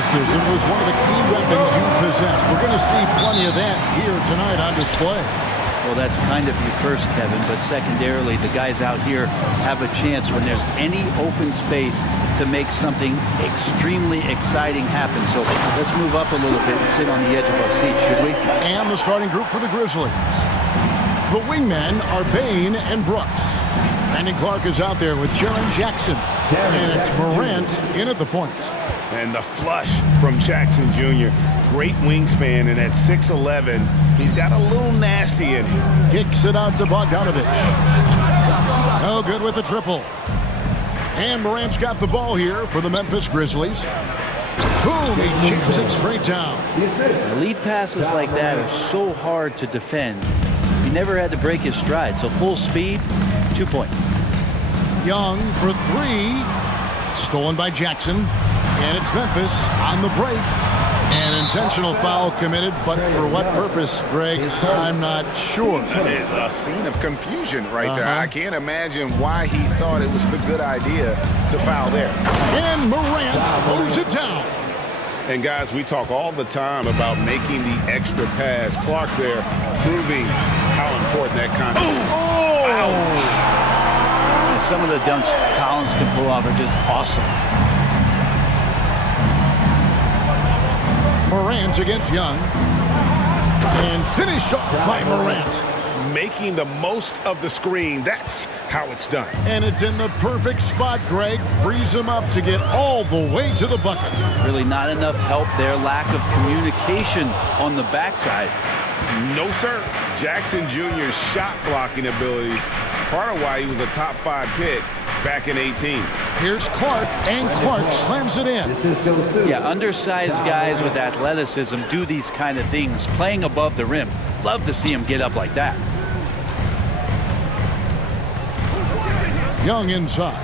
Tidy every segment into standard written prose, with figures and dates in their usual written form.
athleticism was one of the key weapons you possessed. We're going to see plenty of that here tonight on display. Well, that's kind of you first, Kevin, but secondarily, the guys out here have a chance when there's any open space to make something extremely exciting happen. So let's move up a little bit and sit on the edge of our seat, should we? And the starting group for the Grizzlies. The wingmen are Bain and Brooks. Brandon Clark is out there with Jaren Jackson. And it's Morant in at the point. And the flush from Jackson Jr. Great wingspan, and at 6'11", he's got a little nasty in him. Kicks it out to Bogdanovich. No good with the triple. And Morant's got the ball here for the Memphis Grizzlies. Boom, he jams it straight down. Lead passes like that are so hard to defend. He never had to break his stride, so full speed, 2 points. Young for three. Stolen by Jackson. And it's Memphis on the break. An intentional foul committed, but for what purpose, Greg? I'm not sure. A scene of confusion right there. I can't imagine why he thought it was a good idea to foul there. And Morant throws it down. And guys, we talk all the time about making the extra pass. Clark there proving how important that kind of is. And some of the dunks Collins can pull off are just awesome. Morant against Young. And finished off by Morant. Making the most of the screen. That's how it's done. And it's in the perfect spot, Greg. Frees him up to get all the way to the bucket. Really not enough help there. Lack of communication on the backside. No, sir. Jackson Jr.'s shot blocking abilities, part of why he was a top 5 pick back in 18. Here's Clark, and Clark slams it in. Yeah, undersized guys with athleticism do these kind of things, playing above the rim. Love to see him get up like that. Young inside.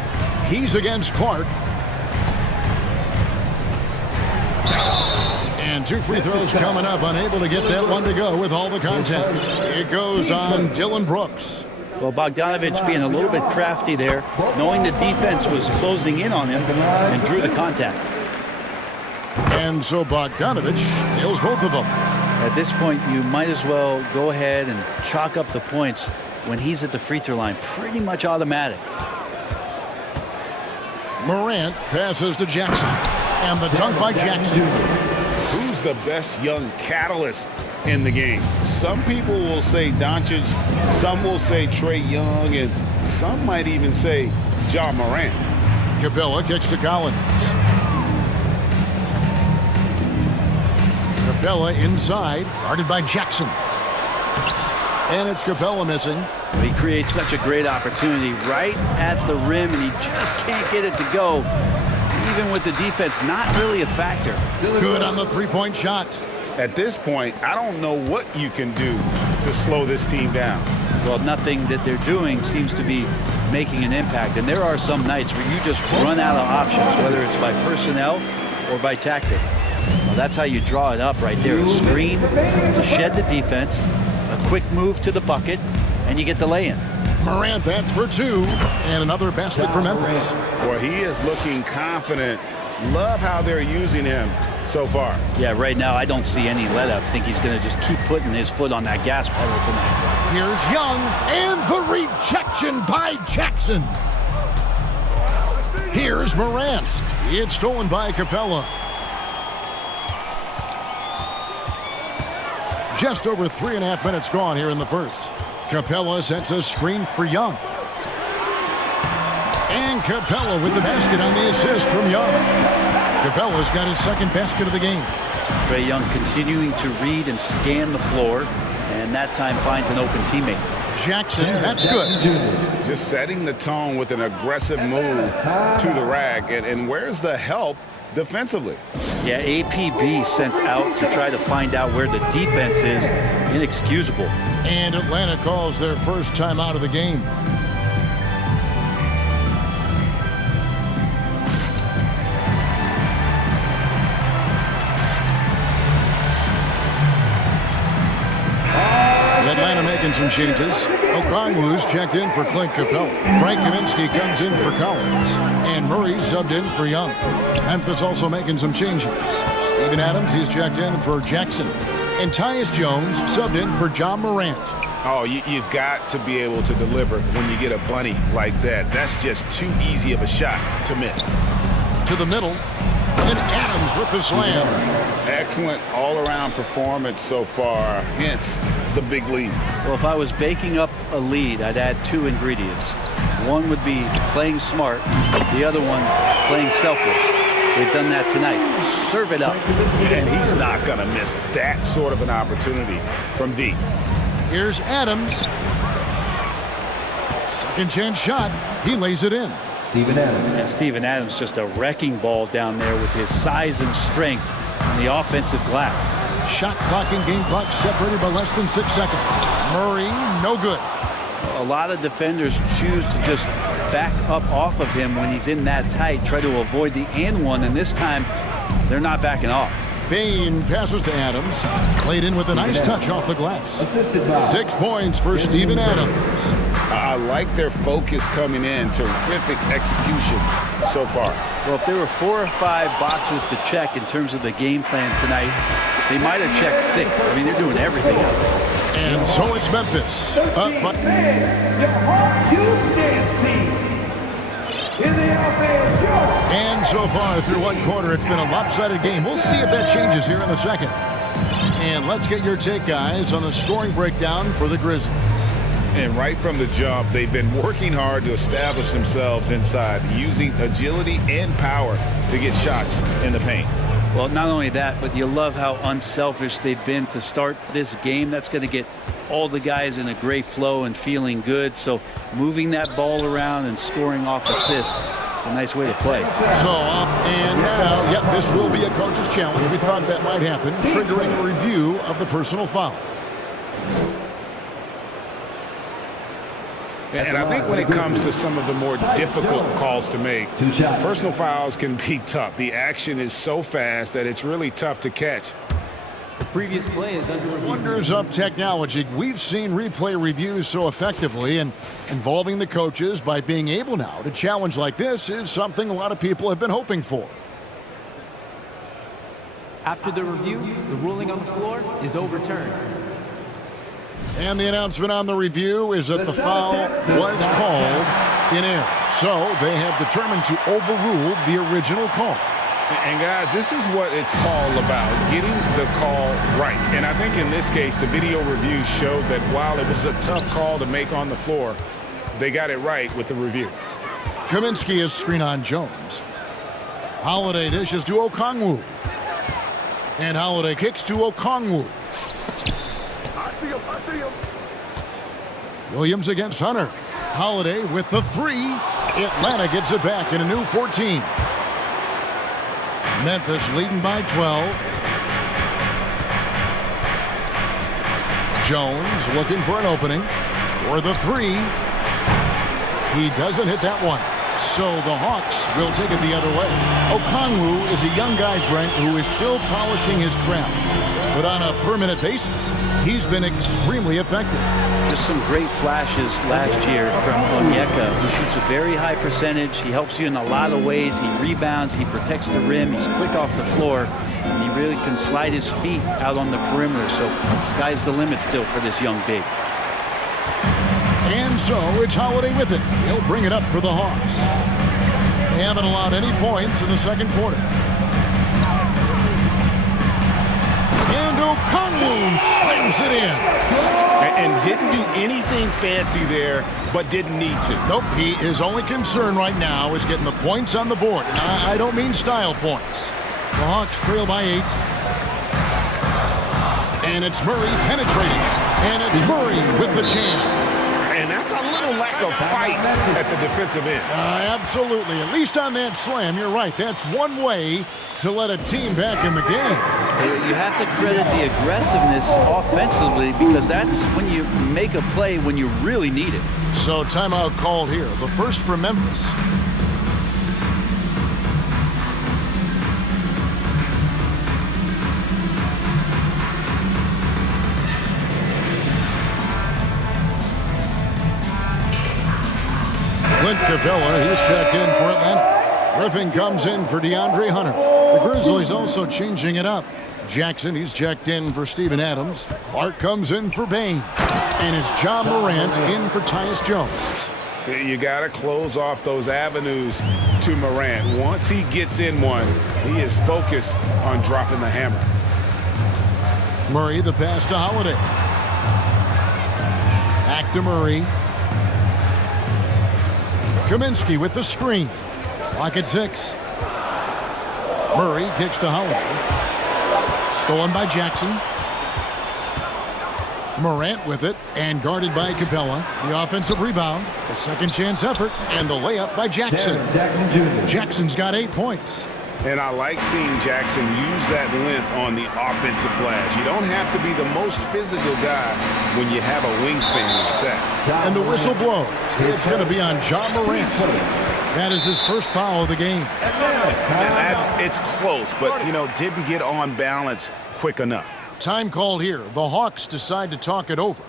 He's against Clark. And 2 free throws coming up, unable to get that one to go with all the contact. It goes on Dylan Brooks. Well, Bogdanovich being a little bit crafty there, knowing the defense was closing in on him, and drew the contact. And so Bogdanovich nails both of them. At this point, you might as well go ahead and chalk up the points when he's at the free throw line. Pretty much automatic. Morant passes to Jackson. And the dunk by Jackson. Who's the best young catalyst in the game? Some people will say Doncic, some will say Trae Young, and some might even say Ja Morant. Capella kicks to Collins. Capella inside, guarded by Jackson. And it's Capella missing. He creates such a great opportunity right at the rim, and he just can't get it to go. Even with the defense, not really a factor. Good on the three-point shot. At this point, I don't know what you can do to slow this team down. Well, nothing that they're doing seems to be making an impact. And there are some nights where you just run out of options, whether it's by personnel or by tactic. Well, that's how you draw it up right there. A screen to shed the defense, a quick move to the bucket, and you get the lay-in. Morant, that's for 2, and another basket for Memphis. Well, he is looking confident. Love how they're using him so far. Yeah, right now I don't see any let-up. I think he's going to just keep putting his foot on that gas pedal tonight. Here's Young, and the rejection by Jackson. Here's Morant. It's stolen by Capella. Just over 3.5 minutes gone here in the first. Capella sets a screen for Young. And Capella with the basket on the assist from Young. Capella's got his second basket of the game. Trae Young continuing to read and scan the floor, and that time finds an open teammate. Jackson, that's good. Just setting the tone with an aggressive move to the rack. And where's the help defensively? Yeah, APB sent out to try to find out where the defense is. Inexcusable. And Atlanta calls their first time out of the game. Atlanta making making some changes. Okongwu's checked in for Clint Capella. Frank Kaminsky comes in for Collins. And Murray's subbed in for Young. Memphis also making some changes. Steven Adams, he's checked in for Jackson. And Tyus Jones subbed in for John Morant. Oh, you've got to be able to deliver when you get a bunny like that. That's just too easy of a shot to miss. To the middle. And Adams with the slam. Excellent all-around performance so far, hence the big lead. Well, if I was baking up a lead, I'd add two ingredients. One would be playing smart, the other one playing selfless. They've done that tonight. Serve it up. And he's not going to miss that sort of an opportunity from deep. Here's Adams. Second chance shot. He lays it in. Steven Adams. And Steven Adams just a wrecking ball down there with his size and strength on the offensive glass. Shot clock and game clock separated by less than 6 seconds. Murray, no good. A lot of defenders choose to just back up off of him when he's in that tight, try to avoid the and one, and this time they're not backing off. Bain passes to Adams. Played in with a nice touch off the glass. 6 points for Steven Adams. I like their focus coming in. Terrific execution so far. Well, if there were 4 or 5 boxes to check in terms of the game plan tonight, they might have checked 6. I mean, they're doing everything out there. And so it's Memphis. And so far through one quarter, it's been a lopsided game. We'll see if that changes here in the second. And let's get your take, guys, on the scoring breakdown for the Grizzlies. And right from the jump, they've been working hard to establish themselves inside, using agility and power to get shots in the paint. Well, not only that, but you love how unselfish they've been to start this game. That's going to get all the guys in a great flow and feeling good. So moving that ball around and scoring off assists, it's a nice way to play. So, and now, yep, this will be a coach's challenge. We thought that might happen, triggering a review of the personal foul. And I think when it comes to some of the more difficult calls to make, personal fouls can be tough. The action is so fast that it's really tough to catch. The previous play is under review. Wonders of technology. We've seen replay reviews so effectively, and involving the coaches by being able now to challenge like this is something a lot of people have been hoping for. After the review, the ruling on the floor is overturned. And the announcement on the review is that the foul was called in error. So they have determined to overrule the original call. And guys, this is what it's all about, getting the call right. And I think in this case, the video review showed that while it was a tough call to make on the floor, they got it right with the review. Kaminsky is screen on Jones. Holiday dishes to Okongwu. And Holiday kicks to Okongwu. I see him. Williams against Hunter. Holiday with the 3. Atlanta gets it back in a new 14. Memphis leading by 12. Jones looking for an opening for the 3. He doesn't hit that one. So the Hawks will take it the other way. Okongwu is a young guy, Brent, who is still polishing his craft. But on a permanent basis, he's been extremely effective. Just some great flashes last year from Onyeka, who shoots a very high percentage. He helps you in a lot of ways. He rebounds, he protects the rim, he's quick off the floor, and he really can slide his feet out on the perimeter. So sky's the limit still for this young big. And so it's Holiday with it. He'll bring it up for the Hawks. They haven't allowed any points in the second quarter. And Okongwu slams it in. And didn't do anything fancy there, but didn't need to. Nope, his only concern right now is getting the points on the board. And I don't mean style points. The Hawks trail by 8. And it's Murray penetrating. And it's Murray with the jam. And that's a little lack of fight at the defensive end. Absolutely. At least on that slam, you're right. That's one way to let a team back in the game. You have to credit the aggressiveness offensively, because that's when you make a play when you really need it. So timeout called here. The first for Memphis. Clint Capella, he's checked in for Atlanta. Griffin comes in for DeAndre Hunter. The Grizzlies also changing it up. Jackson, he's checked in for Steven Adams. Clark comes in for Bain. And it's John Morant in for Tyus Jones. You got to close off those avenues to Morant. Once he gets in one, he is focused on dropping the hammer. Murray, the pass to Holiday. Back to Murray. Kaminsky with the screen. Clock at 6. Murray kicks to Holiday. Stolen by Jackson. Morant with it and guarded by Capella. The offensive rebound, a second chance effort, and the layup by Jackson. Jackson's got 8 points. And I like seeing Jackson use that length on the offensive glass. You don't have to be the most physical guy when you have a wingspan like that. And the whistle blows. It's going to be on John Morant. That is his first foul of the game. And it's close, but, you know, didn't get on balance quick enough. Time called here. The Hawks decide to talk it over.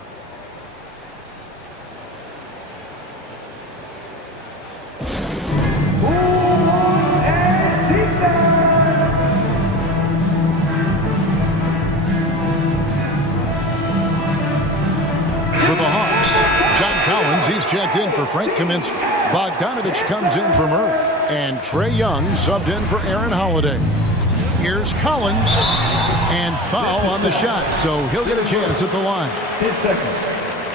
For the Hawks, John Collins, he's checked in for Frank Kaminsky. Bogdanovich comes in for Murray. And Trae Young subbed in for Aaron Holiday. Here's Collins, and foul on the shot, so he'll get a chance at the line.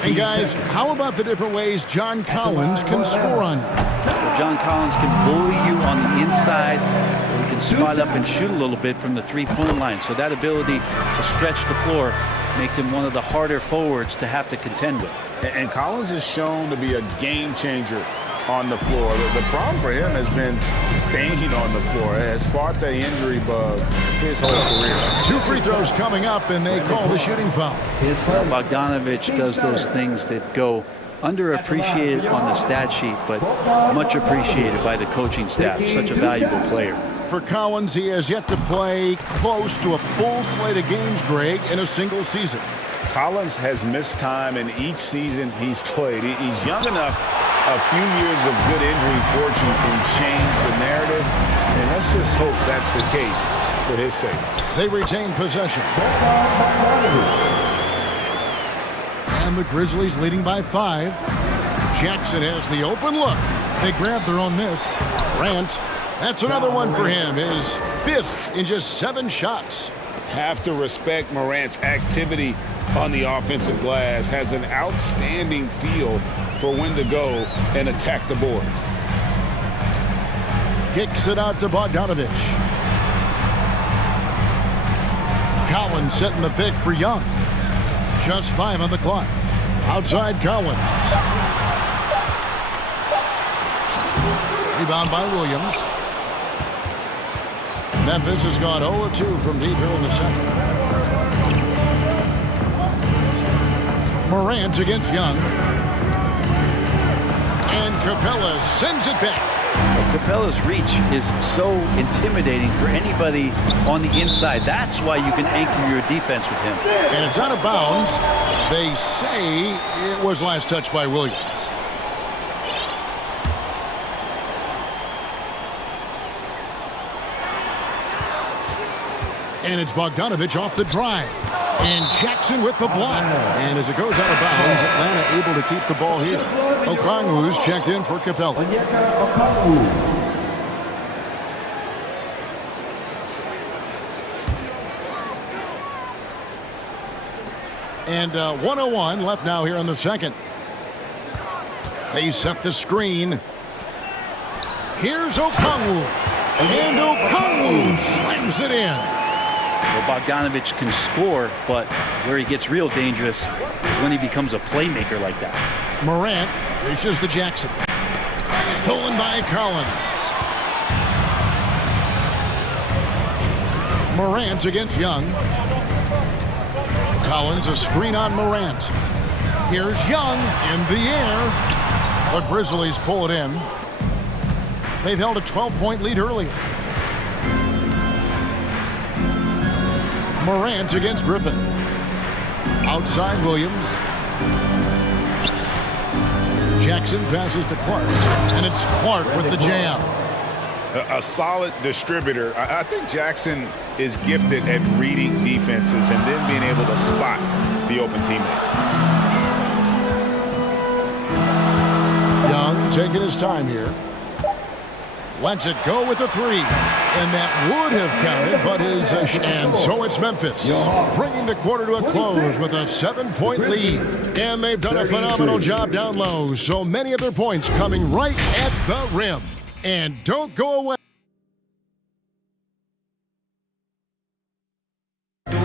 And guys, how about the different ways John Collins can score on you? Well, John Collins can bully you on the inside, or he can spot up and shoot a little bit from the three-point line. So that ability to stretch the floor makes him one of the harder forwards to have to contend with. And Collins is shown to be a game changer on the floor. The problem for him has been staying on the floor. Has fought the injury bug his whole career. 2 free throws coming up, and they call the shooting foul. Well, Bogdanovich does those things that go underappreciated on the stat sheet, but much appreciated by the coaching staff. Such a valuable player. For Collins, he has yet to play close to a full slate of games, Greg, in a single season. Collins has missed time in each season he's played. He's young enough. A few years of good injury fortune can change the narrative, and let's just hope that's the case for his sake. They retain possession. And the Grizzlies leading by 5. Jackson has the open look. They grab their own miss. Grant, that's another one for him. His 5th in just 7 shots. Have to respect Morant's activity on the offensive glass. Has an outstanding feel for when to go and attack the board. Kicks it out to Bogdanovich. Collins setting the pick for Young. Just 5 on the clock. Outside Collins. Rebound by Williams. Memphis has gone 0-2 from deep here in the second. Morant against Young. And Capella sends it back. Well, Capella's reach is so intimidating for anybody on the inside. That's why you can anchor your defense with him. And it's out of bounds. They say it was last touched by Williams. And it's Bogdanovich off the drive. And Jackson with the block. And as it goes out of bounds, Atlanta able to keep the ball here. Okongwu's checked in for Capella. And 1:01 left now here in the second. They set the screen. Here's Okongwu. And Okongwu slams it in. Well, Bogdanovich can score, but where he gets real dangerous is when he becomes a playmaker like that. Morant reaches to Jackson. Stolen by Collins. Morant against Young. Collins, a screen on Morant. Here's Young in the air. The Grizzlies pull it in. They've held a 12-point lead earlier. Morant against Griffin. Outside Williams. Jackson passes to Clark, and it's Clark with the jam. A solid distributor. I think Jackson is gifted at reading defenses and then being able to spot the open teammate. Young taking his time here. Lets it go with a three. And that would have counted, but and so it's Memphis, bringing the quarter to a close with a 7-point lead. And they've done a phenomenal job down low. So many of their points coming right at the rim. And don't go away. And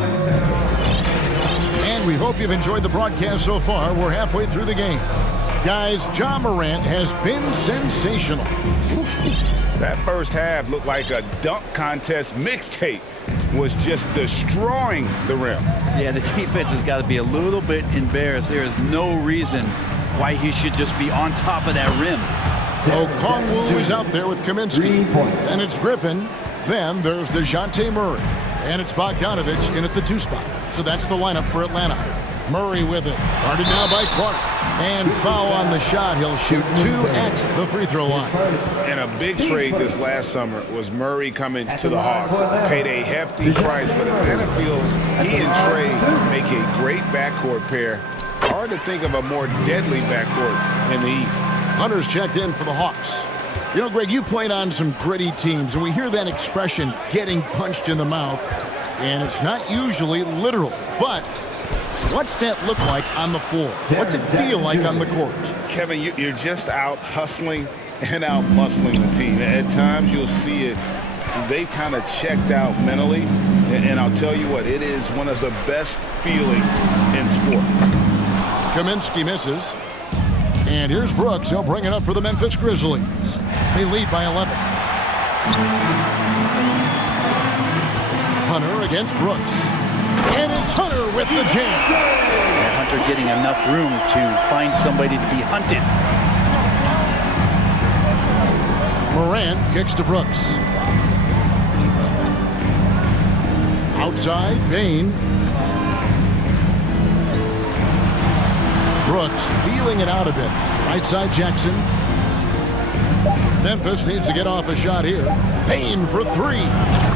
we hope you've enjoyed the broadcast so far. We're halfway through the game. Guys, Ja Morant has been sensational. That first half looked like a dunk contest mixtape. Was just destroying the rim. Yeah, the defense has got to be a little bit embarrassed. There is no reason why he should just be on top of that rim. Okongwu is out there with Kaminsky. And it's Griffin. Then there's DeJounte Murray. And it's Bogdanovich in at the 2 spot. So that's the lineup for Atlanta. Murray with it. Guarded now by Clark. And foul on the shot. He'll shoot 2 at the free throw line. And a big trade this last summer was Murray coming to the Hawks. Paid a hefty price, but Atlanta feels he and Trey make a great backcourt pair. Hard to think of a more deadly backcourt in the East. Hunter's checked in for the Hawks. You know, Greg, you played on some gritty teams, and we hear that expression, getting punched in the mouth, and it's not usually literal. But what's that look like on the floor? What's it feel like on the court? Kevin, you're just out hustling and out muscling the team. At times you'll see it. They've kind of checked out mentally, and I'll tell you what, it is one of the best feelings in sport. Kaminsky misses. And here's Brooks. He'll bring it up for the Memphis Grizzlies. They lead by 11. Hunter against Brooks. And it's Hunter with the jam. Yeah, Hunter getting enough room to find somebody to be hunted. Morant kicks to Brooks. Outside, Bain. Brooks feeling it out a bit. Right side, Jackson. Memphis needs to get off a shot here. Payne for 3.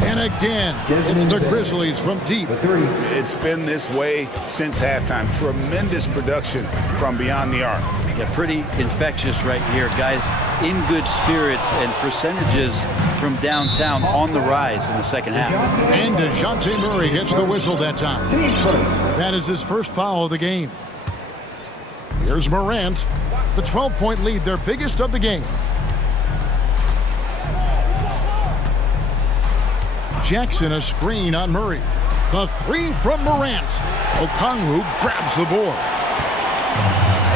And again, it's the Grizzlies from deep. It's been this way since halftime. Tremendous production from beyond the arc. Yeah, pretty infectious right here. Guys in good spirits and percentages from downtown on the rise in the second half. And DeJounte Murray gets the whistle that time. That is his first foul of the game. Here's Morant. The 12-point lead, their biggest of the game. Jackson a screen on Murray. The 3 from Morant. Okongwu grabs the board.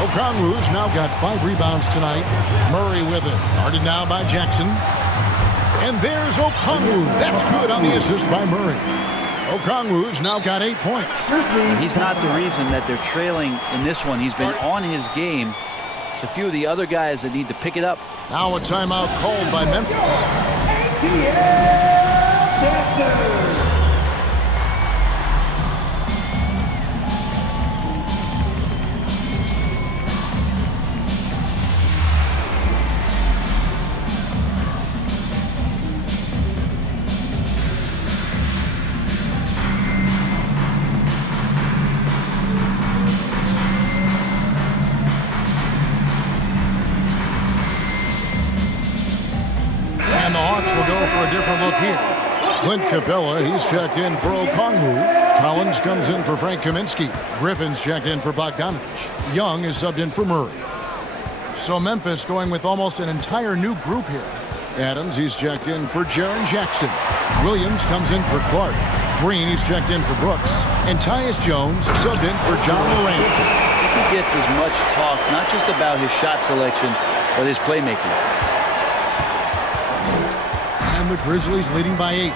Okongwu's now got 5 rebounds tonight. Murray with it. Guarded now by Jackson. And there's Okongwu. That's good on the assist by Murray. Okongwu's now got 8 points. He's not the reason that they're trailing in this one. He's been on his game. It's a few of the other guys that need to pick it up. Now a timeout called by Memphis. And the Hawks will go for a different look here. Clint Capella, he's checked in for Okongwu. Collins comes in for Frank Kaminsky. Griffin's checked in for Bogdanovich. Young is subbed in for Murray. So Memphis going with almost an entire new group here. Adams, he's checked in for Jaren Jackson. Williams comes in for Clark. Green, he's checked in for Brooks. And Tyus Jones subbed in for Ja Morant. He gets as much talk, not just about his shot selection, but his playmaking. And the Grizzlies leading by 8.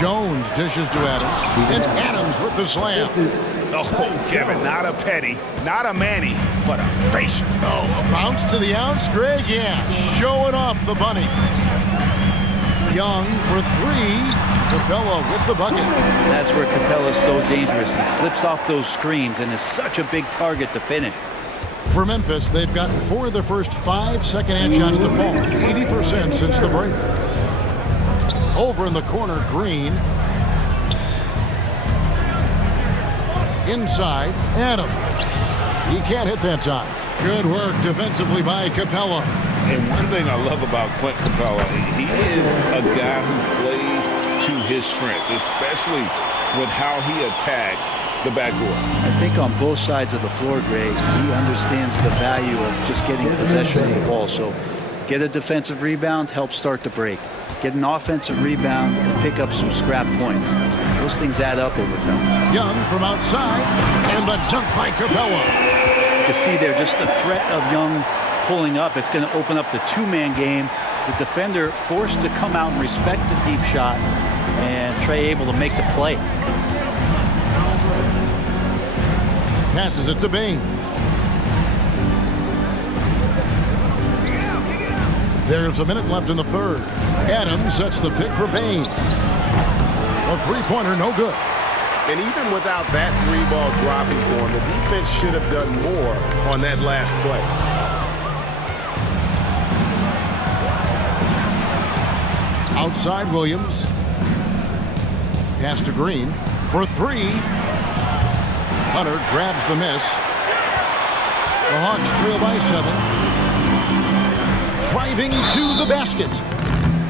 Jones dishes to Adams. And Adams with the slam. Oh, Kevin, not a Petty, not a Manny, but a facial. Oh, a bounce to the ounce, Greg? Yeah, showing off the bunny. Young for three. Capella with the bucket. That's where Capella's so dangerous. He slips off those screens and is such a big target to finish. For Memphis, they've gotten 4 of their first 5 second-hand shots to fall. 80% since the break. Over in the corner, Green. Inside, Adams. He can't hit that time. Good work defensively by Capella. And one thing I love about Clint Capella, he is a guy who plays to his strengths, especially with how he attacks the backboard. I think on both sides of the floor, Greg, he understands the value of just getting possession of the ball. So get a defensive rebound, help start the break. Get an offensive rebound and pick up some scrap points. Those things add up over time. Young from outside, and the dunk by Capella. You can see there just the threat of Young pulling up. It's going to open up the two-man game. The defender forced to come out and respect the deep shot, and Trey able to make the play. Passes it to Bain. There's a minute left in the third. Adams sets the pick for Bain. A three-pointer, no good. And even without that three-ball dropping for him, the defense should have done more on that last play. Outside Williams. Pass to Green for three. Hunter grabs the miss. The Hawks trail by 7. Driving to the basket.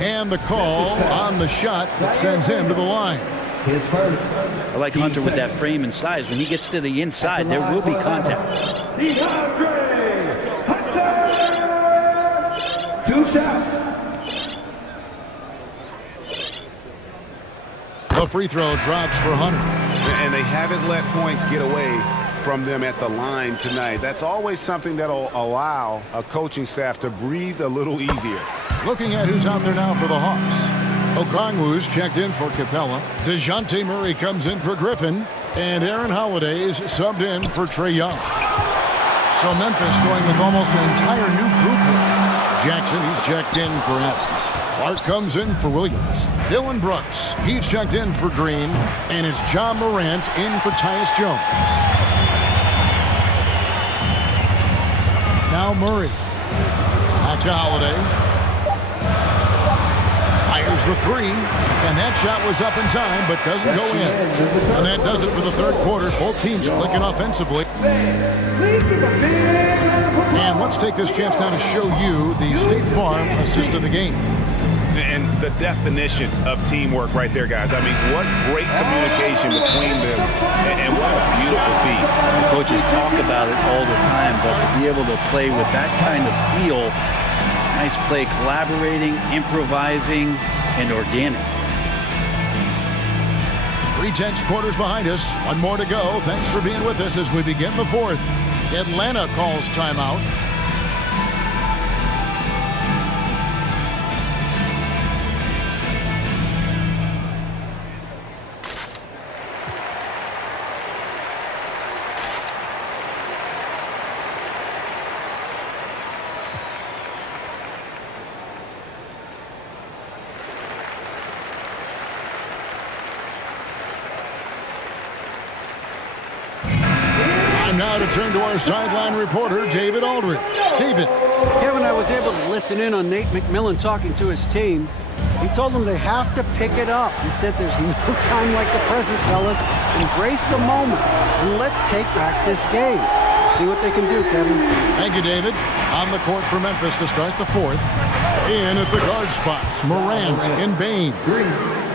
And the call on the shot that sends him to the line. His first. I like Hunter with that frame and size. When he gets to the inside, there will be contact. 2 shots. The free throw drops for Hunter. And they haven't let points get away from them at the line tonight. That's always something that'll allow a coaching staff to breathe a little easier. Looking at who's out there now for the Hawks. Okongwu's checked in for Capella. DeJounte Murray comes in for Griffin. And Aaron Holiday is subbed in for Trey Young. So Memphis going with almost an entire new group here. Jackson, he's checked in for Adams. Clark comes in for Williams. Dylan Brooks, he's checked in for Green. And it's John Morant in for Tyus Jones. Now Murray. Back to Holiday. Fires the three, and that shot was up in time, but doesn't go in. And that does it for the third quarter. Both teams clicking offensively. And let's take this chance now to show you the State Farm assist of the game. And the definition of teamwork right there, guys. I mean, what great communication between them, and what a beautiful feat. Coaches talk about it all the time, but to be able to play with that kind of feel, nice play, collaborating, improvising, and organic. 3/10 quarters behind us. One more to go. Thanks for being with us as we begin the fourth. Atlanta calls timeout. Now to turn to our sideline reporter, David Aldridge. David. Kevin, I was able to listen in on Nate McMillan talking to his team. He told them they have to pick it up. He said there's no time like the present, fellas. Embrace the moment, and let's take back this game. See what they can do, Kevin. Thank you, David. On the court for Memphis to start the fourth. In at the guard spots, Morant and Bain.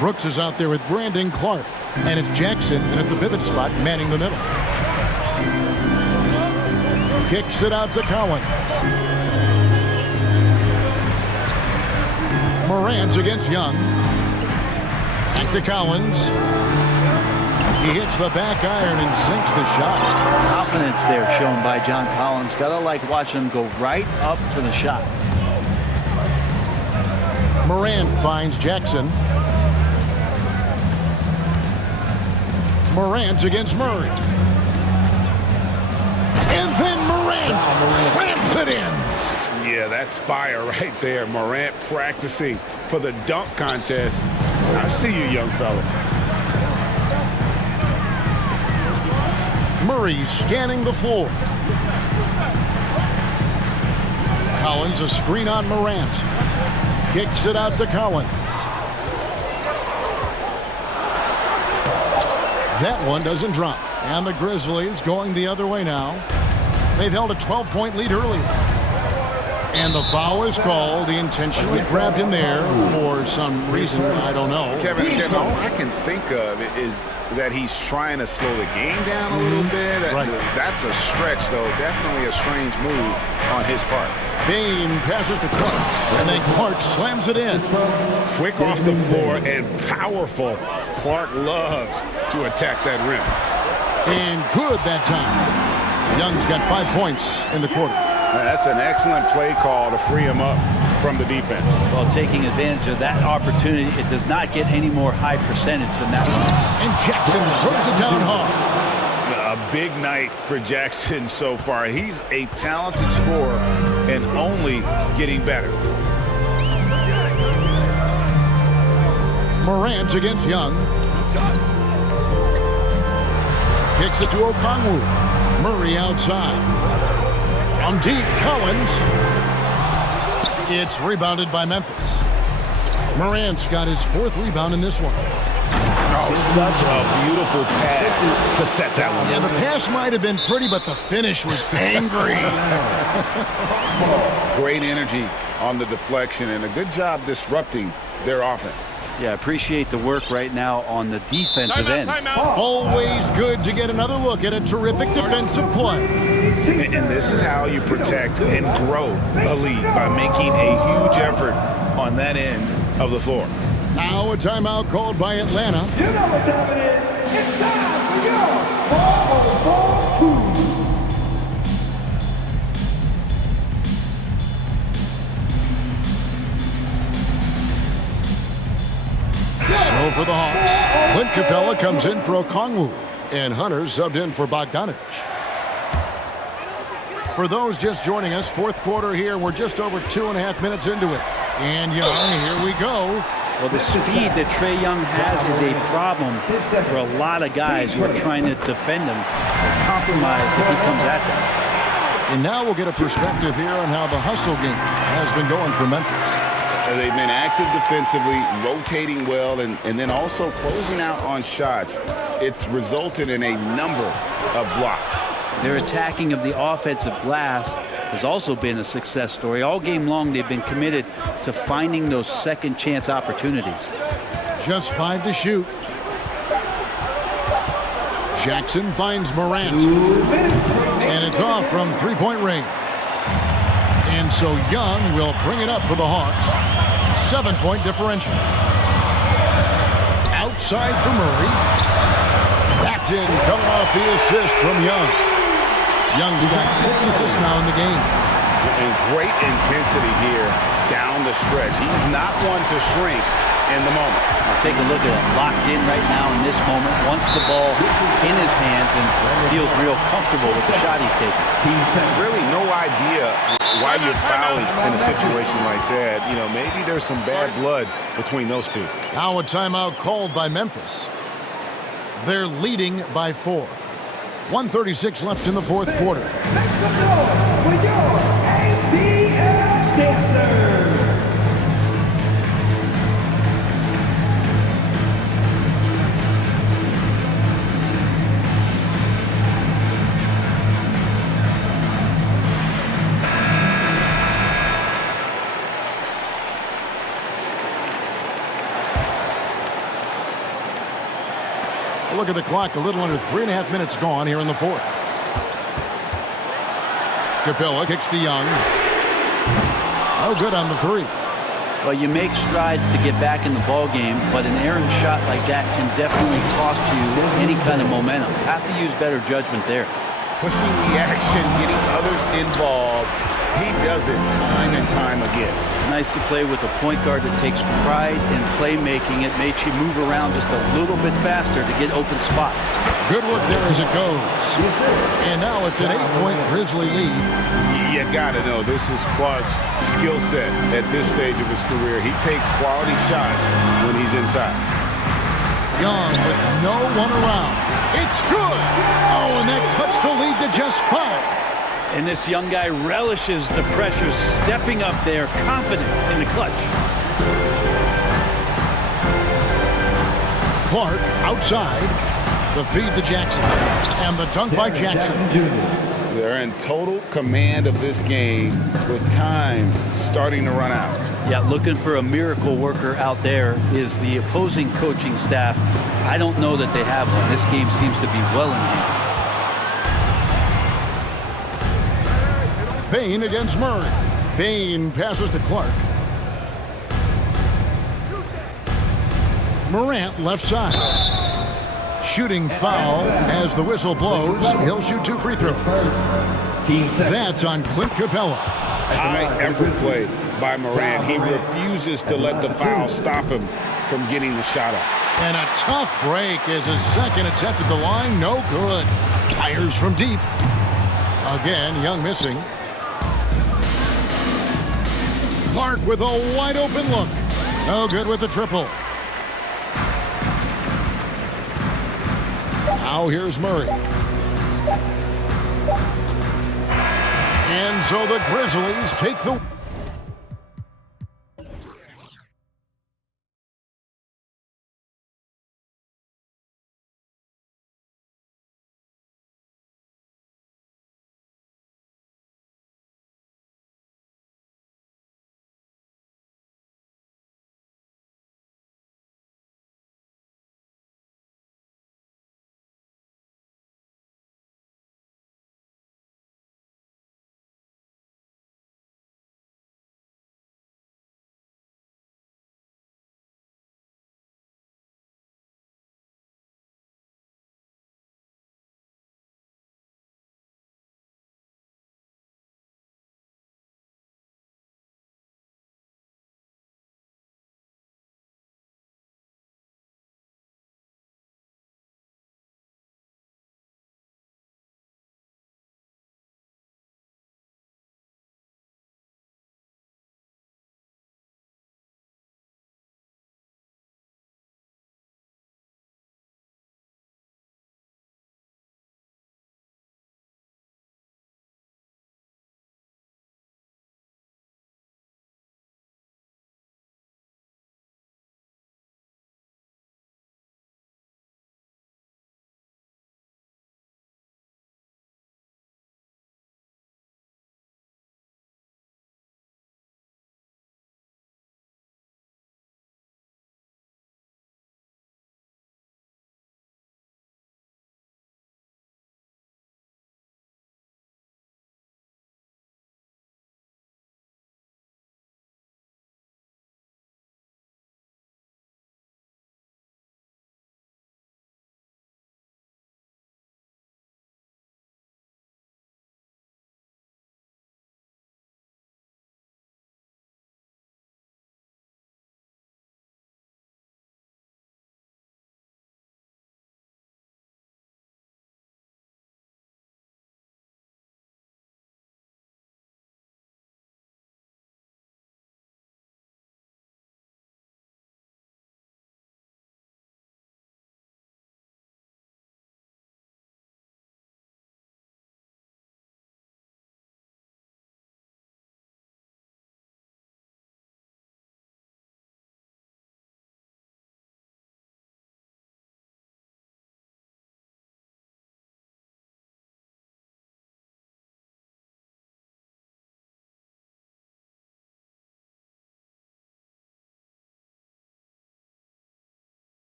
Brooks is out there with Brandon Clark. And it's Jackson in at the pivot spot, manning the middle. Kicks it out to Collins. Morant's against Young. Back to Collins. He hits the back iron and sinks the shot. Confidence there shown by John Collins. Gotta like watching him go right up for the shot. Morant finds Jackson. Morant's against Murray. And then Morant clamps it in. Yeah, that's fire right there. Morant practicing for the dunk contest. I see you, young fella. Murray scanning the floor. Collins, a screen on Morant. Kicks it out to Collins. That one doesn't drop. And the Grizzlies going the other way now. They've held a 12-point lead earlier. And the foul is called. He intentionally grabbed him there for some reason. I don't know. Kevin, again, all I can think of is that he's trying to slow the game down a little bit. Right. That's a stretch, though. Definitely a strange move on his part. Bain passes to Clark. And then Clark slams it in. Quick off the floor and powerful. Clark loves to attack that rim. And good that time. Young's got 5 points in the quarter. That's an excellent play call to free him up from the defense. Well, taking advantage of that opportunity, it does not get any more high percentage than that one. And Jackson throws it down hard. A big night for Jackson so far. He's a talented scorer and only getting better. Morant against Young. Kicks it to Okongwu. Murray outside. From deep, Collins. It's rebounded by Memphis. Morant's got his 4th rebound in this one. Oh, such a beautiful pass to set that one. Yeah, the pass might have been pretty, but the finish was angry. Great energy on the deflection and a good job disrupting their offense. Yeah, appreciate the work right now on the defensive end. Always good to get another look at a terrific defensive play. And this is how you protect and grow a lead, by making a huge effort on that end of the floor. Now a timeout called by Atlanta. You know what time it is. It's time for your 4-on-4 crew. So for the Hawks, Clint Capella comes in for Okongwu, and Hunter subbed in for Bogdanovich. For those just joining us, 4th quarter here. We're just over 2.5 minutes into it. And Young, here we go. Well, the speed that Trae Young has is a problem for a lot of guys who are trying to defend him. They're compromised if he comes at them. And now we'll get a perspective here on how the hustle game has been going for Memphis. They've been active defensively, rotating well, and then also closing out on shots. It's resulted in a number of blocks. Their attacking of the offensive glass has also been a success story. All game long, they've been committed to finding those second chance opportunities. Just 5 to shoot. Jackson finds Morant. And it's off from 3-point range. And so Young will bring it up for the Hawks. 7-point differential. Outside for Murray. That's in, coming off the assist from Young. Young's got 6 assists now in the game. And great intensity here down the stretch. He's not one to shrink in the moment. Take a look at him, locked in right now in this moment, wants the ball in his hands and feels real comfortable with the shot he's taking. Really no idea why you're fouling in a situation like that. You know, maybe there's some bad blood between those two. Now a timeout called by Memphis. They're leading by 4. 1:36 left in the 4th quarter. Make some noise for your ATL Dancers. Look at the clock, a little under 3.5 minutes gone here in the 4th. Capella kicks to Young. No good on the 3. Well, you make strides to get back in the ball game, but an errant shot like that can definitely cost you any kind of momentum. Have to use better judgment there. Pushing the action, getting others involved, He does it time and time again. Nice to play with a point guard that takes pride in playmaking. It makes you move around just a little bit faster to get open spots. Good work there as it goes. And now it's an 8-point Grizzly lead. You got to know, this is Clark's skill set at this stage of his career. He takes quality shots when he's inside. Young with no one around. It's good. Oh, and that cuts the lead to just 5. And this young guy relishes the pressure, stepping up there, confident in the clutch. Clark outside. The feed to Jackson. And the dunk by Jackson. They're in total command of this game with time starting to run out. Yeah, looking for a miracle worker out there is the opposing coaching staff. I don't know that they have one. This game seems to be well in hand. Bain against Murray. Bain passes to Clark. Morant left side. Shooting foul as the whistle blows. He'll shoot 2 free throws. That's on Clint Capella. High effort play by Morant. He refuses to let the foul stop him from getting the shot up. And a tough break as his second attempt at the line. No good. Fires from deep. Again, Young missing. Clark with a wide open look. No good with the triple. Now here's Murray. And so the Grizzlies take the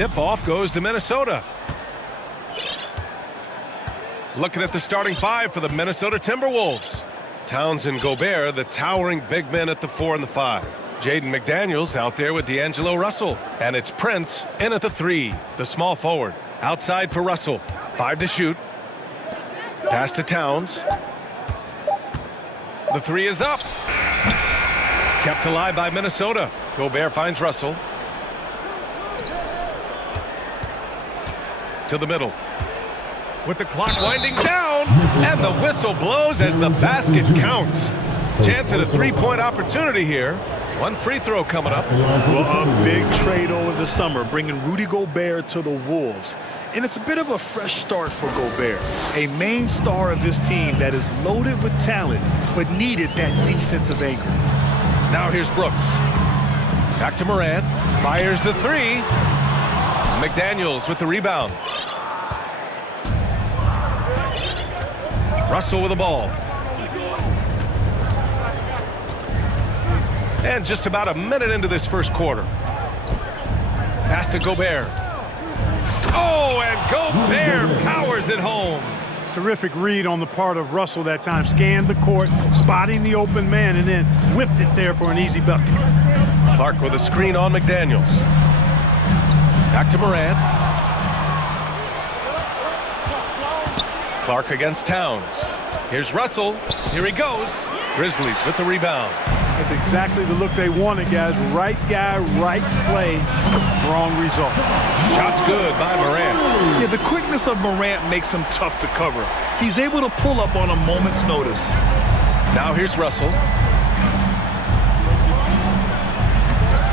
tip-off goes to Minnesota. Looking at the starting five for the Minnesota Timberwolves. Towns and Gobert, the towering big men at the 4 and the 5. Jaden McDaniels out there with D'Angelo Russell. And it's Prince in at the 3, the small forward. Outside for Russell. 5 to shoot. Pass to Towns. The 3 is up. Kept alive by Minnesota. Gobert finds Russell. To the middle. With the clock winding down, and the whistle blows as the basket counts. Chance at a three-point opportunity here. One free throw coming up. Well, a big trade over the summer, bringing Rudy Gobert to the Wolves. And it's a bit of a fresh start for Gobert, a main star of this team that is loaded with talent, but needed that defensive anchor. Now here's Brooks. Back to Morant. Fires the 3. McDaniels with the rebound. Russell with the ball. And just about a minute into this first quarter. Pass to Gobert. Oh, and Gobert powers it home. Terrific read on the part of Russell that time. Scanned the court, spotting the open man, and then whipped it there for an easy bucket. Clark with a screen on McDaniels. Back to Morant. Clark against Towns. Here's Russell. Here he goes. Grizzlies with the rebound. That's exactly the look they wanted, guys. Right guy, right play, wrong result. Shots good by Morant. Yeah, the quickness of Morant makes him tough to cover. He's able to pull up on a moment's notice. Now here's Russell.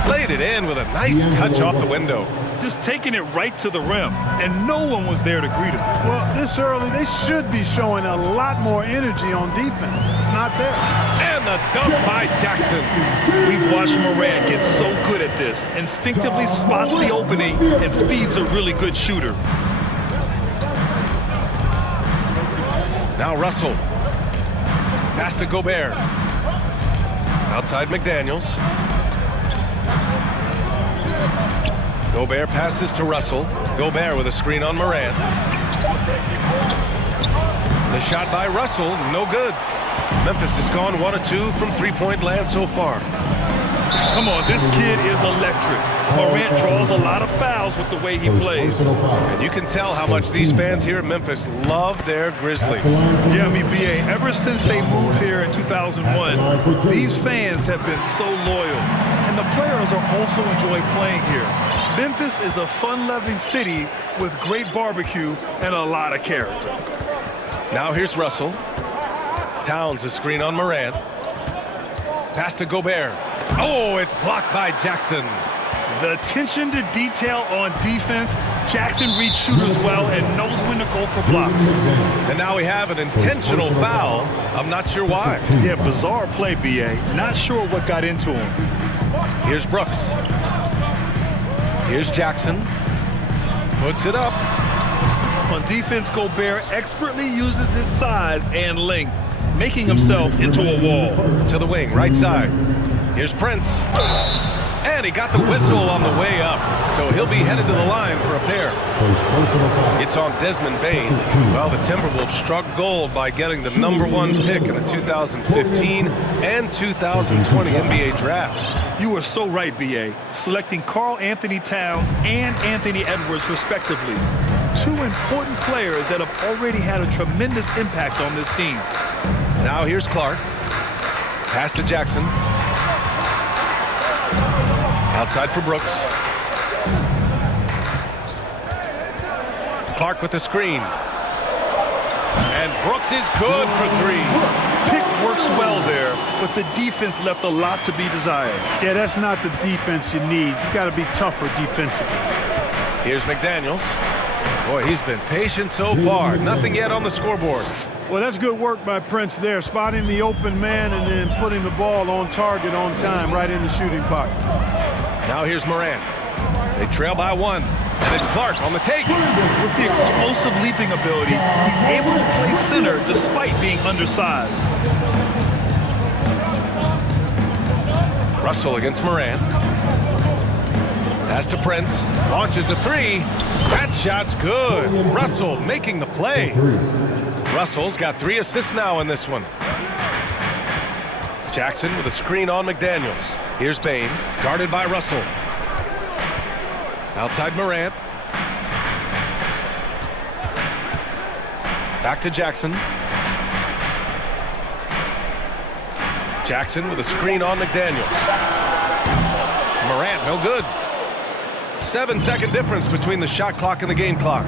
Played it in with a nice touch off the window. Just taking it right to the rim, and no one was there to greet him. Well, this early, they should be showing a lot more energy on defense. It's not there. And the dunk by Jackson. We've watched Morant get so good at this. Instinctively spots the opening and feeds a really good shooter. Now Russell. Pass to Gobert. Outside McDaniels. Gobert passes to Russell. Gobert with a screen on Morant. The shot by Russell, no good. Memphis has gone 1 of 2 from three-point land so far. Come on, this kid is electric. Morant draws a lot of fouls with the way he plays. And you can tell how much these fans here in Memphis love their Grizzlies. Yeah, I mean, BA, ever since they moved here in 2001, these fans have been so loyal. And the players are also enjoying playing here. Memphis is a fun-loving city with great barbecue and a lot of character. Now here's Russell. Towns a screen on Morant. Pass to Gobert. Oh, it's blocked by Jackson. The attention to detail on defense. Jackson reads shooters well and knows when to go for blocks. And now we have an intentional foul. I'm not sure why. Yeah, bizarre play, BA. Not sure what got into him. Here's Brooks. Here's Jackson. Puts it up. On defense, Gobert expertly uses his size and length, making himself into a wall. To the wing, right side. Here's Prince. And he got the whistle on the way up. So he'll be headed to the line for a pair. It's on Desmond Bane. Well, the Timberwolves struck gold by getting the #1 pick in the 2015 and 2020 NBA drafts. You are so right, BA. Selecting Karl Anthony Towns and Anthony Edwards, respectively. Two important players that have already had a tremendous impact on this team. Now here's Clark. Pass to Jackson. Outside for Brooks. Clark with the screen. And Brooks is good for 3. Pick works well there, but the defense left a lot to be desired. Yeah, that's not the defense you need. You got to be tougher defensively. Here's McDaniels. Boy, he's been patient so far. Nothing yet on the scoreboard. Well, that's good work by Prince there, spotting the open man and then putting the ball on target on time right in the shooting pocket. Now here's Morant. They trail by 1, and it's Clark on the take. With the explosive leaping ability, he's able to play center despite being undersized. Russell against Morant. Pass to Prince. Launches a three. That shot's good. Russell making the play. Russell's got 3 assists now in this one. Jackson with a screen on McDaniels. Here's Bain, guarded by Russell. Outside Morant. Back to Jackson. Jackson with a screen on McDaniels. Morant, no good. 7-second difference between the shot clock and the game clock.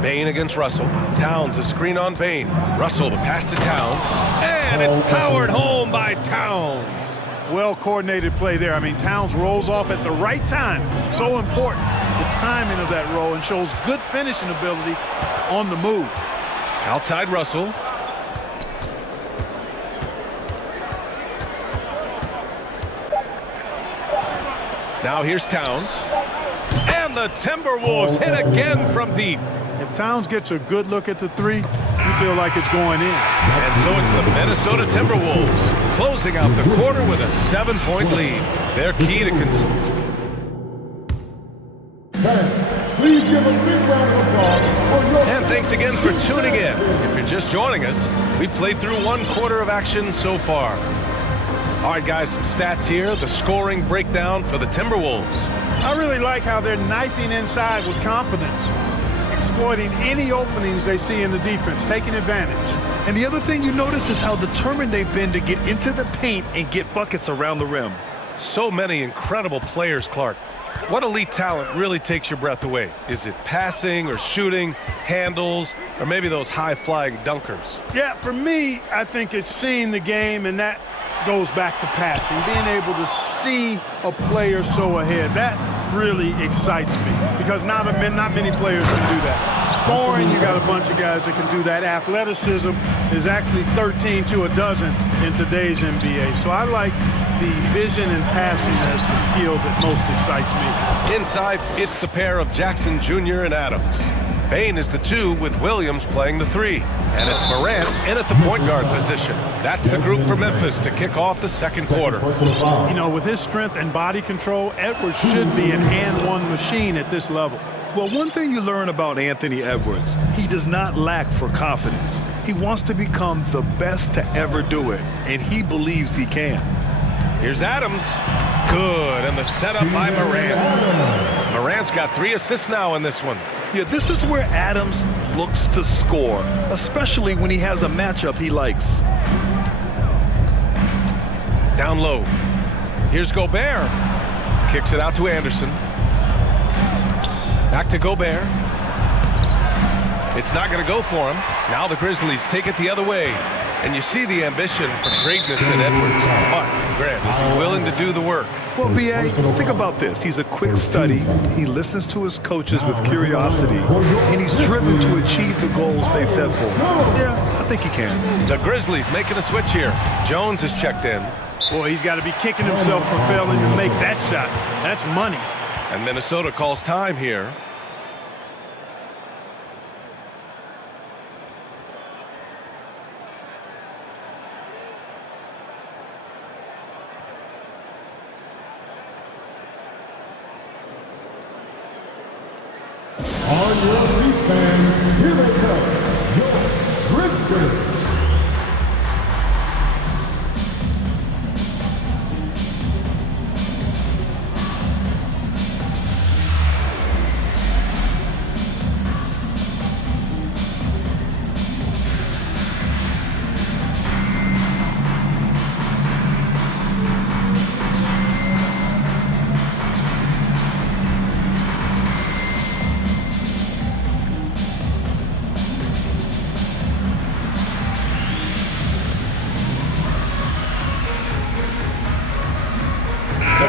Bain against Russell. Towns a screen on Bain. Russell the pass to Towns. And it's powered home by Towns. Well-coordinated play there. I mean, Towns rolls off at the right time. So important, the timing of that roll, and shows good finishing ability on the move. Outside Russell. Now here's Towns. And the Timberwolves hit again from deep. If Towns gets a good look at the three, you feel like it's going in. And so it's the Minnesota Timberwolves closing out the quarter with a 7-point lead. Their key to Please give a big round of applause. And thanks again for tuning in. If you're just joining us, we've played through 1 quarter of action so far. All right, guys, some stats here. The scoring breakdown for the Timberwolves. I really like how they're knifing inside with confidence, exploiting any openings they see in the defense, taking advantage. And the other thing you notice is how determined they've been to get into the paint and get buckets around the rim. So many incredible players, Clark. What elite talent really takes your breath away? Is it passing or shooting, handles, or maybe those high-flying dunkers? Yeah, for me, I think it's seeing the game, and that goes back to passing. Being able to see a player so ahead, that really excites me, because not many players can do that. Scoring, you got a bunch of guys that can do that. Athleticism is actually 13 to a dozen in today's NBA. So I like the vision and passing as the skill that most excites me. Inside, it's the pair of Jackson Jr. and Adams. Bain is the 2 with Williams playing the 3. And it's Morant in at the point guard position. That's the group for Memphis to kick off the second quarter. You know, with his strength and body control, Edwards should be an and-one machine at this level. Well, one thing you learn about Anthony Edwards, he does not lack for confidence. He wants to become the best to ever do it, and he believes he can. Here's Adams. Good, and the setup by Morant. Morant's got 3 assists now in this one. Yeah, this is where Adams looks to score, especially when he has a matchup he likes. Down low. Here's Gobert. Kicks it out to Anderson. Back to Gobert. It's not going to go for him. Now the Grizzlies take it the other way. And you see the ambition for greatness in Edwards. But, Grant, is he willing to do the work? Well, B.A., think about this. He's a quick study. He listens to his coaches with curiosity. And he's driven to achieve the goals they set for him. Yeah, I think he can. The Grizzlies making a switch here. Jones is checked in. Boy, he's got to be kicking himself for failing to make that shot. That's money. And Minnesota calls time here. Are your Heat fans, here they come, your Grizzlies.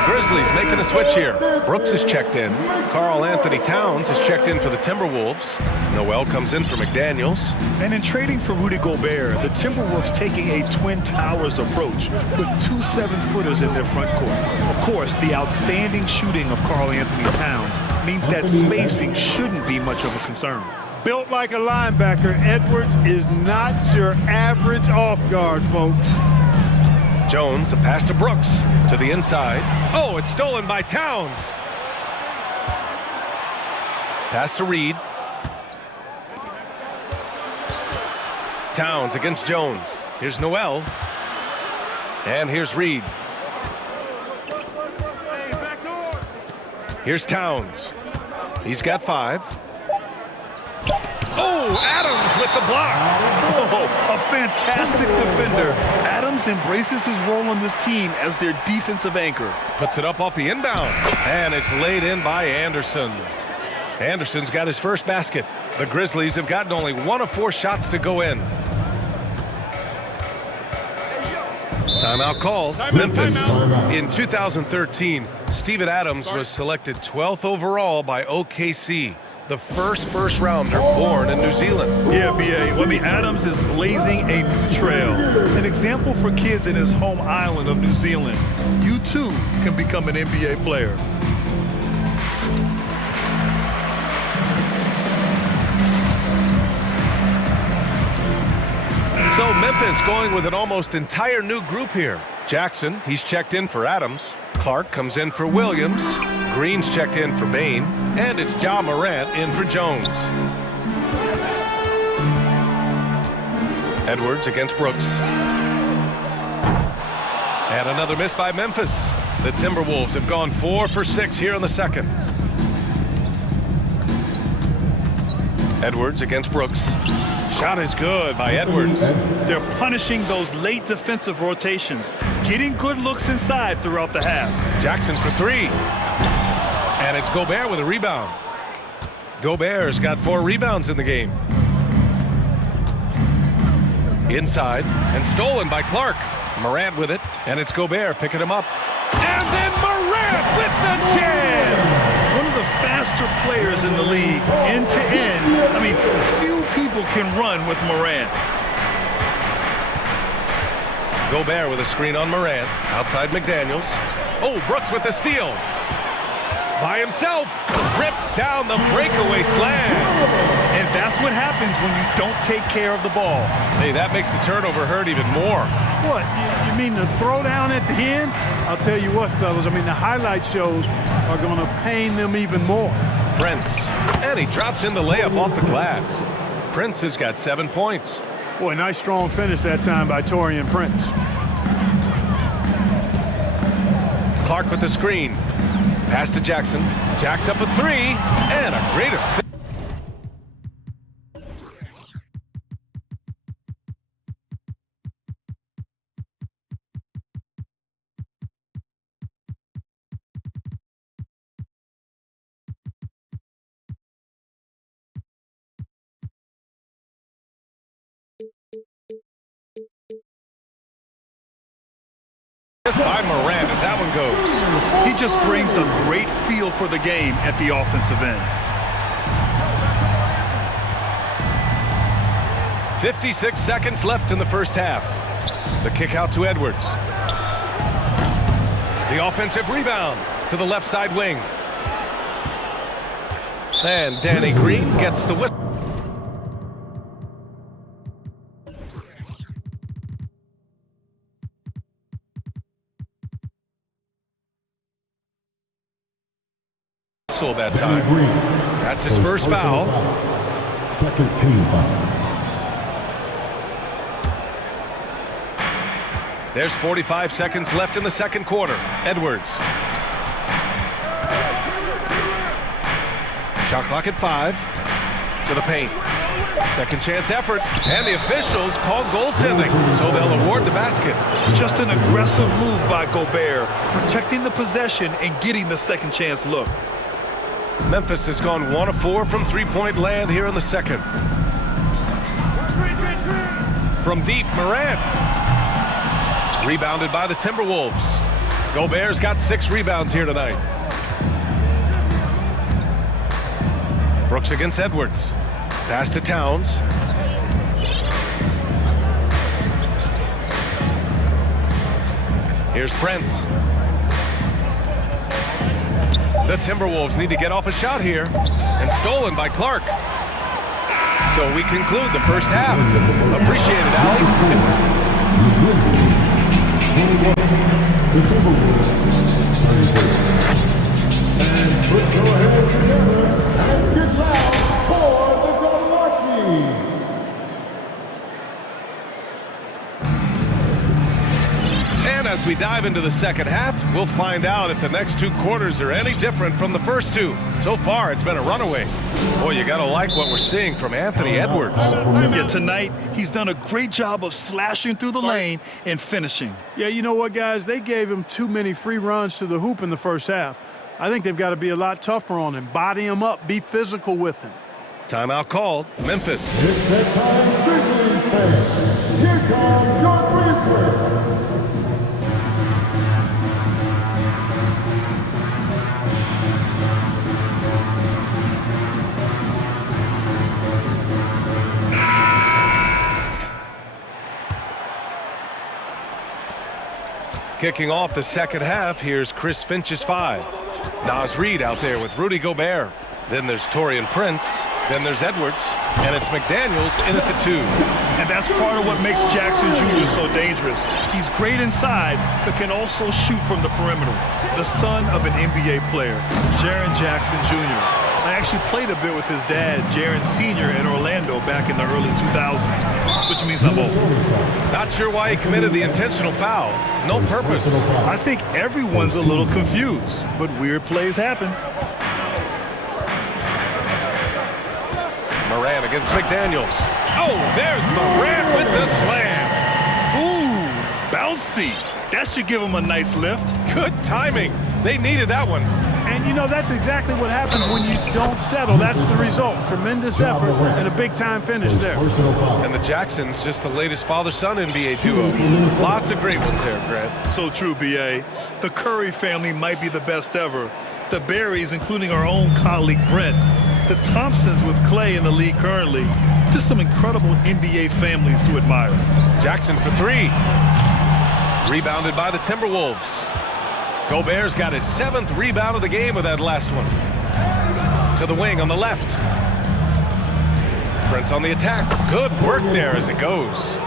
Grizzlies making a switch here. Brooks is checked in. Karl Anthony Towns is checked in for the Timberwolves. Noel comes in for McDaniels. And in trading for Rudy Gobert, the Timberwolves taking a Twin Towers approach with 2 7-footers in their front court. Of course, the outstanding shooting of Karl Anthony Towns means that spacing shouldn't be much of a concern. Built like a linebacker, Edwards is not your average off guard, folks. Jones, the pass to Brooks. To the inside. Oh, it's stolen by Towns. Pass to Reed. Towns against Jones. Here's Noel. And here's Reed. Here's Towns. He's got 5. Oh, Adams with the block. Oh, a fantastic defender. Adams embraces his role on this team as their defensive anchor. Puts it up off the inbound. And it's laid in by Anderson. Anderson's got his first basket. The Grizzlies have gotten only 1 of 4 shots to go in. Timeout called. Memphis. In 2013, Steven Adams was selected 12th overall by OKC, the first rounder born in New Zealand. Yeah, B.A. Well, I mean, Adams is blazing a new trail. An example for kids in his home island of New Zealand. You, too, can become an NBA player. So Memphis going with an almost entire new group here. Jackson, he's checked in for Adams. Clark comes in for Williams. Green's checked in for Bain. And it's Ja Morant in for Jones. Edwards against Brooks. And another miss by Memphis. The Timberwolves have gone 4 for 6 here in the second. Edwards against Brooks. Shot is good by Edwards. They're punishing those late defensive rotations, getting good looks inside throughout the half. Jackson for 3. And it's Gobert with a rebound. Gobert's got 4 rebounds in the game. Inside and stolen by Clark. Morant with it, and it's Gobert picking him up. And then Morant with the jam! One of the faster players in the league, end to end. I mean, few people can run with Morant. Gobert with a screen on Morant. Outside McDaniels. Oh, Brooks with the steal. By himself. Rips down the breakaway slam. And that's what happens when you don't take care of the ball. Hey, that makes the turnover hurt even more. What, you mean the throwdown at the end? I'll tell you what, fellas, I mean, the highlight shows are going to pain them even more. Prince. And he drops in the layup off the glass. Prince has got 7 points. Boy, nice strong finish that time by Taurean Prince. Clark with the screen. Pass to Jackson. Jack's up at 3. And a great assist. By Morant as that one goes. He just brings a great feel for the game at the offensive end. 56 seconds left in the first half. The kick out to Edwards. The offensive rebound to the left side wing. And Danny Green gets the whistle. That time. That's his first foul. Second team foul. There's 45 seconds left in the second quarter. Edwards. Shot clock at 5. To the paint. Second chance effort. And the officials call goaltending, so they'll award the basket. Just an aggressive move by Gobert, protecting the possession and getting the second chance look. Memphis has gone 1 of 4 from three-point land here in the second. From deep, Morant. Rebounded by the Timberwolves. Gobert's got 6 rebounds here tonight. Brooks against Edwards. Pass to Towns. Here's Prince. The Timberwolves need to get off a shot here. And stolen by Clark. So we conclude the first half. Appreciate it, Allie. The Timberwolves, 33. And put your hands together and get loud for the Milwaukee. And as we dive into the second half, we'll find out if the next two quarters are any different from the first two. So far, it's been a runaway. Boy, you gotta like what we're seeing from Anthony Edwards. Yeah, tonight, he's done a great job of slashing through the lane and finishing. Yeah, you know what, guys? They gave him too many free runs to the hoop in the first half. I think they've got to be a lot tougher on him. Body him up. Be physical with him. Timeout called. Memphis. It's that time, Grizzlies fans. Here comes your Grizzlies. Kicking off the second half, here's Chris Finch's 5. Naz Reid out there with Rudy Gobert. Then there's Taurean Prince. Then there's Edwards. And it's McDaniels in at the 2. And that's part of what makes Jackson Jr. so dangerous. He's great inside, but can also shoot from the perimeter. The son of an NBA player, Jaren Jackson Jr. I actually played a bit with his dad, Jaren Sr. in Orlando back in the early 2000s, which means I'm old. Not sure why he committed the intentional foul. No purpose. I think everyone's a little confused, but weird plays happen. Morant against McDaniels. Oh, there's Morant with the slam. Ooh, bouncy. That should give him a nice lift. Good timing. They needed that one. And, you know, that's exactly what happens when you don't settle. That's the result. Tremendous effort and a big-time finish there. And the Jacksons, just the latest father-son NBA duo. Lots of great ones there, Grant. So true, B.A. The Curry family might be the best ever. The Berries, including our own colleague Brent. The Thompsons with Clay in the league currently. Just some incredible NBA families to admire. Jackson for 3. Rebounded by the Timberwolves. Gobert's got his 7th rebound of the game with that last one. To the wing on the left. Prince on the attack. Good work there as it goes.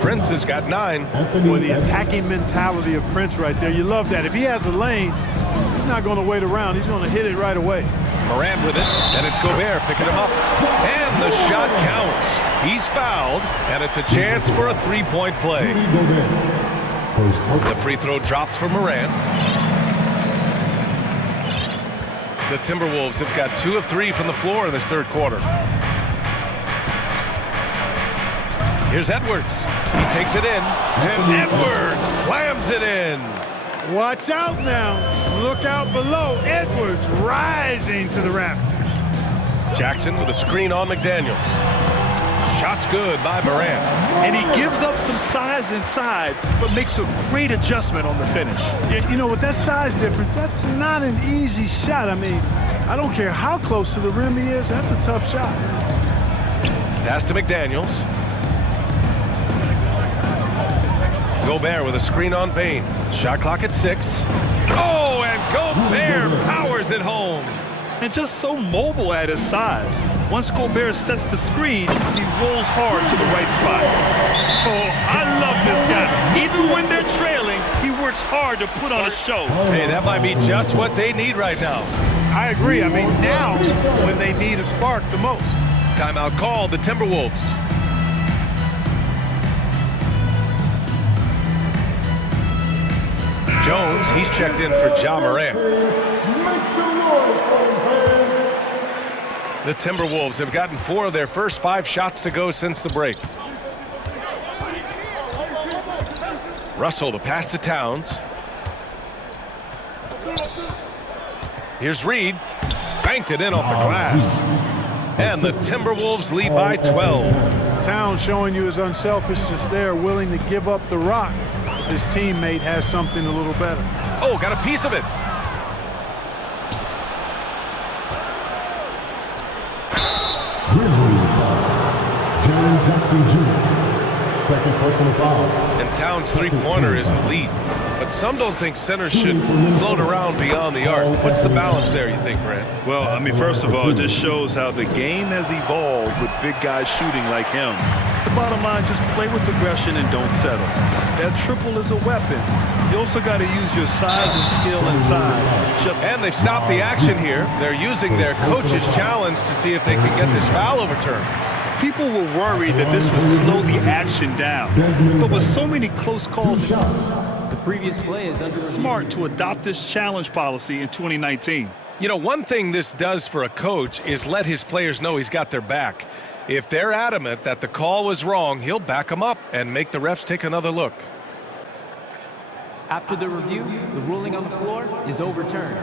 Prince has got 9. Boy, the attacking mentality of Prince right there. You love that. If he has a lane, he's not going to wait around. He's going to hit it right away. Morant with it, and it's Gobert picking him up. And the shot counts. He's fouled, and it's a chance for a 3-point play. The free throw drops for Morant. The Timberwolves have got 2 of 3 from the floor in this third quarter. Here's Edwards. He takes it in, and Edwards slams it in. Watch out now. Look out below. Edwards rising to the rafters. Jackson with a screen on McDaniels. Shot's good by Morant. And he gives up some size inside, but makes a great adjustment on the finish. Yeah, you know, with that size difference, that's not an easy shot. I mean, I don't care how close to the rim he is. That's a tough shot. Pass to McDaniels. Gobert with a screen on Payne. Shot clock at 6. Oh, and Gobert powers it home. And just so mobile at his size. Once Gobert sets the screen, he rolls hard to the right spot. Oh, I love this guy. Even when they're trailing, he works hard to put on a show. Hey, that might be just what they need right now. I agree. I mean, now's when they need a spark the most. Timeout called, the Timberwolves. Jones, he's checked in for Ja Morant. The Timberwolves have gotten 4 of their first 5 shots to go since the break. Russell, the pass to Towns. Here's Reid. Banked it in off the glass. And the Timberwolves lead by 12. Towns showing you his unselfishness there, willing to give up the rock if his teammate has something a little better. Oh, got a piece of it. Grizzlies foul. Jaren Jackson Jr. Second personal foul. And Towns' three-pointer is elite. But some don't think centers should float around beyond the arc. What's the balance there, you think, Grant? Well, I mean, first of all, it just shows how the game has evolved with big guys shooting like him. The bottom line, just play with aggression and don't settle. That triple is a weapon. You also got to use your size and skill inside. And they've stopped the action here. They're using their coach's challenge to see if they can get this foul overturned. People were worried that this would slow the action down. But with so many close calls, The previous play is under review. smart to adopt this challenge policy in 2019. You know, one thing this does for a coach is let his players know he's got their back. If they're adamant that the call was wrong, he'll back them up and make the refs take another look. After the review, the ruling on the floor is overturned.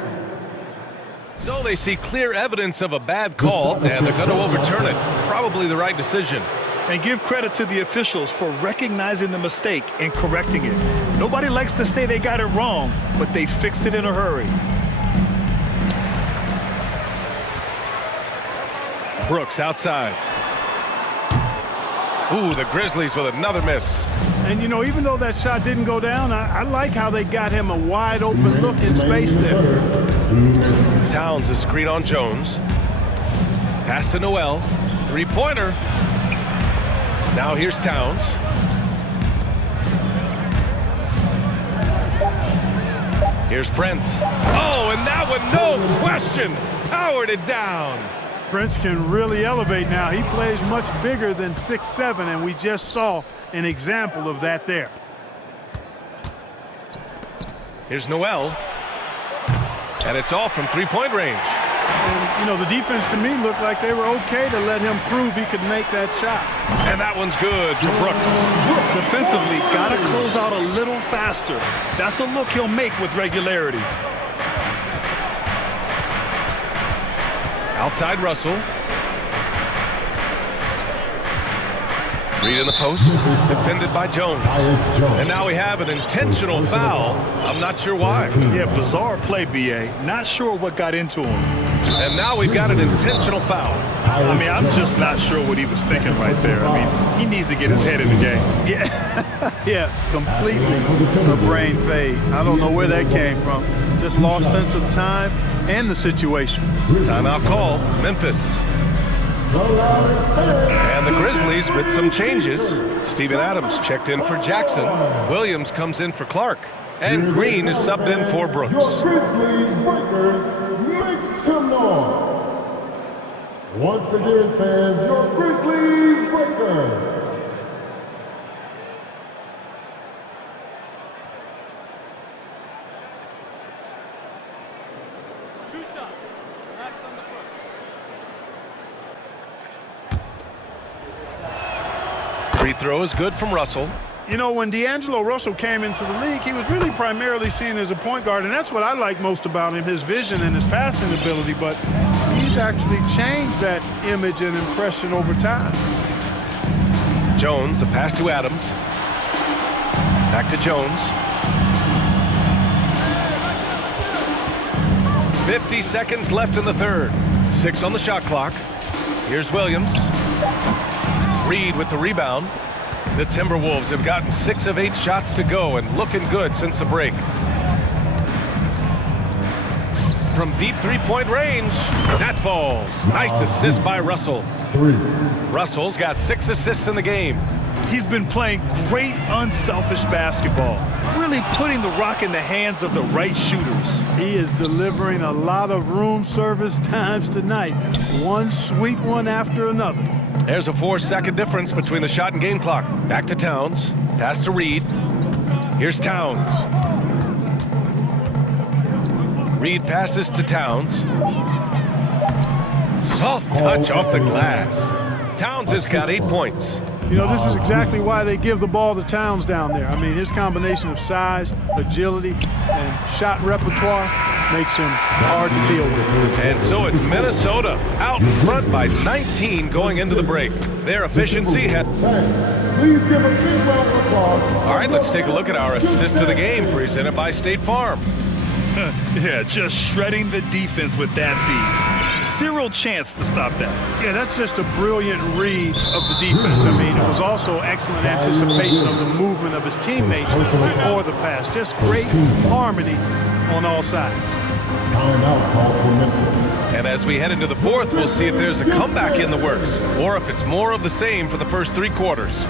So they see clear evidence of a bad call, and they're going to overturn it. Probably the right decision. And give credit to the officials for recognizing the mistake and correcting it. Nobody likes to say they got it wrong, but they fixed it in a hurry. Brooks outside. Ooh, the Grizzlies with another miss. And, you know, even though that shot didn't go down, I like how they got him a wide open look in space there. Towns a screen on Jones. Pass to Noel. Three-pointer. Now here's Towns. Here's Prince. Oh, and that one, no question, powered it down. Prince can really elevate now. He plays much bigger than 6'7", and we just saw an example of that there. Here's Noel. And it's all from three-point range. And, you know, the defense to me looked like they were okay to let him prove he could make that shot. And that one's good for Brooks. Defensively, got to close out a little faster. That's a look he'll make with regularity. Outside Russell. Reed in the post, defended by Jones. And now we have an intentional foul. I'm not sure why. Yeah, bizarre play, B.A. Not sure what got into him. And now we've got an intentional foul. I mean, I'm just not sure what he was thinking right there. I mean, he needs to get his head in the game. Yeah, yeah, completely a brain fade. I don't know where that came from. Just lost sense of time and the situation. Timeout call, Memphis. And the Grizzlies with some changes. Steven Adams checked in for Jackson. Williams comes in for Clark. And Green is subbed in for Brooks. Your Grizzlies breakers, make some noise. Once again, fans, your Grizzlies breakers. Free throw is good from Russell. You know, when D'Angelo Russell came into the league, he was really primarily seen as a point guard, and that's what I like most about him, his vision and his passing ability, but he's actually changed that image and impression over time. Jones, the pass to Adams. Back to Jones. 50 seconds left in the third. 6 on the shot clock. Here's Williams. Reed with the rebound. The Timberwolves have gotten 6 of 8 shots to go and looking good since the break. From deep three-point range, that falls. Nice assist by Russell. Russell's got 6 assists in the game. He's been playing great, unselfish basketball, really putting the rock in the hands of the right shooters. He is delivering a lot of room service times tonight. One sweet one after another. There's a 4-second difference between the shot and game clock. Back to Towns. Pass to Reed. Here's Towns. Reed passes to Towns. Soft touch off the glass. Towns has got 8 points. You know, this is exactly why they give the ball to Towns down there. I mean, his combination of size, agility, and shot repertoire makes him hard to deal with. And so it's Minnesota out in front by 19 going into the break. Their efficiency had... Please give a big round of applause. All right, let's take a look at our assist of the game presented by State Farm. Yeah, just shredding the defense with that feed. Zero chance to stop that. Yeah, that's just a brilliant read of the defense. I mean, it was also excellent anticipation of the movement of his teammates before the pass. Just great harmony on all sides. timeout call for Memphis. And as we head into the fourth, we'll see if there's a comeback in the works or if it's more of the same for the first 3 quarters.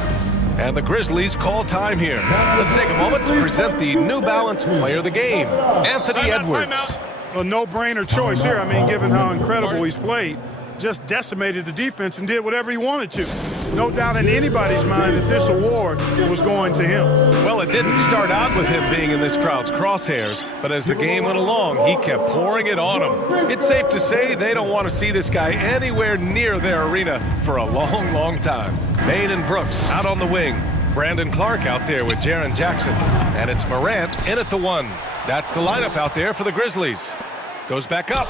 And the Grizzlies call time here. Let's take a moment to present the New Balance Player of the Game, Anthony Edwards. A no-brainer choice here. I mean, given how incredible he's played, just decimated the defense and did whatever he wanted to. No doubt in anybody's mind that this award was going to him. Well, it didn't start out with him being in this crowd's crosshairs, but as the game went along, he kept pouring it on them. It's safe to say they don't want to see this guy anywhere near their arena for a long, long time. Bain and Brooks out on the wing. Brandon Clark out there with Jaren Jackson. And it's Morant in at the 1. That's the lineup out there for the Grizzlies. Goes back up.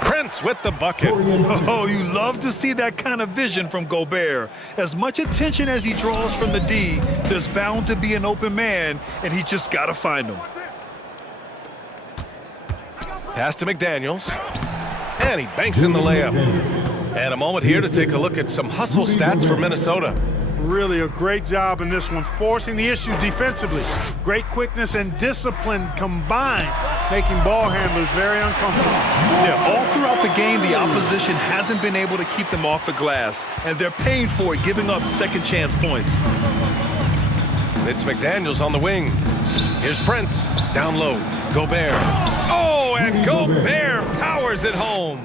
Prince with the bucket. Oh, you love to see that kind of vision from Gobert. As much attention as he draws from the D, there's bound to be an open man, and he just got to find him. Pass to McDaniels. And he banks in the layup. And a moment here to take a look at some hustle stats for Minnesota. Really a great job in this one, forcing the issue defensively. Great quickness and discipline combined, making ball handlers very uncomfortable. Yeah, all throughout the game, the opposition hasn't been able to keep them off the glass, and they're paying for it, giving up second chance points. It's McDaniels on the wing. Here's Prince, down low. Gobert. Oh, and Gobert powers it home.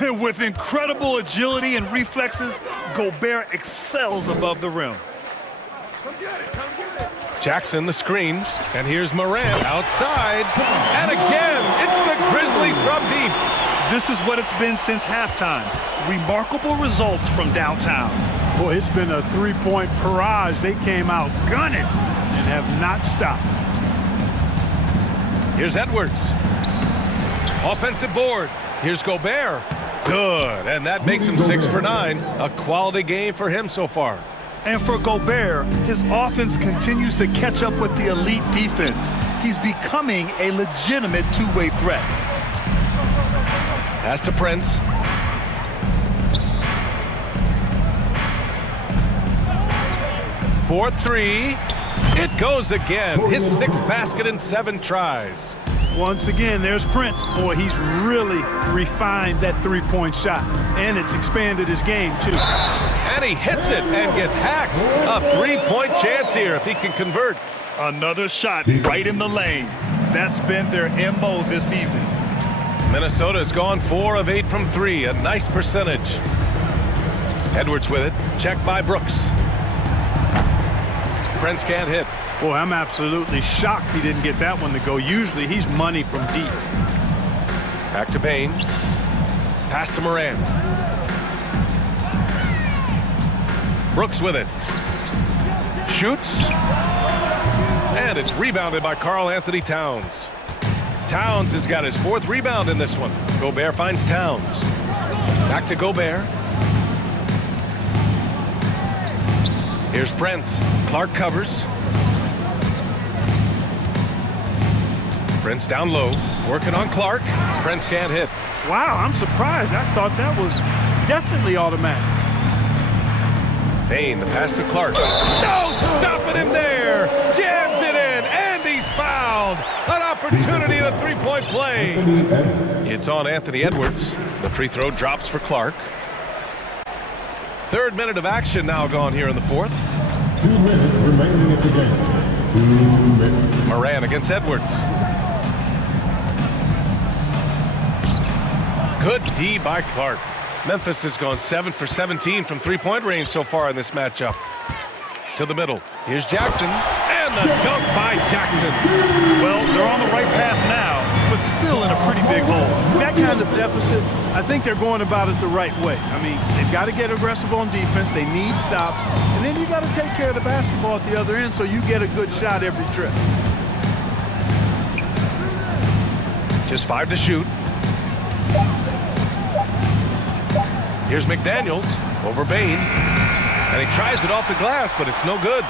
With incredible agility and reflexes, Gobert excels above the rim. Jackson the screen, and here's Morant outside. And again, it's the Grizzlies from deep. This is what it's been since halftime. Remarkable results from downtown. Boy, it's been a three-point barrage. They came out gunning and have not stopped. Here's Edwards. Offensive board. Here's Gobert. Good, and that makes him 6 for 9. A quality game for him so far. And for Gobert, his offense continues to catch up with the elite defense. He's becoming a legitimate two-way threat. Pass to Prince. For 3. It goes again. His 6th basket in 7 tries. Once again, there's Prince. Boy, he's really refined that three-point shot, and it's expanded his game, too. And he hits it and gets hacked. A 3-point chance here if he can convert. Another shot right in the lane. That's been their MO this evening. Minnesota's gone 4 of 8 from 3, a nice percentage. Edwards with it, checked by Brooks. Prince can't hit. Boy, I'm absolutely shocked he didn't get that one to go. Usually he's money from deep. Back to Bain. Pass to Morant. Brooks with it. Shoots. And it's rebounded by Karl Anthony Towns. Towns has got his 4th rebound in this one. Gobert finds Towns. Back to Gobert. Here's Prince. Clark covers. Prince down low, working on Clark. Prince can't hit. Wow, I'm surprised. I thought that was definitely automatic. Bain, the pass to Clark. No, stopping him there. Jams it in, and he's fouled. An opportunity at a 3-point play. It's on Anthony Edwards. The free throw drops for Clark. 3rd minute of action now gone here in the 4th. 2 minutes remaining in the game. 2 minutes. Morant against Edwards. Good D by Clark. Memphis has gone 7 for 17 from 3-point range so far in this matchup. To the middle. Here's Jackson. And the dunk by Jackson. Well, they're on the right path now, but still in a pretty big hole. That kind of deficit, I think they're going about it the right way. I mean, they've got to get aggressive on defense. They need stops. And then you got to take care of the basketball at the other end so you get a good shot every trip. Just 5 to shoot. Here's McDaniels over Bain. And he tries it off the glass, but it's no good.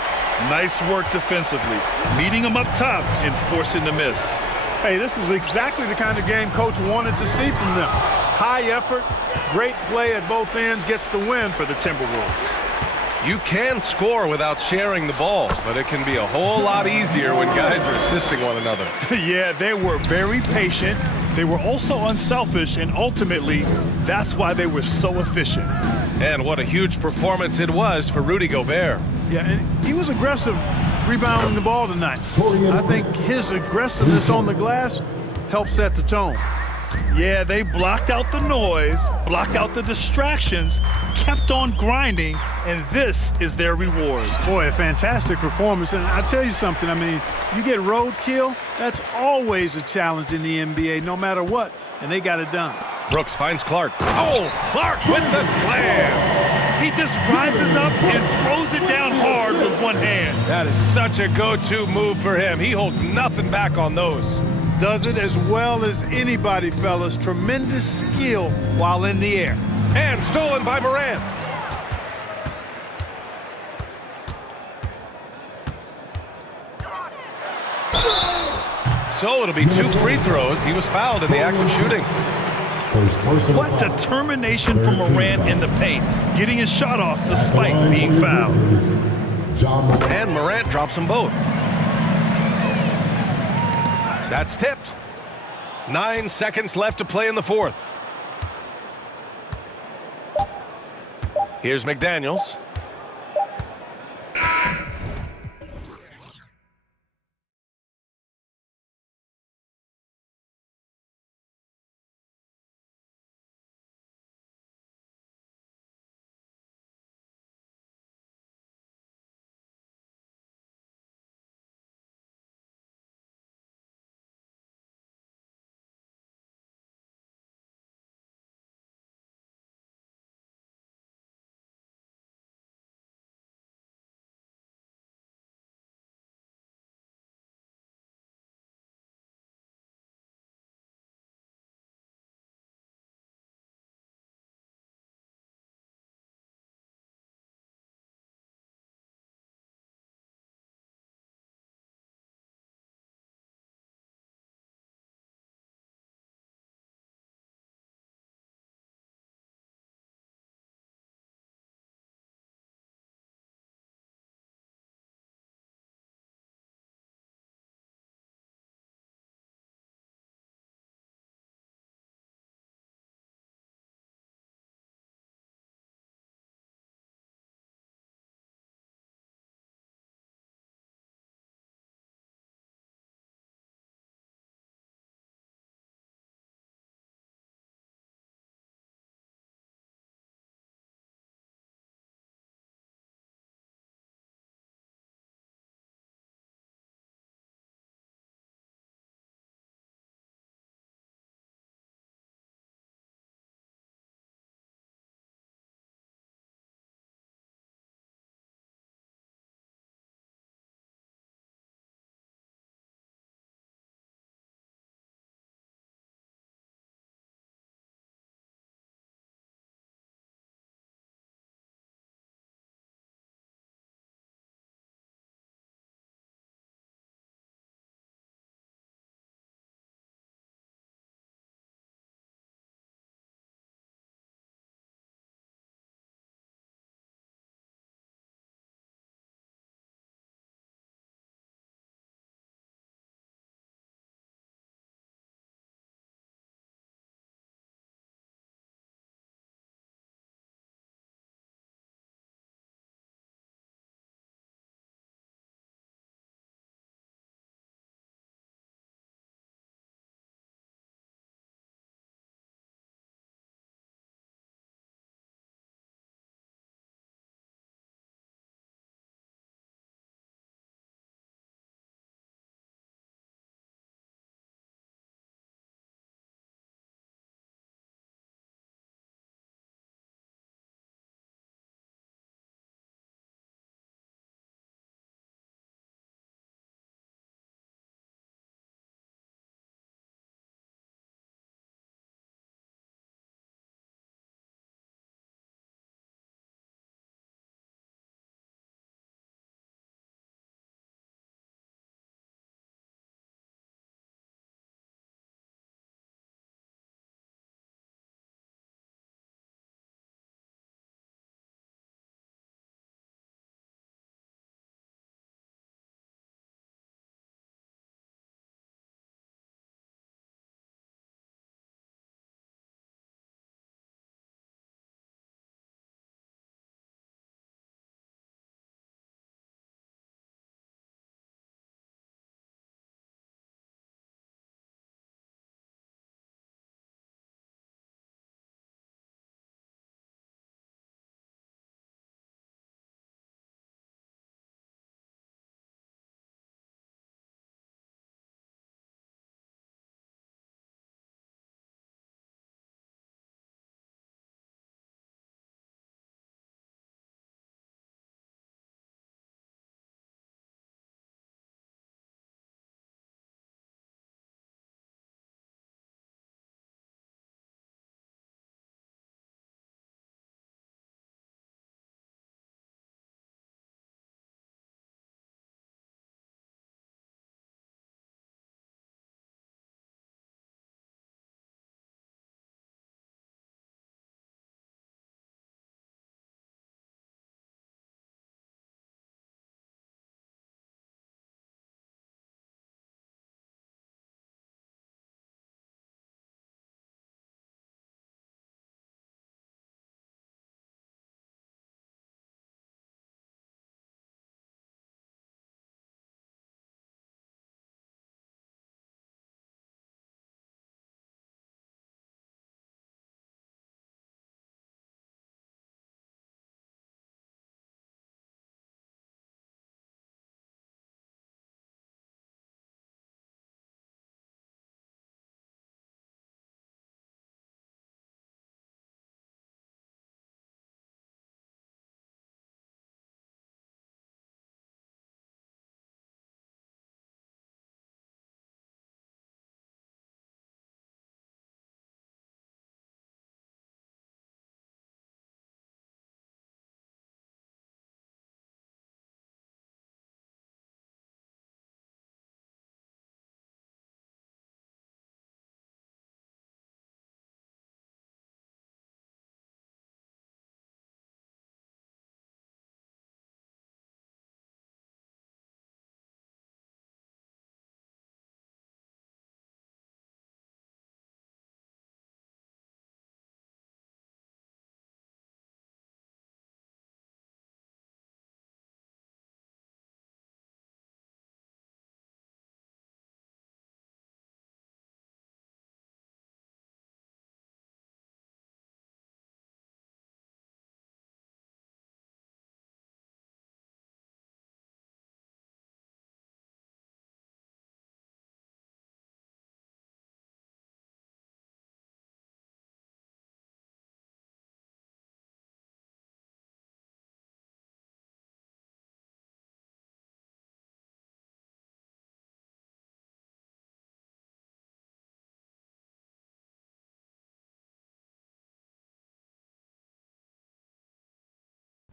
Nice work defensively, meeting him up top and forcing the miss. Hey, this was exactly the kind of game coach wanted to see from them. High effort, great play at both ends, gets the win for the Timberwolves. You can score without sharing the ball, but it can be a whole lot easier when guys are assisting one another. Yeah, they were very patient, They were also unselfish, and ultimately, that's why they were so efficient. And what a huge performance it was for Rudy Gobert. Yeah, and he was aggressive rebounding the ball tonight. I think his aggressiveness on the glass helped set the tone. Yeah, they blocked out the noise, blocked out the distractions, kept on grinding, and this is their reward. Boy, a fantastic performance. And I'll tell you something, I mean, you get roadkill, that's always a challenge in the NBA, no matter what, and they got it done. Brooks finds Clark. Oh, Clark with the slam. He just rises up and throws it down hard with one hand. That is such a go-to move for him. He holds nothing back on those. Does it as well as anybody, fellas. Tremendous skill while in the air. And stolen by Morant. So it'll be 2 free throws. He was fouled in the act of shooting. What determination from Morant in the paint, getting his shot off despite being fouled. And Morant drops them both. That's tipped. 9 seconds left to play in the fourth. Here's McDaniels.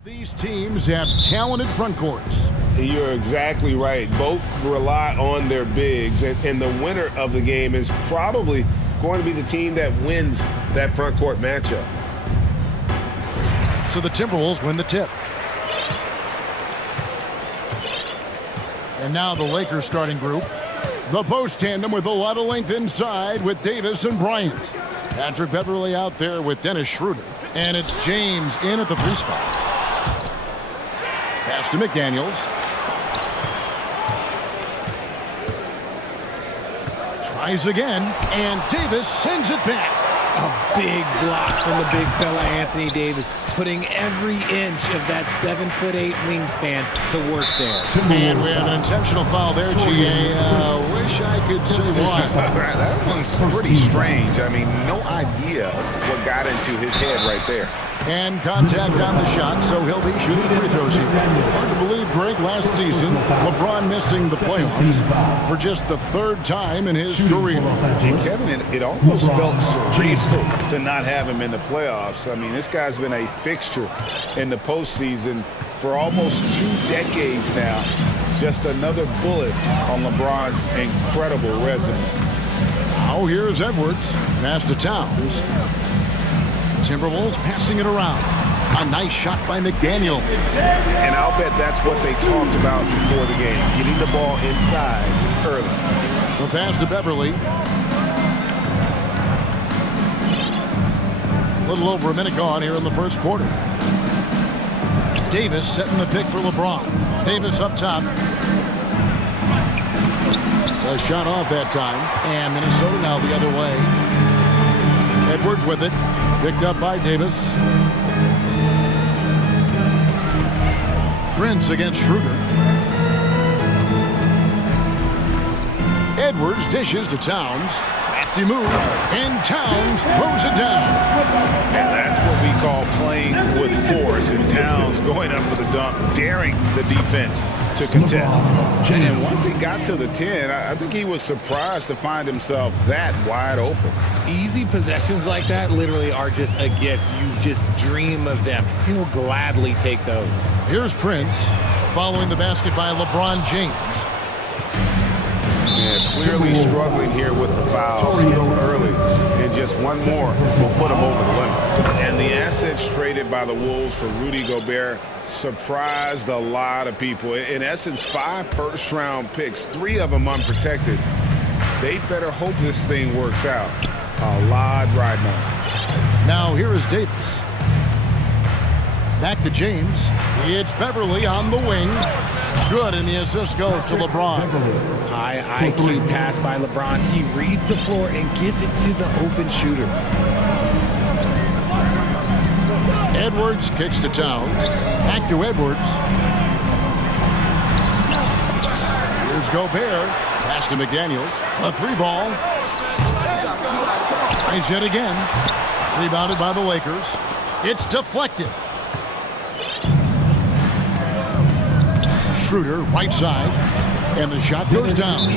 These teams have talented front courts. You're exactly right. Both rely on their bigs, and the winner of the game is probably going to be the team that wins that front court matchup. So the Timberwolves win the tip. And now the Lakers starting group. The post tandem with a lot of length inside with Davis and Bryant. Patrick Beverly out there with Dennis Schroeder. And it's James in at the 3 spot. Pass to McDaniels. Tries again, and Davis sends it back. A big block from the big fella Anthony Davis, putting every inch of that 7'8" wingspan to work there. And we have an intentional foul there, GA. Wish I could say why. That one's pretty strange. I mean, no idea what got into his head right there. And contact on the shot, so he'll be shooting free throws here. Hard to believe, Greg, last season, LeBron missing the playoffs for just the 3rd time in his career. Kevin, it almost felt surreal to not have him in the playoffs. I mean, this guy's been a fixture in the postseason for almost 2 decades now. Just another bullet on LeBron's incredible resume. Now here's Edwards. Pass to Towns. Timberwolves passing it around. A nice shot by McDaniel. And I'll bet that's what they talked about before the game, getting the ball inside early. The pass to Beverly. A little over a minute gone here in the first quarter. Davis setting the pick for LeBron. Davis up top. A shot off that time. And Minnesota now the other way. Edwards with it. Picked up by Davis. Prince against Schroeder. Edwards dishes to Towns. Crafty move. And Towns throws it down. And that's what we call playing with force. And Towns going up for the dunk, daring the defense to contest. And once he got to the 10, I think he was surprised to find himself that wide open. Easy possessions like that literally are just a gift. You just dream of them. He'll gladly take those. Here's Prince following the basket by LeBron James. Yeah, clearly struggling here with the foul. Skipped early, and just one more will put him over the limit. And the assets traded by the Wolves for Rudy Gobert surprised a lot of people. In essence, 5 first-round picks, 3 of them unprotected. They better hope this thing works out. A lot riding on it. Now here is Davis. Back to James. It's Beverly on the wing. Good, and the assist goes to LeBron. High IQ pass by LeBron. He reads the floor and gets it to the open shooter. Edwards kicks to Towns. Back to Edwards. Here's Gobert. Pass to McDaniels. A 3-ball. Tries yet again. Rebounded by the Lakers. It's deflected. Schroeder, right side, and the shot goes down.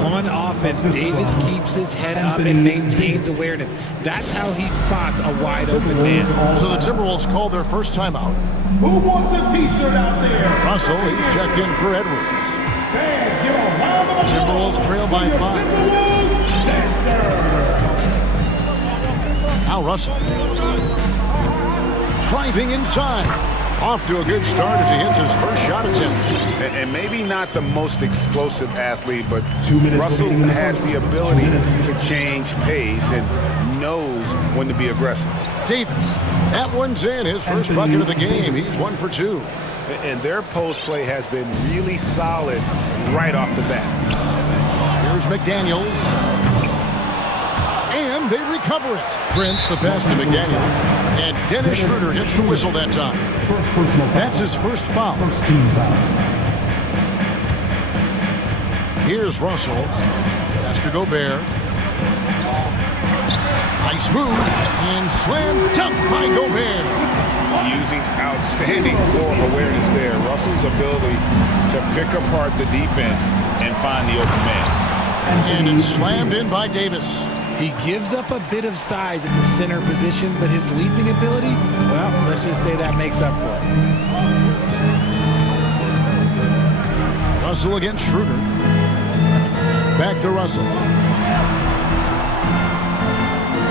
On offense, Davis keeps his head up and maintains awareness. That's how he spots a wide-open man. So the Timberwolves call their first timeout. Who wants a T-shirt out there? Russell, he's checked in for Edwards. Fans, give a round of applause. Timberwolves trail by 5. Now Russell. Driving inside. Off to a good start as he hits his first shot attempt. And maybe not the most explosive athlete, but Russell has the ability to change pace and knows when to be aggressive. Davis, that one's in, his first bucket of the game. He's 1 for 2. And their post play has been really solid right off the bat. Here's McDaniels. And they recover it. Prince, the pass to McDaniels. And Dennis Schroeder gets the whistle that time. That's his first foul. Here's Russell. Pass to Gobert. Nice move. And slam dunk by Gobert. Using outstanding floor awareness there. Russell's ability to pick apart the defense and find the open man. And it's slammed in by Davis. He gives up a bit of size at the center position, but his leaping ability, well, let's just say that makes up for it. Russell against Schroeder. Back to Russell.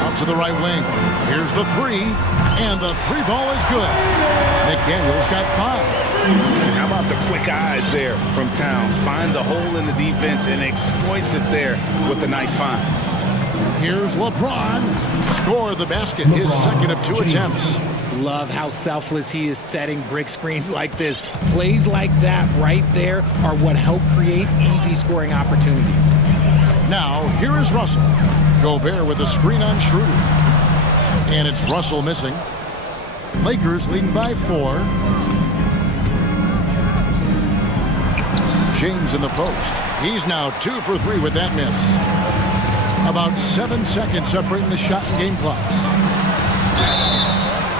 Out to the right wing. Here's the three, and the three ball is good. McDaniels got 5. How about the quick eyes there from Towns? Finds a hole in the defense and exploits it there with a nice find. Here's LeBron. Score the basket, his second of 2 attempts. Love how selfless he is setting brick screens like this. Plays like that right there are what help create easy scoring opportunities. Now, here is Russell. Gobert with a screen on Schroeder. And it's Russell missing. Lakers leading by 4. James in the post. He's now 2 for 3 with that miss. About 7 seconds separating the shot and game clocks.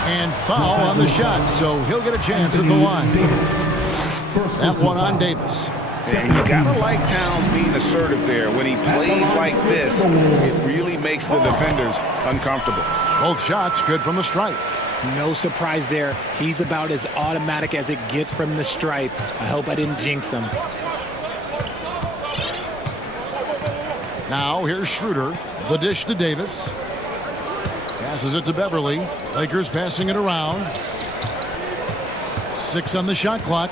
And foul on the shot, so he'll get a chance at the line. That one on Davis. And you gotta like Towns being assertive there. When he plays like this, it really makes the defenders uncomfortable. Both shots good from the stripe. No surprise there. He's about as automatic as it gets from the stripe. I hope I didn't jinx him. Now here's Schroeder. The dish to Davis. Passes it to Beverly. Lakers passing it around. 6 on the shot clock.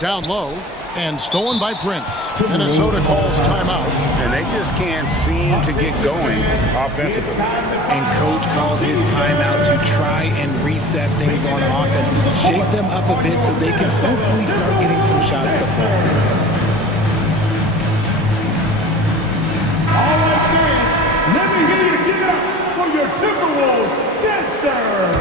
Down low and stolen by Prince. Minnesota calls timeout. And they just can't seem to get going offensively. And coach called his timeout to try and reset things on offense. Shake them up a bit so they can hopefully start getting some shots to fall. All right, fans, let me hear you give it up for your Timberwolves dancers.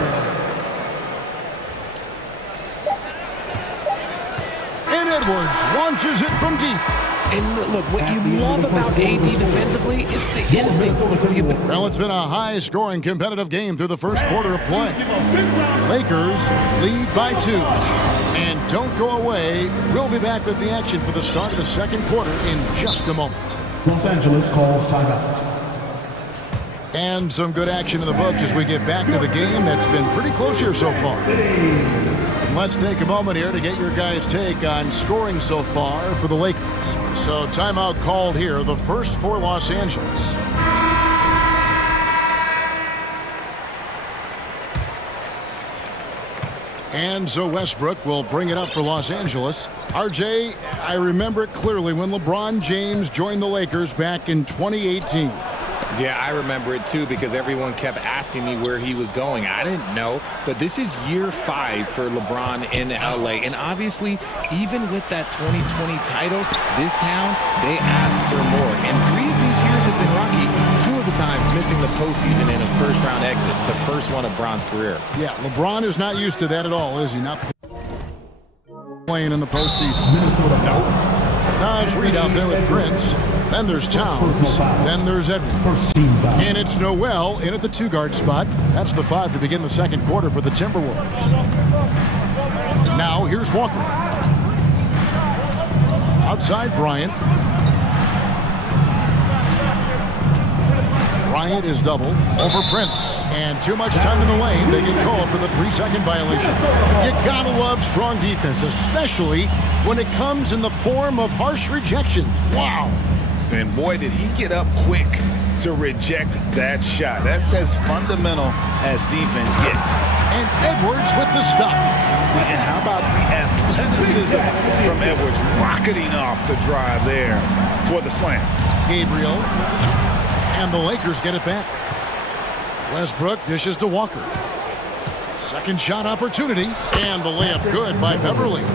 And Edwards launches it from deep. And look, what you love about AD defensively, it's the instincts. Well, it's been a high-scoring competitive game through the first quarter of play. Lakers lead by 2. And don't go away. We'll be back with the action for the start of the second quarter in just a moment. Los Angeles calls timeout. And some good action in the books as we get back to the game that's been pretty close here so far. Let's take a moment here to get your guys' take on scoring so far for the Lakers. So timeout called here, the first for Los Angeles. And so Westbrook will bring it up for Los Angeles. RJ, I remember it clearly when LeBron James joined the Lakers back in 2018. Yeah, I remember it too because everyone kept asking me where he was going. I didn't know, but this is year 5 for LeBron in LA. And obviously, even with that 2020 title, this town, they asked for more. And 3 of these years have been rocky. 2 of the times missing the postseason in a first-round exit, the first one of Bron's career. Yeah, LeBron is not used to that at all, is he? Not playing in the postseason. No. Taj Reed out there with Prince. Then there's Towns. Then there's Edwards. And it's Noel in at the 2-guard spot. That's the 5 to begin the second quarter for the Timberwolves. Now here's Walker. Outside Bryant. Bryant is double over Prince. And too much time in the lane. They get called for the 3-second violation. You gotta love strong defense, especially when it comes in the form of harsh rejections. Wow. And boy, did he get up quick to reject that shot. That's as fundamental as defense gets. And Edwards with the stuff. And how about the athleticism from Edwards rocketing off the drive there for the slam. Gabriel. And the Lakers get it back. Westbrook dishes to Walker. Second shot opportunity. And the layup good by Beverly.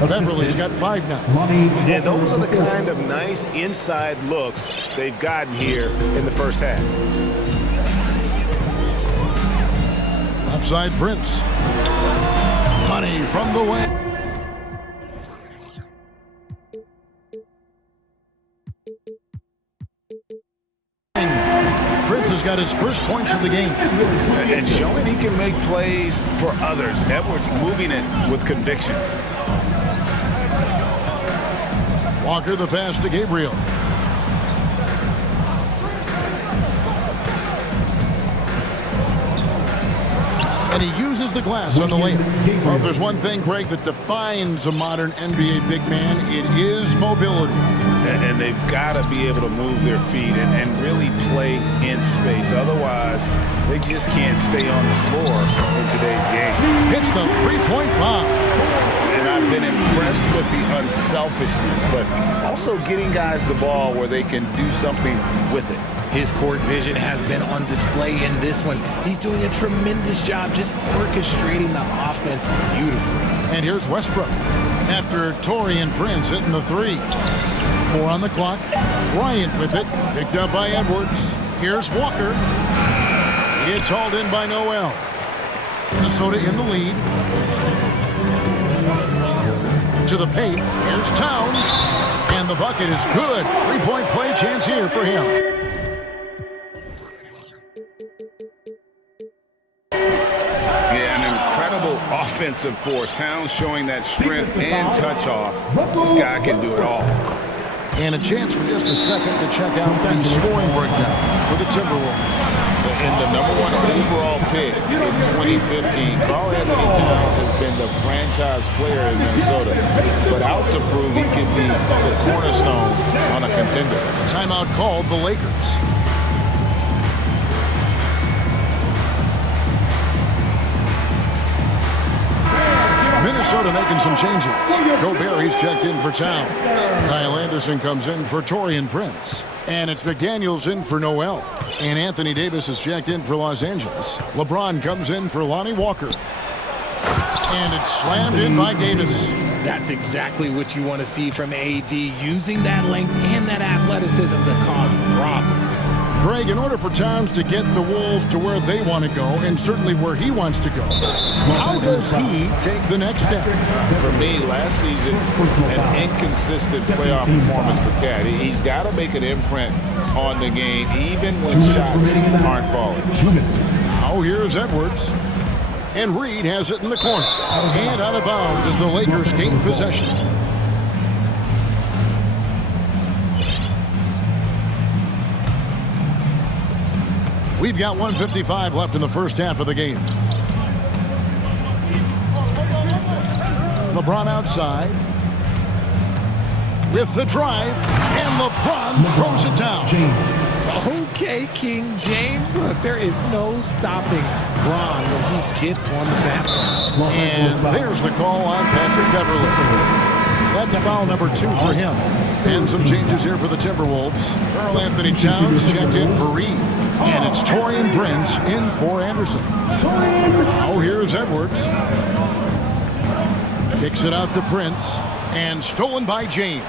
Beverly's got 5 now. And those are the kind of nice inside looks they've gotten here in the first half. Upside Prince. Money from the wing. Prince has got his first points of the game. And showing he can make plays for others. Edwards moving it with conviction. Walker the pass to Gabriel. And he uses the glass on the layup. Well, if there's one thing, Greg, that defines a modern NBA big man, it is mobility. And they've got to be able to move their feet and really play in space. Otherwise, they just can't stay on the floor in today's game. Hits the three-point bomb. And I've been impressed with the unselfishness, but also getting guys the ball where they can do something with it. His court vision has been on display in this one. He's doing a tremendous job just orchestrating the offense beautifully. And here's Westbrook after Taurean Prince hitting the three. 4 on the clock. Bryant with it. Picked up by Edwards. Here's Walker. It's hauled in by Noel. Minnesota in the lead. To the paint. Here's Towns. And the bucket is good. 3-point play chance here for him. Yeah, an incredible offensive force. Towns showing that strength and touch off. This guy can do it all. And a chance for just a second to check out the scoring breakdown for the Timberwolves. And the #1 overall pick in 2015, Karl-Anthony Towns has been the franchise player in Minnesota, but out to prove he can be the cornerstone on a contender. Timeout called the Lakers. Minnesota making some changes. Gobert, he's checked in for Towns. Kyle Anderson comes in for Taurean Prince. And it's McDaniels in for Noel. And Anthony Davis is checked in for Los Angeles. LeBron comes in for Lonnie Walker. And it's slammed in by Davis. That's exactly what you want to see from AD, using that length and that athleticism to cause problems. Greg, in order for Towns to get the Wolves to where they want to go, and certainly where he wants to go, how does he take the next step? For me, last season, an inconsistent playoff performance for Cat. He's got to make an imprint on the game, even when shots aren't falling. Now here's Edwards. And Reed has it in the corner. And out of bounds as the Lakers gain possession. We've got 1:55 left in the first half of the game. LeBron outside with the drive, and LeBron throws it down. Okay, King James. Look, there is no stopping Bron when he gets on the balance. And there's the call on Patrick Beverley. That's foul number 2 for him. And some changes here for the Timberwolves. Karl-Anthony Towns checked in for Reed. And it's Taurean Prince in for Anderson. Now here's Edwards. Kicks it out to Prince. And stolen by James.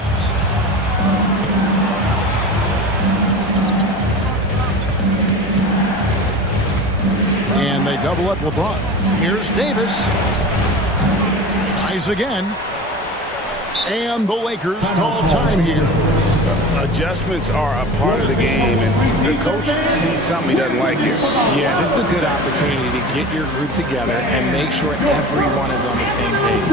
And they double up LeBron. Here's Davis. Tries again. And the Lakers call time here. Adjustments are a part of the game, and the coach sees something he doesn't like here. Yeah, this is a good opportunity to get your group together and make sure everyone is on the same page.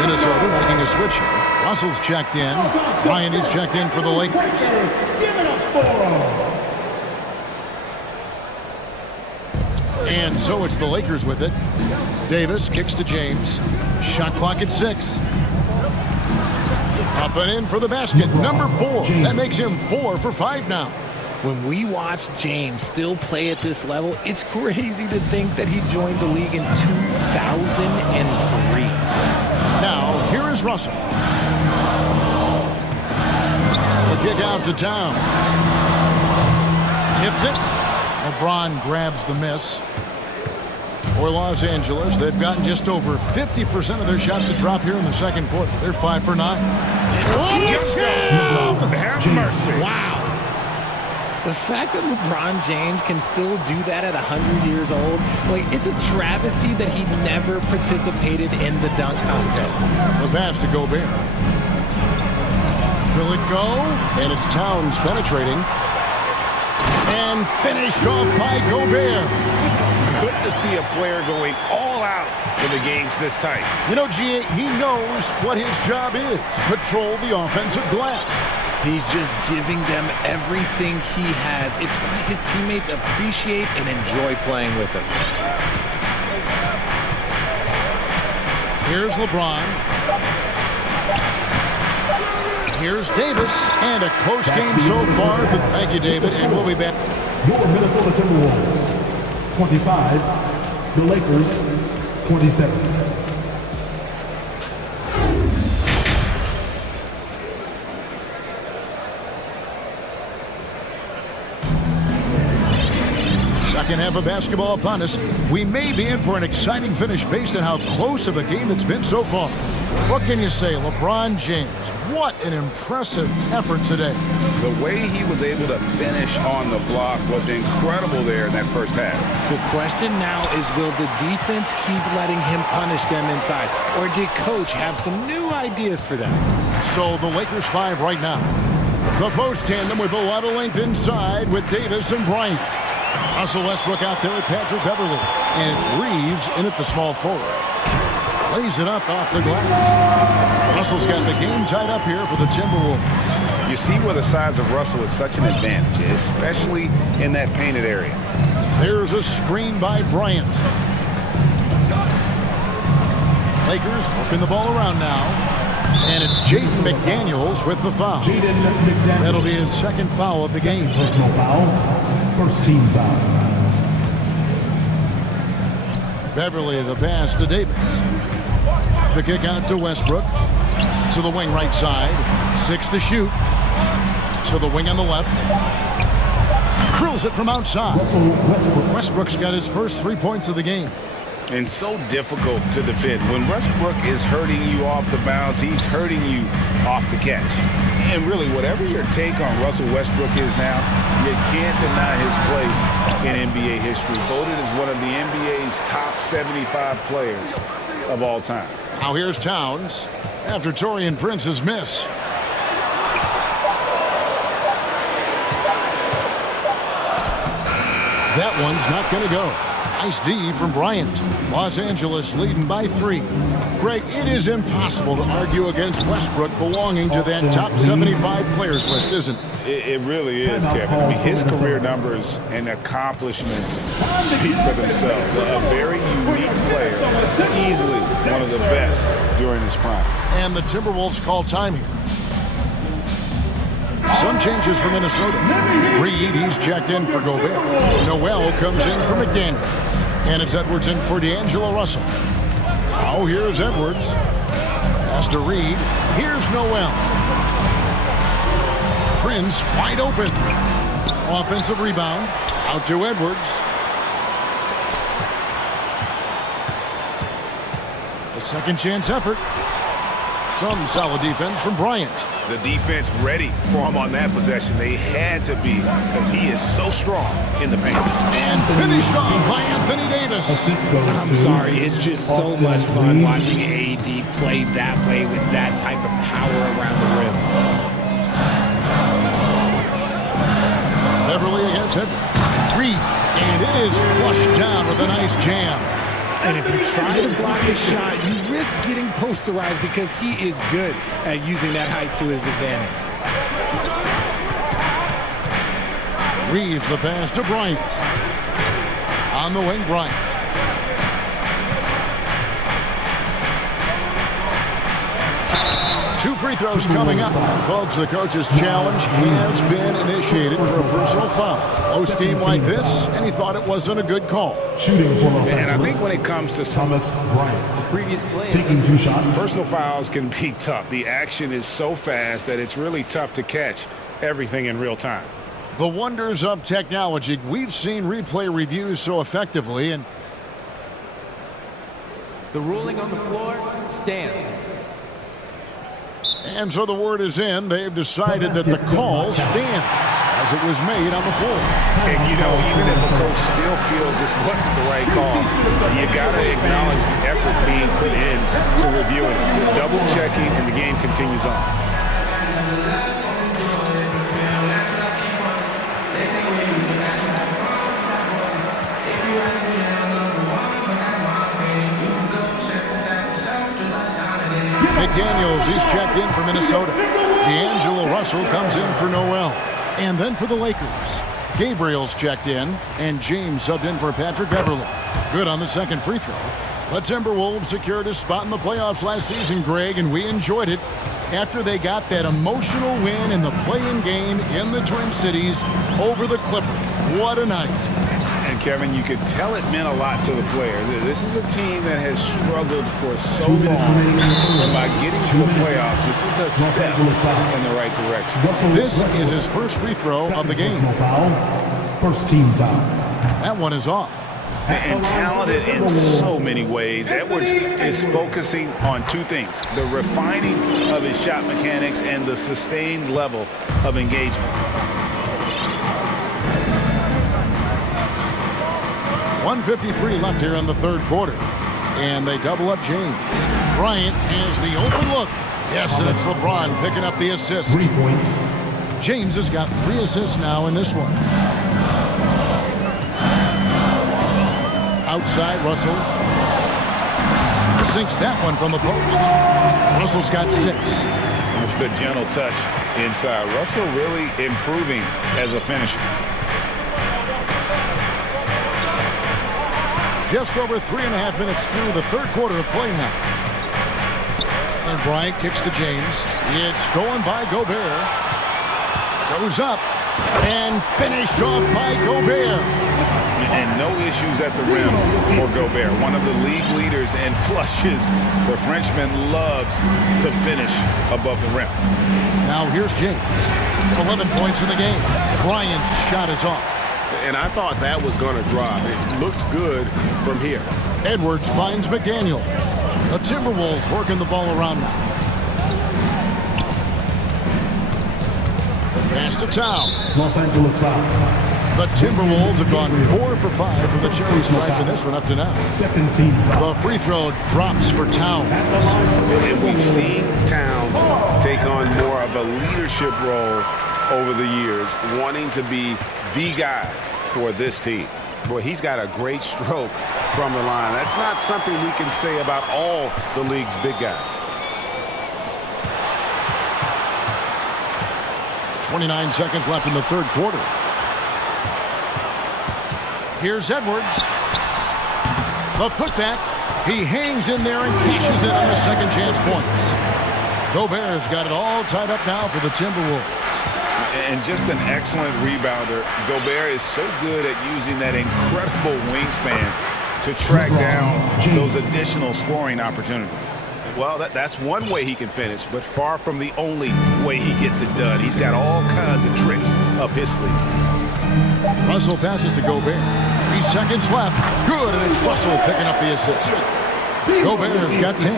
Minnesota making a switch. Russell's checked in. Bryant is checked in for the Lakers. And so it's the Lakers with it. Davis kicks to James. Shot clock at 6. Up and in for the basket. Number 4. That makes him 4 for 5 now. When we watch James still play at this level, it's crazy to think that he joined the league in 2003. Now, here is Russell. The kick out to Towns. Tips it. LeBron grabs the miss. For Los Angeles, they've gotten just over 50% of their shots to drop here in the second quarter. They're 5 for 9. Have mercy. Wow. The fact that LeBron James can still do that at 100 years old, like, it's a travesty that he never participated in the dunk contest. The pass to Gobert. Will it go? And it's Towns penetrating. And finished off by Gobert. Good to see a player going all out in the games this tight. You know, G.A., he knows what his job is. Patrol the offensive glass. He's just giving them everything he has. It's why his teammates appreciate and enjoy playing with him. Here's LeBron. Here's Davis. And a close game so far. Thank you, David. And we'll be back. Your Minnesota Timberwolves, 25. The Lakers, 27. Second half of basketball upon us. We may be in for an exciting finish based on how close of a game it's been so far. What can you say? LeBron James, what an impressive effort today. The way he was able to finish on the block was incredible there in that first half. The question now is, will the defense keep letting him punish them inside? Or did coach have some new ideas for them? So the Lakers 5 right now. The post tandem with a lot of length inside with Davis and Bryant. Russell Westbrook out there with Patrick Beverly. And it's Reeves in at the small forward. Lays it up off the glass. Russell's got the game tied up here for the Timberwolves. You see where the size of Russell is such an advantage, especially in that painted area. There's a screen by Bryant. Lakers working the ball around now. And it's Jaden McDaniels with the foul. That'll be his second foul of the game. Personal foul. First team foul. Beverly the pass to Davis. The kick out to Westbrook. To the wing right side. 6 to shoot. To the wing on the left. Curls it from outside. Westbrook's got his first 3 points of the game. And so difficult to defend. When Westbrook is hurting you off the bounce, he's hurting you off the catch. And really, whatever your take on Russell Westbrook is now, you can't deny his place in NBA history. Voted as one of the NBA's top 75 players of all time. Now here's Towns after Taurean Prince's miss. That one's not going to go. Nice D from Bryant. Los Angeles leading by 3. Greg, it is impossible to argue against Westbrook belonging to that top 75 players list, isn't it? It really is, Kevin. I mean, his career numbers and accomplishments speak for themselves. A very unique player, easily one of the best during his prime. And the Timberwolves call time here. Some changes for Minnesota. Reed, he's checked in for Gobert. Noel comes in for McDaniels. And it's Edwards in for D'Angelo Russell. Now here's Edwards. Pass to Reed. Here's Noel. Prince wide open. Offensive rebound. Out to Edwards. A second chance effort. Some solid defense from Bryant. The defense ready for him on that possession. They had to be, because he is so strong in the paint. And finished off by Anthony Davis. I'm sorry, it's just so much fun watching AD play that way with that type of power around the rim. Beverly against Edwards. Reed, and it is flushed down with a nice jam. And if you try to block his shot, you risk getting posterized because he is good at using that height to his advantage. Reeves the pass to Bryant. On the wing, Bryant. Two free throws coming up. And folks, the coach's challenge has been initiated for a personal foul. Close game like this, and he thought it wasn't a good call. Shooting for Los Angeles. And I think when it comes to Thomas Bryant, Previous play taking 2 shots. personal fouls can be tough. The action is so fast that it's really tough to catch everything in real time. The wonders of technology. We've seen replay reviews so effectively, and the ruling on the floor stands. And so the word is in. They've decided that the call stands as it was made on the floor. And, you know, even if a coach still feels this wasn't the right call, you got to acknowledge the effort being put in to reviewing it. Double-checking, and the game continues on. McDaniels, he's checked in for Minnesota. D'Angelo Russell comes in for Noel. And then for the Lakers, Gabriel's checked in, and James subbed in for Patrick Beverly. Good on the second free throw. The Timberwolves secured a spot in the playoffs last season, Greg, and we enjoyed it after they got that emotional win in the play-in game in the Twin Cities over the Clippers. What a night. And Kevin, you could tell it meant a lot to the players. This is a team that has struggled for so long, and by getting to the playoffs, this is a step in the right direction. This is his first free throw of the game. First team foul. That one is off. And talented in so many ways. Edwards is focusing on two things: the refining of his shot mechanics and the sustained level of engagement. 1:53 left here in the third quarter. And they double up James. Bryant has the open look. Yes, and it's LeBron picking up the assist. 3 points. James has got 3 assists now in this one. Outside, Russell sinks that one from the post. Russell's got 6. With a gentle touch inside. Russell really improving as a finisher. Just over 3.5 minutes through the third quarter of play now. And Bryant kicks to James. It's stolen by Gobert. Goes up and finished off by Gobert. And no issues at the rim for Gobert. One of the league leaders in flushes. The Frenchman loves to finish above the rim. Now here's James. 11 points in the game. Bryant's shot is off. And I thought that was going to drop. It looked good from here. Edwards finds McDaniel. The Timberwolves working the ball around now. Pass to Town. Los Angeles foul. The Timberwolves have gone 4 for 5 from the cherry stripe in this one up to now. Second team foul. The free throw drops for Towns. And we've seen Towns take on more of a leadership role over the years, wanting to be the guy for this team. Boy, he's got a great stroke from the line. That's not something we can say about all the league's big guys. 29 seconds left in the third quarter. Here's Edwards. The putback. He hangs in there and cashes in on the second chance points. Gobert's got it all tied up now for the Timberwolves. And just an excellent rebounder. Gobert is so good at using that incredible wingspan to track down those additional scoring opportunities. Well, that's one way he can finish, but far from the only way he gets it done. He's got all kinds of tricks up his sleeve. Russell passes to Gobert. 3 seconds left. Good, and it's Russell picking up the assist. Gobert's got 10.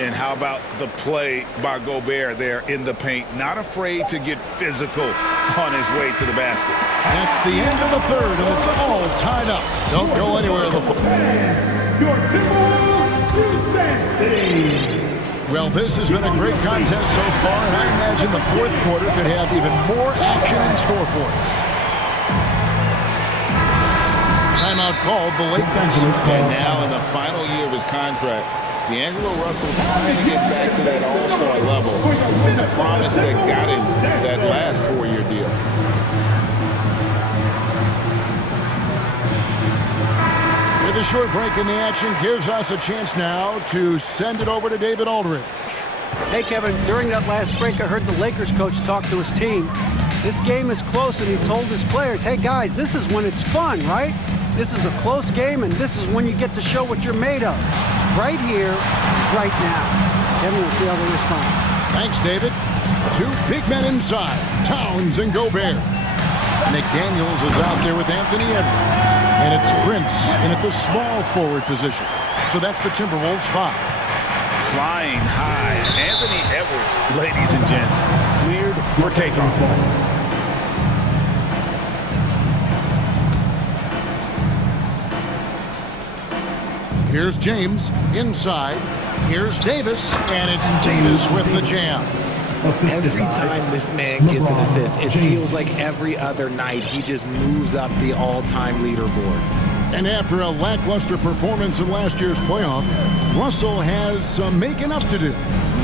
And how about the play by Gobert there in the paint? Not afraid to get physical on his way to the basket. That's the end of the third, and it's all tied up. Don't go anywhere. Well, this has been a great contest so far, and I imagine the fourth quarter could have even more action in store for us. Timeout called the Lakers. And now in the final year of his contract, D'Angelo Russell trying to get back to that all-star level and the promise that got him that last 4-year deal. With a short break in the action gives us a chance now to send it over to David Aldridge. Hey, Kevin, during that last break, I heard the Lakers coach talk to his team. This game is close, and he told his players, hey, guys, this is when it's fun, right? This is a close game, and this is when you get to show what you're made of. Right here, right now. Kevin, we'll see how they respond. Thanks, David. 2 big men inside, Towns and Gobert. McDaniels is out there with Anthony Edwards. And it's Prince in at the small forward position. So that's the Timberwolves 5. Flying high. Anthony Edwards, ladies and gents, cleared for takeoff. Here's James inside. Here's Davis, and it's Davis with the jam. Every time this man gets an assist, it feels like every other night he just moves up the all-time leaderboard. And after a lackluster performance in last year's playoff, Russell has some making up to do.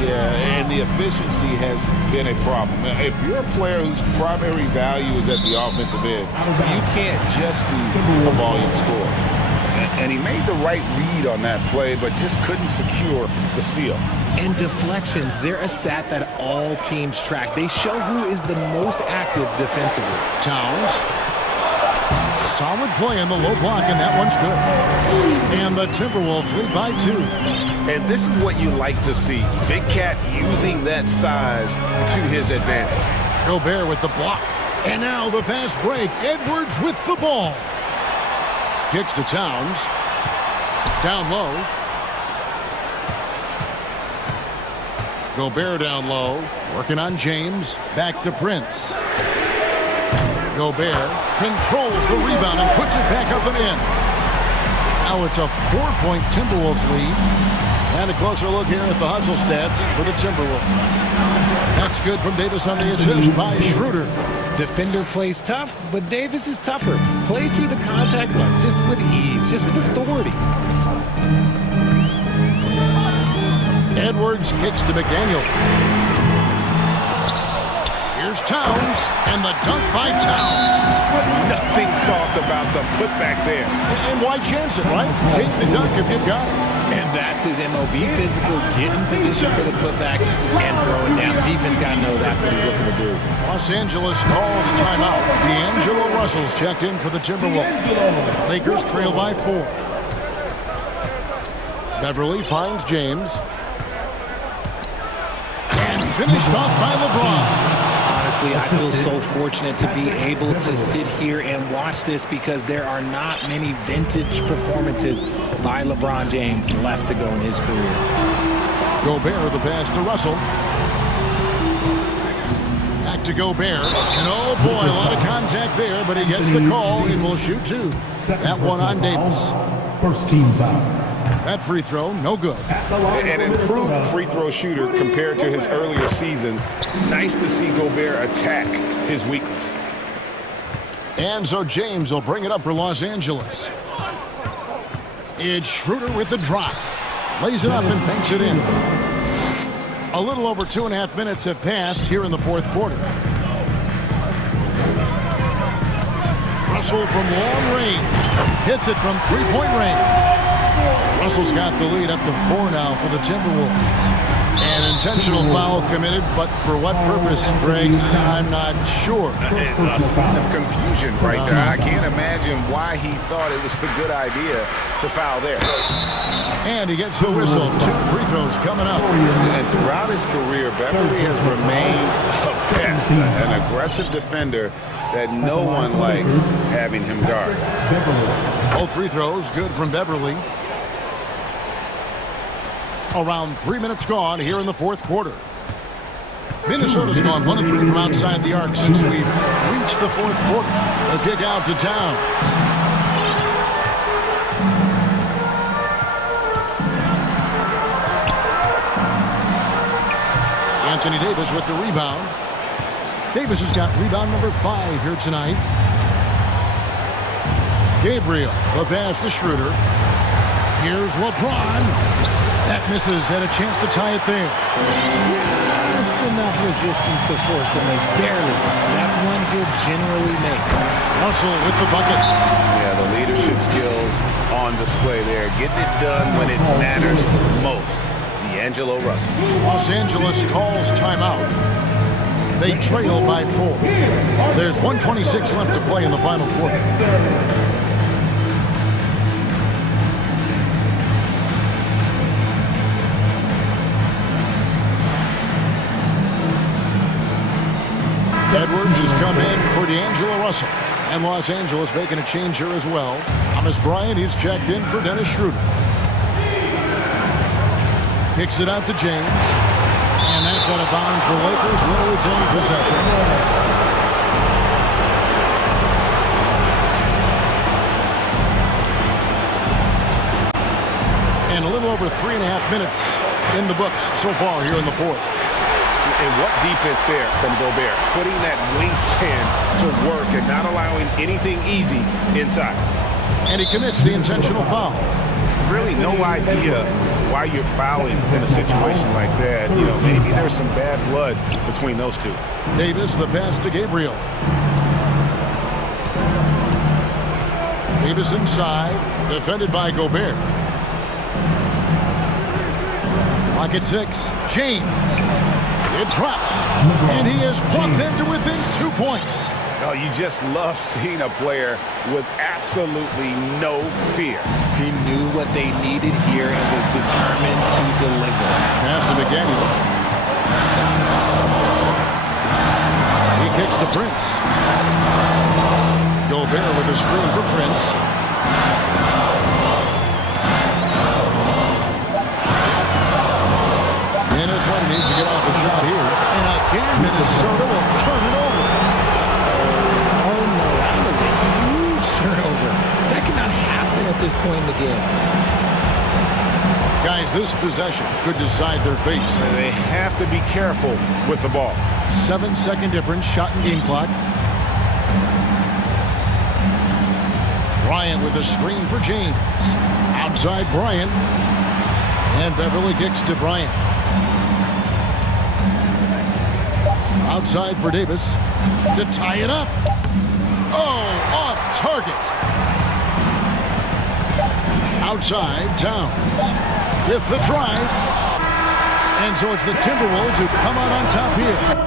Yeah, and the efficiency has been a problem. If you're a player whose primary value is at the offensive end, you can't just be a volume scorer. And he made the right read on that play, but just couldn't secure the steal. And deflections, they're a stat that all teams track. They show who is the most active defensively. Towns. Solid play in the low block, and that one's good. And the Timberwolves lead by 2. And this is what you like to see. Big Cat using that size to his advantage. Gobert with the block. And now the fast break. Edwards with the ball. Kicks to Towns. Down low. Gobert down low. Working on James. Back to Prince. Gobert controls the rebound and puts it back up and in. Now it's a 4-point Timberwolves lead. And a closer look here at the hustle stats for the Timberwolves. That's good from Davis on the assist by Schroeder. Defender plays tough, but Davis is tougher. Plays through the contact line just with ease, just with authority. Edwards kicks to McDaniel. Here's Towns, and the dunk by Towns. Nothing soft about the putback there. And why chance it, right? Take the dunk if you've got it. And that's his MOB, physical, get in position for the putback and throw it down. The defense got to know that's what he's looking to do. Los Angeles calls timeout. D'Angelo Russell's checked in for the Timberwolves. Lakers trail by 4. Beverly finds James. And finished off by LeBron. Honestly, I feel so fortunate to be able to sit here and watch this because there are not many vintage performances by LeBron James left to go in his career. Gobert, the pass to Russell. Back to Gobert. And oh boy, a lot of contact there, but he gets the call and will shoot 2. That one on Davis. First team foul. That free throw, no good. An improved free throw shooter compared to his earlier seasons. Nice to see Gobert attack his weakness. And so James will bring it up for Los Angeles. It's Schroeder with the drive. Lays it up and banks it in. A little over 2.5 minutes have passed here in the fourth quarter. Russell from long range. Hits it from three-point range. Russell's got the lead up to 4 now for the Timberwolves. An intentional foul committed, but for what purpose, Greg, I'm not sure. A sign of confusion right there. I can't imagine why he thought it was a good idea to foul there. And he gets the whistle. 2 free throws coming up. And throughout his career, Beverly has remained a pest, an aggressive defender that no one likes having him guard. Both free throws good from Beverly. Around 3 minutes gone here in the fourth quarter. Minnesota's gone 1 of 3 from outside the arc since we've reached the fourth quarter. The kick out to Towns. Anthony Davis with the rebound. Davis has got rebound number 5 here tonight. Gabriel, the pass to Schroeder. Here's LeBron. That misses, had a chance to tie it there. Just enough resistance to force the miss, barely. That's one he'll generally make. Russell with the bucket. Yeah, the leadership skills on display there. Getting it done when it matters most. D'Angelo Russell. Los Angeles calls timeout. They trail by 4. There's 1:26 left to play in the final quarter. Edwards has come in for D'Angelo Russell. And Los Angeles making a change here as well. Thomas Bryant, he's checked in for Dennis Schroeder. Kicks it out to James. And that's out of bounds for Lakers. Will retain possession. And a little over 3.5 minutes in the books so far here in the fourth. And what defense there from Gobert, putting that wingspan to work and not allowing anything easy inside. And he commits the intentional foul. really no idea why you're fouling in a situation like that. You know, maybe there's some bad blood between those two. Davis, the pass to Gabriel. Davis inside, defended by Gobert. Lock at 6. James. It drops. And he has brought them to within 2 points. Oh, you just love seeing a player with absolutely no fear. He knew what they needed here and was determined to deliver. Pass to McDaniels. He kicks to Prince. Gobert with a screen for Prince. Minnesota needs to get off a shot here. And again, Minnesota will turn it over. Oh, no, that was a huge turnover. That cannot happen at this point in the game. Guys, this possession could decide their fate. And they have to be careful with the ball. 7-second difference, shot and game clock. Bryant with a screen for James. Outside Bryant. And Beverly kicks to Bryant. Outside for Davis to tie it up. Oh, off target. Outside, Towns with the drive. And so it's the Timberwolves who come out on top here.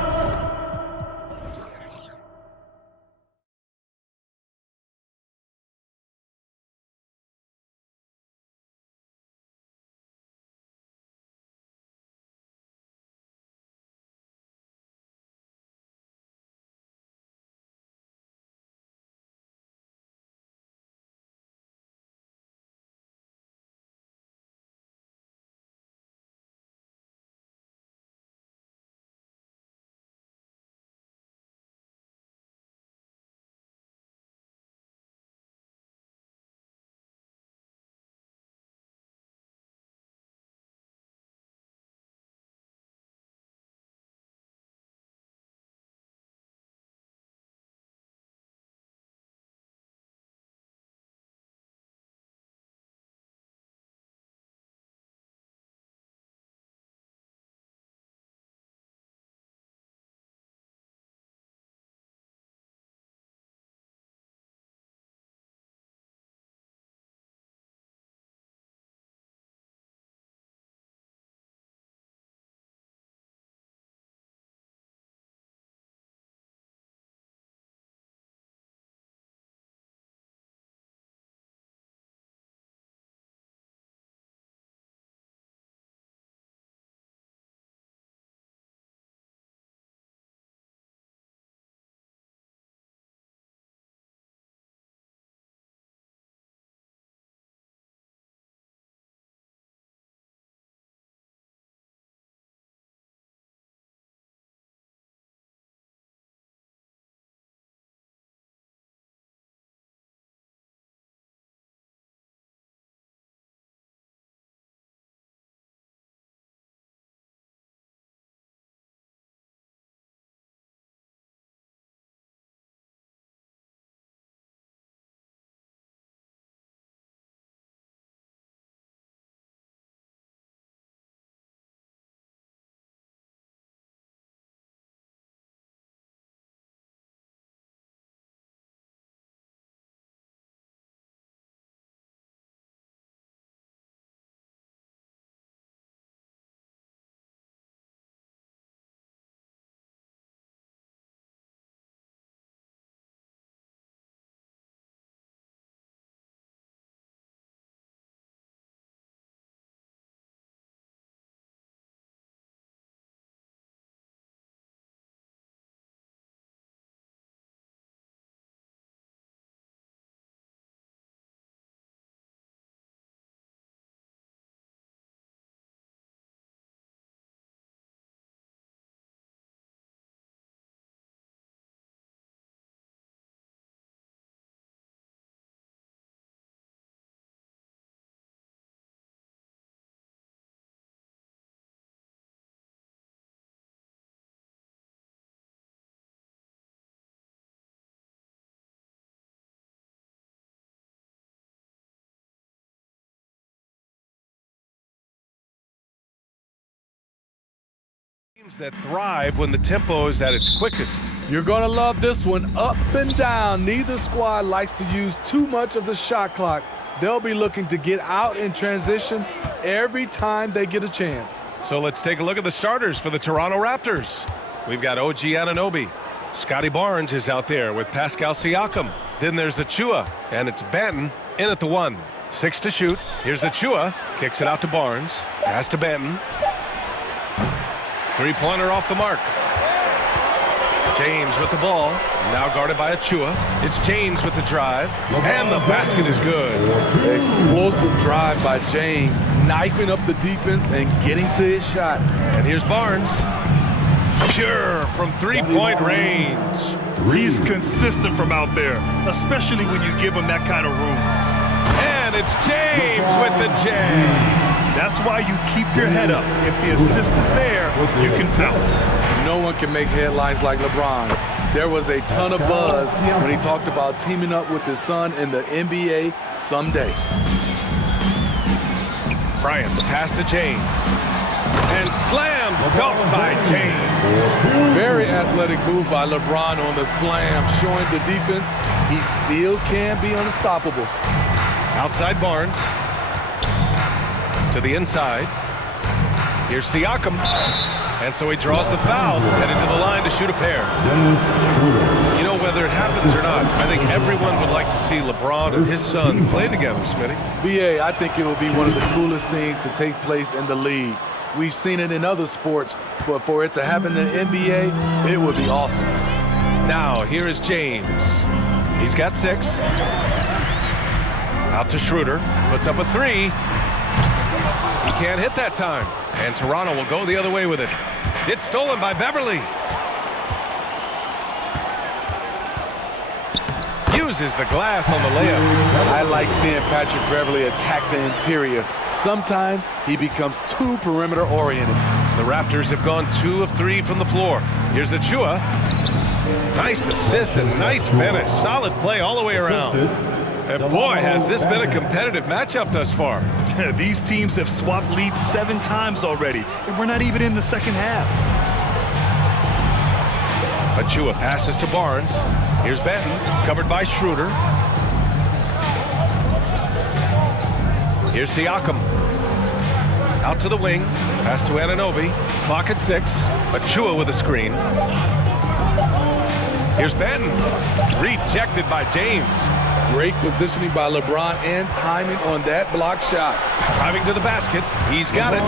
Teams that thrive when the tempo is at its quickest. You're going to love this one. Up and down. Neither squad likes to use too much of the shot clock. They'll be looking to get out in transition every time they get a chance. So let's take a look at the starters for the Toronto Raptors. We've got OG Anunoby. Scotty Barnes is out there with Pascal Siakam. Then there's Achua, and it's Benton in at the 1. 6 to shoot. Here's Achua. Kicks it out to Barnes. Pass to Benton. Three-pointer off the mark. James with the ball. Now guarded by Achua. It's James with the drive. And the basket is good. Explosive drive by James, knifing up the defense and getting to his shot. And here's Barnes. Pure from three-point range. He's consistent from out there, especially when you give him that kind of room. And it's James with the J. That's why you keep your head up. If the assist is there, you can bounce. No one can make headlines like LeBron. There was a ton of buzz when he talked about teaming up with his son in the NBA someday. Bryant, the pass to James. And slam dunk by James. Very athletic move by LeBron on the slam, showing the defense he still can be unstoppable. Outside Barnes. To the inside. Here's Siakam. And so he draws the foul, headed to the line to shoot a pair. You know, whether it happens or not, I think everyone would like to see LeBron and his son play together, Smitty. BA, I think it will be one of the coolest things to take place in the league. We've seen it in other sports, but for it to happen in the NBA, it would be awesome. Now, here is James. He's got 6. Out to Schroeder. Puts up a 3. He can't hit that time. And Toronto will go the other way with it. It's stolen by Beverly. Uses the glass on the layup. I like seeing Patrick Beverly attack the interior. Sometimes he becomes too perimeter oriented. The Raptors have gone 2 of 3 from the floor. Here's Achua. Nice assist and nice finish. Solid play all the way around. And boy, has this been a competitive matchup thus far. These teams have swapped leads 7 times already, and we're not even in the second half. Achua passes to Barnes. Here's Benton, covered by Schroeder. Here's Siakam. Out to the wing. Pass to Anunoby. Clock at 6. Achua with a screen. Here's Benton. Rejected by James. Great positioning by LeBron and timing on that block shot. Driving to the basket. He's got it.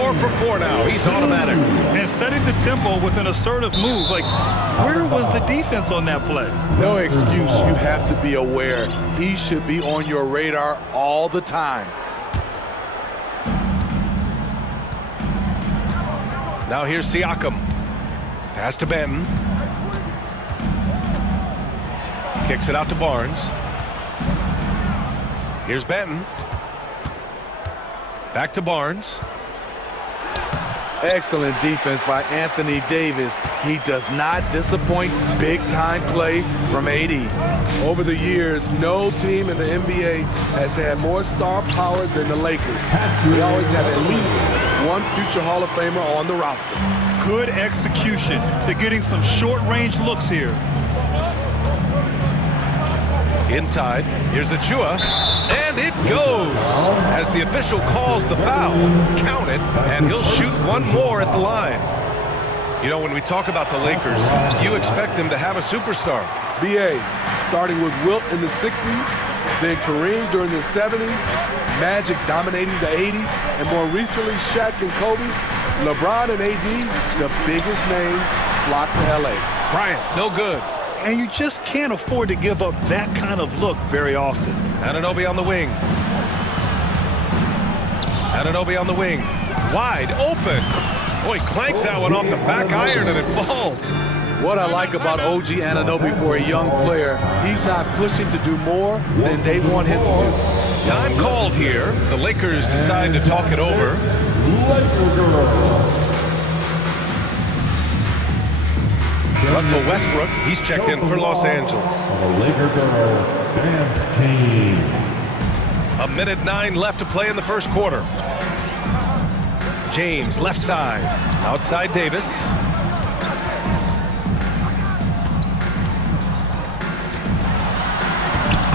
4 for 4 now. He's automatic. And setting the tempo with an assertive move. Like, where was the defense on that play? No excuse. You have to be aware. He should be on your radar all the time. Now here's Siakam. Pass to Benton. Kicks it out to Barnes. Here's Benton. Back to Barnes. Excellent defense by Anthony Davis. He does not disappoint. Big-time play from AD. Over the years, no team in the NBA has had more star power than the Lakers. We always have at least one future Hall of Famer on the roster. Good execution. They're getting some short-range looks here. Inside, here's Achua, and it goes. As the official calls the foul, count it, and he'll shoot one more at the line. You know, when we talk about the Lakers, you expect them to have a superstar. BA, starting with Wilt in the 60s, then Kareem during the 70s, Magic dominating the 80s, and more recently Shaq and Kobe, LeBron and AD, the biggest names, flocked to LA. Bryant, no good. And you just can't afford to give up that kind of look very often. Anunoby on the wing. Anunoby on the wing. Wide open. Boy, clanks that one off the back iron and it falls. What I like about OG Anunoby for a young player, he's not pushing to do more than they want him to do. Time called here. The Lakers decide to talk it over. Russell Westbrook, he's checked in for Los Angeles. The Laker girls dance team. 1:09 left to play in the first quarter. James, left side. Outside Davis.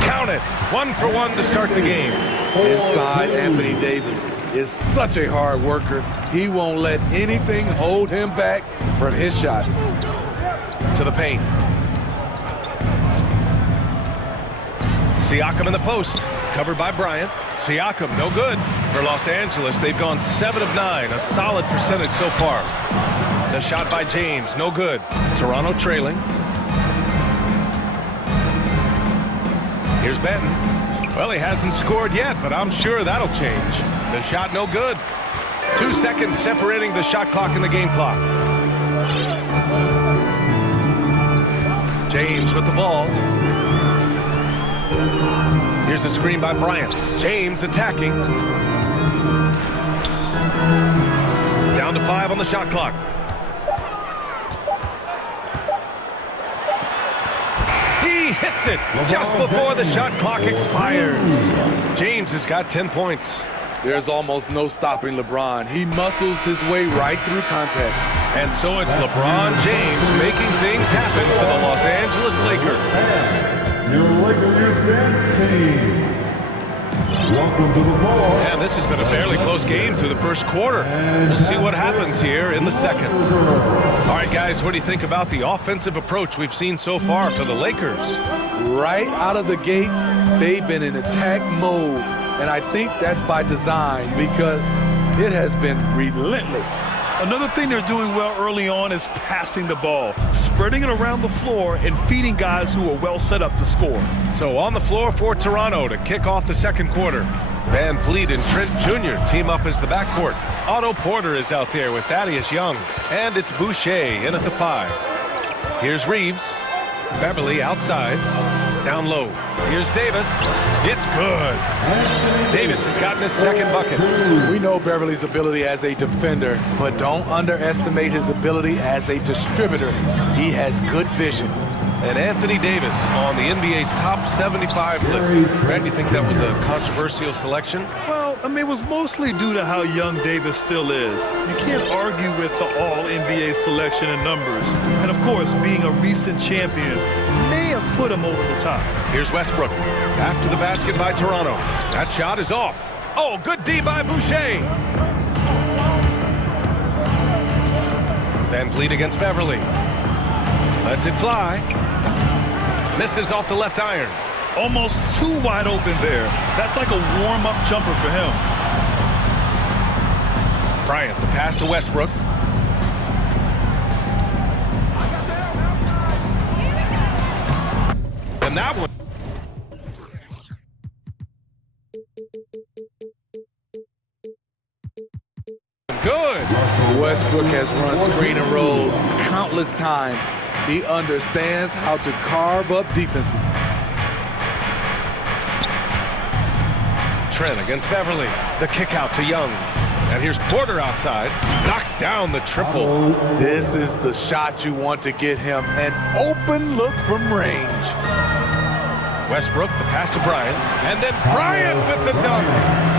Count it. 1 for 1 to start the game. Inside Anthony Davis is such a hard worker. He won't let anything hold him back from his shot. To the paint. Siakam in the post, covered by Bryant. Siakam, no good. For Los Angeles, they've gone 7 of 9, a solid percentage so far. The shot by James, no good. Toronto trailing. Here's Benton. Well, he hasn't scored yet, but I'm sure that'll change. The shot, no good. 2 seconds separating the shot clock and the game clock. James with the ball. Here's the screen by Bryant. James attacking. Down to 5 on the shot clock. He hits it just before the shot clock expires. James has got 10 points. There's almost no stopping LeBron. He muscles his way right through contact. And so it's LeBron James making things happen for the Los Angeles Lakers. Your Lakers dance team. Welcome to the ball. And this has been a fairly close game through the first quarter. We'll see what happens here in the second. All right, guys, what do you think about the offensive approach we've seen so far for the Lakers? Right out of the gates, they've been in attack mode. And I think that's by design because it has been relentless. Another thing they're doing well early on is passing the ball, spreading it around the floor and feeding guys who are well set up to score. So on the floor for Toronto to kick off the second quarter. Van Vliet and Trent Jr. team up as the backcourt. Otto Porter is out there with Thaddeus Young. And it's Boucher in at the 5. Here's Reeves. Beverly outside. Down low. Here's Davis. It's good. Davis has gotten his second bucket. We know Beverly's ability as a defender, but don't underestimate his ability as a distributor. He has good vision. And Anthony Davis on the NBA's top 75 list. Brad, you think that was a controversial selection? Well, I mean, it was mostly due to how young Davis still is. You can't argue with the all-NBA selection and numbers. And of course, being a recent champion may have put him over the top. Here's Westbrook. After the basket by Toronto. That shot is off. Oh, good D by Boucher. Van Vliet against Beverly. Lets it fly. Misses off the left iron. Almost too wide open there. That's like a warm-up jumper for him. Bryant, the pass to Westbrook. And that one. Good. Westbrook has run screen and rolls countless times. He understands how to carve up defenses. Trent against Beverly. The kick out to Young. And here's Porter outside. Knocks down the triple. This is the shot you want to get him. An open look from range. Westbrook, the pass to Bryant. And then Bryant with the dunk.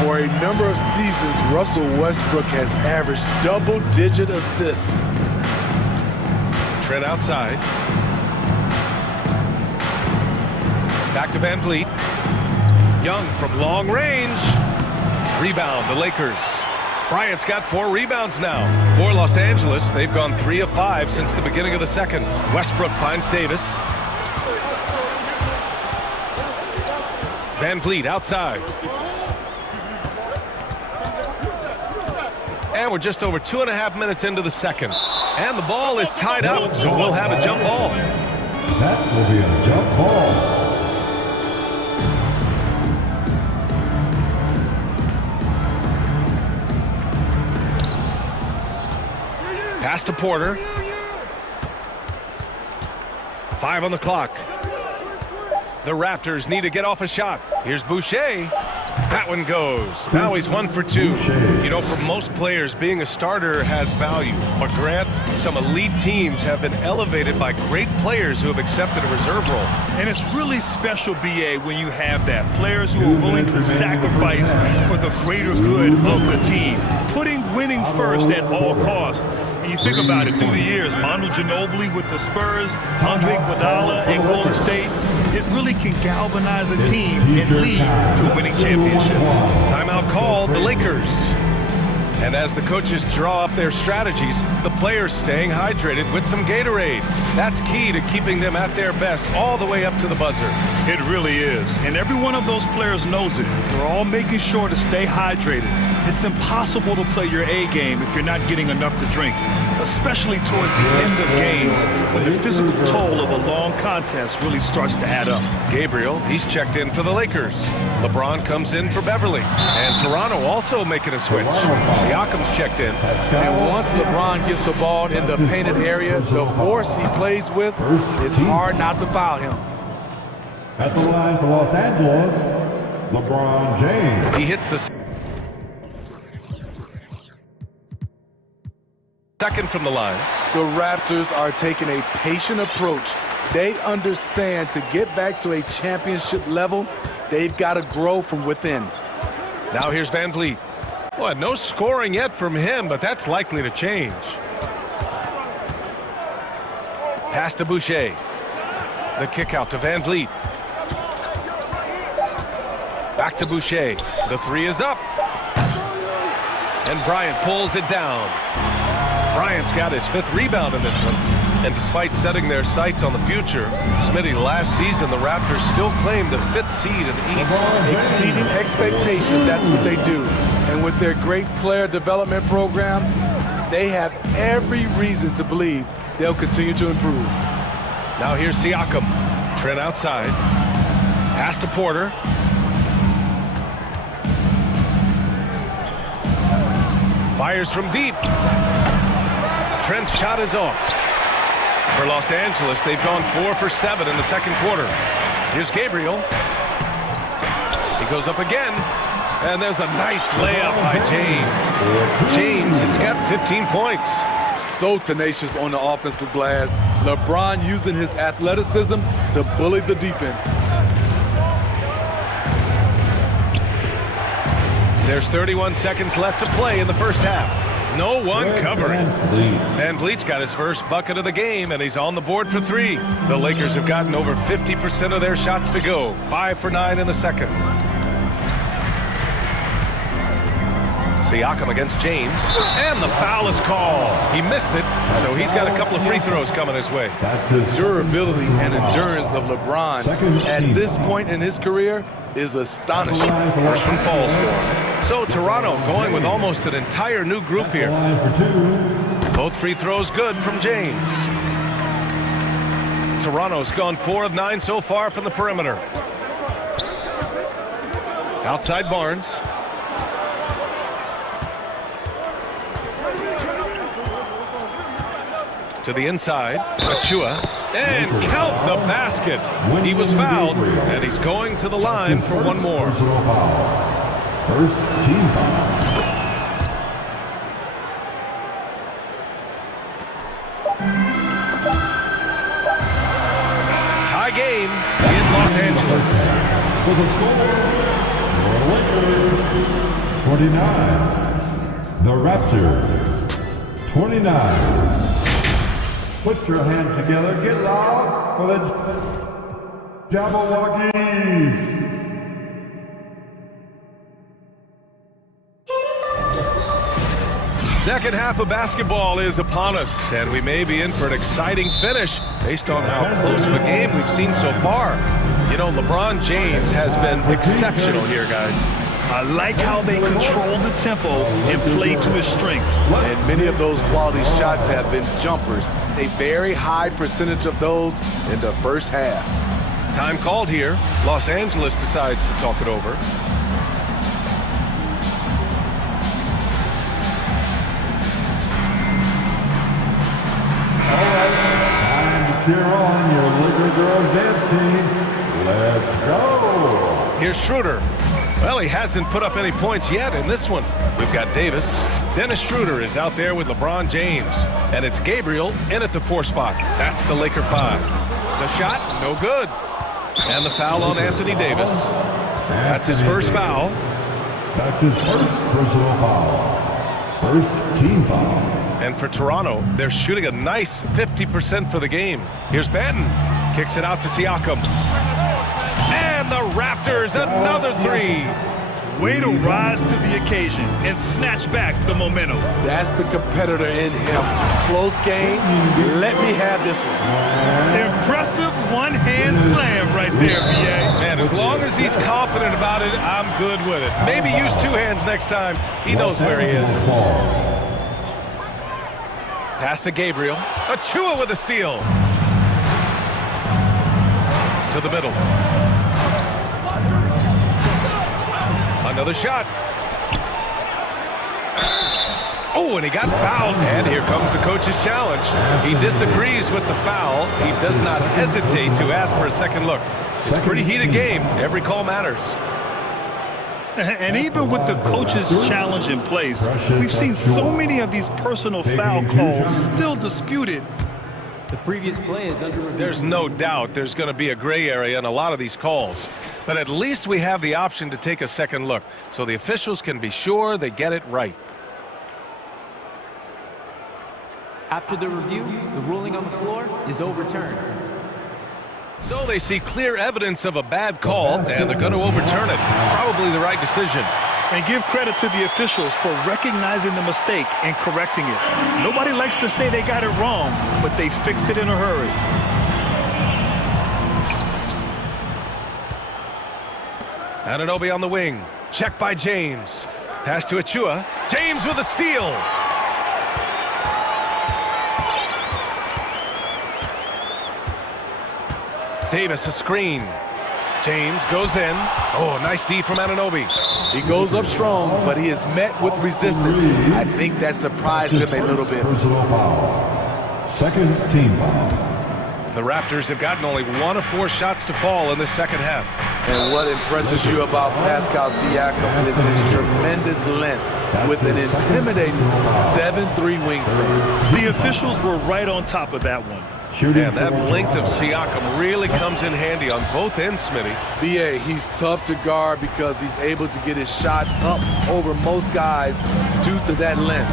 For a number of seasons, Russell Westbrook has averaged double-digit assists. Trent outside. Back to Van Vliet. Young from long range. Rebound, the Lakers. Bryant's got 4 rebounds now. For Los Angeles, they've gone 3 of 5 since the beginning of the second. Westbrook finds Davis. Van Vliet outside. And we're just over 2.5 minutes into the second. And the ball is tied up, so we'll have a jump ball. That will be a jump ball. Pass to Porter. 5 on the clock. The Raptors need to get off a shot. Here's Boucher. That one goes. Now he's 1 for 2. You know, for most players, being a starter has value. But Grant, Some elite teams have been elevated by great players who have accepted a reserve role. And it's really special, BA, when you have that. Players who are willing to sacrifice for the greater good of the team. Putting winning first at all costs. And you think about it, through the years, Manu Ginobili with the Spurs, Andre Iguodala in Golden State, it really can galvanize a team and lead to winning championships. Timeout called, the Lakers. And as the coaches draw up their strategies, the players staying hydrated with some Gatorade. That's key to keeping them at their best all the way up to the buzzer. It really is. And every one of those players knows it. They're all making sure to stay hydrated. It's impossible to play your A game if you're not getting enough to drink, especially towards the end of games when the physical toll of a long contest really starts to add up. Gabriel, he's checked in for the Lakers. LeBron comes in for Beverly. And Toronto also making a switch. Siakam's checked in. And once LeBron gets the ball in the painted area, the force he plays with, it's hard not to foul him. At the line for Los Angeles, LeBron James. He hits the second from the line. The Raptors are taking a patient approach. They understand to get back to a championship level, they've got to grow from within. Now here's Van Vliet. Well, no scoring yet from him, but that's likely to change. Pass to Boucher. The kick out to Van Vliet. Back to Boucher. The three is up. And Bryant pulls it down. Bryant's got his 5th rebound in this one. And despite setting their sights on the future, Smitty, last season the Raptors still claimed the 5th seed in the East. Exceeding expectations, that's what they do. And with their great player development program, they have every reason to believe they'll continue to improve. Now here's Siakam. Trent outside. Pass to Porter. Fires from deep. Trent's shot is off. For Los Angeles, they've gone 4 for 7 in the second quarter. Here's Gabriel. He goes up again. And there's a nice layup by James. James has got 15 points. So tenacious on the offensive glass. LeBron using his athleticism to bully the defense. There's 31 seconds left to play in the first half. No one covering. Van Vliet's got his first bucket of the game, and he's on the board for 3. The Lakers have gotten over 50% of their shots to go. 5 for 9 in the second. Siakam against James, and the foul is called. He missed it, so he's got a couple of free throws coming his way. Durability and endurance of LeBron at this point in his career is astonishing. First one falls for him. So Toronto going with almost an entire new group here. Both free throws good from James. Toronto's gone 4 of 9 so far from the perimeter. Outside Barnes. To the inside, Achua, and count the basket. He was fouled, and he's going to the line for one more. First team foul. Tie game in Los Angeles. For the score, the Lakers, 29. The Raptors, 29. Put your hands together, get loud for the Jabberwockies. Second half of basketball is upon us, and we may be in for an exciting finish based on how close of a game we've seen so far. You know, LeBron James has been exceptional here, guys. I like how they control the tempo and play to his strengths. And many of those quality shots have been jumpers. A very high percentage of those in the first half. Time called here. Los Angeles decides to talk it over. All right, time to cheer on your Laker girls dance team. Let's go. Here's Schroeder. Well, he hasn't put up any points yet in this one. We've got Davis. Dennis Schroeder is out there with LeBron James. And it's Gabriel in at the 4 spot. That's the Laker 5. The shot, no good. And the foul on Anthony Davis. That's his first foul. That's his first personal foul. First team foul. And for Toronto, they're shooting a nice 50% for the game. Here's Banton. Kicks it out to Siakam. And the Raptors, another 3. Way to rise to the occasion and snatch back the momentum. That's the competitor in him. Close game. Let me have this one. Impressive one-hand slam right there, B.A. Man, as long as he's confident about it, I'm good with it. Maybe use 2 hands next time. He knows where he is. Pass to Gabriel. Achua with a steal. To the middle. Another shot. Oh, and he got fouled. And here comes the coach's challenge. He disagrees with the foul. He does not hesitate to ask for a second look. It's a pretty heated game. Every call matters. And even with the coach's challenge in place, we've seen so many of these personal foul calls still disputed. The previous play is under review. There's no doubt there's going to be a gray area in a lot of these calls. But at least we have the option to take a second look, so the officials can be sure they get it right. After the review, the ruling on the floor is overturned. So they see clear evidence of a bad call, and they're going to overturn it. Probably the right decision. And give credit to the officials for recognizing the mistake and correcting it. Nobody likes to say they got it wrong, but they fixed it in a hurry. Anunoby on the wing. Check by James. Pass to Achua. James with a steal. Davis a screen. James goes in. Oh, nice D from Anunoby. He goes up strong, but he is met with resistance. I think that surprised him a little bit. Personal foul. Second team foul. The Raptors have gotten only 1 of 4 shots to fall in the second half. And what impresses you about Pascal Siakam is his tremendous length with an intimidating 7'3" wingspan. The officials were right on top of that one. Yeah, that length of Siakam really comes in handy on both ends, Smitty. B.A., he's tough to guard because he's able to get his shots up over most guys due to that length.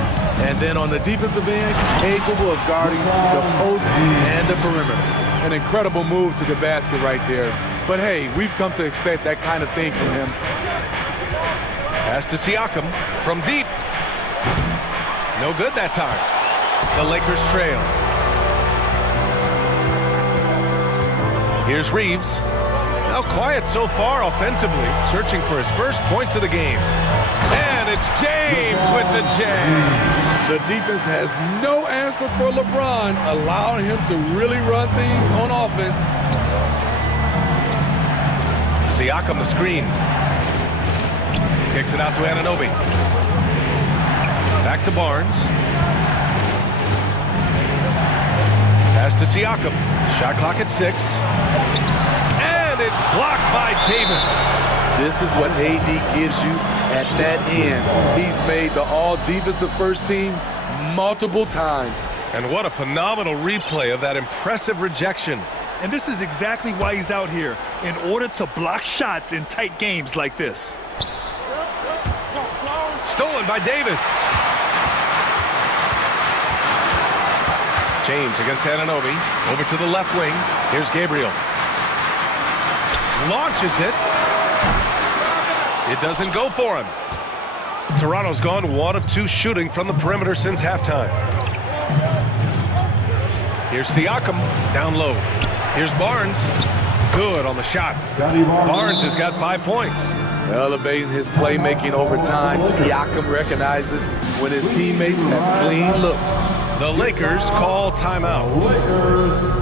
And then on the defensive end, capable of guarding the post and the perimeter. An incredible move to the basket right there. But hey, we've come to expect that kind of thing from him. Pass to Siakam from deep. No good that time. The Lakers trail. Here's Reeves. Now quiet so far offensively, searching for his first points of the game. And it's James with the jam. The defense has no answer for LeBron, allowing him to really run things on offense. Siakam the screen. Kicks it out to Anunoby. Back to Barnes. Pass to Siakam. Shot clock at 6. And it's blocked by Davis. This is what AD gives you at that end. He's made the all-defensive first team multiple times. And what a phenomenal replay of that impressive rejection. And this is exactly why he's out here, in order to block shots in tight games like this. Stolen by Davis. James against Anunoby. Over to the left wing. Here's Gabriel. Launches it. It doesn't go for him. Toronto's gone 1 of 2 shooting from the perimeter since halftime. Here's Siakam down low. Here's Barnes. Good on the shot. Barnes has got 5 points. Elevating his playmaking over time, Siakam recognizes when his teammates have clean looks. The Lakers call timeout. Lakers.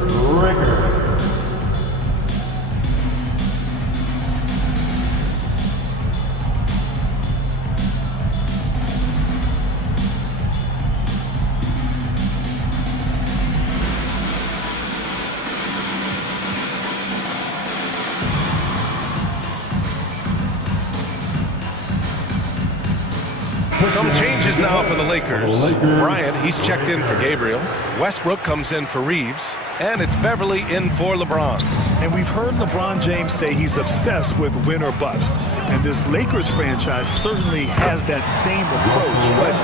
Some changes now for the Lakers. Bryant, he's checked in for Gabriel. Westbrook comes in for Reeves. And it's Beverly in for LeBron. And we've heard LeBron James say he's obsessed with win or bust. And this Lakers franchise certainly has that same approach. But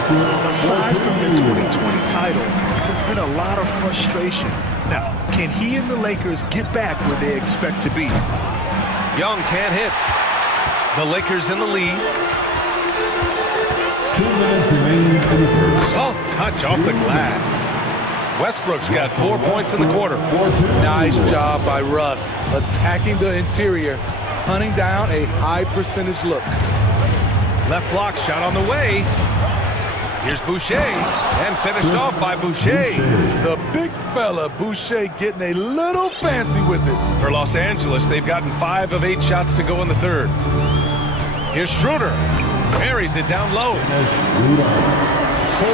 aside from the 2020 title, there's been a lot of frustration. Now, can he and the Lakers get back where they expect to be? Young can't hit. The Lakers in the lead. 2 minutes remaining in the first. Soft touch off the glass. Westbrook's got 4 points in the quarter. Nice job by Russ, attacking the interior, hunting down a high percentage look. Left block shot on the way. Here's Boucher, and finished off by Boucher. The big fella, Boucher, getting a little fancy with it. For Los Angeles, they've gotten 5 of 8 shots to go in the third. Here's Schroeder. Buries it down low. 4-2.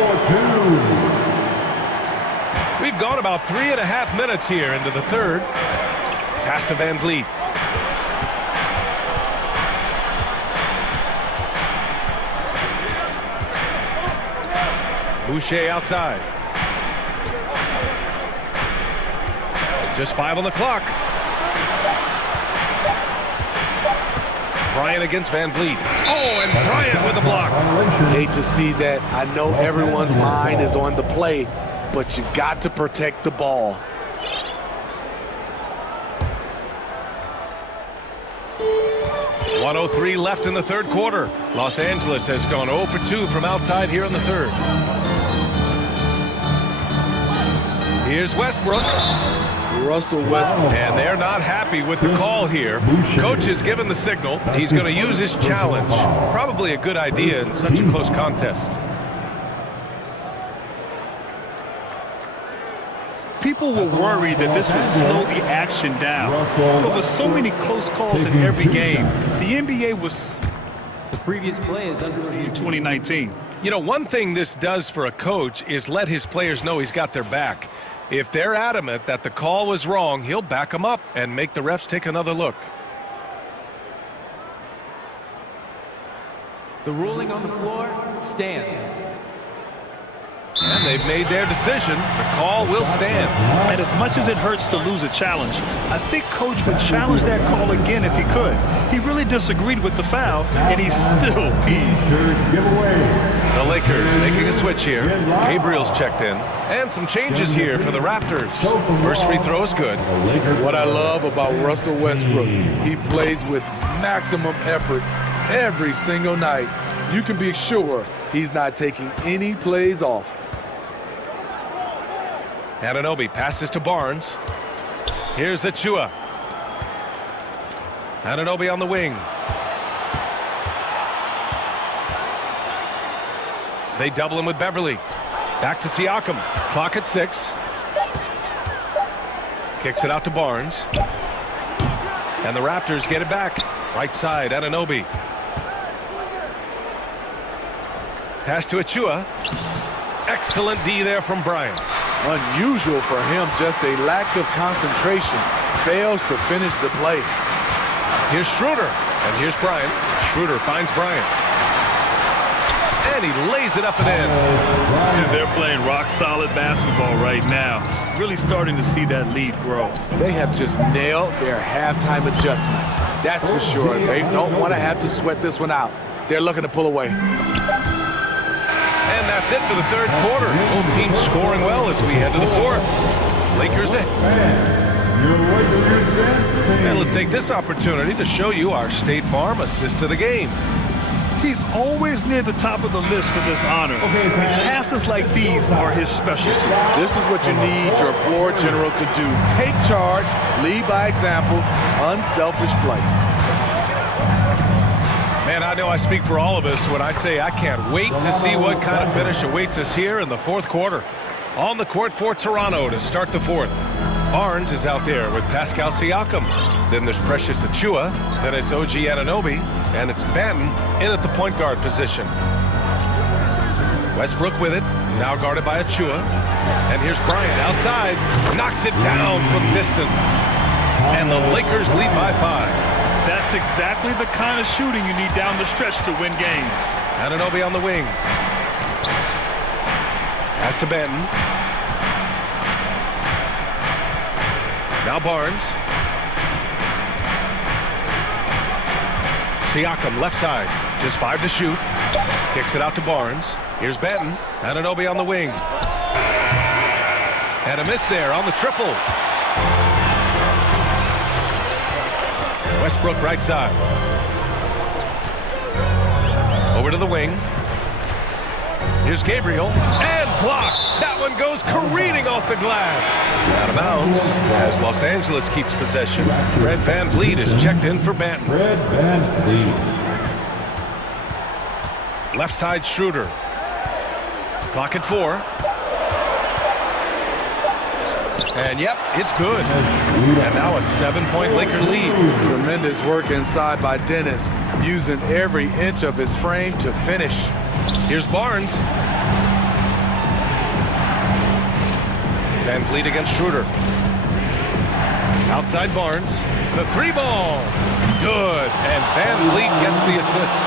We've gone about 3.5 minutes here into the third. Pass to Van Vliet. Boucher outside. Just 5 on the clock. Bryant against Van Vliet. Oh, and Bryant with the block. Hate to see that. I know everyone's mind is on the play, but you've got to protect the ball. .103 left in the third quarter. Los Angeles has gone 0 for 2 from outside here in the third. Here's Westbrook. Russell Westbrook. And they're not happy with the call here. Coach has given the signal. He's going to use his challenge. Probably a good idea in such a close contest. People were worried that this would slow the action down. But with so many close calls in every game, the NBA was... The previous play is under review. 2019. You know, one thing this does for a coach is let his players know he's got their back. If they're adamant that the call was wrong, he'll back them up and make the refs take another look. The ruling on the floor stands. And they've made their decision. The call will stand. And as much as it hurts to lose a challenge, I think Coach would challenge that call again if he could. He really disagreed with the foul, and he's still peeved. The Lakers making a switch here. Gabriel's checked in. And some changes here for the Raptors. First free throw is good. What I love about Russell Westbrook, he plays with maximum effort every single night. You can be sure he's not taking any plays off. Anunoby passes to Barnes. Here's Achua. Anunoby on the wing. They double him with Beverly. Back to Siakam. Clock at 6. Kicks it out to Barnes. And the Raptors get it back. Right side, Anunoby. Pass to Achua. Excellent D there from Bryant. Unusual for him, just a lack of concentration. Fails to finish the play. Here's Schroeder, and here's Bryant. Schroeder finds Bryant. And he lays it up and in. And they're playing rock-solid basketball right now. Really starting to see that lead grow. They have just nailed their halftime adjustments. That's for sure. They don't want to have to sweat this one out. They're looking to pull away. And that's it for the third quarter. Both teams scoring well as we head to the fourth. Lakers in. And let's take this opportunity to show you our State Farm assist to the game. He's always near the top of the list for this honor. Passes like these are his specialty. This is what you need your floor general to do. Take charge, lead by example, unselfish play. Man, I know I speak for all of us when I say I can't wait to see what kind of finish awaits us here in the fourth quarter. On the court for Toronto to start the fourth. Barnes is out there with Pascal Siakam. Then there's Precious Achua. Then it's OG Anunoby. And it's Banton in at the point guard position. Westbrook with it. Now guarded by Achua. And here's Bryant outside. Knocks it down from distance. And the Lakers lead by 5. That's exactly the kind of shooting you need down the stretch to win games. Anunoby on the wing. Pass to Benton. Now Barnes. Siakam left side. Just 5 to shoot. Kicks it out to Barnes. Here's Benton. Anunoby on the wing. And a miss there on the triple. Westbrook right side. Over to the wing. Here's Gabriel. And blocked. That one goes careening off the glass. Out of bounds as Los Angeles keeps possession. Fred VanVleet is checked in for Banton. Fred VanVleet. Left side Schroeder. Clock at 4. And yep, it's good. And now a 7-point Laker lead. Tremendous work inside by Dennis, using every inch of his frame to finish. Here's Barnes. VanVleet against Schroeder. Outside Barnes. The 3 ball. Good. And VanVleet gets the assist.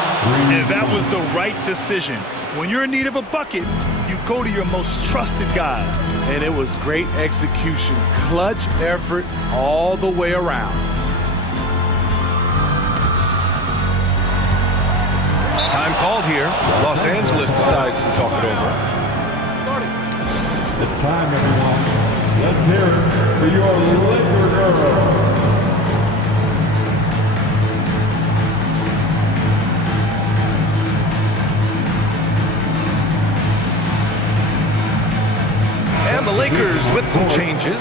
And that was the right decision. When you're in need of a bucket, you go to your most trusted guys. And it was great execution. Clutch effort all the way around. Time called here. Los Angeles decides to talk it over. It's time, everyone. Let's hear it for your Laker girl. And the Lakers with some changes.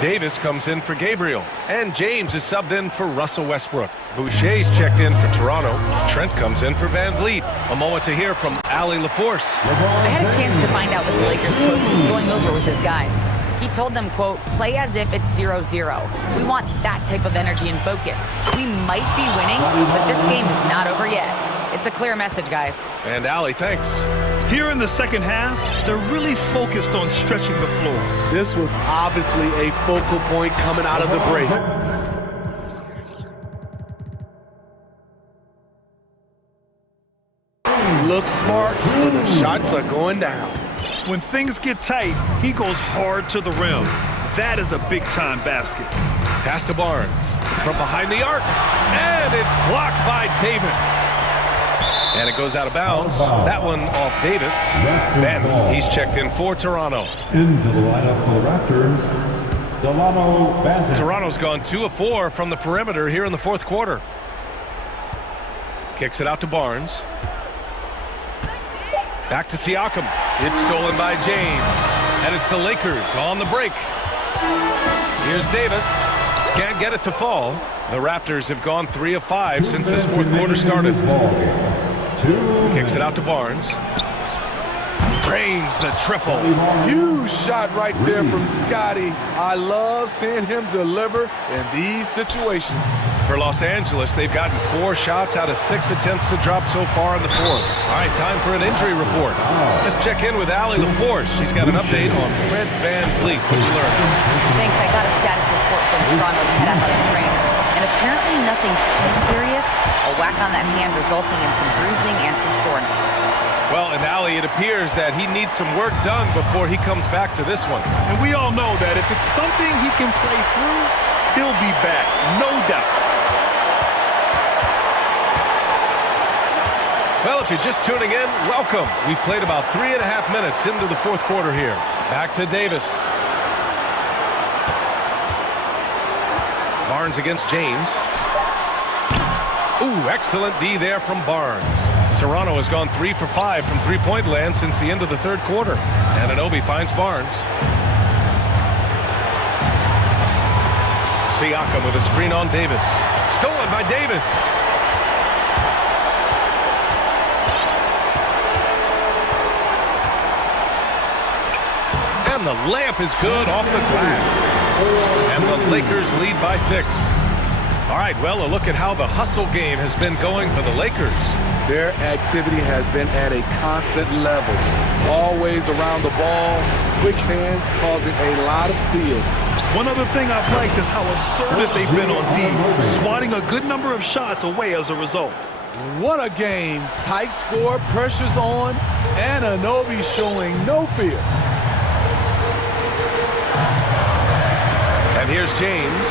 Davis comes in for Gabriel. And James is subbed in for Russell Westbrook. Boucher's checked in for Toronto. Trent comes in for VanVleet. A moment to hear from Allie LaForce. I had a chance to find out what the Lakers coach was going over with his guys. He told them, quote, play as if it's 0-0. We want that type of energy and focus. We might be winning, but this game is not over yet. It's a clear message, guys. And Allie, thanks. Here in the second half, they're really focused on stretching the floor. This was obviously a focal point coming out of the break. He looks smart, but the shots are going down. When things get tight, he goes hard to the rim. That is a big-time basket. Pass to Barnes. From behind the arc. And it's blocked by Davis. And it goes out of bounds. That one off Davis. Then he's checked in for Toronto. Into the lineup for the Raptors, Delano Banton. Toronto's gone 2 of 4 from the perimeter here in the fourth quarter. Kicks it out to Barnes. Back to Siakam. It's stolen by James. And it's the Lakers on the break. Here's Davis. Can't get it to fall. The Raptors have gone 3 of 5 since this fourth quarter started. Kicks it out to Barnes. Drains the triple. Huge shot right there from Scotty. I love seeing him deliver in these situations. For Los Angeles, they've gotten 4 shots out of 6 attempts to drop so far in the fourth. All right, time for an injury report. Let's check in with Allie LaForce. She's got an update on Fred VanVleet. What'd you learn? Thanks, I got a status report from Toronto's head athletic trainer. And apparently nothing too serious. A whack on that hand resulting in some bruising and some soreness. Well, and Allie, it appears that he needs some work done before he comes back to this one. And we all know that if it's something he can play through, he'll be back, no doubt. Well, if you're just tuning in, welcome. We've played about 3.5 minutes into the fourth quarter here. Back to Davis. Barnes against James. Ooh, excellent D there from Barnes. Toronto has gone 3 for 5 from three-point land since the end of the third quarter. Anunoby finds Barnes. Siakam with a screen on Davis. Stolen by Davis. And the layup is good off the glass. And the Lakers lead by 6. All right, well, a look at how the hustle game has been going for the Lakers. Their activity has been at a constant level. Always around the ball, quick hands causing a lot of steals. One other thing I've liked is how assertive they've been on D, swatting a good number of shots away as a result. What a game. Tight score, pressure's on, and Anobi showing no fear. And here's James.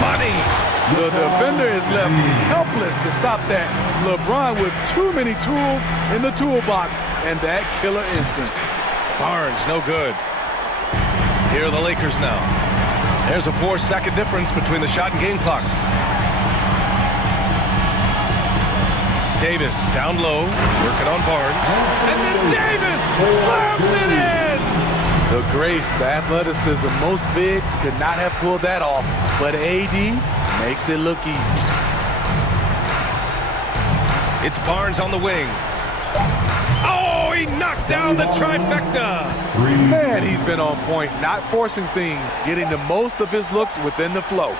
Money! The defender is left helpless to stop that. LeBron with too many tools in the toolbox and that killer instinct. Barnes, no good. Here are the Lakers now. There's a 4-second difference between the shot and game clock. Davis down low, working on Barnes. And then Davis slams it in! The grace, the athleticism, most bigs could not have pulled that off, but AD makes it look easy. It's Barnes on the wing. Oh, he knocked down the trifecta! Man, he's been on point, not forcing things, getting the most of his looks within the flow.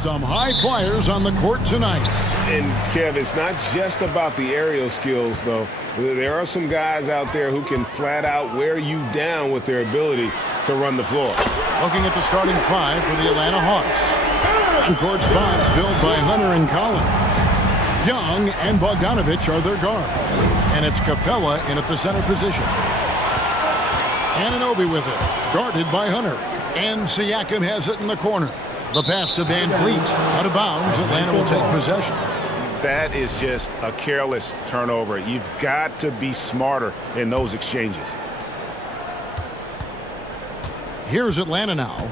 Some high flyers on the court tonight. And, Kev, it's not just about the aerial skills, though. There are some guys out there who can flat out wear you down with their ability to run the floor. Looking at the starting five for the Atlanta Hawks. On-court spots filled by Hunter and Collins. Young and Bogdanovich are their guards. And it's Capella in at the center position. Anunoby with it, guarded by Hunter. And Siakam has it in the corner. The pass to Van Vliet, out of bounds. Atlanta will take possession. That is just a careless turnover. You've got to be smarter in those exchanges. Here's Atlanta now.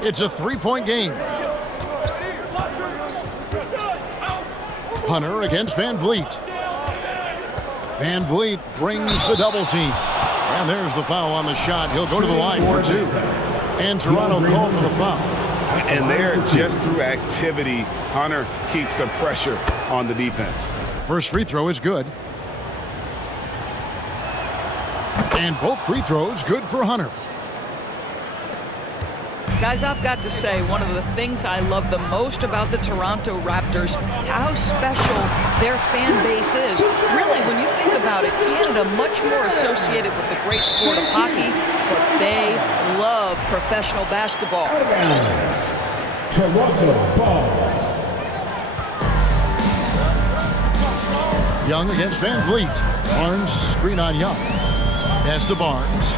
It's a three-point game. Hunter against Van Vliet. Van Vliet brings the double team. And there's the foul on the shot. He'll go to the line for two. And Toronto called for the foul. And there, just through activity, Hunter keeps the pressure on the defense. First free throw is good. And both free throws good for Hunter. Guys, I've got to say, one of the things I love the most about the Toronto Raptors, how special their fan base is. Really, when you think about it, Canada much more associated with the great sport of hockey, but they love professional basketball. Toronto ball. Young against Van Vliet. Barnes screen on Young. Pass to Barnes.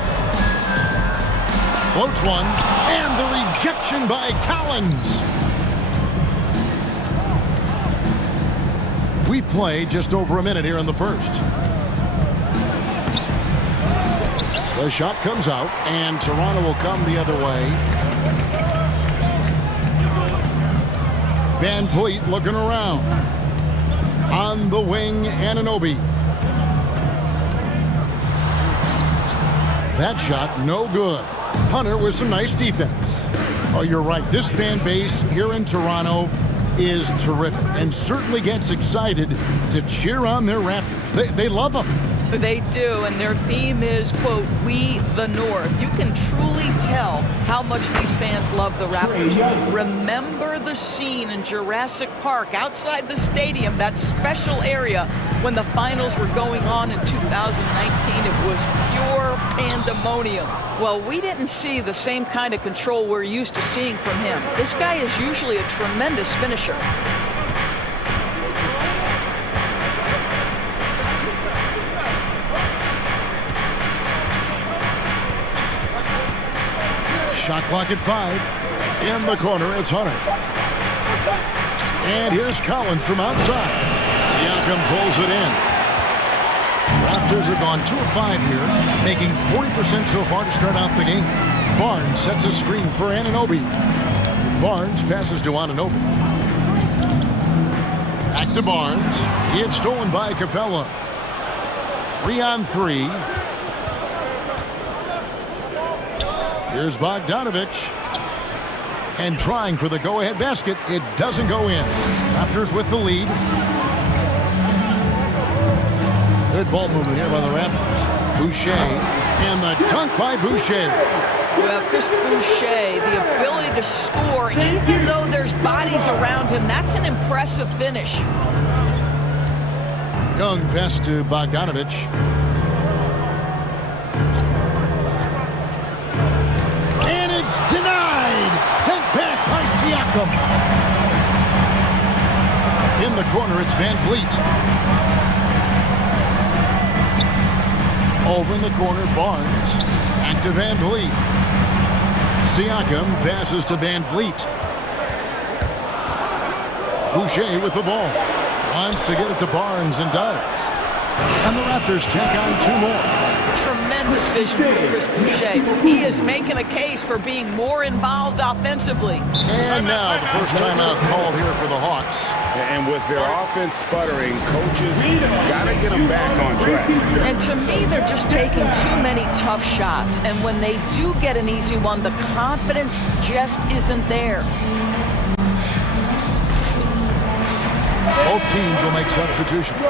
Floats one, and the rejection by Collins. We played just over a minute here in the first. The shot comes out, and Toronto will come the other way. Van Vliet looking around. On the wing, Anunoby. That shot, no good. Hunter with some nice defense. Oh, you're right. This fan base here in Toronto is terrific and certainly gets excited to cheer on their Raptors. They love them. They do, and their theme is, quote, "We the North." You can truly tell how much these fans love the Raptors. Remember the scene in Jurassic Park outside the stadium, that special area when the finals were going on in 2019. It was pure pandemonium. Well, we didn't see the same kind of control we're used to seeing from him. This guy is usually a tremendous finisher. Shot clock at 5. In the corner, it's Hunter. And here's Collins from outside. Siakam pulls it in. Raptors have gone 2 of 5 here, making 40% so far to start out the game. Barnes sets a screen for Anunoby. Barnes passes to Anunoby. Back to Barnes. He had stolen by Capella. 3-on-3. Here's Bogdanovich. And trying for the go-ahead basket. It doesn't go in. Raptors with the lead. Good ball movement here by the Raptors. Boucher. And the dunk by Boucher. Well, Chris Boucher, the ability to score, even though there's bodies around him, that's an impressive finish. Young pass to Bogdanovich. And it's denied. Sent back by Siakam. In the corner, it's Van Vliet. Over in the corner, Barnes. Back to Van Vliet. Siakam passes to Van Vliet. Boucher with the ball. Wants to get it to Barnes and does. And the Raptors take on 2 more. Tremendous vision from Chris Boucher. He is making a case for being more involved offensively. And now the first timeout called here for the Hawks. And with their offense sputtering, coaches got to get them back on track. And to me, they're just taking too many tough shots. And when they do get an easy one, the confidence just isn't there. Both teams will make substitutions.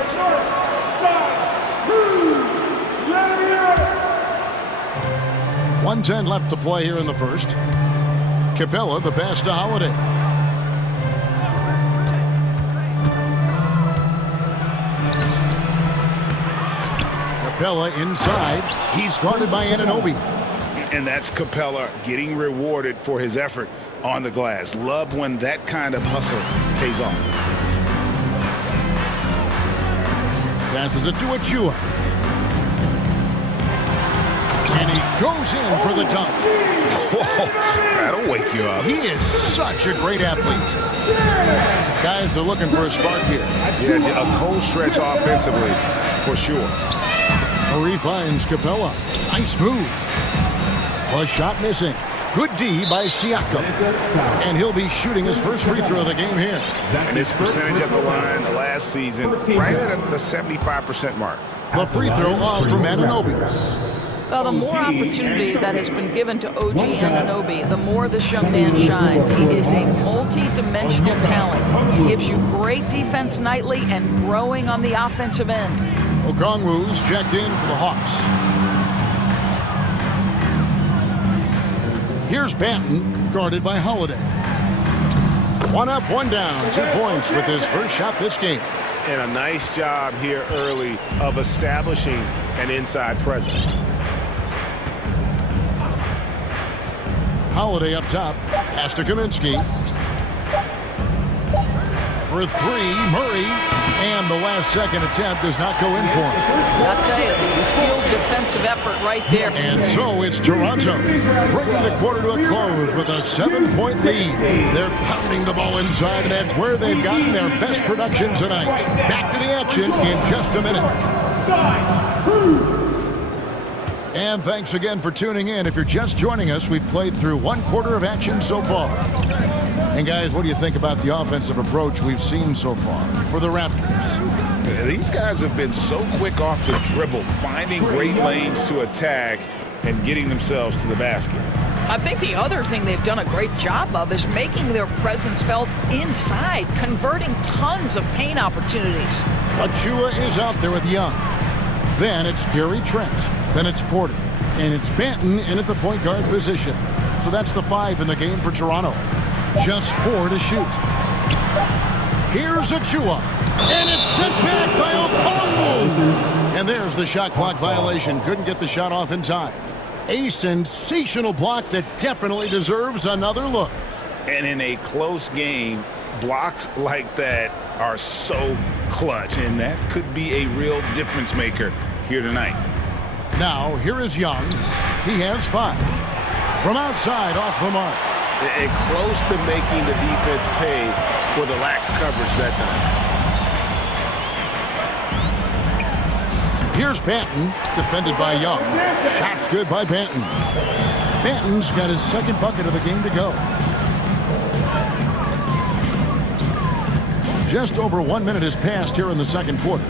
1:10 left to play here in the first. Capella, the pass to Holiday. Capella inside. He's guarded by Anunoby. And that's Capella getting rewarded for his effort on the glass. Love when that kind of hustle pays off. Passes it to Achua. And he goes in for the dunk. Whoa, that'll wake you up. He is such a great athlete. Guys are looking for a spark here. Yeah, a cold stretch offensively, for sure. Murray finds Capella. Nice move. A shot missing. Good D by Siakam. And he'll be shooting his first free throw of the game here. And his percentage at the line last season, right at the 75% mark. The free throw off from Anunoby. Well, the more opportunity that has been given to OG Anunoby, the more this young man shines. He is a multi-dimensional talent. He gives you great defense nightly and growing on the offensive end. Okongwu's checked in for the Hawks. Here's Banton, guarded by Holiday. One up, one down, 2 points with his first shot this game. And a nice job here early of establishing an inside presence. Holiday up top, pass to Kaminsky. For three, Murray. And the last second attempt does not go in for him. I'll tell you, the skilled defensive effort right there. And so it's Toronto, bringing the quarter to a close with a 7-point lead. They're pounding the ball inside, and that's where they've gotten their best production tonight. Back to the action in just a minute. And thanks again for tuning in. If you're just joining us, we've played through 1 quarter of action so far. And guys, what do you think about the offensive approach we've seen so far for the Raptors? These guys have been so quick off the dribble, finding great lanes to attack and getting themselves to the basket. I think the other thing they've done a great job of is making their presence felt inside, converting tons of paint opportunities. Achua is out there with Young. Then it's Gary Trent. Then it's Porter. And it's Banton in at the point guard position. So that's the 5 in the game for Toronto. Just 4 to shoot. Here's Achua. And it's sent back by Okongwu. And there's the shot clock violation. Couldn't get the shot off in time. A sensational block that definitely deserves another look. And in a close game, blocks like that are so clutch. And that could be a real difference maker here tonight. Now, here is Young. He has 5. From outside, off the mark. And close to making the defense pay for the lax coverage that time. Here's Banton, defended by Young. Shot's good by Banton. Banton's got his second bucket of the game to go. Just over 1 minute has passed here in the second quarter.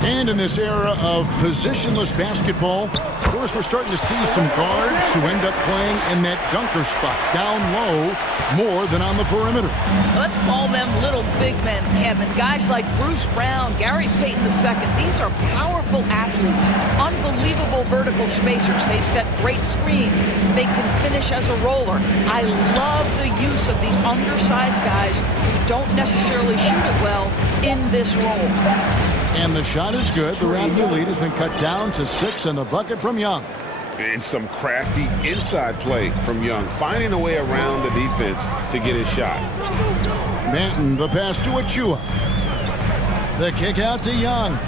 And in this era of positionless basketball, of course, we're starting to see some guards who end up playing in that dunker spot, down low, more than on the perimeter. Let's call them little big men, Kevin. Guys like Bruce Brown, Gary Payton II. These are powerful athletes, unbelievable vertical spacers. They set great screens. They can finish as a roller. I love the use of these undersized guys who don't necessarily shoot it well in this role. And the shot is good. The Raptor lead has been cut down to 6, and the bucket from Young. And some crafty inside play from Young, finding a way around the defense to get his shot. Banton, the pass to Achua. The kick out to Young.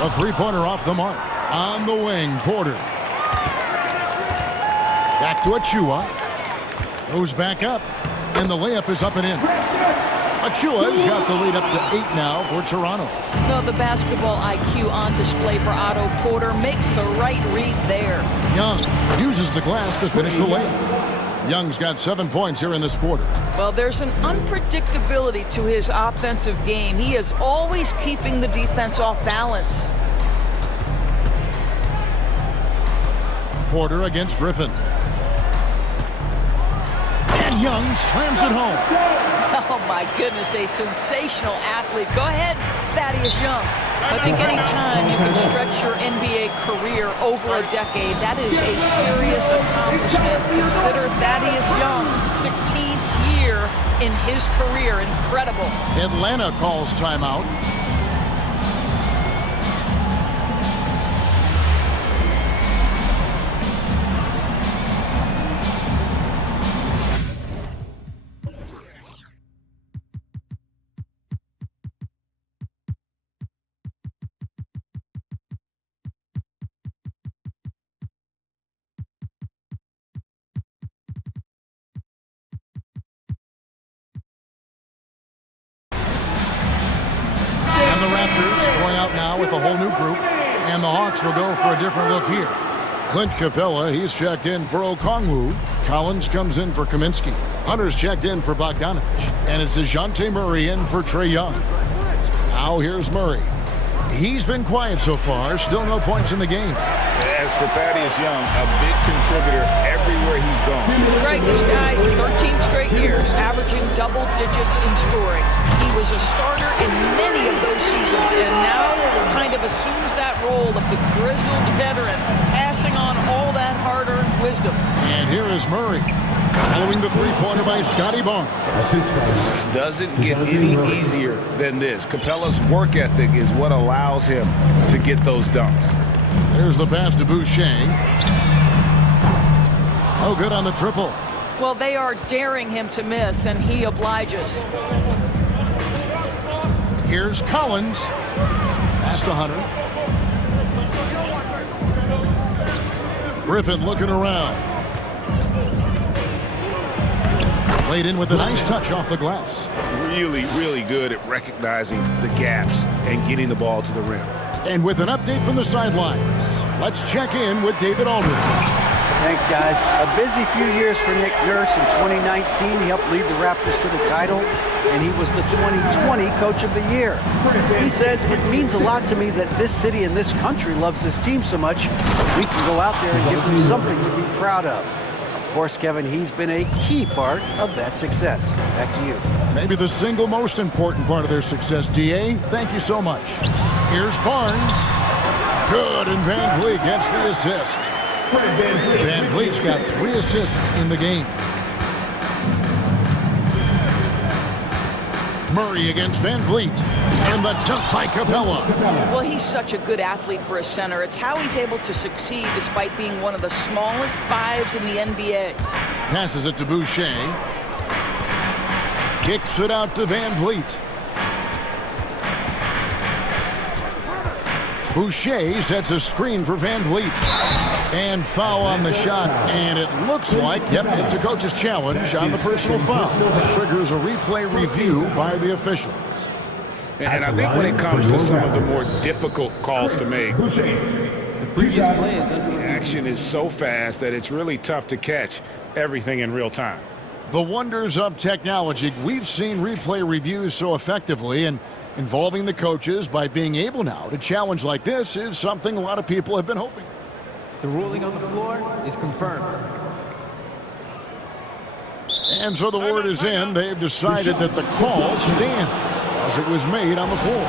A three-pointer off the mark. On the wing, Porter. Back to Achua. Goes back up, and the layup is up and in. Achua's got the lead up to 8 now for Toronto. No, the basketball IQ on display for Otto Porter makes the right read there. Young uses the glass to finish the layup. Young's got 7 points here in this quarter. Well, there's an unpredictability to his offensive game. He is always keeping the defense off balance. Porter against Griffin. And Young slams it home. Oh, my goodness, a sensational athlete. Go ahead, Thaddeus Young. I think any time you can stretch your NBA career over a decade, that is a serious accomplishment. Consider Thaddeus Young, 16th year ever in his career. Incredible. Atlanta calls timeout. The Raptors going out now with a whole new group, and the Hawks will go for a different look here. Clint Capella, he's checked in for Okongwu. Collins comes in for Kaminsky. Hunter's checked in for Bogdanovich. And it's DeJounte Murray in for Trae Young. Now here's Murray. He's been quiet so far, still no points in the game. As for Thaddeus Young, a big contributor everywhere he's gone. Right, this guy, 13 straight years, averaging double digits in scoring. He was a starter in many of those seasons, and now kind of assumes that role of the grizzled veteran, passing on all that hard-earned wisdom. And here is Murray, following the three-pointer by Scotty Barnes. Doesn't get any easier than this. Capella's work ethic is what allows him to get those dunks. There's the pass to Boucher. Oh, good on the triple. Well, they are daring him to miss, and he obliges. Here's Collins. Pass to Hunter. Griffin looking around. Played in with a nice touch off the glass. Really good at recognizing the gaps and getting the ball to the rim. And with an update from the sidelines, let's check in with David Aldridge. Thanks, guys. A busy few years for Nick Nurse. In 2019, he helped lead the Raptors to the title, and he was the 2020 Coach of the Year. He says, it means a lot to me that this city and this country loves this team so much, we can go out there and give them something to be proud of. Of course, Kevin, he's been a key part of that success. Back to you. Maybe the single most important part of their success, D.A. Thank you so much. Here's Barnes. Good, and Van Vliet gets the assist. Van Vliet's got 3 assists in the game. Murray against Van Vliet. And the dunk by Capella. Well, he's such a good athlete for a center. It's how he's able to succeed despite being one of the smallest fives in the NBA. Passes it to Boucher. Kicks it out to Van Vliet. Boucher sets a screen for Van Vliet. And foul on the shot. And it looks like, yep, it's a coach's challenge on the personal foul. That triggers a replay review by the officials. And I think when it comes to some of the more difficult calls to make, The previous play is under action is so fast that it's really tough to catch everything in real time. The wonders of technology. We've seen replay reviews so effectively, and involving the coaches by being able now to challenge like this is something a lot of people have been hoping. The ruling on the floor is confirmed. And so the word is in. They've decided that the call stands as it was made on the floor.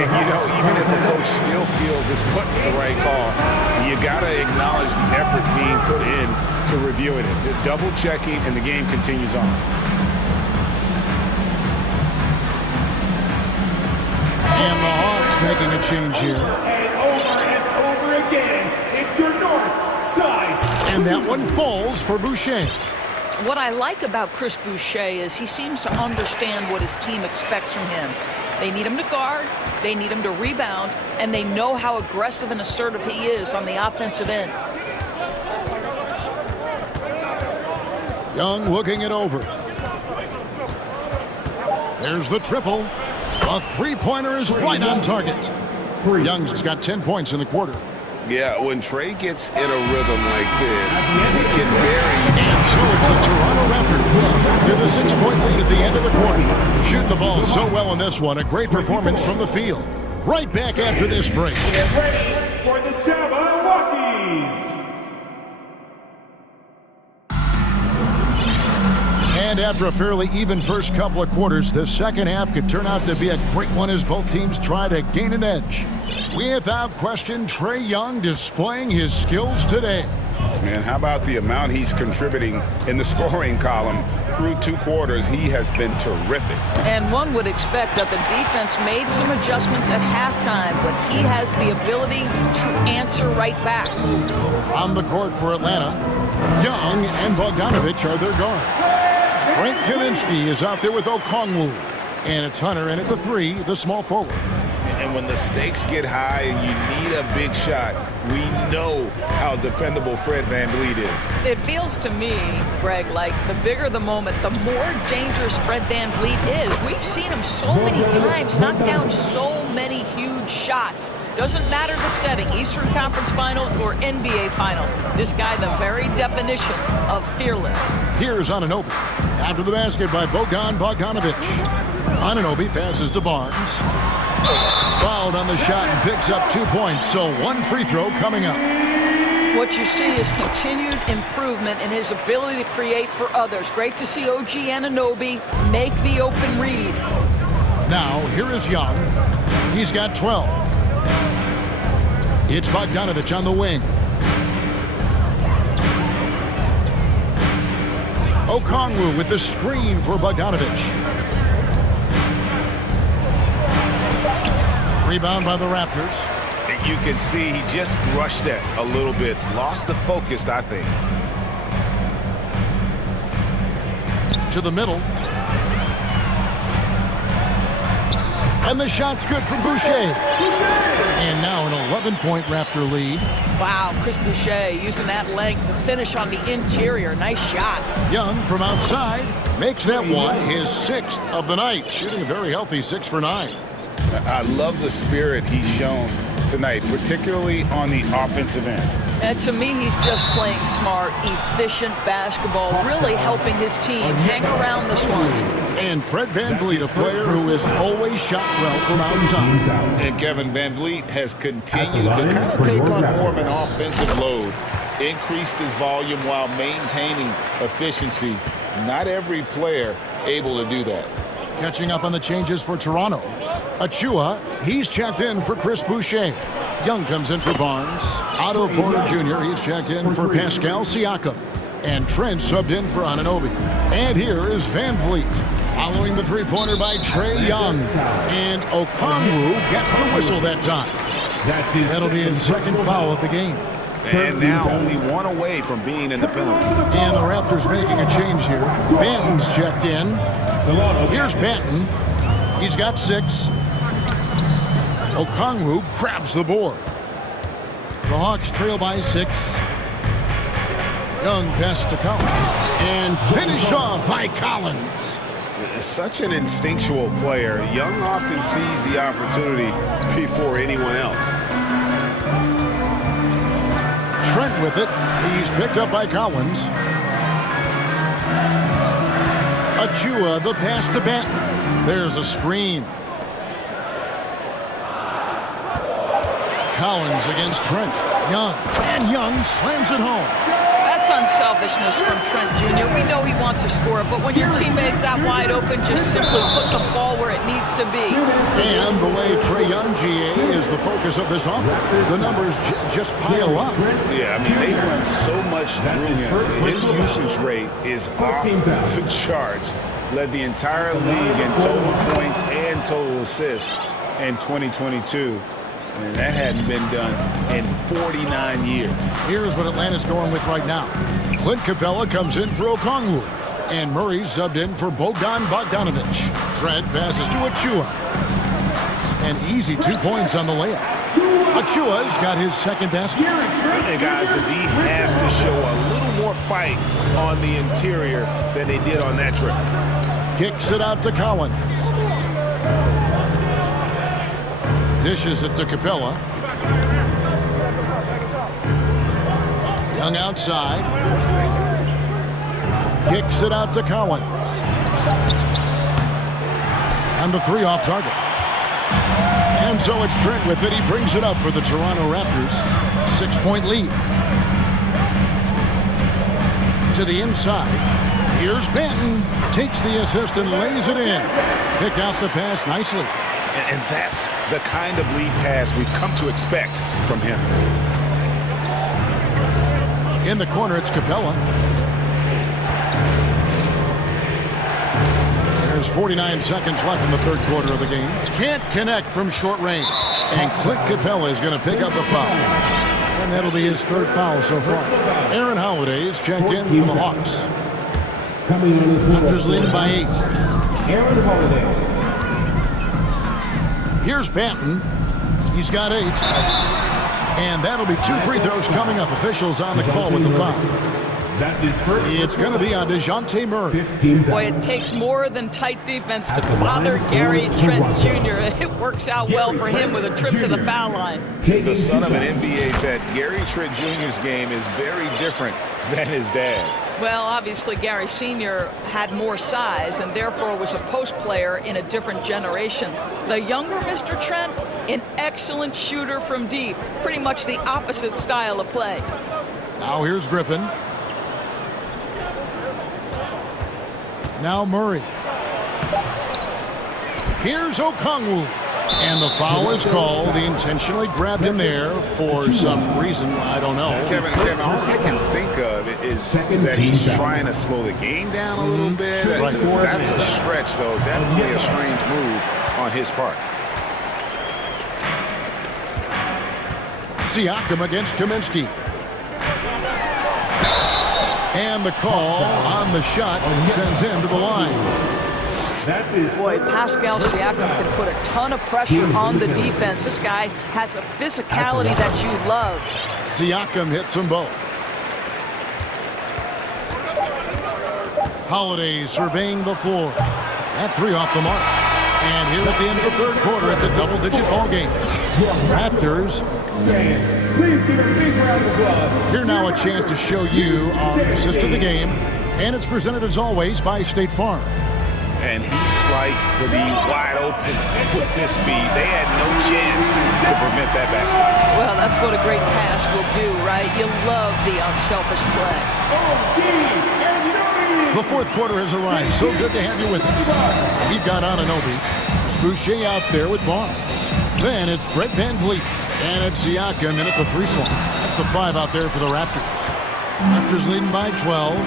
And, you know, even if the coach still feels it's put the right call, you got to acknowledge the effort being put in to reviewing it. The double checking, and the game continues on. And the Hawks making a change here. And over again, it's your north side. And that one falls for Boucher. What I like about Chris Boucher is he seems to understand what his team expects from him. They need him to guard, they need him to rebound, and they know how aggressive and assertive he is on the offensive end. Young looking it over. There's the triple. A three-pointer is right on target. Young's got 10 points in the quarter. Yeah, when Trae gets in a rhythm like this, he can vary. And so it's the Toronto Raptors with a 6-point lead at the end of the quarter. Shooting the ball so well in this one. A great performance from the field. Right back after this break. Get ready for the Jabberwockies. And after a fairly even first couple of quarters, the second half could turn out to be a great one as both teams try to gain an edge. Without question, Trae Young displaying his skills today. And how about the amount he's contributing in the scoring column through 2 quarters? He has been terrific. And one would expect that the defense made some adjustments at halftime, but he has the ability to answer right back. On the court for Atlanta, Young and Bogdanovich are their guards. Frank Kaminsky is out there with Okongwu. And it's Hunter in at the 3, the small forward. And when the stakes get high and you need a big shot, we know how dependable Fred VanVleet is. It feels to me, Greg, like the bigger the moment, the more dangerous Fred VanVleet is. We've seen him so many times knock down so many huge shots. Doesn't matter the setting, Eastern Conference Finals or NBA Finals. This guy, the very definition of fearless. Here's Anunoby. After the basket by Bogdanovich. Anunoby passes to Barnes. Fouled on the shot and picks up 2 points, so 1 free throw coming up. What you see is continued improvement in his ability to create for others. Great to see OG Anunoby make the open read. Now, here is Young. He's got 12. It's Bogdanovich on the wing. Okongwu with the screen for Bogdanovich. Rebound by the Raptors. You can see he just rushed that a little bit. Lost the focus, I think. To the middle. And the shot's good from Boucher. And now an 11-point Raptor lead. Wow, Chris Boucher using that length to finish on the interior. Nice shot. Young from outside makes that one his 6th of the night, shooting a very healthy 6 for 9. I love the spirit he's shown tonight, particularly on the offensive end. And to me, he's just playing smart, efficient basketball, really helping his team hang around this one. And Fred VanVleet, a player who has always shot well from outside. And Kevin VanVleet has continued to kind of take on more of an offensive load, increased his volume while maintaining efficiency. Not every player able to do that. Catching up on the changes for Toronto. Achua, he's checked in for Chris Boucher. Young comes in for Barnes. Otto Porter Jr., he's checked in for Pascal Siakam. And Trent subbed in for Anunoby. And here is VanVleet, following the three-pointer by Trae Young. And Okongwu gets the whistle that time. That'll be his 2nd foul of the game. And now only 1 away from being in the penalty. And the Raptors making a change here. Banton's checked in. Here's Banton. He's got 6. Okongwu grabs the board. The Hawks trail by 6. Young pass to Collins. And finished off by Collins. Such an instinctual player. Young often sees the opportunity before anyone else. Trent with it. He's picked up by Collins. Achua, the pass to Banton. There's a screen. Collins against Trent. Young. And Young slams it home. That's unselfishness from Trent Jr. We know he wants to score, but when your teammate's that wide open, just simply put the ball where it needs to be. And the way Trae Young, GA, is the focus of this offense. The numbers just pile up. Yeah, I mean, they run so much through him. His usage rate is off the charts. Led the entire league in total points and total assists in 2022. And that hadn't been done in 49 years. Here's what Atlanta's going with right now. Clint Capella comes in for Okongwu. And Murray subbed in for Bogdanovich. Trent passes to Achua. An easy 2 points on the layup. Achua's got his 2nd basket. And guys, the D has to show a little more fight on the interior than they did on that trip. Kicks it out to Collins. Dishes it to Capella. Young outside. Kicks it out to Collins. And the 3 off target. And so it's Trent with it. He brings it up for the Toronto Raptors. 6-point lead. To the inside. Here's Banton. Takes the assist and lays it in. Picked out the pass nicely. And that's the kind of lead pass we've come to expect from him. In the corner, it's Capella. There's 49 seconds left in the third quarter of the game. Can't connect from short range. And Clint Capella is going to pick up a foul. And that'll be his third foul so far. Aaron Holiday is checked in for the Hawks. Raptors leading by 8. Aaron Holiday. Here's Banton. He's got 8. And that'll be 2 free throws coming up. Officials on the call with the foul. It's going to be on DeJounte Murray. Boy, it takes more than tight defense to bother Gary Trent Jr. It works out well for him with a trip to the foul line. The son of an NBA vet, Gary Trent Jr.'s game is very different than his dad's. Well, obviously, Gary Sr. had more size and therefore was a post player in a different generation. The younger Mr. Trent, an excellent shooter from deep. Pretty much the opposite style of play. Now here's Griffin. Now Murray. Here's Okongwu. And the foul is called. He intentionally grabbed him there for some reason. I don't know. Kevin, all I can think of is that he's trying to slow the game down a little bit. Right. That's a stretch, though. Definitely a strange move on his part. Siakam against Kaminsky. And the call on the shot sends him to the line. Boy, Pascal Siakam can put a ton of pressure on the defense. This guy has a physicality that you love. Siakam hits them both. Holiday surveying the floor. That 3 off the mark. And here at the end of the third quarter, it's a double-digit ball game. Raptors. Please give a big round of applause. Here now a chance to show you our assist of the game. And it's presented as always by State Farm. And he sliced the D wide open with his feed. They had no chance to prevent that basket. Well, that's what a great pass will do, right? You love the unselfish play. The fourth quarter has arrived. So good to have you with us. We've got Anunoby. Boucher out there with Barnes. Then it's Brett Van Vliet. And it's Siakam in at the 3 slot. That's the 5 out there for the Raptors. Raptors leading by 12.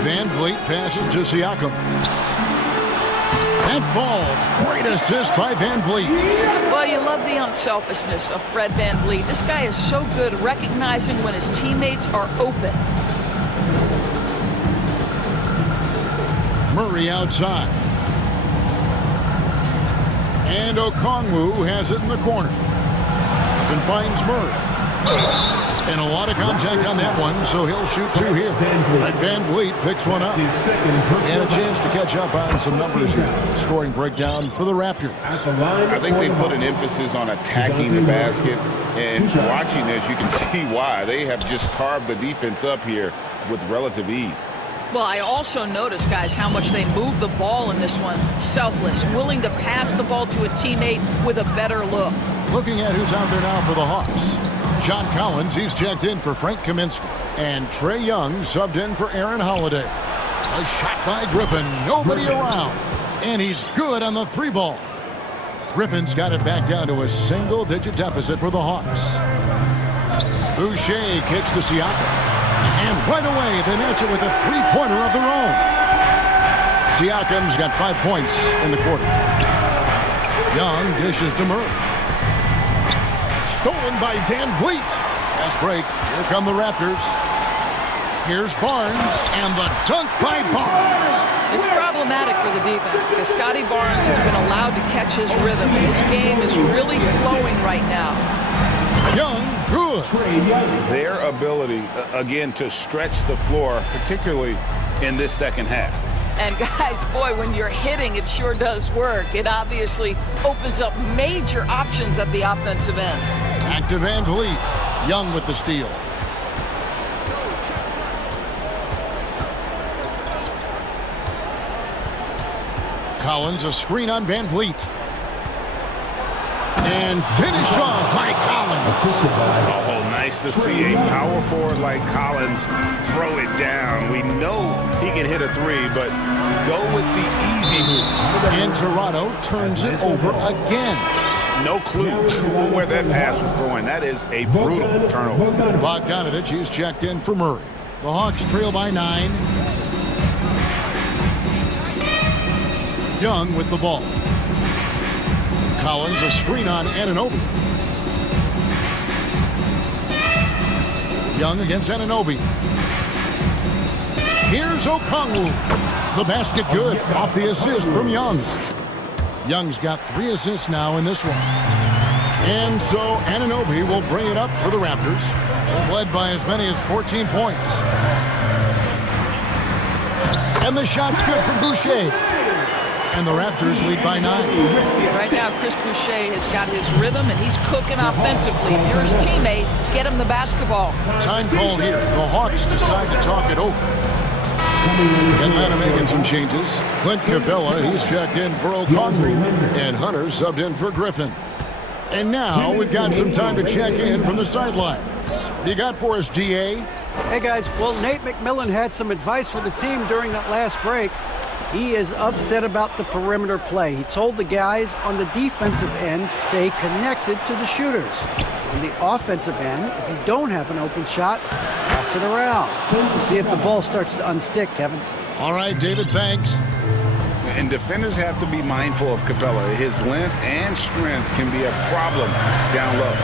Van Vliet passes to Siakam. That falls. Great assist by Van Vliet. Well, you love the unselfishness of Fred Van Vliet. This guy is so good recognizing when his teammates are open. Murray outside. And Okongwu has it in the corner. And finds Murray. And a lot of contact on that one, so he'll shoot 2 here. Van Vliet picks one up. And a chance to catch up on some numbers here. Scoring breakdown for the Raptors. I think they put an emphasis on attacking the basket. And watching this, you can see why. They have just carved the defense up here with relative ease. Well, I also noticed, guys, how much they move the ball in this one. Selfless, willing to pass the ball to a teammate with a better look. Looking at who's out there now for the Hawks. John Collins, he's checked in for Frank Kaminsky. And Trae Young subbed in for Aaron Holiday. A shot by Griffin. Nobody around. And he's good on the 3 ball. Griffin's got it back down to a single-digit deficit for the Hawks. Boucher kicks to Siakam. And right away, they match it with a 3-pointer of their own. Siakam's got 5 points in the quarter. Young dishes to Murray. Stolen by Van Vliet. Fast break. Here come the Raptors. Here's Barnes, and the dunk by Barnes. It's problematic for the defense because Scotty Barnes has been allowed to catch his rhythm, and his game is really flowing right now. Young, good. Their ability, again, to stretch the floor, particularly in this second half. And guys, boy, when you're hitting, it sure does work. It obviously opens up major options at the offensive end. Back to Van Vliet. Young with the steal. Collins, a screen on Van Vliet. And finished off by Collins. Oh, nice to see a power forward like Collins throw it down. We know he can hit a 3, but go with the easy move. And Toronto turns it over again. no clue where that pass was going. That is a brutal turnover. Bogdanovich is checked in for Murray. The Hawks trail by 9. Young with the ball. Collins, a screen on Anunoby. Young against Anunoby. Here's Okongwu. The basket good off the assist from Young. Young's got 3 assists now in this one. And so Anunoby will bring it up for the Raptors. They've led by as many as 14 points. And the shot's good from Boucher. And the Raptors lead by 9. Right now, Chris Boucher has got his rhythm, and he's cooking offensively. If you're his teammate, get him the basketball. Time called here. The Hawks decide to talk it over. Atlanta making some changes. Clint Capella, he's checked in for Okongwu. And Hunter subbed in for Griffin. And now we've got some time to check in from the sidelines. You got for us, DA? Hey, guys. Well, Nate McMillan had some advice for the team during that last break. He is upset about the perimeter play. He told the guys on the defensive end, stay connected to the shooters. On the offensive end, if you don't have an open shot, pass it around. And see if the ball starts to unstick, Kevin. All right, David, thanks. And defenders have to be mindful of Capella. His length and strength can be a problem down low.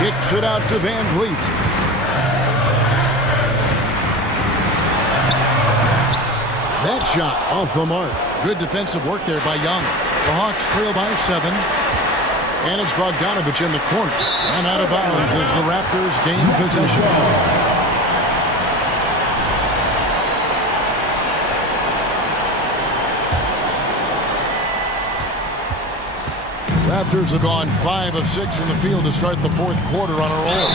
Kicks it out to Van Vliet. That shot off the mark. Good defensive work there by Young. The Hawks trail by 7. And it's Bogdanovich in the corner. And out of bounds as the Raptors gain possession. Raptors have gone 5 of 6 in the field to start the 4th quarter on a roll.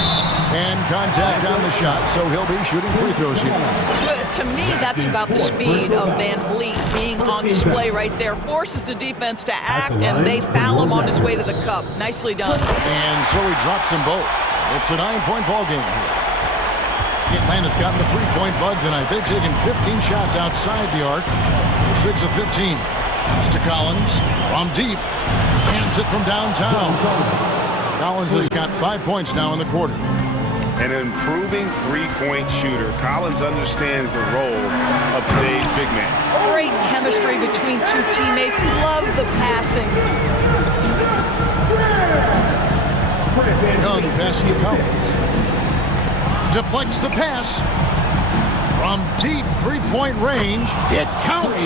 And contact on the shot, so he'll be shooting free throws here. To me, that's about the speed of Van Vliet being on display right there. Forces the defense to act, and they foul him on his way to the cup. Nicely done. And so he drops them both. It's a 9-point ball game here. Atlanta's gotten the 3-point bug tonight. They've taken 15 shots outside the arc. 6 of 15. Pass to Collins from deep. Hands it from downtown. Collins has got 5 points now in the quarter. An improving 3-point shooter. Collins understands the role of today's big man. Great chemistry between 2 teammates. Love the passing. Young pass to Collins. Deflects the pass. From deep 3-point range. It counts.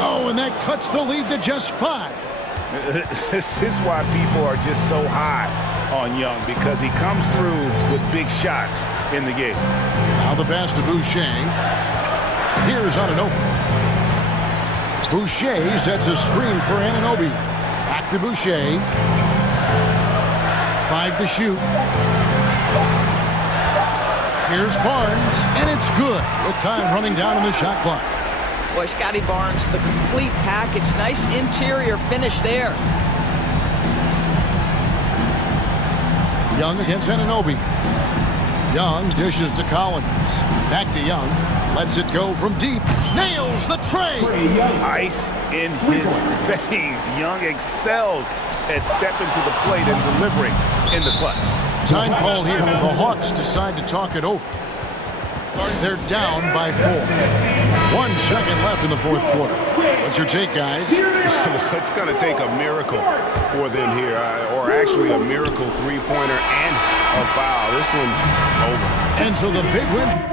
Oh, and that cuts the lead to just 5. This is why people are just so high on Young, because he comes through with big shots in the game. Now the pass to Boucher. Here's Anunoby. Boucher sets a screen for Anunoby. Back to Boucher. 5 to shoot. Here's Barnes, and it's good with time running down in the shot clock. Boy, Scotty Barnes, the complete package. Nice interior finish there. Young against Anunoby. Young dishes to Collins. Back to Young. Lets it go from deep. Nails the tray. Ice in his veins. Young excels at stepping to the plate and delivering in the clutch. Time call here. The Hawks decide to talk it over. They're down by 4. 1 second left in the 4th quarter. What's your take, guys? It's going to take a miracle for them here, or actually a miracle 3-pointer and a foul. This one's over. And so the big win.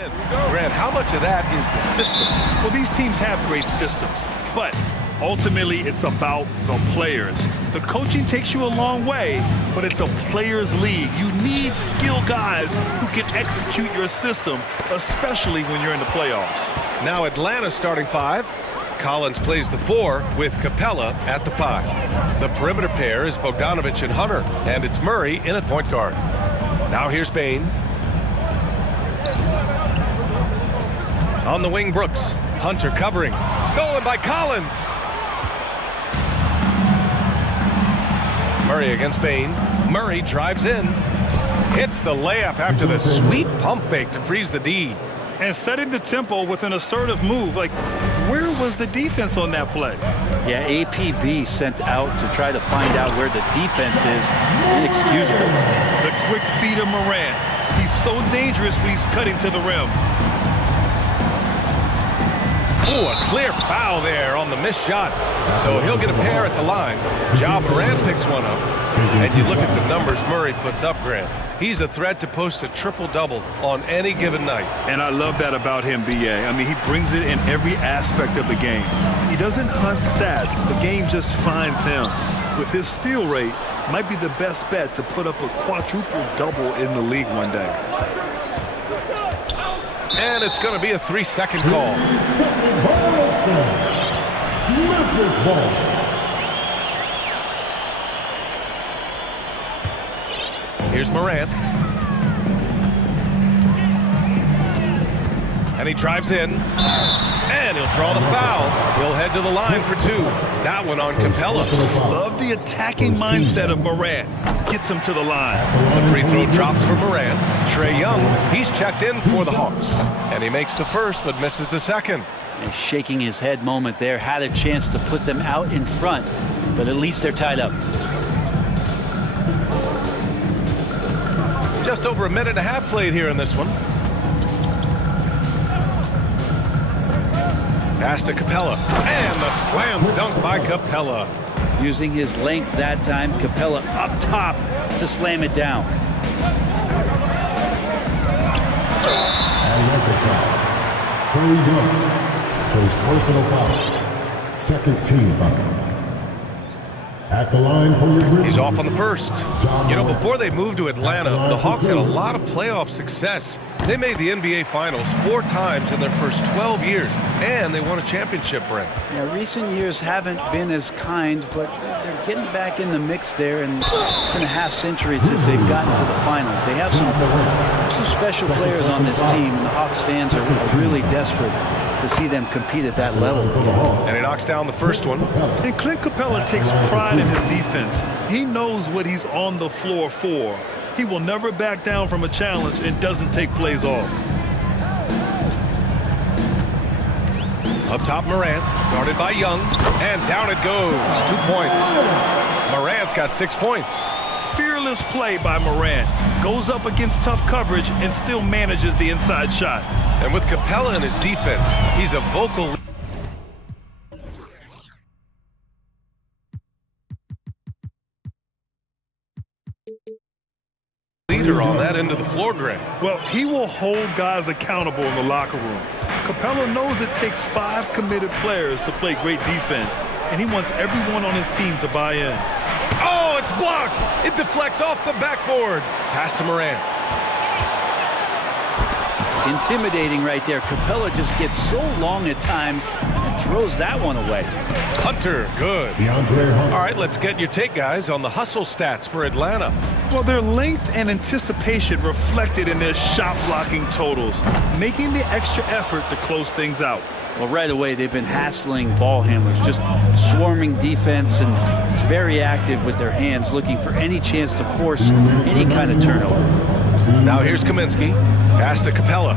in. Grant, how much of that is the system? Well, these teams have great systems, but ultimately it's about the players. The coaching takes you a long way, but it's a players' league. You need skilled guys who can execute your system, especially when you're in the playoffs. Now Atlanta's starting 5. Collins plays the 4 with Capella at the 5. The perimeter pair is Bogdanovich and Hunter, and it's Murray in at point guard. Now here's Bain. On the wing, Brooks. Hunter covering. Stolen by Collins. Murray against Bain. Murray drives in. Hits the layup after the sweet pump fake to freeze the D. And setting the tempo with an assertive move. Like, where was the defense on that play? Yeah, APB sent out to try to find out where the defense is. Inexcusable. The quick feed of Morant. He's so dangerous when he's cutting to the rim. Oh, a clear foul there on the missed shot. So he'll get a pair at the line. Ja Morant picks one up. And you look at the numbers Murray puts up, Grant. He's a threat to post a triple-double on any given night. And I love that about him, B.A. I mean, he brings it in every aspect of the game. He doesn't hunt stats. The game just finds him. With his steal rate, might be the best bet to put up a quadruple-double in the league one day. And it's going to be a 3-second call. Here's Morant. And he drives in. And he'll draw the foul. He'll head to the line for 2. That one on Capella. Love the attacking mindset of Morant. Gets him to the line. The free throw drops for Morant. Trae Young, he's checked in for the Hawks. And he makes the first but misses the second. A shaking his head moment there. Had a chance to put them out in front, but at least they're tied up. Just over a minute and a half played here in this one. Pass to Capella. And the slam dunk by Capella. Using his length that time, Capella up top to slam it down. His personal foul. Second team foul. At the line for your He's off on the first. You know, before they moved to Atlanta, the Hawks had a lot of playoff success. They made the NBA Finals 4 times in their first 12 years, and they won a championship ring. Yeah, recent years haven't been as kind, but they're getting back in the mix there, and it's been a half-century since they've gotten to the finals. They have some special players on this team, and the Hawks fans are really desperate to see them compete at that level. And he knocks down the first one. And Clint Capella takes pride in his defense. He knows what he's on the floor for. He will never back down from a challenge and doesn't take plays off. Up top, Morant, guarded by Young, and down it goes. 2 points. Morant's got 6 points. Fearless play by Morant. Goes up against tough coverage and still manages the inside shot. And with Capella in his defense, he's a vocal leader on that end of the floor, Grant. Well, he will hold guys accountable in the locker room. Capella knows it takes 5 committed players to play great defense, and he wants everyone on his team to buy in. Oh, it's blocked! It deflects off the backboard. Pass to Morant. Intimidating right there. Capella just gets so long at times and throws that one away. Hunter, good. All right, let's get your take, guys, on the hustle stats for Atlanta. Well, their length and anticipation reflected in their shot blocking totals, making the extra effort to close things out. Well, right away, they've been hassling ball handlers, just swarming defense and very active with their hands, looking for any chance to force any kind of turnover. Now here's Kaminsky. Pass to Capella.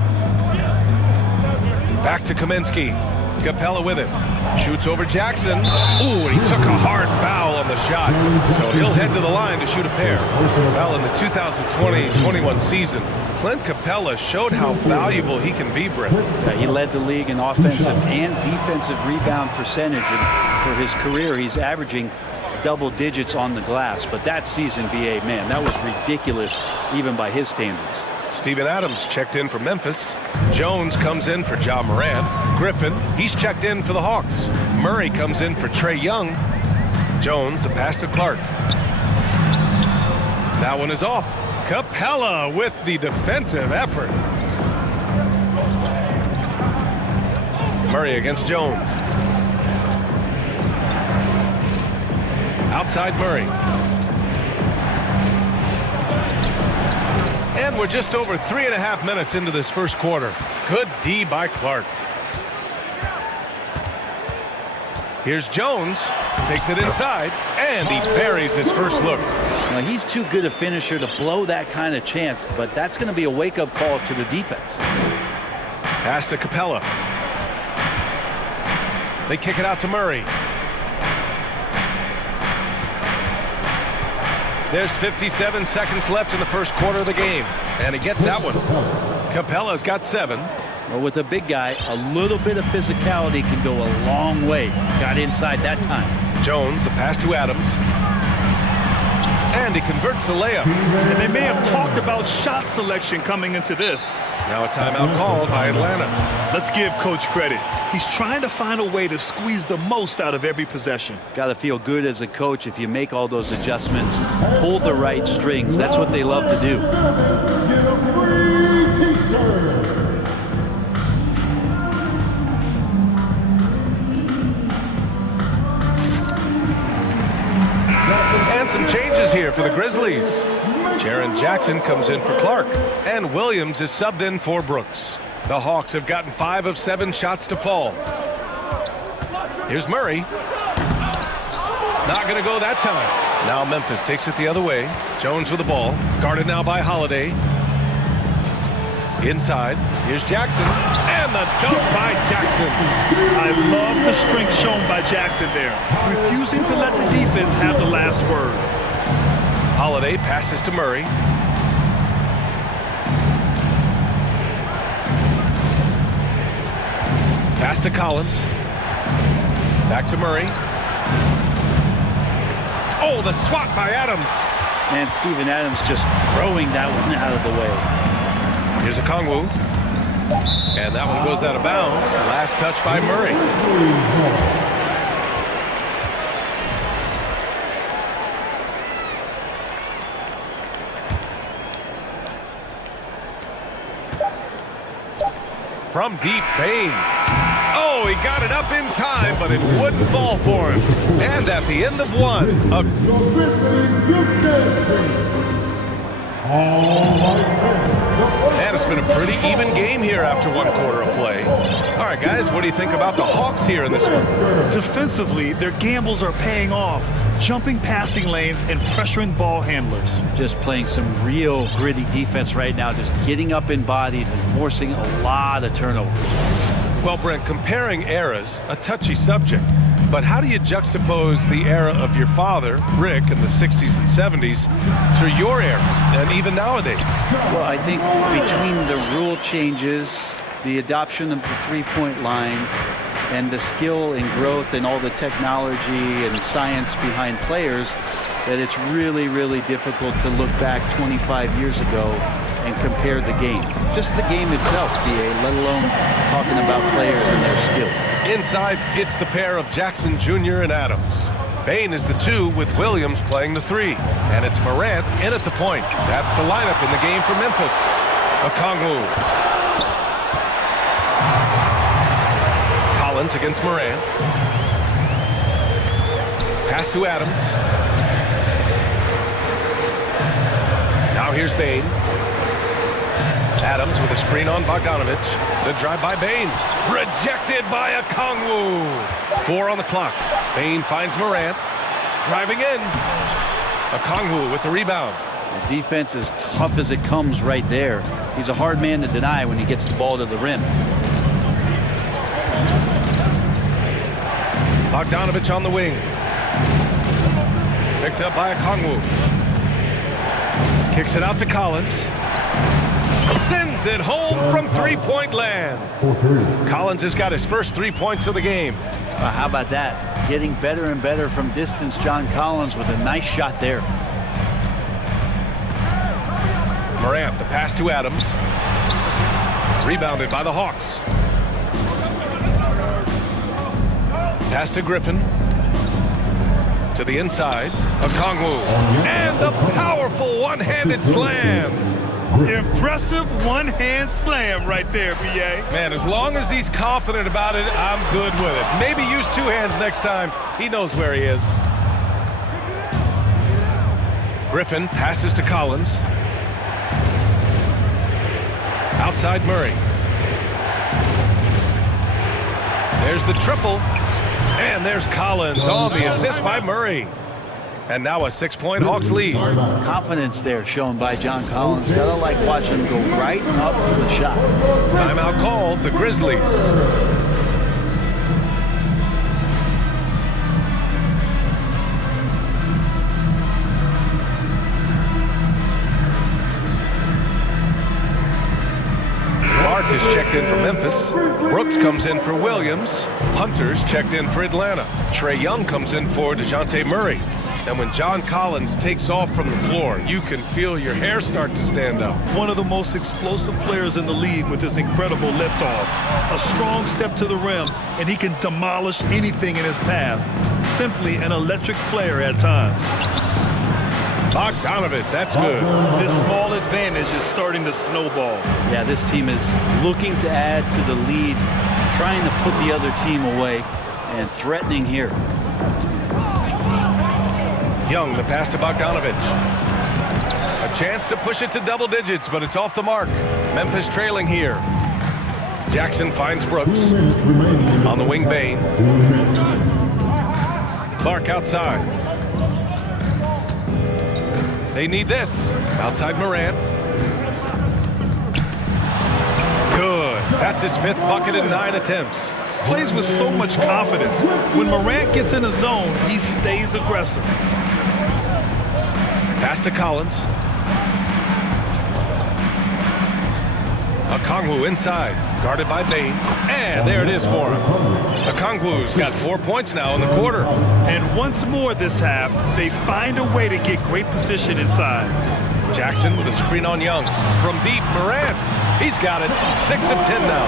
Back to Kaminsky. Capella with it. Shoots over Jackson. Ooh, and he took a hard foul on the shot. So he'll head to the line to shoot a pair. Well, in the 2020-21 season, Clint Capella showed how valuable he can be, Brent. He led the league in offensive and defensive rebound percentage. And for his career, he's averaging double digits on the glass. But that season, B.A., man, that was ridiculous even by his standards. Steven Adams checked in for Memphis. Jones comes in for Ja Morant. Griffin, he's checked in for the Hawks. Murray comes in for Trae Young. Jones, the pass to Clark. That one is off. Capella with the defensive effort. Murray against Jones. Outside Murray. And we're just over 3.5 minutes into this first quarter. Good D by Clark. Here's Jones, takes it inside, and he buries his first look. Now, he's too good a finisher to blow that kind of chance, but that's going to be a wake-up call to the defense. Pass to Capella. They kick it out to Murray. There's 57 seconds left in the first quarter of the game, and he gets that one. Capella's got 7. Well, with a big guy, a little bit of physicality can go a long way. Got inside that time. Jones, the pass to Adams. And he converts the layup. And they may have talked about shot selection coming into this. Now a timeout called by Atlanta. Let's give Coach credit. He's trying to find a way to squeeze the most out of every possession. Got to feel good as a coach if you make all those adjustments. Pull the right strings. That's what they love to do. Get a free t-shirt. And some changes here for the Grizzlies. Jaren Jackson comes in for Clark, and Williams is subbed in for Brooks. The Hawks have gotten 5 of 7 shots to fall. Here's Murray. Not going to go that time. Now Memphis takes it the other way. Jones with the ball. Guarded now by Holiday. Inside. Here's Jackson. And the dunk by Jackson. I love the strength shown by Jackson there. Refusing to let the defense have the last word. Holiday passes to Murray. Pass to Collins. Back to Murray. Oh, the swat by Adams. And Steven Adams just throwing that one out of the way. Here's a Kongwu. And that one goes out of bounds. Last touch by Murray. From deep, Bane. Oh, he got it up in time, but it wouldn't fall for him. And at the end of one, and it's been a pretty even game here after one quarter of play. All right, guys, what do you think about the Hawks here in this one? Defensively, their gambles are paying off. Jumping passing lanes and pressuring ball handlers. Just playing some real gritty defense right now, just getting up in bodies and forcing a lot of turnovers. Well, Brent, comparing eras, a touchy subject. But how do you juxtapose the era of your father, Rick, in the 60s and 70s to your era, and even nowadays? Well, I think between the rule changes, the adoption of the three-point line, and the skill and growth and all the technology and science behind players, that it's really, really difficult to look back 25 years ago and compare the game. Just the game itself, BA, let alone talking about players and their skills. Inside, it's the pair of Jackson Jr. and Adams. Bane is the 2 with Williams playing the 3. And it's Morant in at the point. That's the lineup in the game for Memphis. Okongwu. Collins against Morant. Pass to Adams. Now here's Bane. Adams with a screen on Bogdanovich. The drive by Bane. Rejected by Okongwu. 4 on the clock. Bane finds Morant. Driving in. Okongwu with the rebound. The defense is tough as it comes right there. He's a hard man to deny when he gets the ball to the rim. Bogdanovich on the wing. Picked up by Okongwu. Kicks it out to Collins. Sends it home from three-point land. Collins has got his first 3 points of the game. How about that? Getting better and better from distance, John Collins, with a nice shot there. Morant, the pass to Adams. Rebounded by the Hawks. Pass to Griffin. To the inside. Okongwu. And the powerful one-handed slam. Impressive one-hand slam right there, B.A. Man, as long as he's confident about it, I'm good with it. Maybe use two hands next time. He knows where he is. Griffin passes to Collins. Outside Murray. There's the triple. And there's Collins on the assist by Murray. And now a 6-point Hawks lead. Confidence there shown by John Collins. Gotta like watching him go right up for the shot. Timeout called, the Grizzlies. Clark is checked in for Memphis. Brooks comes in for Williams. Hunter's checked in for Atlanta. Trae Young comes in for DeJounte Murray. And when John Collins takes off from the floor, you can feel your hair start to stand up. One of the most explosive players in the league with this incredible liftoff. A strong step to the rim, and he can demolish anything in his path. Simply an electric player at times. Bogdanovich, that's good. This small advantage is starting to snowball. Yeah, this team is looking to add to the lead, trying to put the other team away, and threatening here. Young, the pass to Bogdanovich. A chance to push it to double digits, but it's off the mark. Memphis trailing here. Jackson finds Brooks. On the wing, Bain. Clark outside. They need this. Outside Morant. Good. That's his 5th bucket in 9 attempts. Plays with so much confidence. When Morant gets in a zone, he stays aggressive. Pass to Collins. Okongwu inside, guarded by Bain. And there it is for him. Okongwu's got 4 points now in the quarter. And once more this half, they find a way to get great position inside. Jackson with a screen on Young. From deep, Morant. He's got it. 6 of 10 now.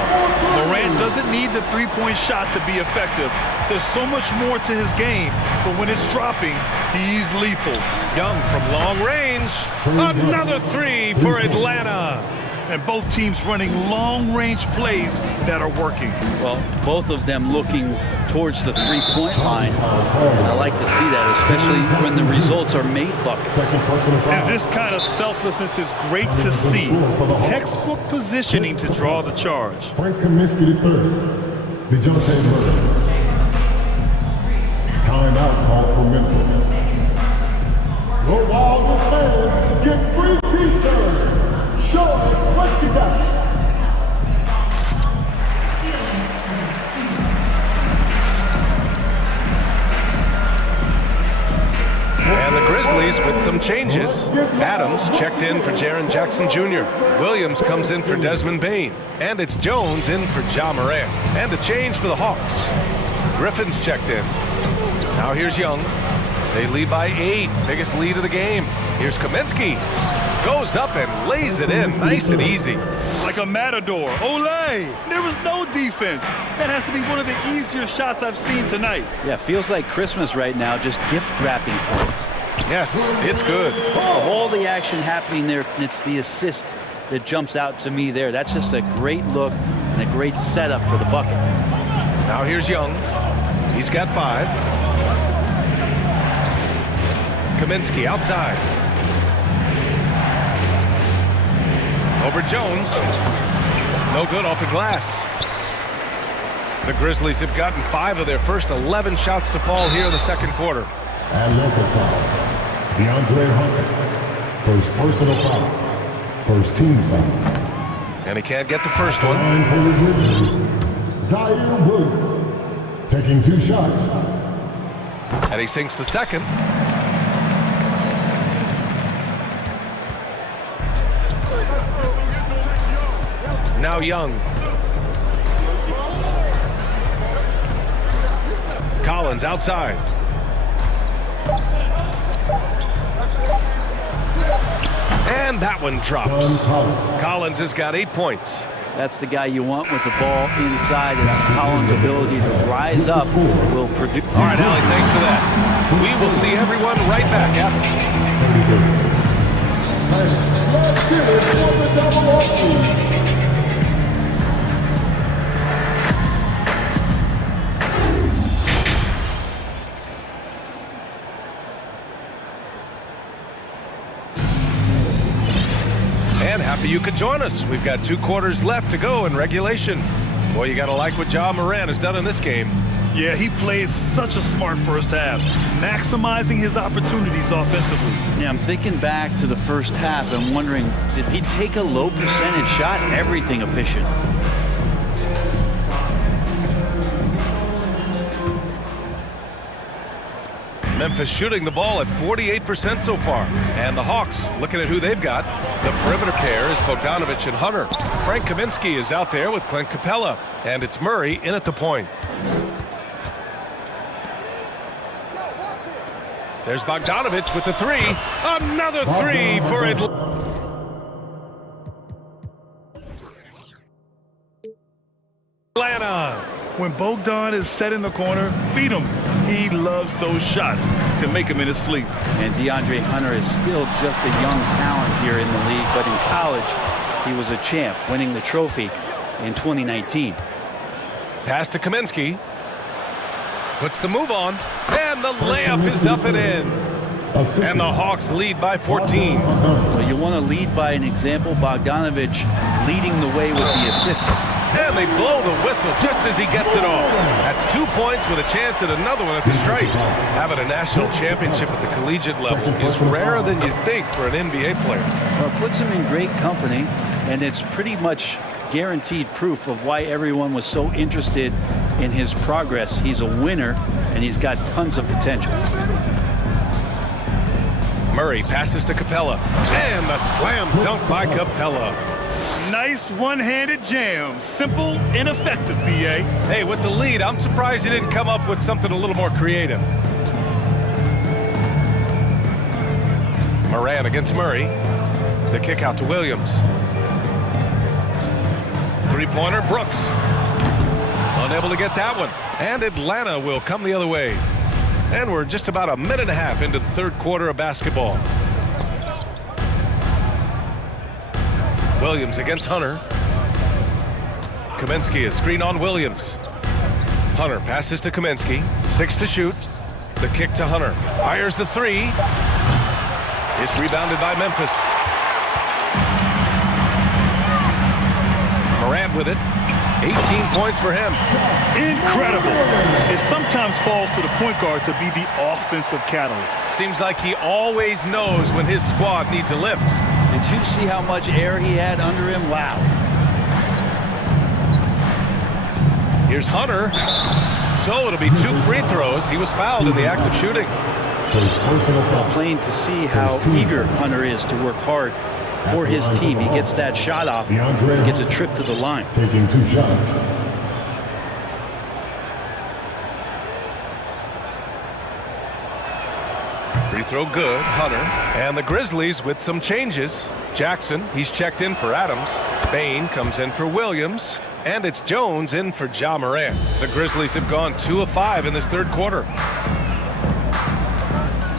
Morant doesn't need the three-point shot to be effective. There's so much more to his game, but when it's dropping, he's lethal. Young from long range. Another 3 for Atlanta. And both teams running long-range plays that are working. Well, both of them looking towards the three-point line. And I like to see that, especially when the results are made buckets. And this kind of selflessness is great to see. Textbook positioning to draw the charge. Frank Kaminsky III. DeJounte Murray. Timeout called for Memphis. Go Wild fans, get free t-shirts. Show us what you got. And the Grizzlies with some changes. Adams checked in for Jaren Jackson Jr. Williams comes in for Desmond Bain. And it's Jones in for Ja Morant. And a change for the Hawks. Griffin's checked in. Now here's Young. They lead by 8. Biggest lead of the game. Here's Kaminsky. Goes up and lays it in. Nice and easy. Like a matador. Olay! There was no defense. That has to be one of the easier shots I've seen tonight. Yeah, feels like Christmas right now, just gift wrapping points. Yes, it's good. Of all the action happening there, it's the assist that jumps out to me there. That's just a great look and a great setup for the bucket. Now here's Young. He's got 5. Kaminsky outside. Over Jones. No good off the glass. The Grizzlies have gotten 5 of their first 11 shots to fall here in the second quarter. Atlanta's foul. DeAndre Hunter. First personal foul. First team foul. And he can't get the first one. Line for the Grizzlies. Zaire Williams. Taking 2 shots. And he sinks the second. Now Young. Collins outside. And And that one drops. Collins has got 8 points. That's the guy you want with the ball inside. Is Collins' ability to rise up will produce. All right, Allie, thanks for that. We will see everyone right back after. Let's get it for the double offense. And happy you could join us. We've got 2 quarters left to go in regulation. Boy, you got to like what Ja Morant has done in this game. Yeah, he played such a smart first half, maximizing his opportunities offensively. Yeah, I'm thinking back to the first half and wondering, did he take a low percentage shot? Everything efficient. Memphis shooting the ball at 48% so far. And the Hawks, looking at who they've got. The perimeter pair is Bogdanović and Hunter. Frank Kaminsky is out there with Clint Capella. And it's Murray in at the point. There's Bogdanović with the 3. Another 3 for Atlanta. When Bogdan is set in the corner, feed him. He loves those shots. Can make him in his sleep. And DeAndre Hunter is still just a young talent here in the league, but in college, he was a champ, winning the trophy in 2019. Pass to Kaminsky. Puts the move on, and the layup is up and in. And the Hawks lead by 14. Well, you want to lead by an example. Bogdanović leading the way with the assist. And they blow the whistle just as he gets it off. That's 2 points with a chance at another one at the stripe. Having a national championship at the collegiate level is rarer than you think for an NBA player. Well, it puts him in great company, and it's pretty much guaranteed proof of why everyone was so interested in his progress. He's a winner, and he's got tons of potential. Murray passes to Capella. And the slam dunk by Capella. Nice one-handed jam. Simple and effective, B.A. Hey, with the lead, I'm surprised he didn't come up with something a little more creative. Moran against Murray. The kick out to Williams. Three-pointer, Brooks. Unable to get that one. And Atlanta will come the other way. And we're just about a minute and a half into the third quarter of basketball. Williams against Hunter. Kaminsky is screen on Williams. Hunter passes to Kaminsky. 6 to shoot. The kick to Hunter. Fires the 3. It's rebounded by Memphis. Morant with it. 18 points for him. Incredible. It sometimes falls to the point guard to be the offensive catalyst. Seems like he always knows when his squad needs a lift. Did you see how much air he had under him? Wow. Here's Hunter. So it'll be 2 free throws. He was fouled in the act of shooting. Plain to see how eager Hunter is to work hard for his team. He gets that shot off. He gets a trip to the line. Taking 2 shots. Free throw good, Hunter. And the Grizzlies with some changes. Jackson, he's checked in for Adams. Bain comes in for Williams. And it's Jones in for Ja Morant. The Grizzlies have gone 2 of 5 in this third quarter.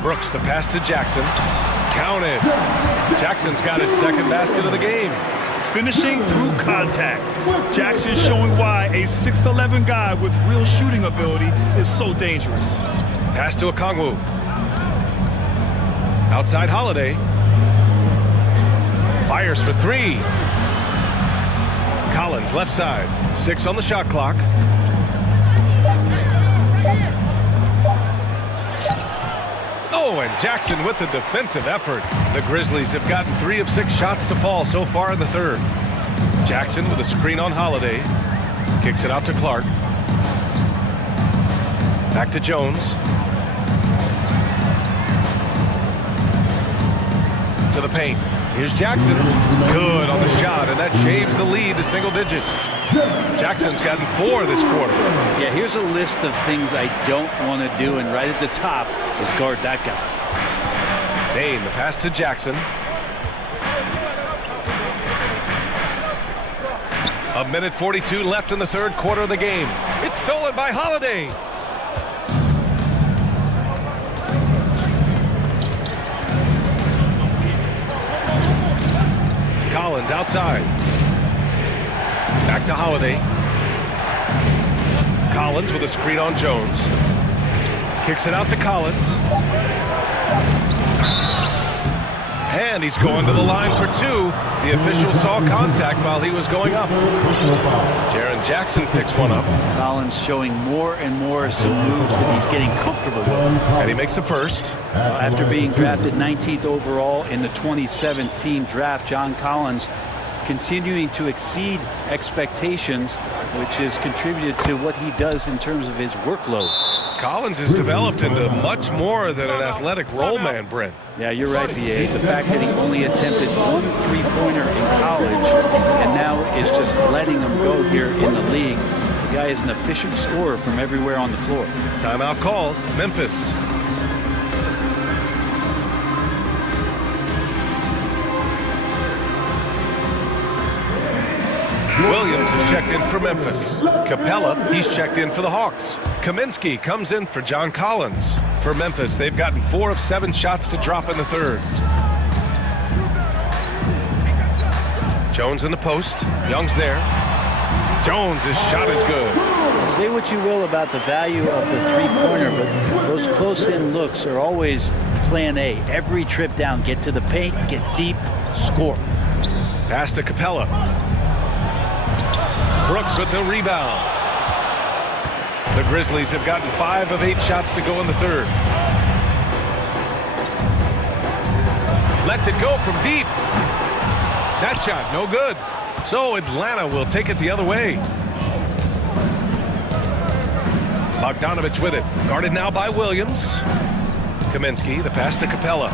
Brooks, the pass to Jackson. Counted. Jackson's got his second basket of the game. Finishing through contact. Jackson showing why a 6'11" guy with real shooting ability is so dangerous. Pass to Okongwu. Outside Holiday. Fires for 3. Collins left side. 6 on the shot clock. Oh, and Jackson with the defensive effort. The Grizzlies have gotten 3 of 6 shots to fall so far in the third. Jackson with a screen on Holiday. Kicks it out to Clark. Back to Jones. To the paint. Here's Jackson. Good on the shot, and that shaves the lead to single digits. Jackson's gotten 4 this quarter. Yeah, here's a list of things I don't want to do, and right at the top is guard that guy. Bain, the pass to Jackson. A minute 42 left in the third quarter of the game. It's stolen by Holiday. Collins outside. Back to Holiday. Collins with a screen on Jones. Kicks it out to Collins. And he's going to the line for two. The official saw contact while he was going up. Jaren Jackson picks one up. Collins showing more and more some moves that he's getting comfortable with. And he makes a first. After being drafted 19th overall in the 2017 draft, John Collins continuing to exceed expectations, which has contributed to what he does in terms of his workload. Collins has developed into much more than an athletic roll man, Brent. Yeah, you're right, B.A. The fact that he only attempted one three-pointer in college and now is just letting them go here in the league. The guy is an efficient scorer from everywhere on the floor. Timeout call, Memphis. Williams is checked in for Memphis. Capella, he's checked in for the Hawks. Kaminsky comes in for John Collins. For Memphis, they've gotten 4 of 7 shots to drop in the third. Jones in the post. Young's there. Jones' shot is good. Say what you will about the value of the three-pointer, but those close-in looks are always plan A. Every trip down, get to the paint, get deep, score. Pass to Capella. Brooks with the rebound. The Grizzlies have gotten 5 of 8 shots to go in the third. Lets it go from deep. That shot, no good. So Atlanta will take it the other way. Bogdanovich with it. Guarded now by Williams. Kaminsky, the pass to Capella.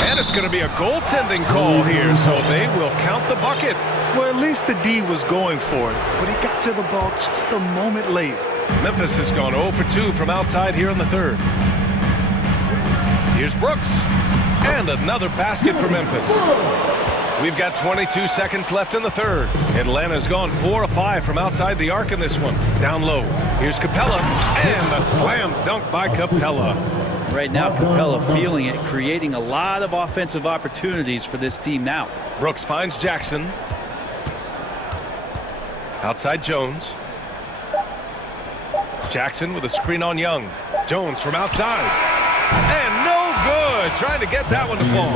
And it's going to be a goaltending call here, so they will count the bucket. Well, at least the D was going for it, but he got to the ball just a moment late. Memphis has gone 0 for 2 from outside here in the third. Here's Brooks. And another basket for Memphis. We've got 22 seconds left in the third. Atlanta's gone 4 of 5 from outside the arc in this one. Down low. Here's Capella. And a slam dunk by Capella. Right now, Capella feeling it, creating a lot of offensive opportunities for this team now. Brooks finds Jackson. Outside Jones. Jackson with a screen on Young. Jones from outside. And no good. Trying to get that one to fall.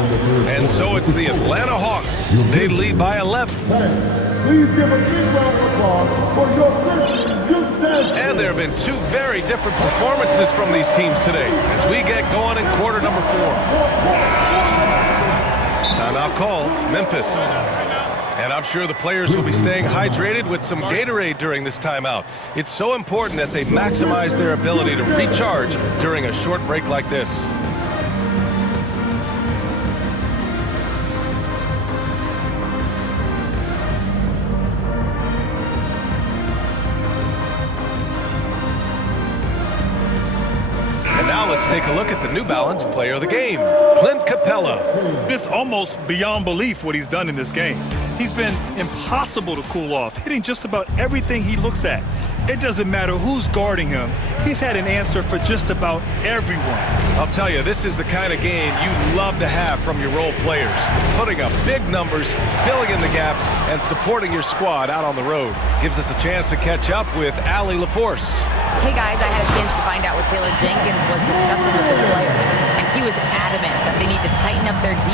And so it's the Atlanta Hawks. They lead by 11. Please give a big round of applause for your Christian youth dance. And there have been 2 very different performances from these teams today as we get going in quarter number 4. Timeout call, Memphis. And I'm sure the players will be staying hydrated with some Gatorade during this timeout. It's so important that they maximize their ability to recharge during a short break like this. Now let's take a look at the New Balance player of the game, Clint Capella. It's almost beyond belief what he's done in this game. He's been impossible to cool off, hitting just about everything he looks at. It doesn't matter who's guarding him. He's had an answer for just about everyone. I'll tell you, this is the kind of game you love to have from your role players. Putting up big numbers, filling in the gaps, and supporting your squad out on the road. Gives us a chance to catch up with Allie LaForce. Hey guys, I had a chance to find out what Taylor Jenkins was discussing with his players, and he was adamant that they need to tighten up their D.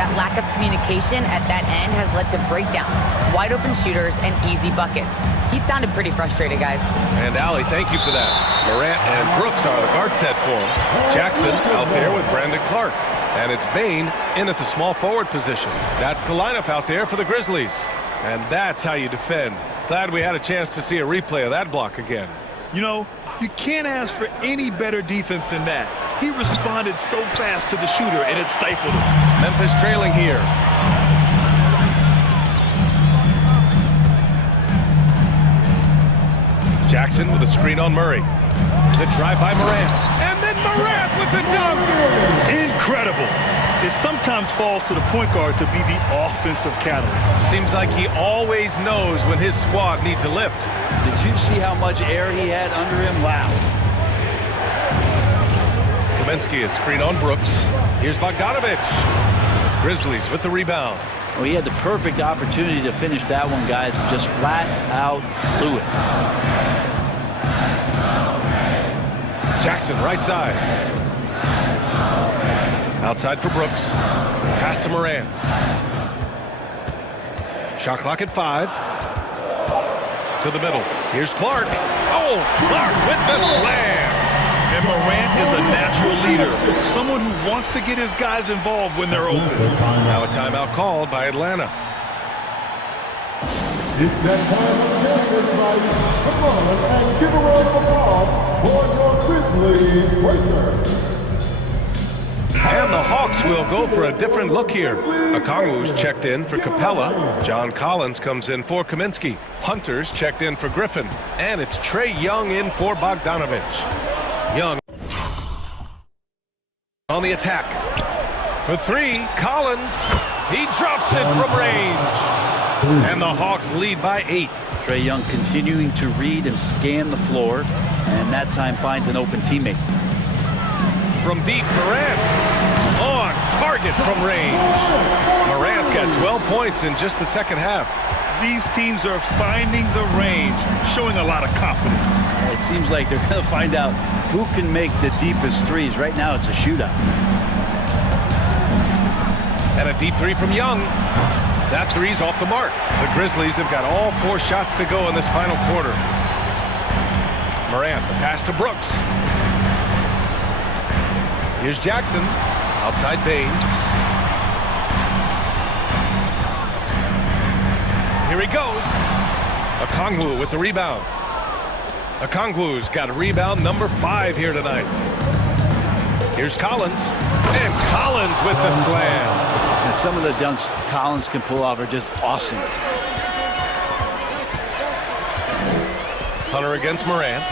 That lack of communication at that end has led to breakdowns, wide open shooters, and easy buckets. He sounded pretty frustrated, guys. And Allie, thank you for that. Morant and Brooks are the guard set for him. Jackson out there with Brandon Clark. And it's Bain in at the small forward position. That's the lineup out there for the Grizzlies. And that's how you defend. Glad we had a chance to see a replay of that block again. You know, you can't ask for any better defense than that. He responded so fast to the shooter, and it stifled him. Memphis trailing here. Jackson with a screen on Murray. The drive by Morant. And then Morant with the dunk. Incredible. it sometimes falls to the point guard to be the offensive catalyst. Seems like he always knows when his squad needs a lift. Did you see how much air he had under him? Wow. Kaminsky is screen on Brooks. Here's Bogdanovich. Grizzlies with the rebound. Well, he had the perfect opportunity to finish that one, guys, and just flat out blew it. Jackson, right side. Outside for Brooks. Pass to Morant. Shot clock at 5. To the middle. Here's Clark. Oh, Clark with the slam. And Morant is a natural leader, someone who wants to get his guys involved when they're open. Now a timeout called by Atlanta. It's that time again, everybody. Come on and give a round of applause for your Grizzlies Breakers. And the Hawks will go for a different look here. Okongwu's checked in for Capella. John Collins comes in for Kaminsky. Hunter's checked in for Griffin. And it's Trae Young in for Bogdanovich. Young on the attack. For 3, Collins. He drops it from range. And the Hawks lead by 8. Trae Young continuing to read and scan the floor, and that time finds an open teammate. From deep, Morant on target from range. Morant's got 12 points in just the second half. These teams are finding the range, showing a lot of confidence. It seems like they're going to find out who can make the deepest threes. Right now, it's a shootout. And a deep 3 from Young. That 3's off the mark. The Grizzlies have got all 4 shots to go in this final quarter. Morant, the pass to Brooks. Here's Jackson, outside Bane. Here he goes. Okongwu with the rebound. Okongwu's got a rebound number 5 here tonight. Here's Collins. And Collins with the slam. And some of the dunks Collins can pull off are just awesome. Hunter against Morant.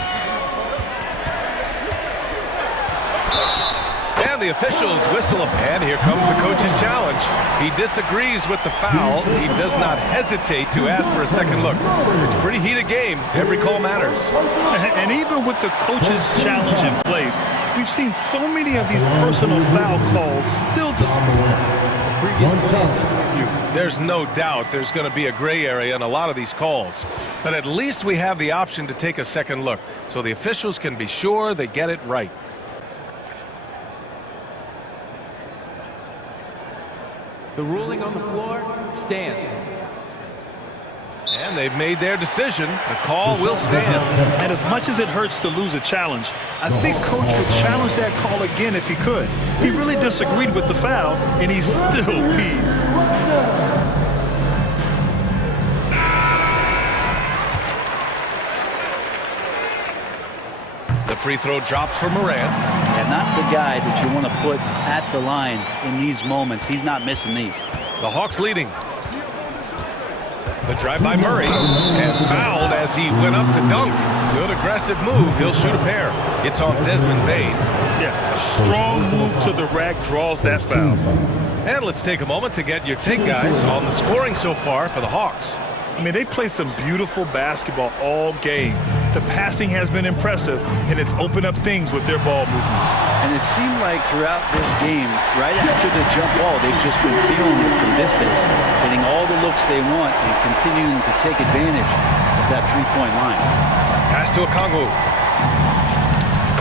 And the officials whistle. And here comes the coach's challenge. He disagrees with the foul. He does not hesitate to ask for a second look. It's a pretty heated game. Every call matters. And even with the coach's challenge in place, we've seen so many of these personal foul calls still displayed. There's no doubt there's going to be a gray area in a lot of these calls. But at least we have the option to take a second look, so the officials can be sure they get it right. The ruling on the floor stands. And they've made their decision. The call will stand. And as much as it hurts to lose a challenge, I think Coach would challenge that call again if he could. He really disagreed with the foul, and he's still peeved. The free throw drops for Morant. And not the guy that you want to put at the line in these moments. He's not missing these. The Hawks leading. The drive by Murray, and fouled as he went up to dunk. Good aggressive move. He'll shoot a pair. It's on Desmond Bane. Yeah, a strong move to the rack draws that foul. And let's take a moment to get your take, guys, on the scoring so far for the Hawks. I mean, they played some beautiful basketball all game. The passing has been impressive, and it's opened up things with their ball movement. And it seemed like throughout this game, right after the jump ball, they've just been feeling it from distance, getting all the looks they want and continuing to take advantage of that three-point line. Pass to Okongwu.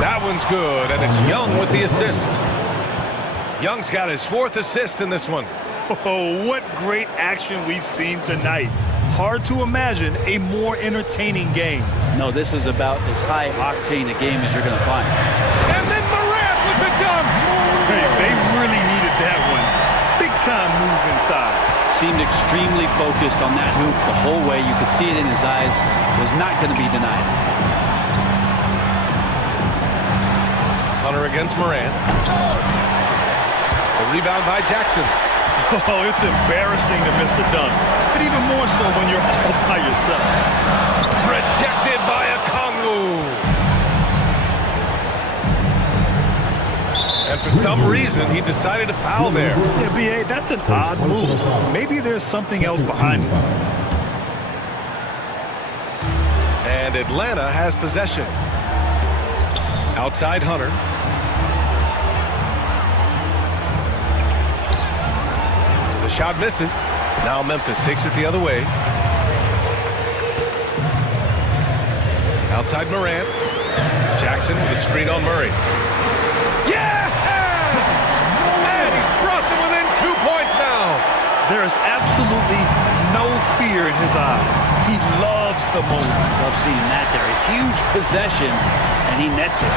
That one's good, and it's Young with the assist. Young's got his 4th assist in this one. Oh, what great action we've seen tonight. Hard to imagine a more entertaining game. No, this is about as high-octane a game as you're going to find. And then Morant with the dunk. Hey, they really needed that one. Big-time move inside. Seemed extremely focused on that hoop the whole way. You could see it in his eyes. Was not going to be denied. Hunter against Morant. The rebound by Jackson. Oh, it's embarrassing to miss a dunk, but even more so when you're all by yourself. Rejected by Okongwu. And for some reason, he decided to foul there. Yeah, B.A., that's an odd move. Maybe there's something else behind it. And Atlanta has possession. Outside Hunter. The shot misses. Now Memphis takes it the other way. Outside Morant. Jackson with a screen on Murray. Yes! And he's brought them within 2 points now. There is absolutely no fear in his eyes. He loves the moment. Love seeing that there. A huge possession, and he nets it.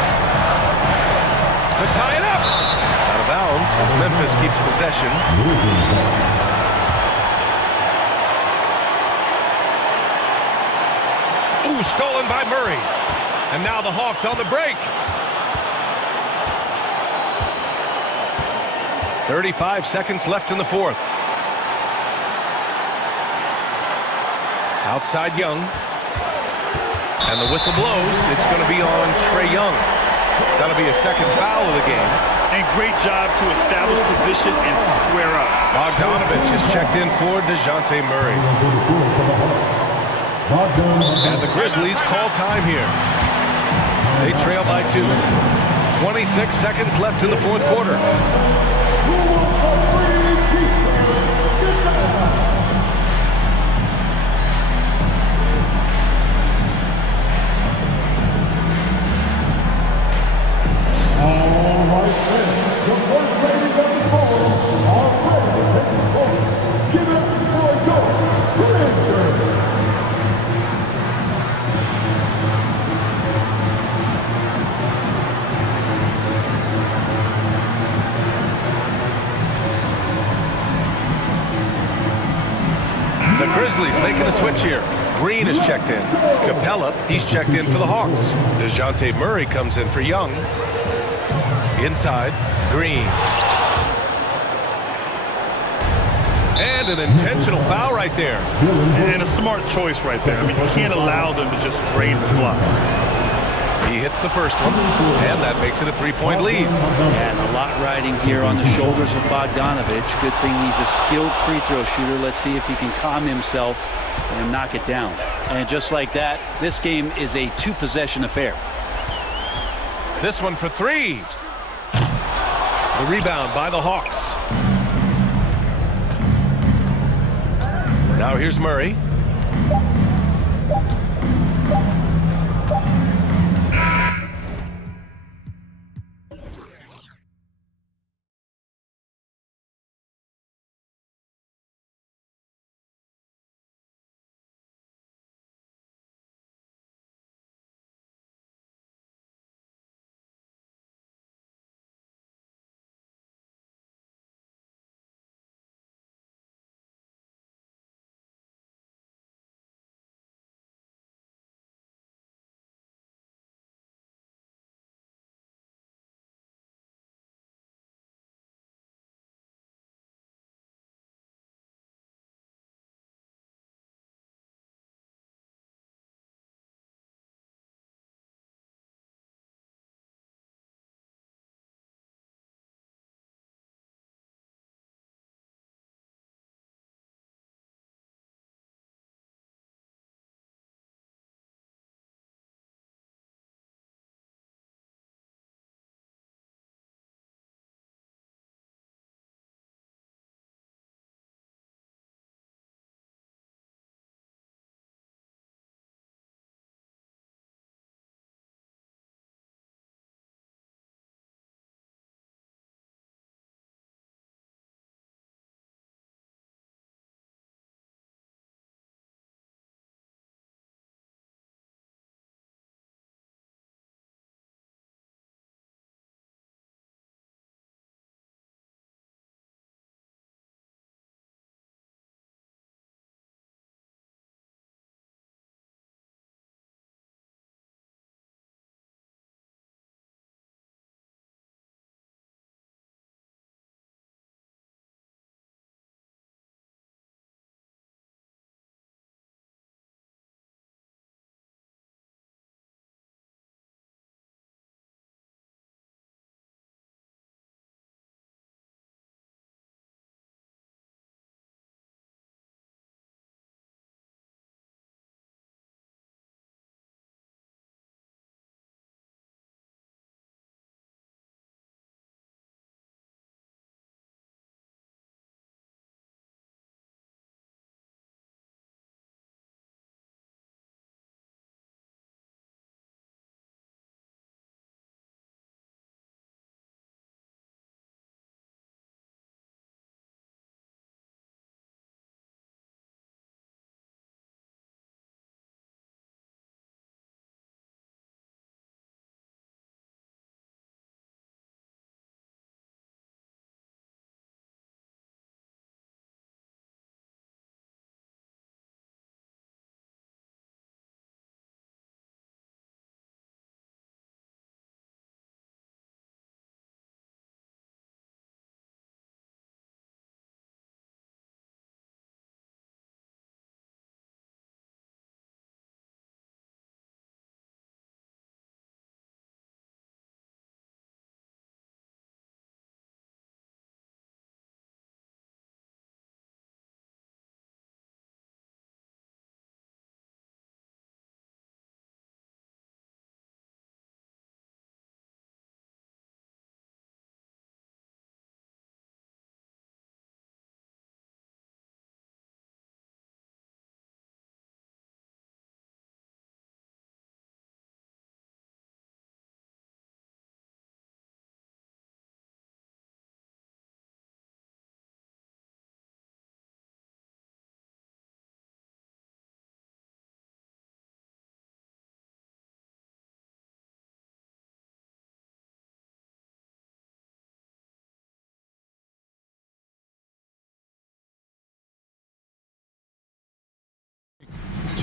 To tie it up. Out of bounds as Memphis keeps possession. Ooh, stolen by Murray. And now the Hawks on the break. 35 seconds left in the fourth. Outside Young. And the whistle blows. It's going to be on Trae Young. That'll be a second foul of the game. And great job to establish position and square up. Bogdanovich is checked in for DeJounte Murray. And the Grizzlies call time here. They trail by 2. 26 seconds left in the fourth quarter. The Grizzlies making a switch here. Green is checked in. Capella, he's checked in for the Hawks. DeJounte Murray comes in for Young. Inside, Green. And an intentional foul right there. And a smart choice right there. I mean, you can't allow them to just drain the clock. He hits the first one, and that makes it a 3-point lead. And a lot riding here on the shoulders of Bogdanovich. Good thing he's a skilled free throw shooter. Let's see if he can calm himself and knock it down. And just like that, this game is a 2-possession affair. This one for 3. The rebound by the Hawks. Now here's Murray.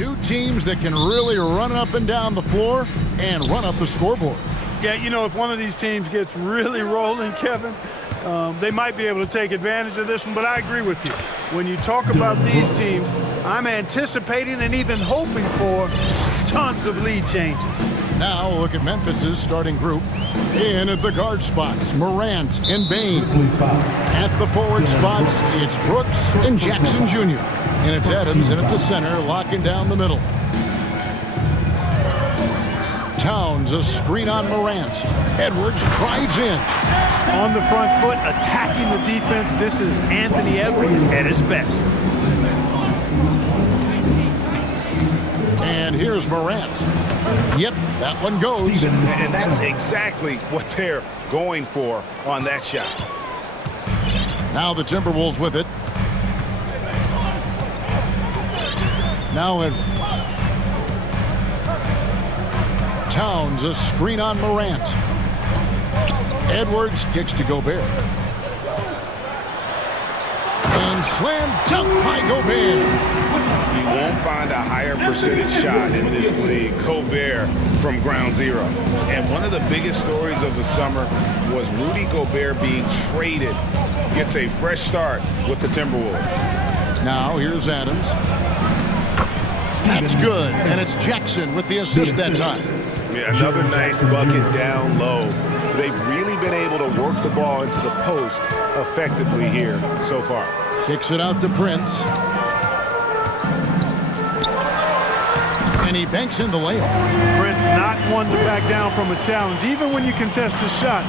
Two teams that can really run up and down the floor and run up the scoreboard. Yeah, you know, if one of these teams gets really rolling, Kevin, they might be able to take advantage of this one, but I agree with you. When you talk about these teams, I'm anticipating and even hoping for tons of lead changes. Now look at Memphis's starting group. In at the guard spots, Morant and Bain. At the forward spots, it's Brooks and Jackson Jr. And it's Adams in at the center, locking down the middle. Towns, a screen on Morant. Edwards drives in. On the front foot, attacking the defense. This is Anthony Edwards at his best. And here's Morant. Yep, that one goes. And that's exactly what they're going for on that shot. Now the Timberwolves with it. Now Edwards. Towns, a screen on Morant. Edwards kicks to Gobert. And slam dunk by Gobert. You won't find a higher percentage shot in this league, Gobert from ground zero. And one of the biggest stories of the summer was Rudy Gobert being traded. Gets a fresh start with the Timberwolves. Now here's Adams. That's good, and it's Jackson with the assist that time. Yeah, another nice bucket down low. They've really been able to work the ball into the post effectively here so far. Kicks it out to Prince. And he banks in the layup. Prince not one to back down from a challenge. Even when you contest a shot,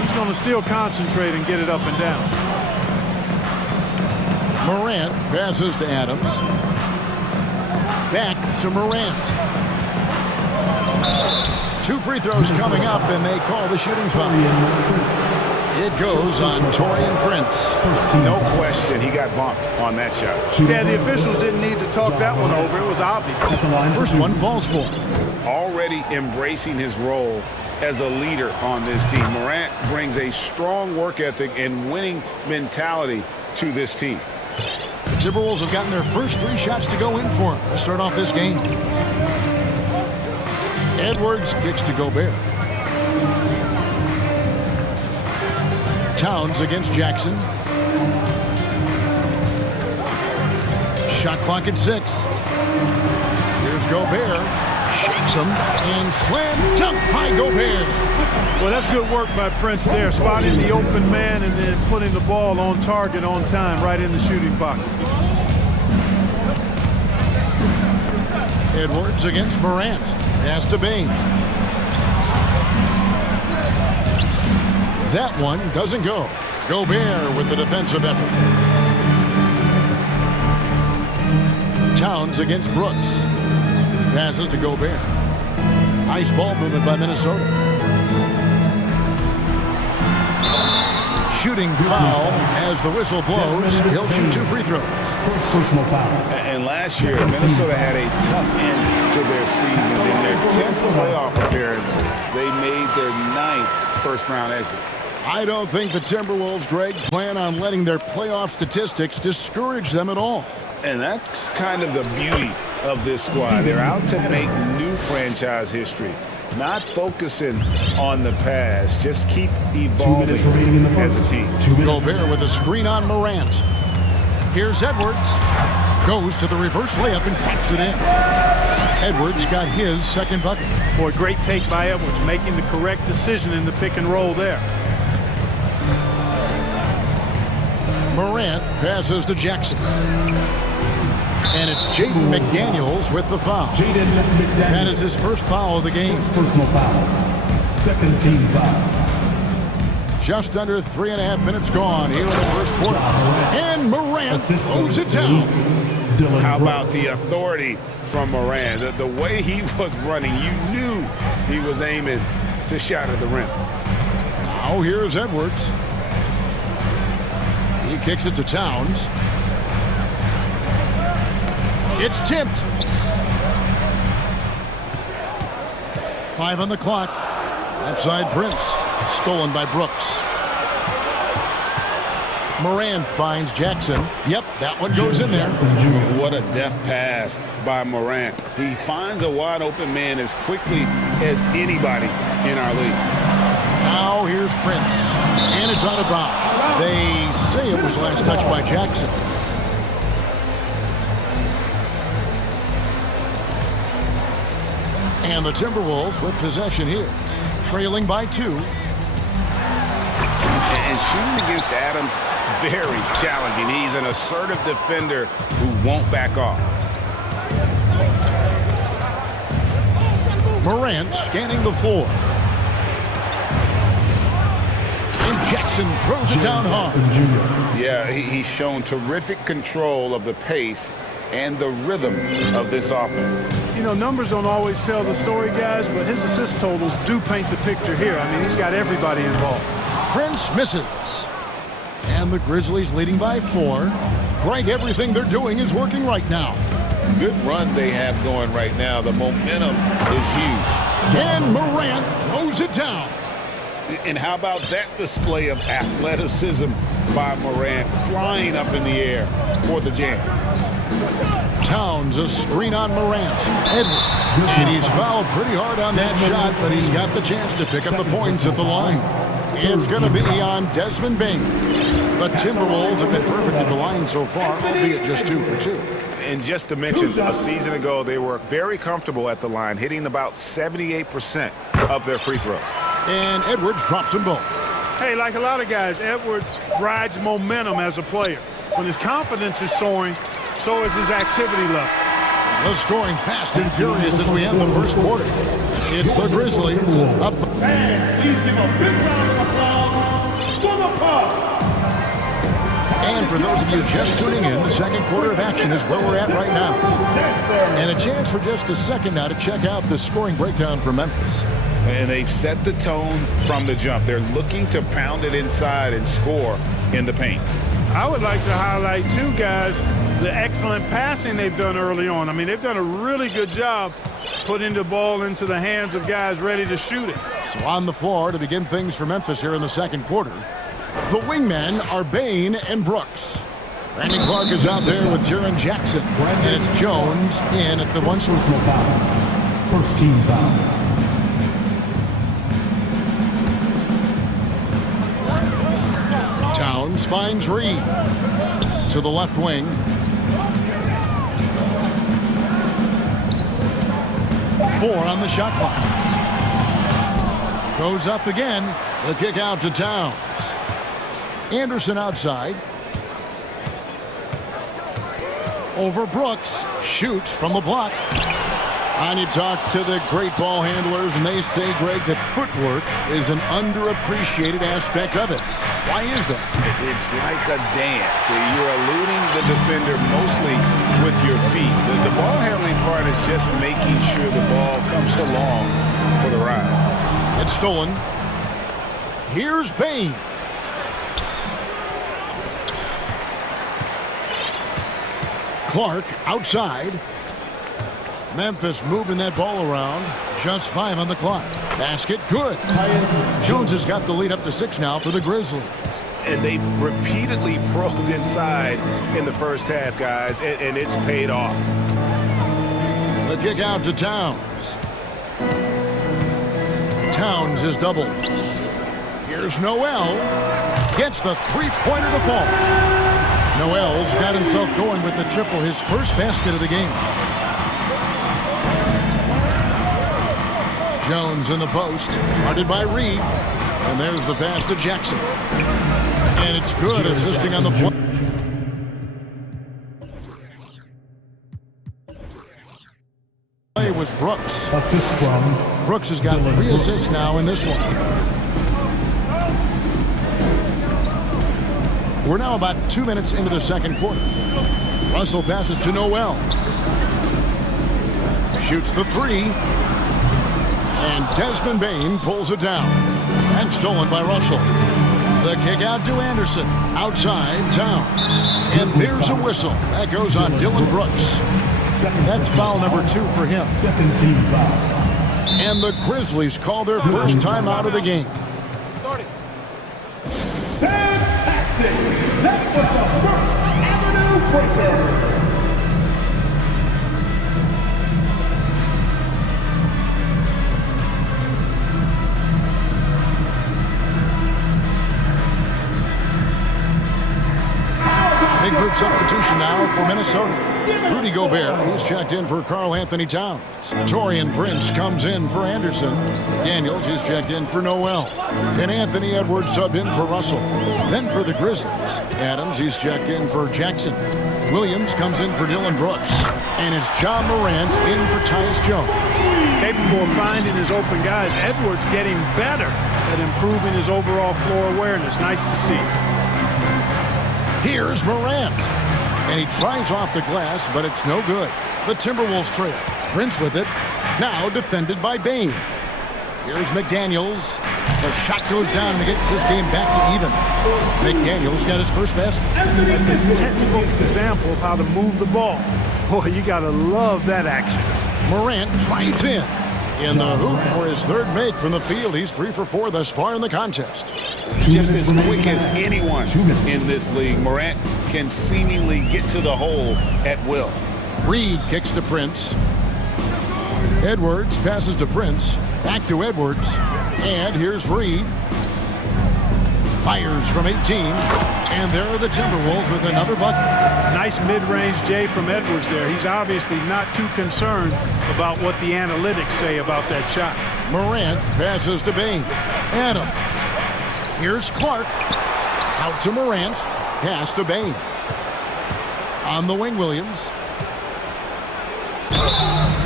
he's going to still concentrate and get it up and down. Morant passes to Adams. Back to Morant. 2 free throws coming up, and they call the shooting foul. It goes on Taurean Prince. No question, he got bumped on that shot. Yeah, the officials didn't need to talk that one over. It was obvious. First one falls for him. Already embracing his role as a leader on this team. Morant brings a strong work ethic and winning mentality to this team. The Timberwolves have gotten their first 3 shots to go in for him to start off this game. Edwards kicks to Gobert. Towns against Jackson. Shot clock at 6. Here's Gobert. Shakes him and slam dunk by Gobert. Well, that's good work by Prince there, spotting the open man and then putting the ball on target on time right in the shooting pocket. Edwards against Morant. Pass to Bain. That one doesn't go. Gobert with the defensive effort. Towns against Brooks. Passes to Gobert. Nice ball movement by Minnesota. Shooting foul as the whistle blows. He'll shoot 2 free throws. Personal foul. And last year, Minnesota had a tough end to their season. In their 10th playoff appearance, they made their 9th first-round exit. I don't think the Timberwolves, Greg, plan on letting their playoff statistics discourage them at all. And that's kind of the beauty of this squad. They're out to make new franchise history. Not focusing on the past, just keep evolving as a team. Gobert with a screen on Morant. Here's Edwards. Goes to the reverse layup and taps it in. Edwards got his second bucket. Boy, great take by Edwards, making the correct decision in the pick and roll there. Morant passes to Jackson. And it's Jaden McDaniels with the foul. That is his first foul of the game. Personal foul. Second team foul. Just under 3.5 minutes gone here in the first quarter. And Morant throws it down. How about the authority from Morant? The way he was running, you knew he was aiming to shot at the rim. Now here's Edwards. He kicks it to Towns. It's tipped. 5 on the clock. Outside Prince. Stolen by Brooks. Morant finds Jackson. Yep, that one goes in there. What a deft pass by Morant. He finds a wide open man as quickly as anybody in our league. Now here's Prince, and it's out of bounds. They say it was last touched by Jackson. And the Timberwolves with possession here, trailing by 2. And shooting against Adams, very challenging. He's an assertive defender who won't back off. Morant scanning the floor. And Jackson throws it down hard. Yeah, he's shown terrific control of the pace and the rhythm of this offense. You know, numbers don't always tell the story, guys, but his assist totals do paint the picture here. I mean, he's got everybody involved. Prince misses. And the Grizzlies leading by 4. Greg, everything they're doing is working right now. Good run they have going right now. The momentum is huge. And Morant throws it down. And how about that display of athleticism by Morant, flying up in the air for the jam. Towns, a screen on Morant. Edwards. And he's fouled pretty hard on that shot, but he's got the chance to pick up the points at the line. It's going to be on Desmond Bain. The Timberwolves have been perfect at the line so far, albeit just 2 for 2. And just to mention, a season ago, they were very comfortable at the line, hitting about 78% of their free throws. And Edwards drops them both. Hey, like a lot of guys, Edwards rides momentum as a player. When his confidence is soaring, so is his activity level. The scoring fast and furious as we end the first quarter. It's the Grizzlies up. And please give a big round of applause for the Bucks. And for those of you just tuning in, the second quarter of action is where we're at right now. And a chance for just a second now to check out the scoring breakdown for Memphis. And they've set the tone from the jump. They're looking to pound it inside and score in the paint. I would like to highlight, too, guys, the excellent passing they've done early on. I mean, they've done a really good job putting the ball into the hands of guys ready to shoot it. So on the floor to begin things for Memphis here in the second quarter, the wingmen are Bain and Brooks. Brandon Clark is out there with Jaren Jackson. And it's Jones in at the one switch. First team foul. Towns finds Reed to the left wing. Four on the shot clock. Goes up again. The kick out to Towns. Anderson outside. Over Brooks. Shoots from the block. And you talk to the great ball handlers, and they say, Greg, that footwork is an underappreciated aspect of it. Why is that? It's like a dance. You're eluding the defender mostly with your feet. The ball handling part is just making sure the ball comes along for the ride. It's stolen. Here's Bain. Clark outside. Memphis moving that ball around. Just 5 on the clock. Basket, good. Jones has got the lead up to 6 now for the Grizzlies. And they've repeatedly probed inside in the first half, guys, and it's paid off. The kick out to Towns. Towns is doubled. Here's Noel. Gets the three-pointer to fall. Noel's got himself going with the triple, his first basket of the game. Jones in the post, guarded by Reed. And there's the pass to Jackson. And it's good, assisting on the play. Play was Brooks. Assist from Brooks has got 3 assists now in this one. We're now about 2 minutes into the second quarter. Russell passes to Noel. Shoots the 3. And Desmond Bain pulls it down. And stolen by Russell. The kick out to Anderson. Outside, Towns. And there's a whistle. That goes on Dillon Brooks. That's foul number 2 for him. Second team foul. And the Grizzlies call their first time out of the game. Fantastic! Big group substitution now for Minnesota. Rudy Gobert, he's checked in for Karl Anthony Towns. Taurean Prince comes in for Anderson. Daniels, he's checked in for Noel. And Anthony Edwards subbed in for Russell. Then for the Grizzlies, Adams, he's checked in for Jackson. Williams comes in for Dylan Brooks. And it's John Morant in for Tyus Jones. Capable of finding his open guys. Edwards getting better at improving his overall floor awareness. Nice to see. Here's Morant. And he tries off the glass, but it's no good. The Timberwolves trail. Prince with it. Now defended by Bane. Here's McDaniels. The shot goes down and it gets this game back to even. McDaniels got his first basket. That's a textbook example of how to move the ball. Boy, you gotta love that action. Morant drives in. In the hoop for his third make from the field. He's 3 for 4 thus far in the contest. Just as quick as anyone in this league, Morant can seemingly get to the hole at will. Reed kicks to Prince. Edwards passes to Prince. Back to Edwards. And here's Reed. Fires from 18. And there are the Timberwolves with another bucket. Nice mid-range J from Edwards there. He's obviously not too concerned about what the analytics say about that shot. Morant passes to Bane. Adams. Here's Clark. Out to Morant. Pass to Bane. On the wing, Williams.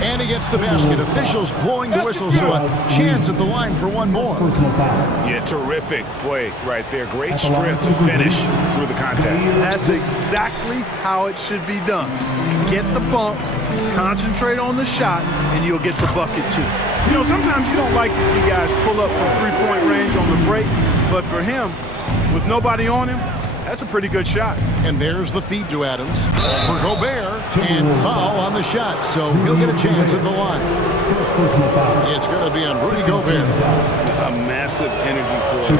And he gets the basket. Officials blowing the whistle, so a chance at the line for one more. Yeah, terrific play right there. Great strength to finish through the contact. That's exactly how it should be done. Get the bump, concentrate on the shot, and you'll get the bucket too. You know, sometimes you don't like to see guys pull up from three-point range on the break, but for him, with nobody on him, that's a pretty good shot. And there's the feed to Adams for Gobert, and foul on the shot, so he'll get a chance at the line. It's going to be on Rudy Gobert. A massive energy force.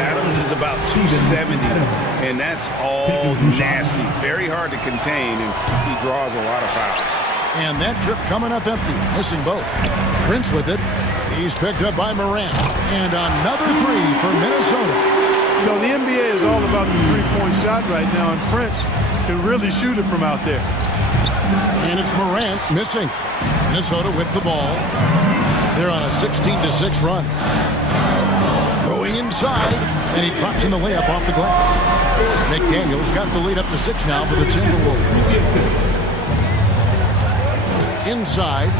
Adams is about 270, and that's all nasty. Very hard to contain, and he draws a lot of fouls. And that trip coming up empty, missing both. Prince with it. He's picked up by Morant. And another three for Minnesota. You know, the NBA is all about the three-point shot right now, and Prince can really shoot it from out there. And it's Morant missing. Minnesota with the ball. They're on a 16-6 run. Going inside, and he drops in the layup off the glass. McDaniels got the lead up to 6 now for the Timberwolves. Inside.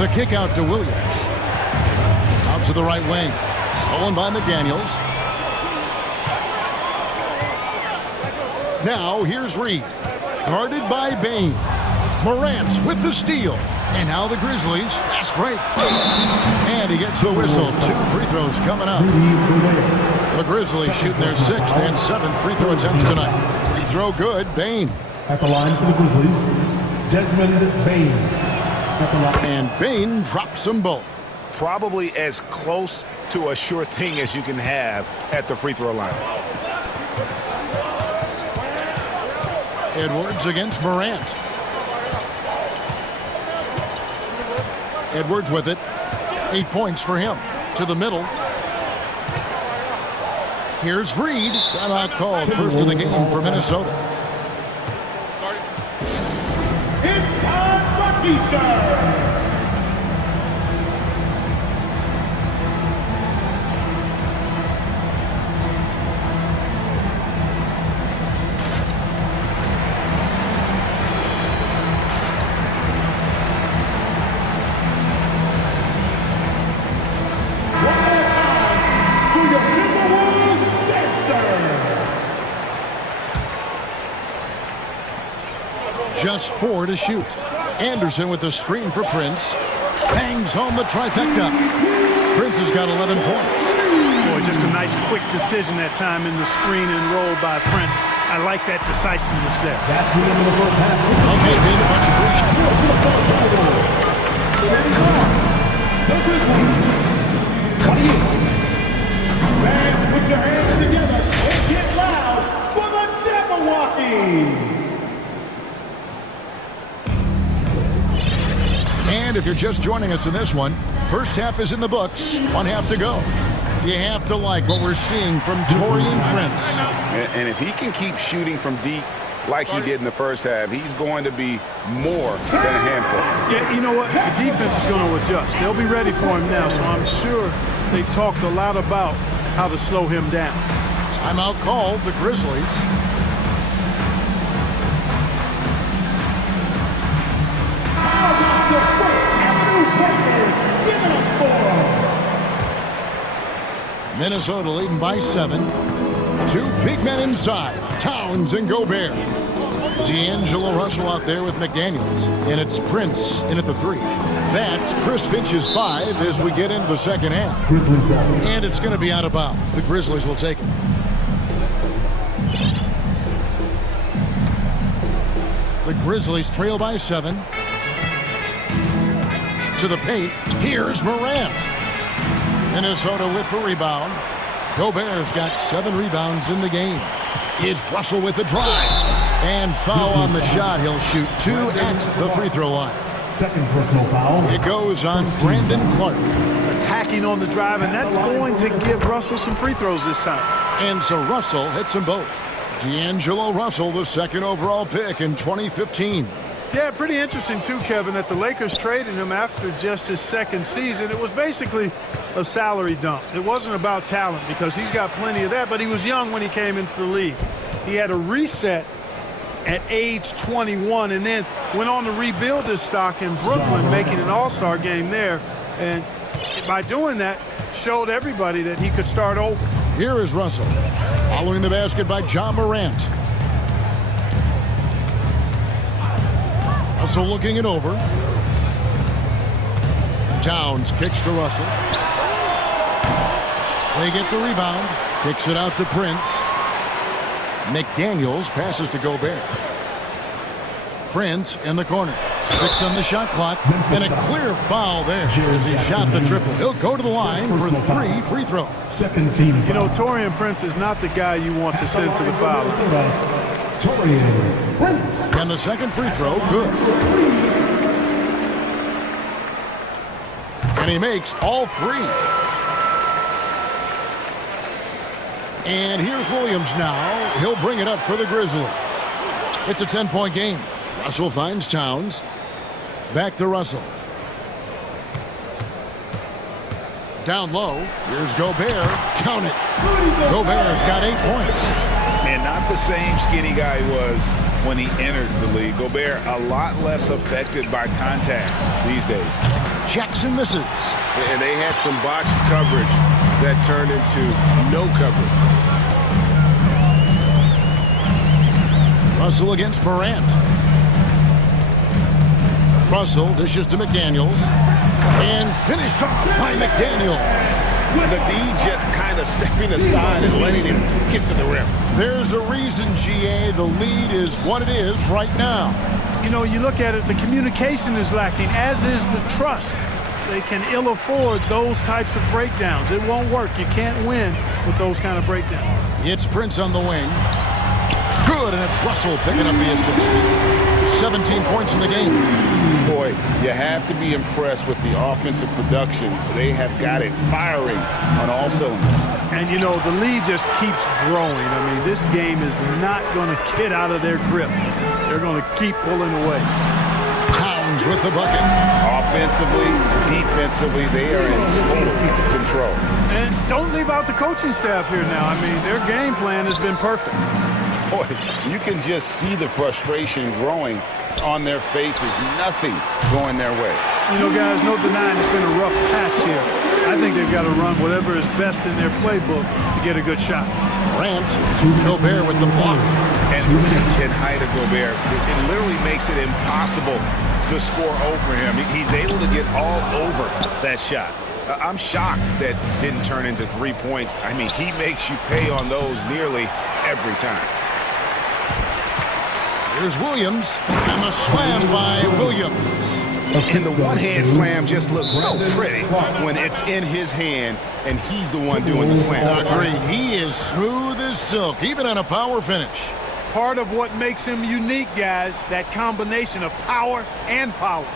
The kick out to Williams. Out to the right wing. Stolen by McDaniels. Now here's Reed. Guarded by Bane. Morant with the steal. And now the Grizzlies. Fast break. And he gets the whistle. 2 free throws coming up. The Grizzlies shoot their 6th and 7th free throw attempts tonight. Free throw good. Bane. At the line for the Grizzlies, Desmond Bane. And Bane drops them both. Probably as close to a sure thing as you can have at the free throw line. Edwards against Morant. Edwards with it. 8 points for him. To the middle. Here's Reed. Timeout called. First of the game for Minnesota. It's time for T-shirts. Just 4 to shoot. Anderson with the screen for Prince. Bangs home the trifecta. Prince has got 11 points. Boy, just a nice quick decision that time in the screen and roll by Prince. I like that decisiveness there. That's the end of the first half. Okay, David, much appreciated. Fans, put your hands together and get loud for the Jabberwocky! And if you're just joining us in this one, first half is in the books, one half to go. You have to like what we're seeing from Taurean Prince. And if he can keep shooting from deep like he did in the first half, he's going to be more than a handful. Yeah, you know what? The defense is going to adjust. They'll be ready for him now, so I'm sure they talked a lot about how to slow him down. Timeout called, the Grizzlies. Minnesota leading by 7. Two big men inside, Towns and Gobert. D'Angelo Russell out there with McDaniels, and it's Prince in at the 3. That's Chris Finch's 5 as we get into the second half. And it's going to be out of bounds. The Grizzlies will take it. The Grizzlies trail by 7. To the paint, here's Morant. Minnesota with the rebound. Gobert's got 7 rebounds in the game. It's Russell with the drive. And foul on the shot. He'll shoot 2 at the free throw line. Second personal foul. It goes on Brandon Clark. Attacking on the drive, and that's going to give Russell some free throws this time. And so Russell hits them both. D'Angelo Russell, the second overall pick in 2015. Yeah, pretty interesting too, Kevin, that the Lakers traded him after just his second season. It was basically a salary dump. It wasn't about talent because he's got plenty of that, but he was young when he came into the league. He had a reset at age 21 and then went on to rebuild his stock in Brooklyn, making an all-star game there. And by doing that, showed everybody that he could start over. Here is Russell, following the basket by John Morant. Russell looking it over. Towns kicks to Russell. They get the rebound. Kicks it out to Prince. McDaniels passes to Gobert. Prince in the corner. 6 on the shot clock. And a clear foul there as he shot the triple. He'll go to the line for 3 free throws. Second team. You know, Taurean Prince is not the guy you want to send to the foul line. And the second free throw, good. And he makes all 3. And here's Williams now. He'll bring it up for the Grizzlies. It's a 10-point game. Russell finds Towns. Back to Russell. Down low. Here's Gobert. Count it. Gobert's got 8 points. And not the same skinny guy he was when he entered the league. Gobert a lot less affected by contact these days. Jackson misses. And they had some botched coverage that turned into no coverage. Russell against Morant. Russell dishes to McDaniels. And finished off by McDaniels. McGee just kind of stepping aside and letting him get to the rim. There's a reason, GA, the lead is what it is right now. You know, you look at it, the communication is lacking, as is the trust. They can ill afford those types of breakdowns. It won't work. You can't win with those kind of breakdowns. It's Prince on the wing. Good, and it's Russell picking up the assist. 17 points in the game. Boy, you have to be impressed with the offensive production. They have got it firing on all cylinders. And, you know, the lead just keeps growing. I mean, this game is not going to get out of their grip. They're going to keep pulling away. Towns with the bucket. Offensively, defensively, they are in total control. And don't leave out the coaching staff here now. I mean, their game plan has been perfect. Boy, you can just see the frustration growing on their faces. Nothing going their way. You know, guys, no denying it's been a rough patch here. I think they've got to run whatever is best in their playbook to get a good shot. Morant, Gobert with the block. And reach and height of Gobert, it literally makes it impossible to score over him. He's able to get all over that shot. I'm shocked that didn't turn into 3 points. I mean, he makes you pay on those nearly every time. Here's Williams, and the slam by Williams. And the one-hand slam just looks so pretty when it's in his hand and he's the one doing the slam. Agreed. He is smooth as silk, even on a power finish. Part of what makes him unique, guys, that combination of power and polish.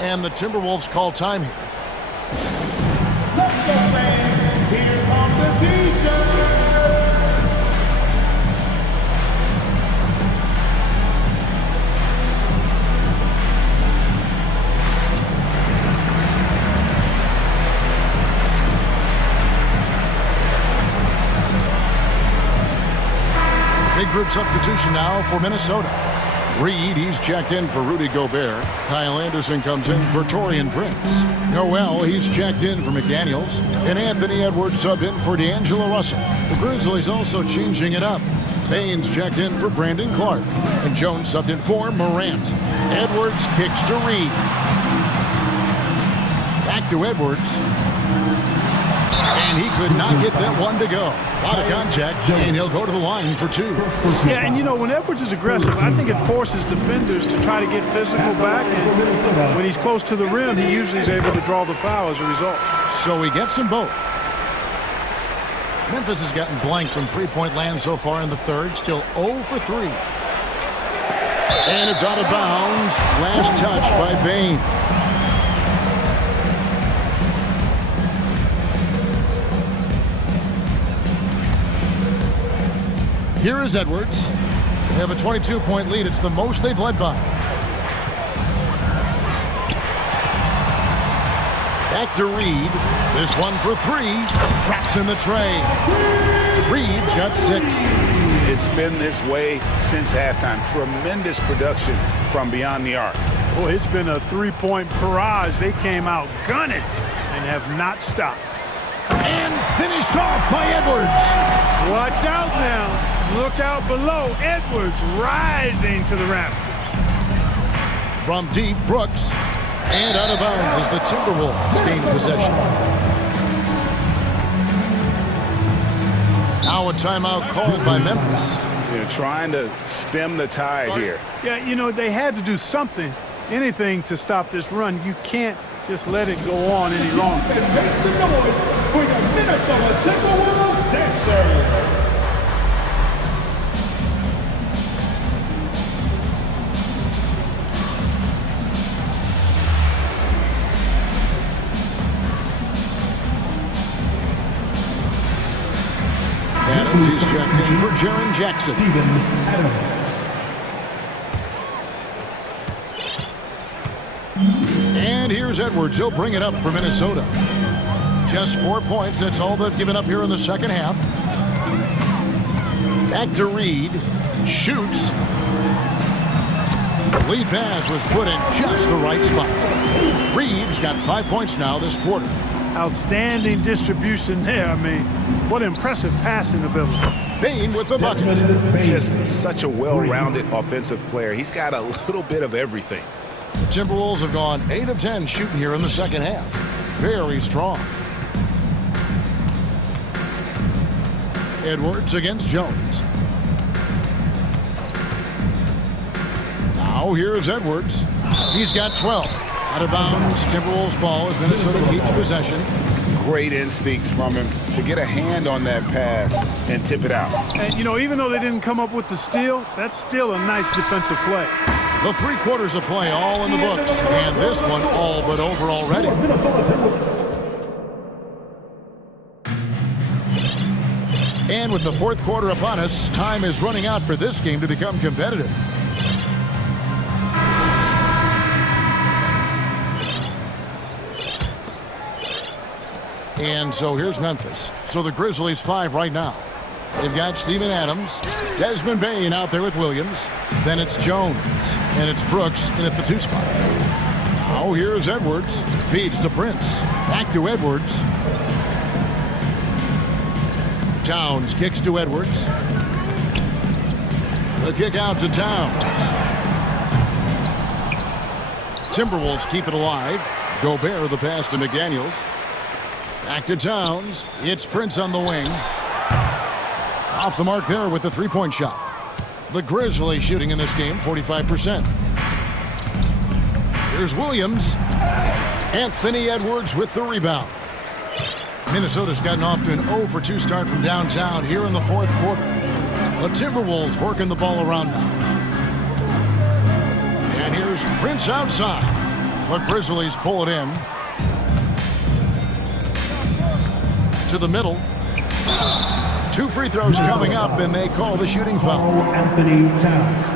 And the Timberwolves call time here. Let's go, fans. Here comes the DJ. Big group substitution now for Minnesota. Reed, he's checked in for Rudy Gobert. Kyle Anderson comes in for Taurean Prince. Noel, he's checked in for McDaniels. And Anthony Edwards subbed in for D'Angelo Russell. The Grizzlies also changing it up. Baines checked in for Brandon Clark. And Jones subbed in for Morant. Edwards kicks to Reed. Back to Edwards. And he could not get that one to go. A lot of contact, and he'll go to the line for two. Yeah, and you know, when Edwards is aggressive, I think it forces defenders to try to get physical back. And when he's close to the rim, he usually is able to draw the foul as a result. So he gets them both. Memphis has gotten blanked from three-point land so far in the third. Still 0 for 3. And it's out of bounds. Last touch by Bain. Here is Edwards. They have a 22-point lead. It's the most they've led by. Back to Reed. This one for 3. Traps in the tray. Reed's got 6. It's been this way since halftime. Tremendous production from beyond the arc. Boy, it's been a three-point barrage. They came out gunning and have not stopped. And finished off by Edwards. Watch out now. Look out below. Edwards rising to the rafters. From deep, Brooks. And out of bounds as the Timberwolves gain possession. Now a timeout called by Memphis. They're trying to stem the tide here. Yeah, you know, they had to do something, anything to stop this run. You can't just let it go on any longer. Make some noise for the Minnesota Timberwolves dancers. Adams is checked in for Jaren Jackson. And here's Edwards. He'll bring it up for Minnesota. Just 4 points. That's all they've given up here in the second half. Back to Reed. Shoots. The lead pass was put in just the right spot. Reed's got 5 points now this quarter. Outstanding distribution there. I mean, what impressive passing ability. Bain with the bucket. Just such a well-rounded offensive player. He's got a little bit of everything. The Timberwolves have gone 8 of 10 shooting here in the second half. Very strong. Edwards against Jones. Now here's Edwards. He's got 12. Out of bounds, Timberwolves ball as Minnesota keeps possession. Great instincts from him to get a hand on that pass and tip it out. And, you know, even though they didn't come up with the steal, that's still a nice defensive play. The 3 quarters of play all in the books, and this one all but over already. And with the 4th quarter upon us, time is running out for this game to become competitive. And so here's Memphis. So the Grizzlies 5 right now. They've got Steven Adams, Desmond Bain out there with Williams. Then it's Jones, and it's Brooks in at the 2 spot. Now here's Edwards. Feeds to Prince. Back to Edwards. Towns kicks to Edwards. The kick out to Towns. Timberwolves keep it alive. Gobert the pass to McDaniels. Back to Towns. It's Prince on the wing. Off the mark there with the 3-point shot. The Grizzlies shooting in this game, 45%. Here's Williams. Anthony Edwards with the rebound. Minnesota's gotten off to an 0 for 2 start from downtown here in the 4th quarter. The Timberwolves working the ball around now. And here's Prince outside. The Grizzlies pull it in. To the middle. 2 free throws coming up, and they call the shooting foul.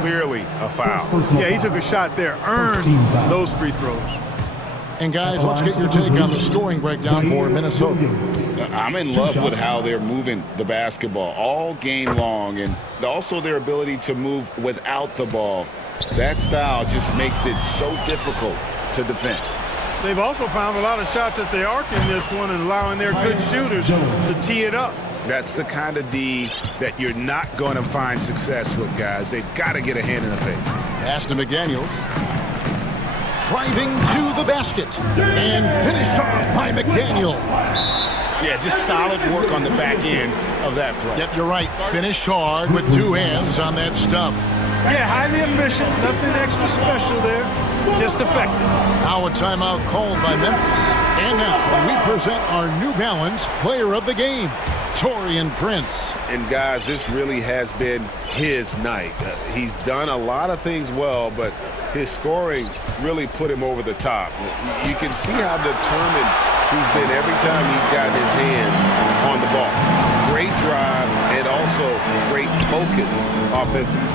Clearly a foul. Yeah, he took a shot there, earned those free throws. And guys, let's get your take on the scoring breakdown for Minnesota. I'm in love with how they're moving the basketball all game long, and also their ability to move without the ball. That style just makes it so difficult to defend. They've also found a lot of shots at the arc in this one and allowing their good shooters to tee it up. That's the kind of D that you're not going to find success with, guys. They've got to get a hand in the face. Pass to McDaniels. Driving to the basket. And finished off by McDaniel. Yeah, just solid work on the back end of that play. Yep, you're right. Finished hard with 2 hands on that stuff. Yeah, highly efficient. Nothing extra special there. Just effective. Now a timeout called by Memphis. And now we present our New Balance Player of the Game, Taurean Prince. And guys, this really has been his night. He's done a lot of things well, but his scoring really put him over the top. You can see how determined he's been every time he's gotten his hands on the ball. Great drive and also great focus offensively.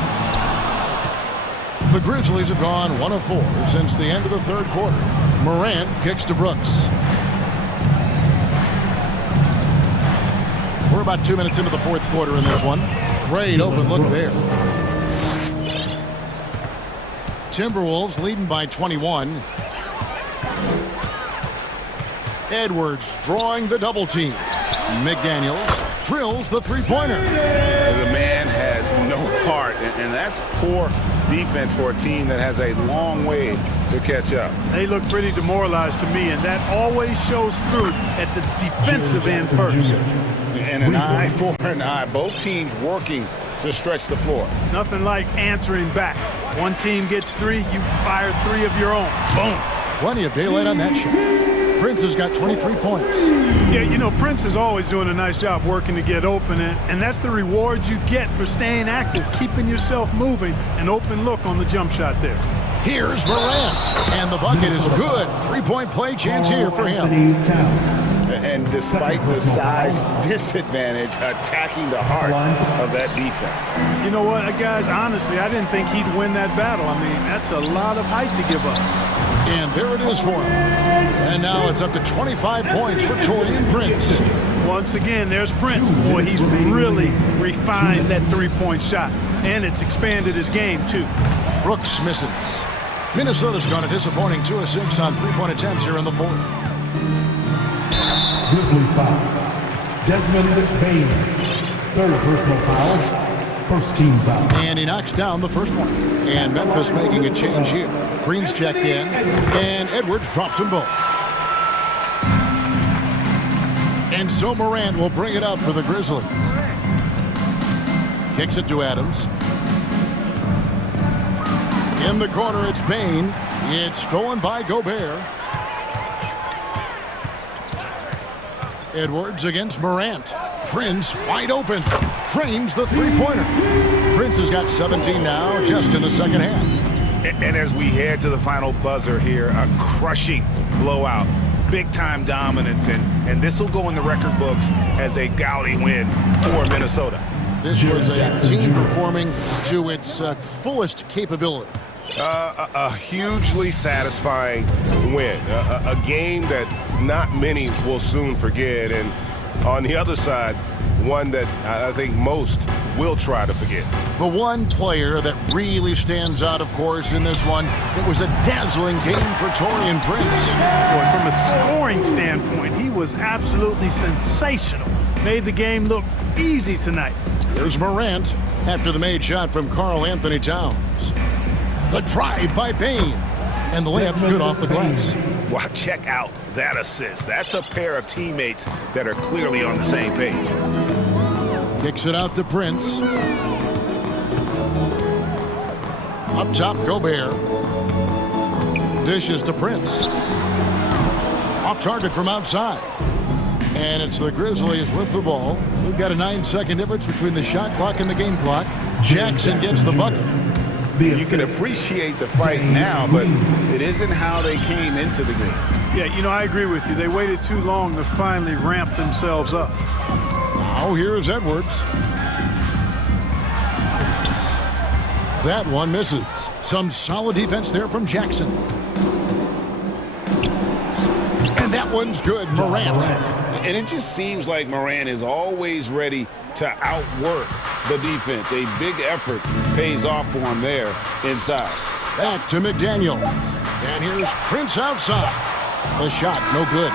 The Grizzlies have gone 1 of 4 since the end of the 3rd quarter. Morant kicks to Brooks. We're about 2 minutes into the 4th quarter in this one. Great open look there. Timberwolves leading by 21. Edwards drawing the double team. McDaniels drills the 3-pointer. The man has no heart, and that's poor defense for a team that has a long way to catch up. They look pretty demoralized to me, and that always shows through at the defensive end first. And an eye for an eye. Both teams working to stretch the floor. Nothing like answering back. One team gets 3, you fire 3 of your own. Boom. Plenty of daylight on that shot. Prince has got 23 points. Yeah, you know, Prince is always doing a nice job working to get open, and that's the reward you get for staying active, keeping yourself moving, an open look on the jump shot there. Here's Morant, and the bucket is good. 3-point play chance here for him. And despite the size disadvantage, attacking the heart of that defense. You know what, guys, honestly, I didn't think he'd win that battle. I mean, that's a lot of height to give up. And there it is for him. And now it's up to 25 points for Taurean Prince. Once again, there's Prince. Boy, he's really refined that 3-point shot. And it's expanded his game, too. Brooks misses. Minnesota's gone a disappointing 2 of 6 on 3-point attempts here in the 4th. Grizzlies foul. Desmond Bain. 3rd personal foul. 1st team foul. And he knocks down the 1st one. And Memphis making a change here. Green's checked in. And Edwards drops them both. And so Morant will bring it up for the Grizzlies. Kicks it to Adams. In the corner, it's Bain. It's stolen by Gobert. Edwards against Morant. Prince wide open. Drains the 3-pointer. Prince has got 17 now, just in the 2nd half. And as we head to the final buzzer here, a crushing blowout. Big-time dominance, and this will go in the record books as a gaudy win for Minnesota. This was a team performing to its fullest capability. A hugely satisfying win. A game that not many will soon forget. And on the other side, one that I think most will try to forget. The one player that really stands out, of course, in this one, it was a dazzling game for Taurean Prince. Boy, from a scoring standpoint, he was absolutely sensational. Made the game look easy tonight. There's Morant after the made shot from Karl Anthony Towns. The drive by Bain. And the layup's good off the glass. Wow, check out that assist. That's a pair of teammates that are clearly on the same page. Kicks it out to Prince. Up top, Gobert. Dishes to Prince. Off target from outside. And it's the Grizzlies with the ball. We've got a 9-second difference between the shot clock and the game clock. Jackson gets the bucket. You can appreciate the fight now, but it isn't how they came into the game. Yeah, you know, I agree with you. They waited too long to finally ramp themselves up. Now here's Edwards. That one misses. Some solid defense there from Jackson. And that one's good, Morant. And it just seems like Morant is always ready to outwork the defense. A big effort pays off for him there inside. Back to McDaniel. And here's Prince outside. The shot, no good.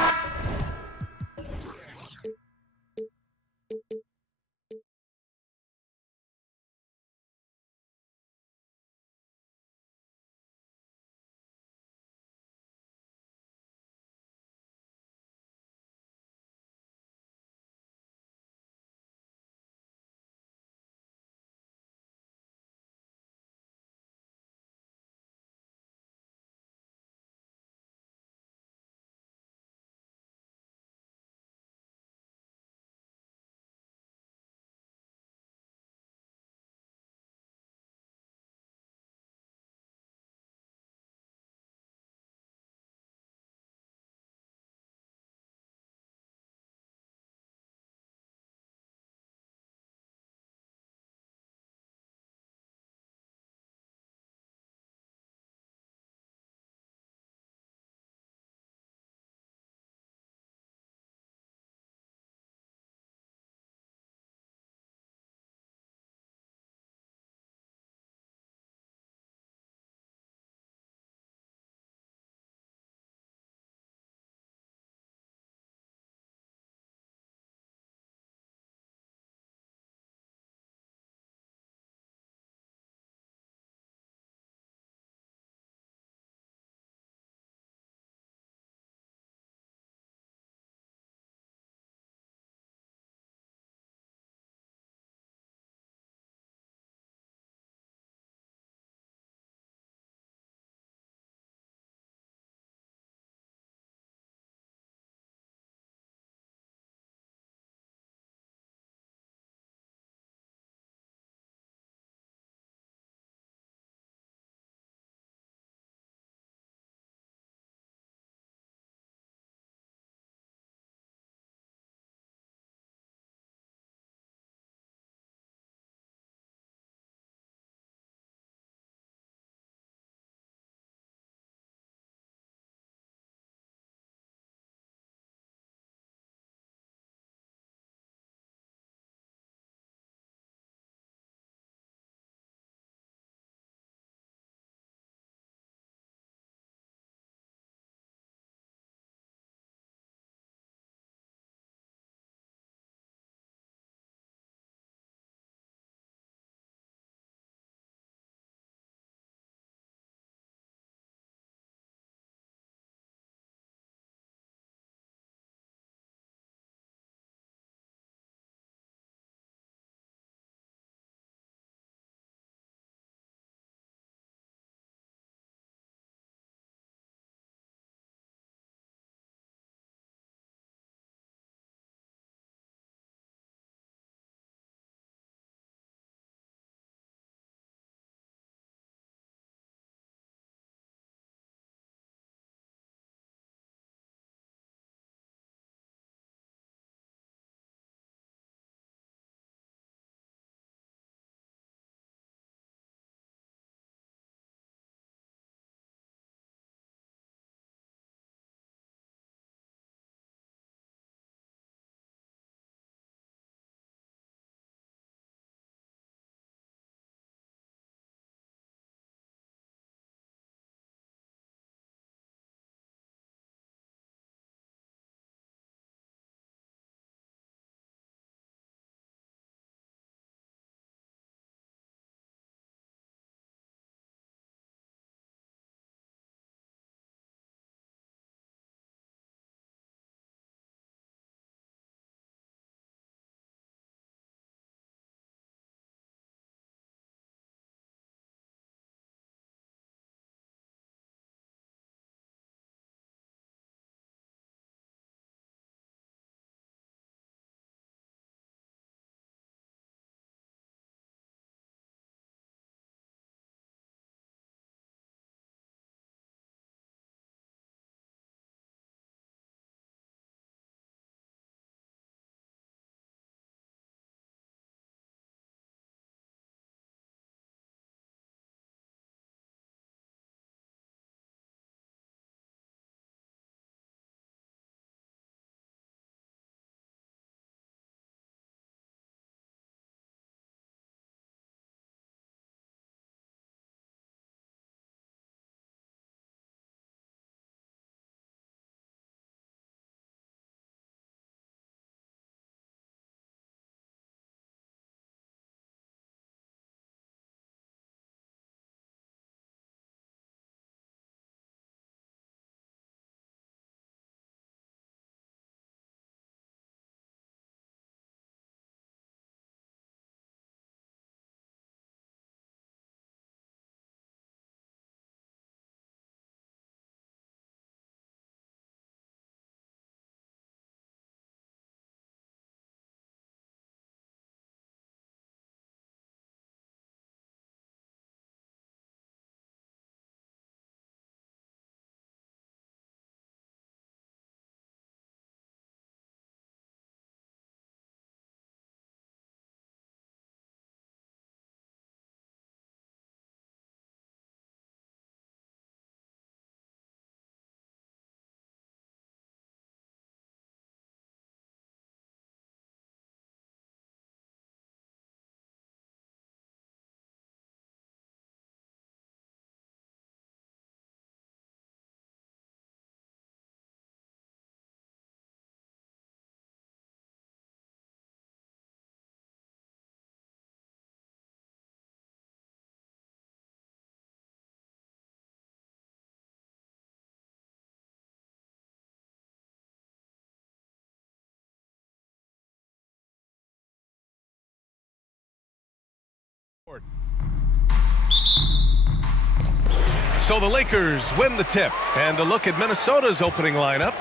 So the Lakers win the tip. And a look at Minnesota's opening lineup.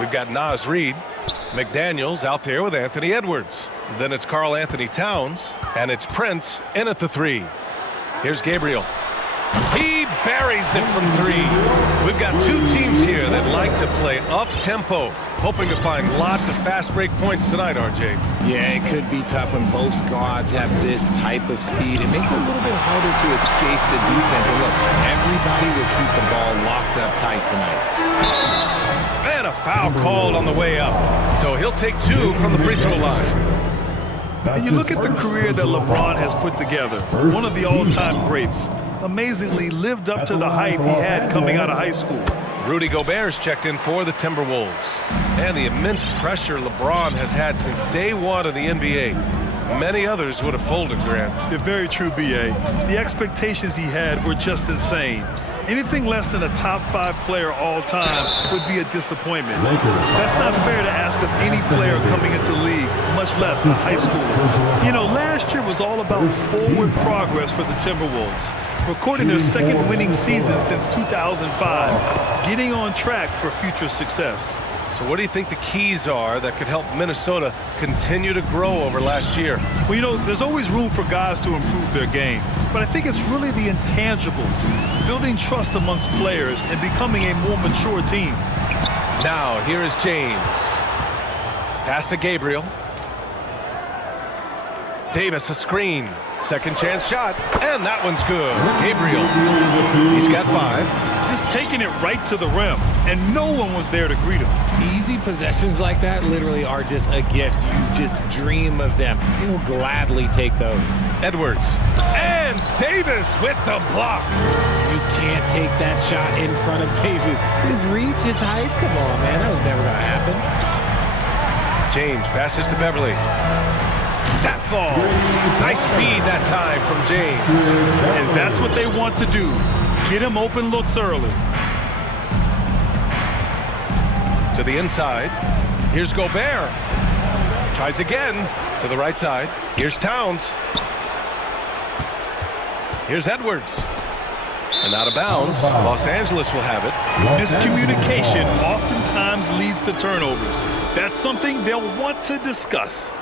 We've got Naz Reid, McDaniels out there with Anthony Edwards. Then it's Karl Anthony Towns, and it's Prince in at the 3. Here's Gabriel. He buries it from 3. We've got two teams here that like to play up-tempo, hoping to find lots of fast break points tonight, RJ. Yeah, it could be tough when both squads have this type of speed. It makes it a little bit harder to escape the defense. And look, everybody will keep the ball locked up tight tonight. And a foul called on the way up. So he'll take 2 from the free throw line. And you look at the career that LeBron has put together, one of the all-time greats. Amazingly lived up to the hype he had coming out of high school. Rudy Gobert's checked in for the Timberwolves. And the immense pressure LeBron has had since day 1 of the NBA. Many others would have folded, Grant. You're very true, B.A. The expectations he had were just insane. Anything less than a top 5 player all time would be a disappointment. That's not fair to ask of any player coming into the league, much less a high schooler. You know, last year was all about forward progress for the Timberwolves, recording their 2nd winning season since 2005, getting on track for future success. So what do you think the keys are that could help Minnesota continue to grow over last year? Well, you know, there's always room for guys to improve their game, but I think it's really the intangibles, building trust amongst players and becoming a more mature team. Now, here is James. Pass to Gabriel. Davis, a screen. Second chance shot, and that one's good. Gabriel, he's got 5. Just taking it right to the rim, and no one was there to greet him. Easy possessions like that literally are just a gift. You just dream of them. He'll gladly take those. Edwards, and Davis with the block. You can't take that shot in front of Davis. His reach, his height, come on, man, that was never gonna happen. James passes to Beverly. That falls. Nice feed that time from James. And that's what they want to do. Get him open looks early. To the inside. Here's Gobert. Tries again to the right side. Here's Towns. Here's Edwards. And out of bounds. Los Angeles will have it. Miscommunication oftentimes leads to turnovers. That's something they'll want to discuss.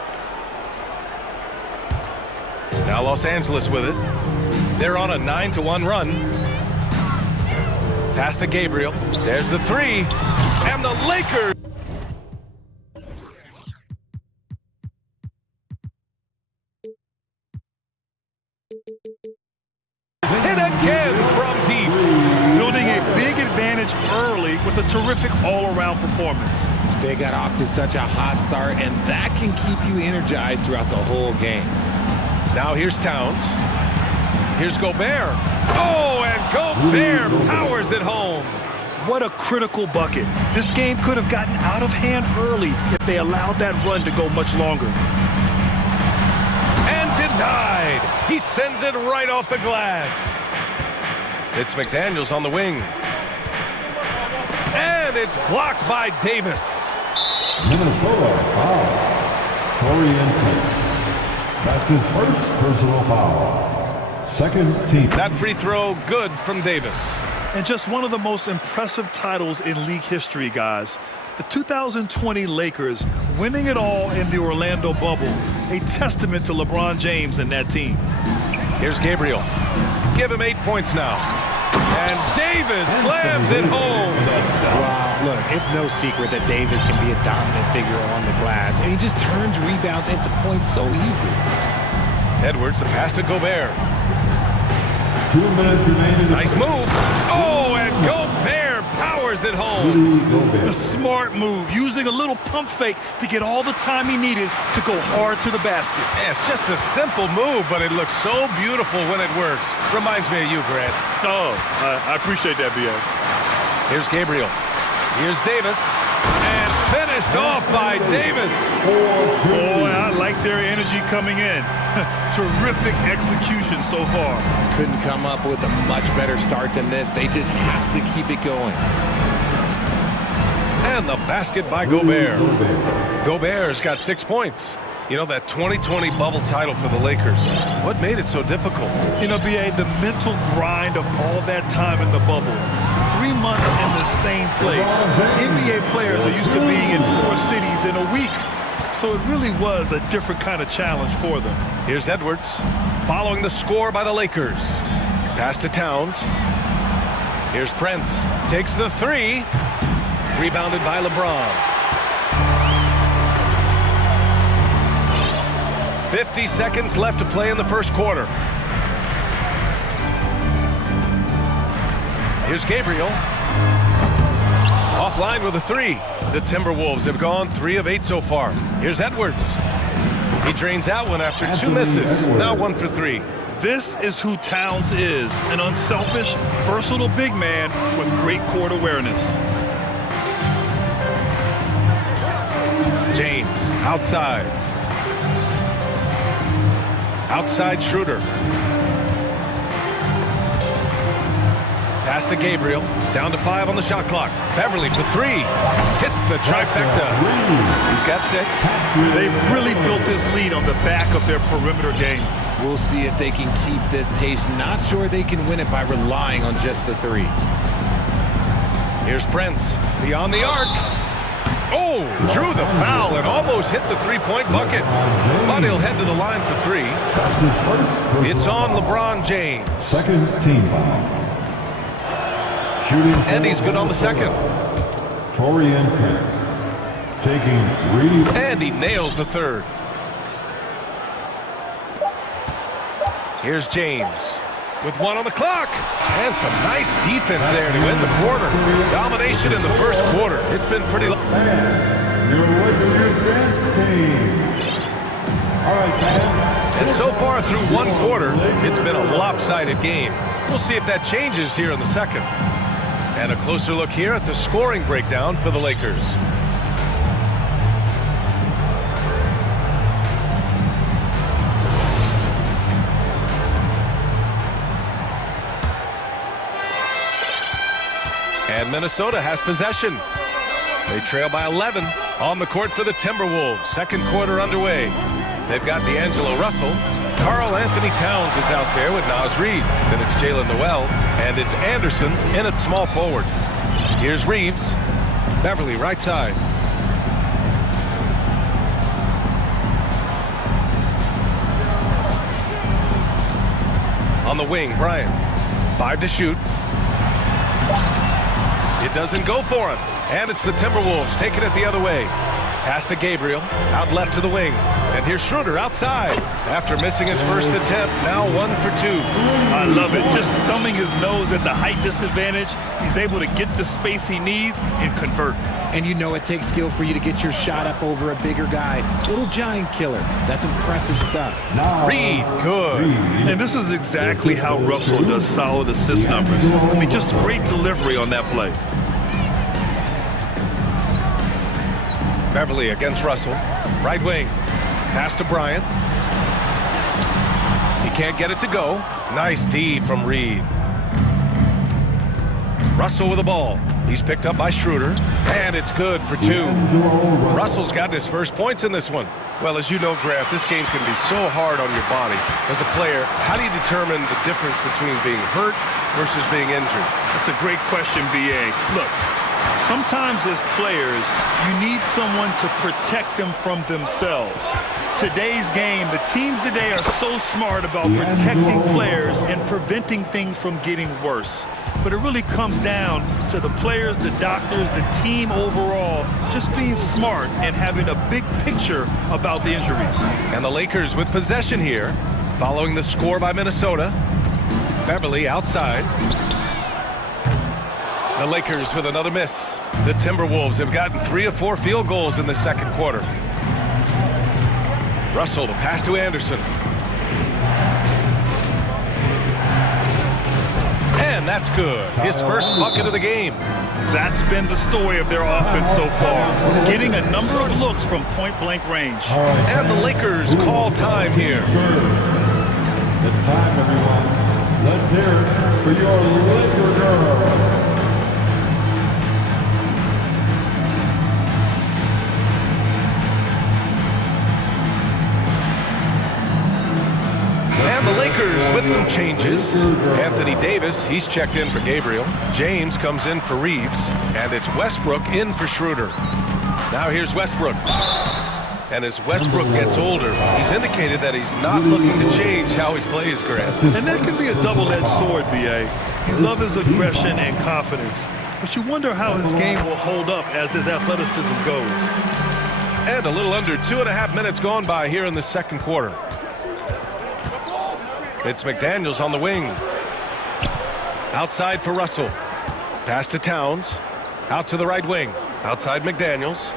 Now Los Angeles with it. They're on a 9-1 run. Pass to Gabriel. There's the 3. And the Lakers. Hit again from deep. Building a big advantage early with a terrific all-around performance. They got off to such a hot start, and that can keep you energized throughout the whole game. Now here's Towns. Here's Gobert. Oh, and Gobert powers it home. What a critical bucket. This game could have gotten out of hand early if they allowed that run to go much longer. And denied. He sends it right off the glass. It's McDaniels on the wing. And it's blocked by Davis. Minnesota foul. Corey That's his first personal foul. Second team. That free throw good from Davis. And just one of the most impressive titles in league history, guys. The 2020 Lakers winning it all in the Orlando bubble. A testament to LeBron James and that team. Here's Gabriel. Give him 8 points now. And Davis slams it home. Wow, look, it's no secret that Davis can be a dominant figure on the glass, and he just turns rebounds into points so easily. Edwards, the pass to Gobert. 2 minutes remaining. Nice move. Oh, and Gobert powers it home. A smart move, using a little pump fake to get all the time he needed to go hard to the basket. Yeah, it's just a simple move, but it looks so beautiful when it works. Reminds me of you, Grant. Oh, I appreciate that, B.A. Here's Gabriel. Here's Davis. And finished off by Davis. Boy, I like their energy coming in. Terrific execution so far. Couldn't come up with a much better start than this. They just have to keep it going. And the basket by Gobert. Gobert's got 6 points. You know, that 2020 bubble title for the Lakers, what made it so difficult? You know, B.A., the mental grind of all that time in the bubble. 3 months in the same place. NBA players are used to being in 4 cities in a week. So it really was a different kind of challenge for them. Here's Edwards, following the score by the Lakers. Pass to Towns. Here's Prince, takes the 3. Rebounded by LeBron. 50 seconds left to play in the first quarter. Here's Gabriel. Offline with a 3. The Timberwolves have gone 3 of 8 so far. Here's Edwards. He drains out one after 2 misses. Now 1 for 3. This is who Towns is, an unselfish, versatile big man with great court awareness. James, outside. Outside Schroeder. Pass to Gabriel. Down to 5 on the shot clock. Beverly for 3. Hits the trifecta. He's got 6. They've really built this lead on the back of their perimeter game. We'll see if they can keep this pace. Not sure they can win it by relying on just the 3. Here's Prince. Beyond the arc. Oh, drew the foul and almost hit the 3-point bucket. But he'll head to the line for 3. It's on LeBron James. Second team foul. Shooting and he's good on the second. Torian Prince taking Reed. And he nails the 3rd. Here's James with 1 on the clock. And some nice defense there to end the quarter. Domination in the first quarter. It's been pretty long. And so far through 1 quarter, it's been a lopsided game. We'll see if that changes here in the second. And a closer look here at the scoring breakdown for the Lakers. And Minnesota has possession. They trail by 11 on the court for the Timberwolves. Second quarter underway. They've got D'Angelo Russell. Karl Anthony Towns is out there with Naz Reid. Then it's Jalen Noel. And it's Anderson in at small forward. Here's Reeves. Beverly right side. On the wing, Bryant. 5 to shoot. It doesn't go for him. And it's the Timberwolves taking it the other way. Pass to Gabriel. Out left to the wing. And here's Schroeder outside. After missing his first attempt, now 1 for 2. I love it. Just thumbing his nose at the height disadvantage. He's able to get the space he needs and convert. And you know it takes skill for you to get your shot up over a bigger guy. Little giant killer. That's impressive stuff. Reed, good. And this is exactly how Russell does solid assist numbers. I mean, just great delivery on that play. Beverly against Russell. Right wing. Pass to Bryant. He can't get it to go. Nice D from Reed. Russell with the ball. He's picked up by Schroeder. And it's good for 2. Russell's gotten his first points in this one. Well, as you know, Grant, this game can be so hard on your body. As a player, how do you determine the difference between being hurt versus being injured? That's a great question, B.A. Look, sometimes as players, you need someone to protect them from themselves. Today's game, the teams today are so smart about protecting players and preventing things from getting worse. But it really comes down to the players, the doctors, the team overall, just being smart and having a big picture about the injuries. And the Lakers with possession here, following the score by Minnesota. Beverly outside. The Lakers with another miss. The Timberwolves have gotten 3 of 4 field goals in the second quarter. Russell, the pass to Anderson. And that's good. His first bucket of the game. That's been the story of their offense so far. Getting a number of looks from point-blank range. And the Lakers call time here. It's time, everyone. Let's hear it for your Laker girl. get some changes. Anthony Davis, he's checked in for Gabriel. James comes in for Reeves. And it's Westbrook in for Schroeder. Now here's Westbrook. And as Westbrook gets older, he's indicated that he's not looking to change how he plays, Grant. And that can be a double-edged sword, B.A. You love his aggression and confidence, but you wonder how his game will hold up as his athleticism goes. And a little under 2.5 minutes gone by here in the second quarter. It's McDaniels on the wing. Outside for Russell. Pass to Towns. Out to the right wing. Outside McDaniels.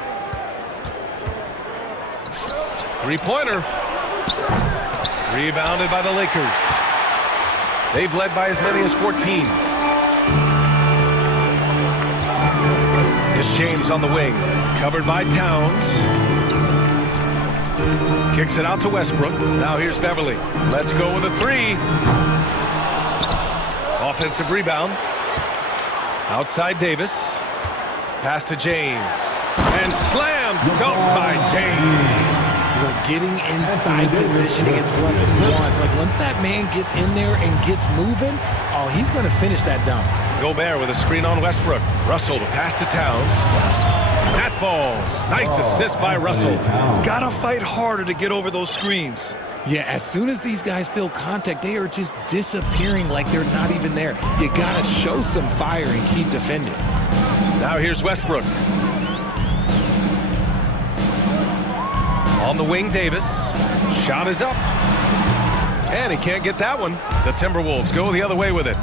Three-pointer. Rebounded by the Lakers. They've led by as many as 14. It's James on the wing. Covered by Towns. Kicks it out to Westbrook. Now here's Beverly. Let's go with a three. Offensive rebound. Outside Davis. Pass to James. And slam dunk by James. Look, getting inside positioning is what he wants. Like, once that man gets in there and gets moving, oh, he's going to finish that dunk. Gobert with a screen on Westbrook. Russell to pass to Towns. That falls. Nice assist by Russell. Gotta fight harder to get over those screens. Yeah, as soon as these guys feel contact, they are just disappearing like they're not even there. You gotta show some fire and keep defending. Now here's Westbrook. On the wing, Davis. Shot is up. And he can't get that one. The Timberwolves go the other way with it.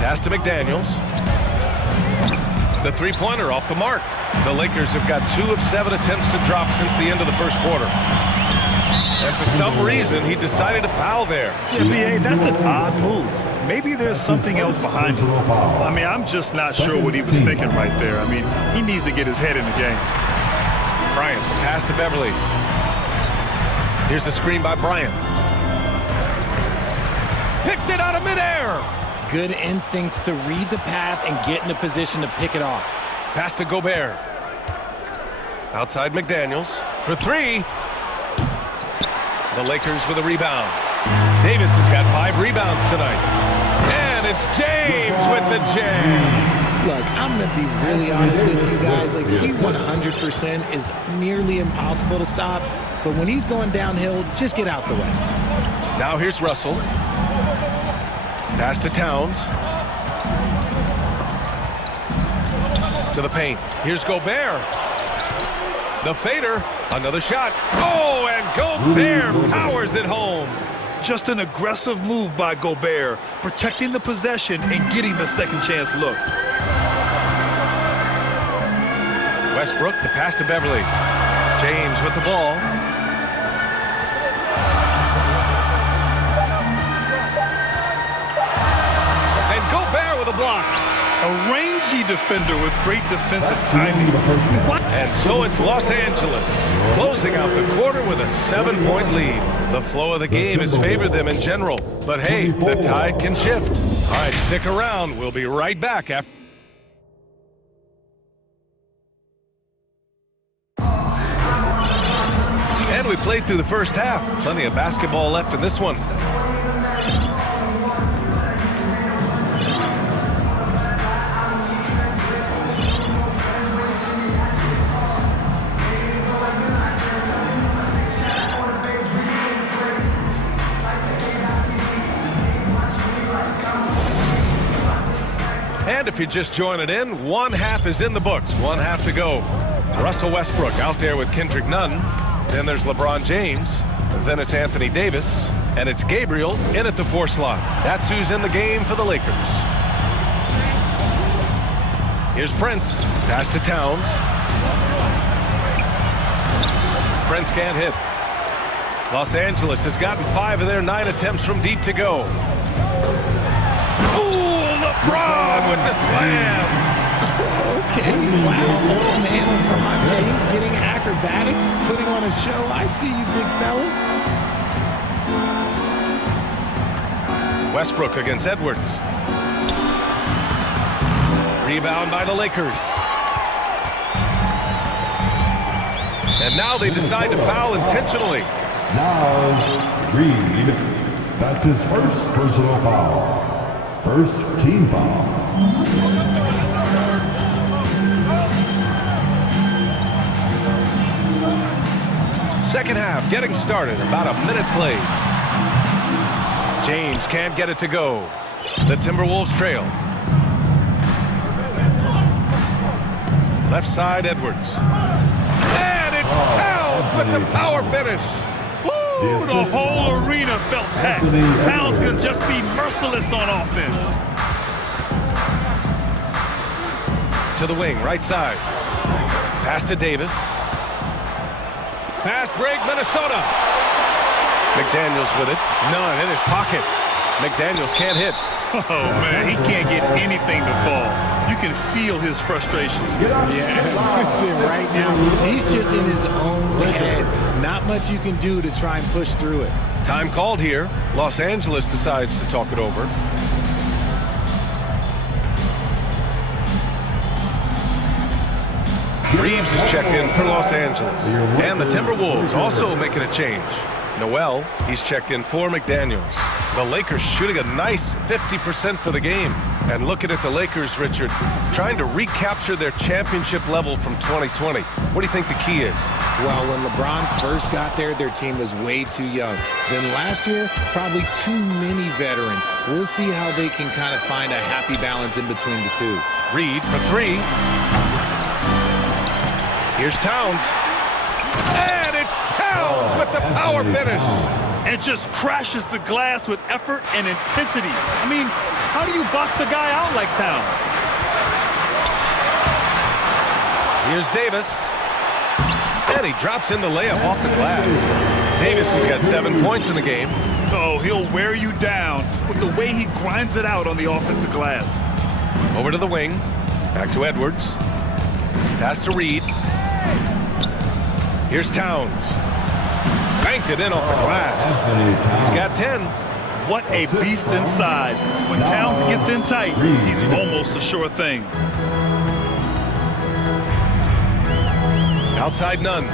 Pass to McDaniels. The three-pointer off the mark. The Lakers have got 2 of 7 attempts to drop since the end of the first quarter. And for some reason, he decided to foul there. Yeah, B.A., that's an odd move. Maybe there's something else behind it. I mean, I'm just not sure what he was thinking right there. I mean, he needs to get his head in the game. Bryant, the pass to Beverly. Here's the screen by Bryant. Picked it out of midair. Good instincts to read the path and get in a position to pick it off. Pass to Gobert. Outside McDaniels for three. The Lakers with a rebound. Davis has got 5 rebounds tonight. And it's James with the jam. Look, I'm going to be really honest with you guys. Like, he 100% is nearly impossible to stop. But when he's going downhill, just get out the way. Now here's Russell. Pass to Towns. To the paint. Here's Gobert. The fader. Another shot. Oh, and Gobert powers it home. Just an aggressive move by Gobert, protecting the possession and getting the second chance look. Westbrook, the pass to Beverly. James with the ball. And Gobert with a block. A rangy defender with great defensive timing. And so it's Los Angeles closing out the quarter with a 7-point lead. The flow of the game has favored them in general. But hey, the tide can shift. All right, stick around. We'll be right back after. And we played through the first half. Plenty of basketball left in this one. And if you're just joining in, one half is in the books. One half to go. Russell Westbrook out there with Kendrick Nunn. Then there's LeBron James. Then it's Anthony Davis. And it's Gabriel in at the 4 slot. That's who's in the game for the Lakers. Here's Prince. Pass to Towns. Prince can't hit. Los Angeles has gotten 5 of their 9 attempts from deep to go. LeBron with the slam. Okay, wow. Old man LeBron James getting acrobatic, putting on a show. I see you, big fella. Westbrook against Edwards. Rebound by the Lakers. And now they decide to foul intentionally. Now, Reed. That's his first personal foul. First team foul. Second half getting started. About a minute played. James can't get it to go. The Timberwolves trail. Left side, Edwards. And it's Towns with the power finish. Woo! The whole arena felt packed. Towns can just be merciless on offense. To the wing, right side. Pass to Davis. Fast break, Minnesota. McDaniels with it. None in his pocket. McDaniels can't hit. Oh, man, he can't get anything to fall. You can feel his frustration. Yeah, right now, he's just in his own head. Not much you can do to try and push through it. Time called here. Los Angeles decides to talk it over. Reeves is checked in for Los Angeles. And the Timberwolves also making a change. Noel, he's checked in for McDaniels. The Lakers shooting a nice 50% for the game. And looking at the Lakers, Richard, trying to recapture their championship level from 2020. What do you think the key is? Well, when LeBron first got there, their team was way too young. Then last year, probably too many veterans. We'll see how they can kind of find a happy balance in between the two. Reed for three. Here's Towns. And it's Towns with the power finish. And just crashes the glass with effort and intensity. I mean, how do you box a guy out like Towns? Here's Davis. And he drops in the layup off the glass. Davis has got 7 points in the game. Oh, he'll wear you down with the way he grinds it out on the offensive glass. Over to the wing. Back to Edwards. Pass to Reed. Here's Towns. Banked it in off the glass. He's got 10. What a beast inside. When Towns gets in tight, he's almost a sure thing. Outside none.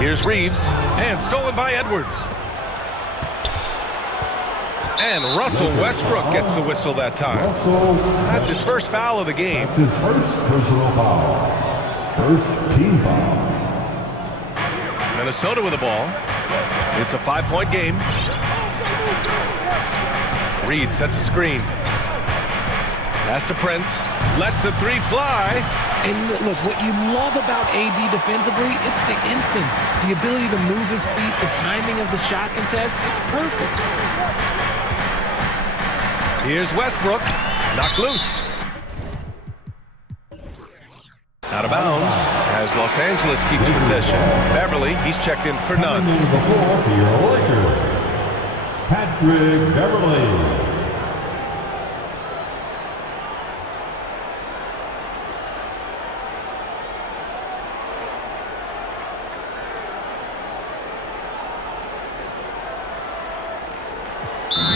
Here's Reeves. And stolen by Edwards. And Russell Westbrook gets the whistle that time. That's his first foul of the game. That's his first personal foul. First team foul. Minnesota with the ball. It's a 5-point game. Reed sets a screen. Pass to Prince. Lets the three fly. And look, what you love about AD defensively, it's the instinct. The ability to move his feet, the timing of the shot contest, it's perfect. Here's Westbrook. Knocked loose. Out of bounds as Los Angeles keeps possession. Beverly, he's checked in for none. For your Lakers, Patrick Beverly.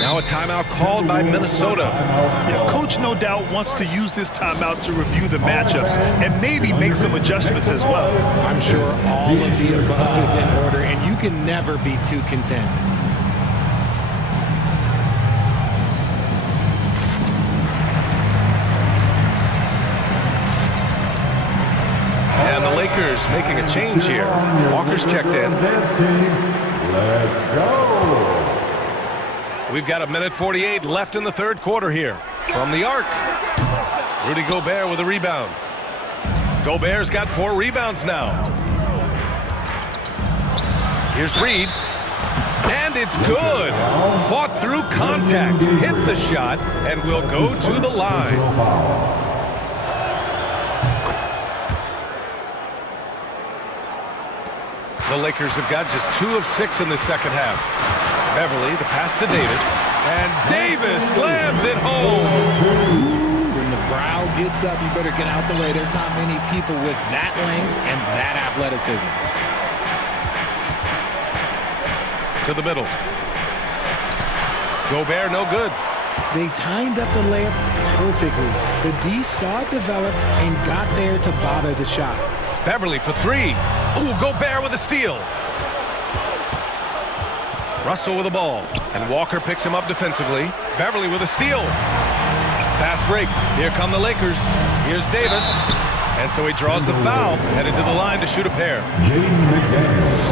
Now a timeout called by Minnesota. Yeah, coach no doubt wants to use this timeout to review the matchups and maybe make some adjustments as well. I'm sure all of the above is in order, and you can never be too content. And the Lakers making a change here. Walker's checked in. Let's go. We've got 1:48 left in the third quarter here. From the arc, Rudy Gobert with a rebound. Gobert's got 4 rebounds now. Here's Reed. And it's good. Fought through contact. Hit the shot and will go to the line. The Lakers have got just 2 of 6 in the second half. Beverly, the pass to Davis. And Davis slams it home. When the brow gets up, you better get out the way. There's not many people with that length and that athleticism. To the middle. Gobert, no good. They timed up the layup perfectly. The D saw it develop and got there to bother the shot. Beverly for 3. Ooh, Gobert with a steal. Russell with the ball. And Walker picks him up defensively. Beverly with a steal. Fast break. Here come the Lakers. Here's Davis. And so he draws the foul, headed to the line to shoot a pair.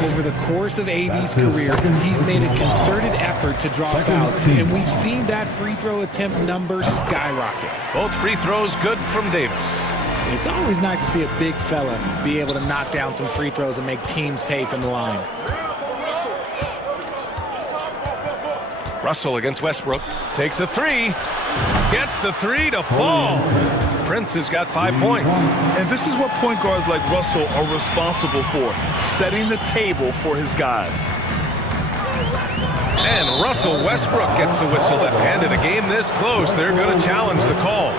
Over the course of AD's career, he's made a concerted effort to draw fouls, and we've seen that free throw attempt number skyrocket. Both free throws good from Davis. It's always nice to see a big fella be able to knock down some free throws and make teams pay from the line. Russell against Westbrook. Takes a three. Gets the three to fall. Prince has got 5 points. And this is what point guards like Russell are responsible for, setting the table for his guys. And Russell Westbrook gets the whistle. And in a game this close, they're going to challenge the call.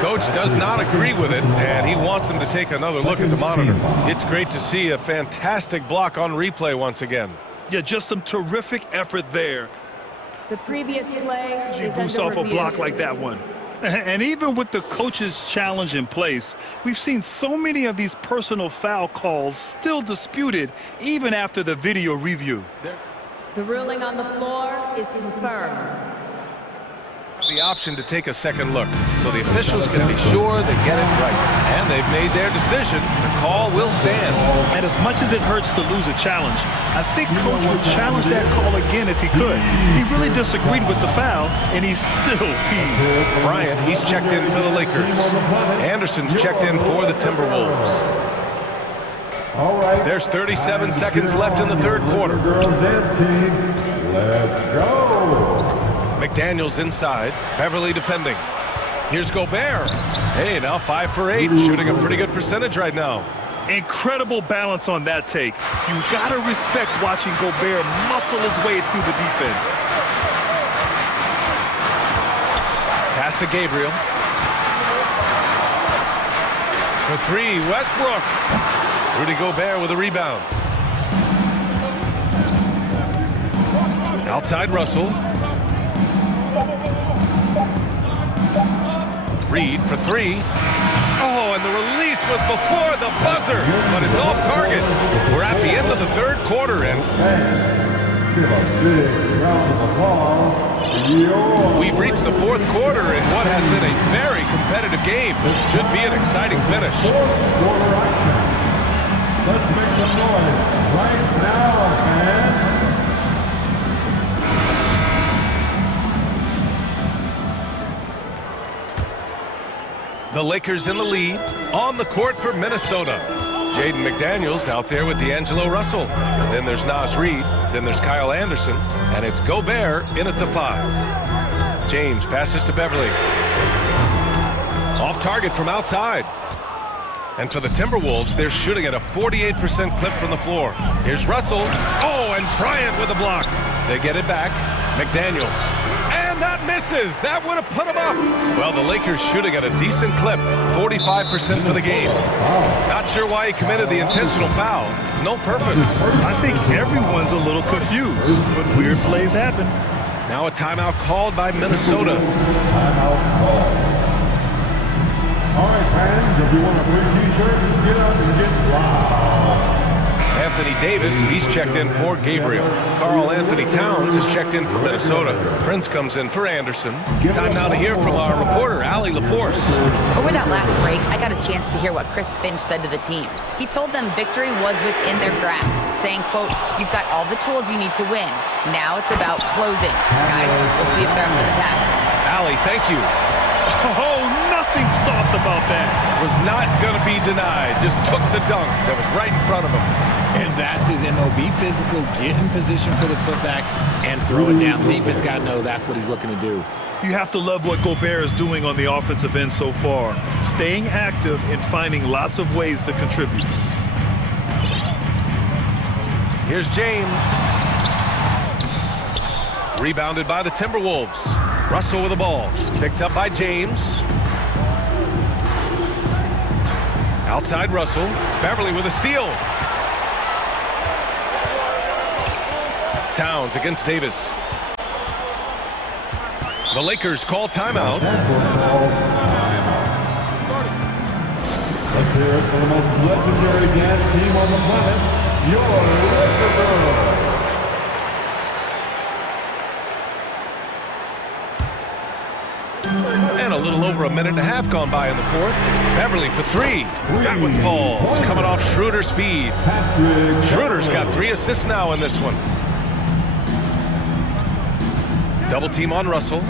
Coach does not agree with it, and he wants them to take another look at the monitor. It's great to see a fantastic block on replay once again. Yeah, just some terrific effort there. The previous play is boost off a block like that one. And even with the coach's challenge in place, we've seen so many of these personal foul calls still disputed even after the video review. The ruling on the floor is confirmed. The option to take a second look, so the officials can be sure they get it right. And they've made their decision. The call will stand. And as much as it hurts to lose a challenge, I think Coach would challenge that call again if he could. He really disagreed with the foul, and he's still peeved. Bryant, he's checked in for the Lakers. Anderson's checked in for the Timberwolves. There's 37 seconds left in the third quarter. Let's go. McDaniels inside. Beverly defending. Here's Gobert. Hey, now 5 for 8, shooting a pretty good percentage right now. Incredible balance on that take. You gotta respect watching Gobert muscle his way through the defense. Pass to Gabriel. For 3, Westbrook. Rudy Gobert with a rebound. Outside Russell. Reed for 3. Oh, and the release was before the buzzer, but it's off target. We're at the end of the third quarter, and give a big round of applause. We've reached the fourth quarter in what has been a very competitive game. Should be an exciting finish. Fourth quarter action. Let's make some noise right now, fans. The Lakers in the lead on the court for Minnesota. Jaden McDaniels out there with D'Angelo Russell. Then there's Naz Reid. Then there's Kyle Anderson. And it's Gobert in at the 5. James passes to Beverly. Off target from outside. And for the Timberwolves, they're shooting at a 48% clip from the floor. Here's Russell. Oh, and Bryant with a block. They get it back. McDaniels. And that misses. That would have put him up. Well, the Lakers shooting at a decent clip. 45% for the game. Not sure why he committed the intentional foul. No purpose. I think everyone's a little confused, but weird plays happen. Now a timeout called by Minnesota. Timeout called. All right, fans, if you want a free t-shirt, get up and get loud. Anthony Davis, he's checked in for Gabriel. Karl Anthony Towns is checked in for Minnesota. Prince comes in for Anderson. Time now to hear from our reporter, Allie LaForce. Over that last break, I got a chance to hear what Chris Finch said to the team. He told them victory was within their grasp, saying, quote, "You've got all the tools you need to win. Now it's about closing." Guys, we'll see if they're up for the task. Allie, thank you. Oh, nothing soft about that. Was not going to be denied. Just took the dunk that was right in front of him. And that's his MO. Be physical, get in position for the putback, and throw it down. The defense got to know that's what he's looking to do. You have to love what Gobert is doing on the offensive end so far. Staying active and finding lots of ways to contribute. Here's James. Rebounded by the Timberwolves. Russell with the ball. Picked up by James. Outside Russell. Beverly with a steal. Towns against Davis. The Lakers call timeout. Let's hear it for the most legendary dance team on the planet, your Lakers. And a little over a minute and a half gone by in the fourth. Beverly for three. That one falls. Coming off Schroeder's feed. Schroeder's got 3 assists now in this one. Double team on Russell.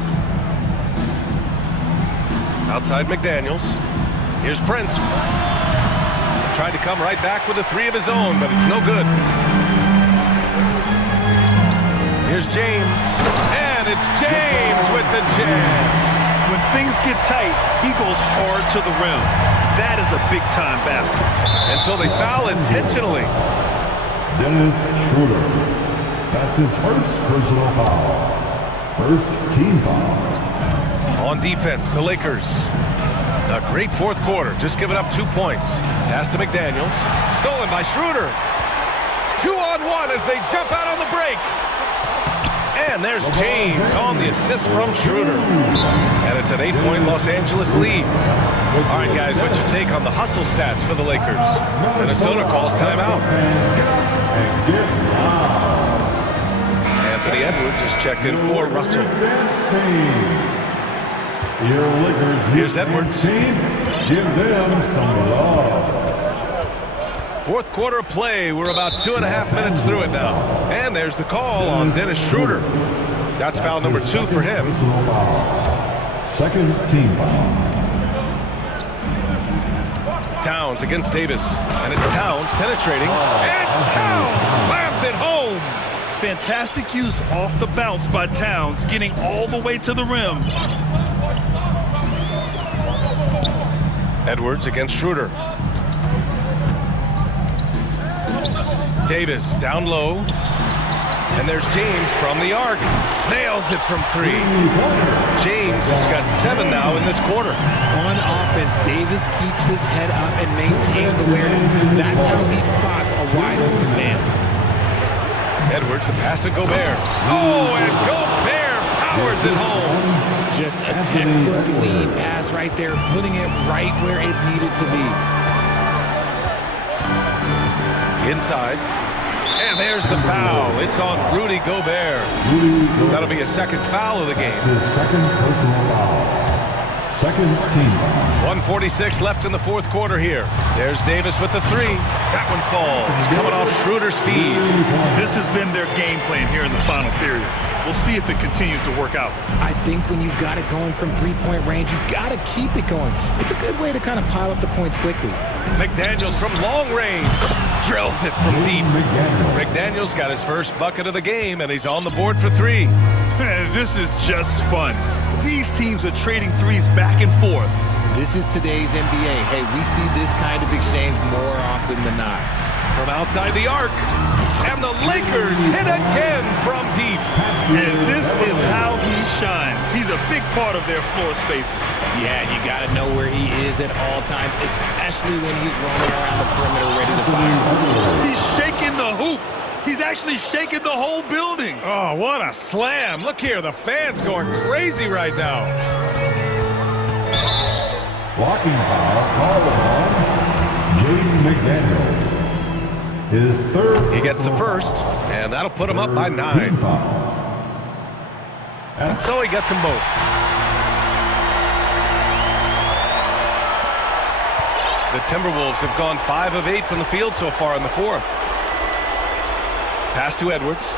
Outside McDaniels. Here's Prince. Tried to come right back with a 3 of his own, but it's no good. Here's James. And it's James with the jam. When things get tight, he goes hard to the rim. That is a big-time basket. And so they foul intentionally. Dennis Schroeder. That's his first personal foul. First team foul. On defense, the Lakers. A great fourth quarter, just giving up 2 points. Pass to McDaniels. Stolen by Schroeder. 2-on-1 as they jump out on the break. And there's James on the assist from Schroeder. And it's an 8-point Los Angeles lead. All right, guys, what's your take on the hustle stats for the Lakers? Minnesota calls timeout. Anthony Edwards is checked in for Russell. Here's Edwards. Give them some love. Fourth quarter of play. We're about 2.5 minutes through it now. And there's the call on Dennis Schroeder. That's foul number 2 for him. Second team foul. Towns against Davis. And it's Towns penetrating. And Towns slams it home. Fantastic use off the bounce by Towns, getting all the way to the rim. Edwards against Schroeder. Davis down low. And there's James from the arc. Nails it from 3. James has got 7 now in this quarter. On offense, Davis keeps his head up and maintains awareness. That's how he spots a wide open man. Edwards, the pass to Gobert. Oh, and Gobert powers it home. Just a textbook lead pass right there, putting it right where it needed to be. Inside. And there's the foul. It's on Rudy Gobert. That'll be a second foul of the game. His second personal foul. Second team foul. 1:46 left in the fourth quarter here. There's Davis with the 3. That one falls. Coming off Schroeder's feed. This has been their game plan here in the final period. We'll see if it continues to work out. I think when you've got it going from 3-point range, you've got to keep it going. It's a good way to kind of pile up the points quickly. McDaniels from long range. Drills it from deep. McDaniels got his first bucket of the game, and he's on the board for 3. This is just fun. These teams are trading threes back and forth. This is today's NBA. Hey, we see this kind of exchange more often than not. From outside the arc. And the Lakers hit again from deep. And this is how he shines. He's a big part of their floor spacing. Yeah, you got to know where he is at all times, especially when he's roaming around the perimeter ready to fire. He's shaking the hoop. He's actually shaking the whole building. Oh, what a slam. Look here, the fans going crazy right now. Blocking foul called on Jaden McDaniels. His third. He gets the first, and that'll put him up by 9. So he gets them both. The Timberwolves have gone 5 of 8 from the field so far in the fourth. Pass to Edwards.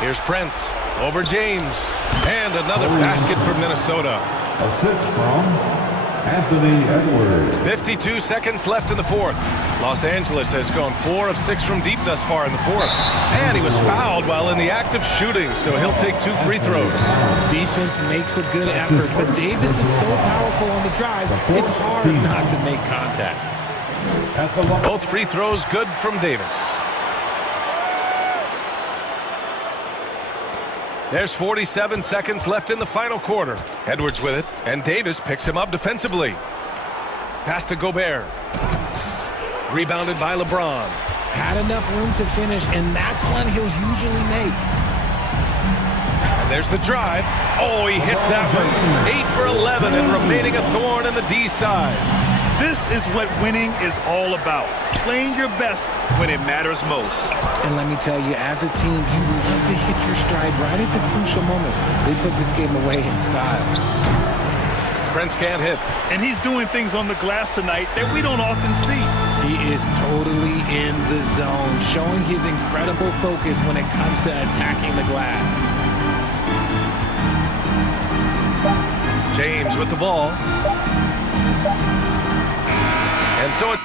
Here's Prince over James. And another basket for Minnesota. Assist from Anthony Edwards. 52 seconds left in the fourth. Los Angeles has gone 4 of 6 from deep thus far in the fourth. And he was fouled while in the act of shooting, so he'll take 2 free throws. Defense makes a good effort, but Davis is so powerful on the drive, it's hard not to make contact. Both free throws good from Davis. There's 47 seconds left in the final quarter. Edwards with it, and Davis picks him up defensively. Pass to Gobert. Rebounded by LeBron. Had enough room to finish, and that's one he'll usually make. And there's the drive. Oh, he hits that one. 8 for 11 and remaining a thorn in the D side. This is what winning is all about. Playing your best when it matters most. And let me tell you, as a team, you love to hit your stride right at the crucial moments. They put this game away in style. Prince can't hit. And he's doing things on the glass tonight that we don't often see. He is totally in the zone, showing his incredible focus when it comes to attacking the glass. James with the ball. And so it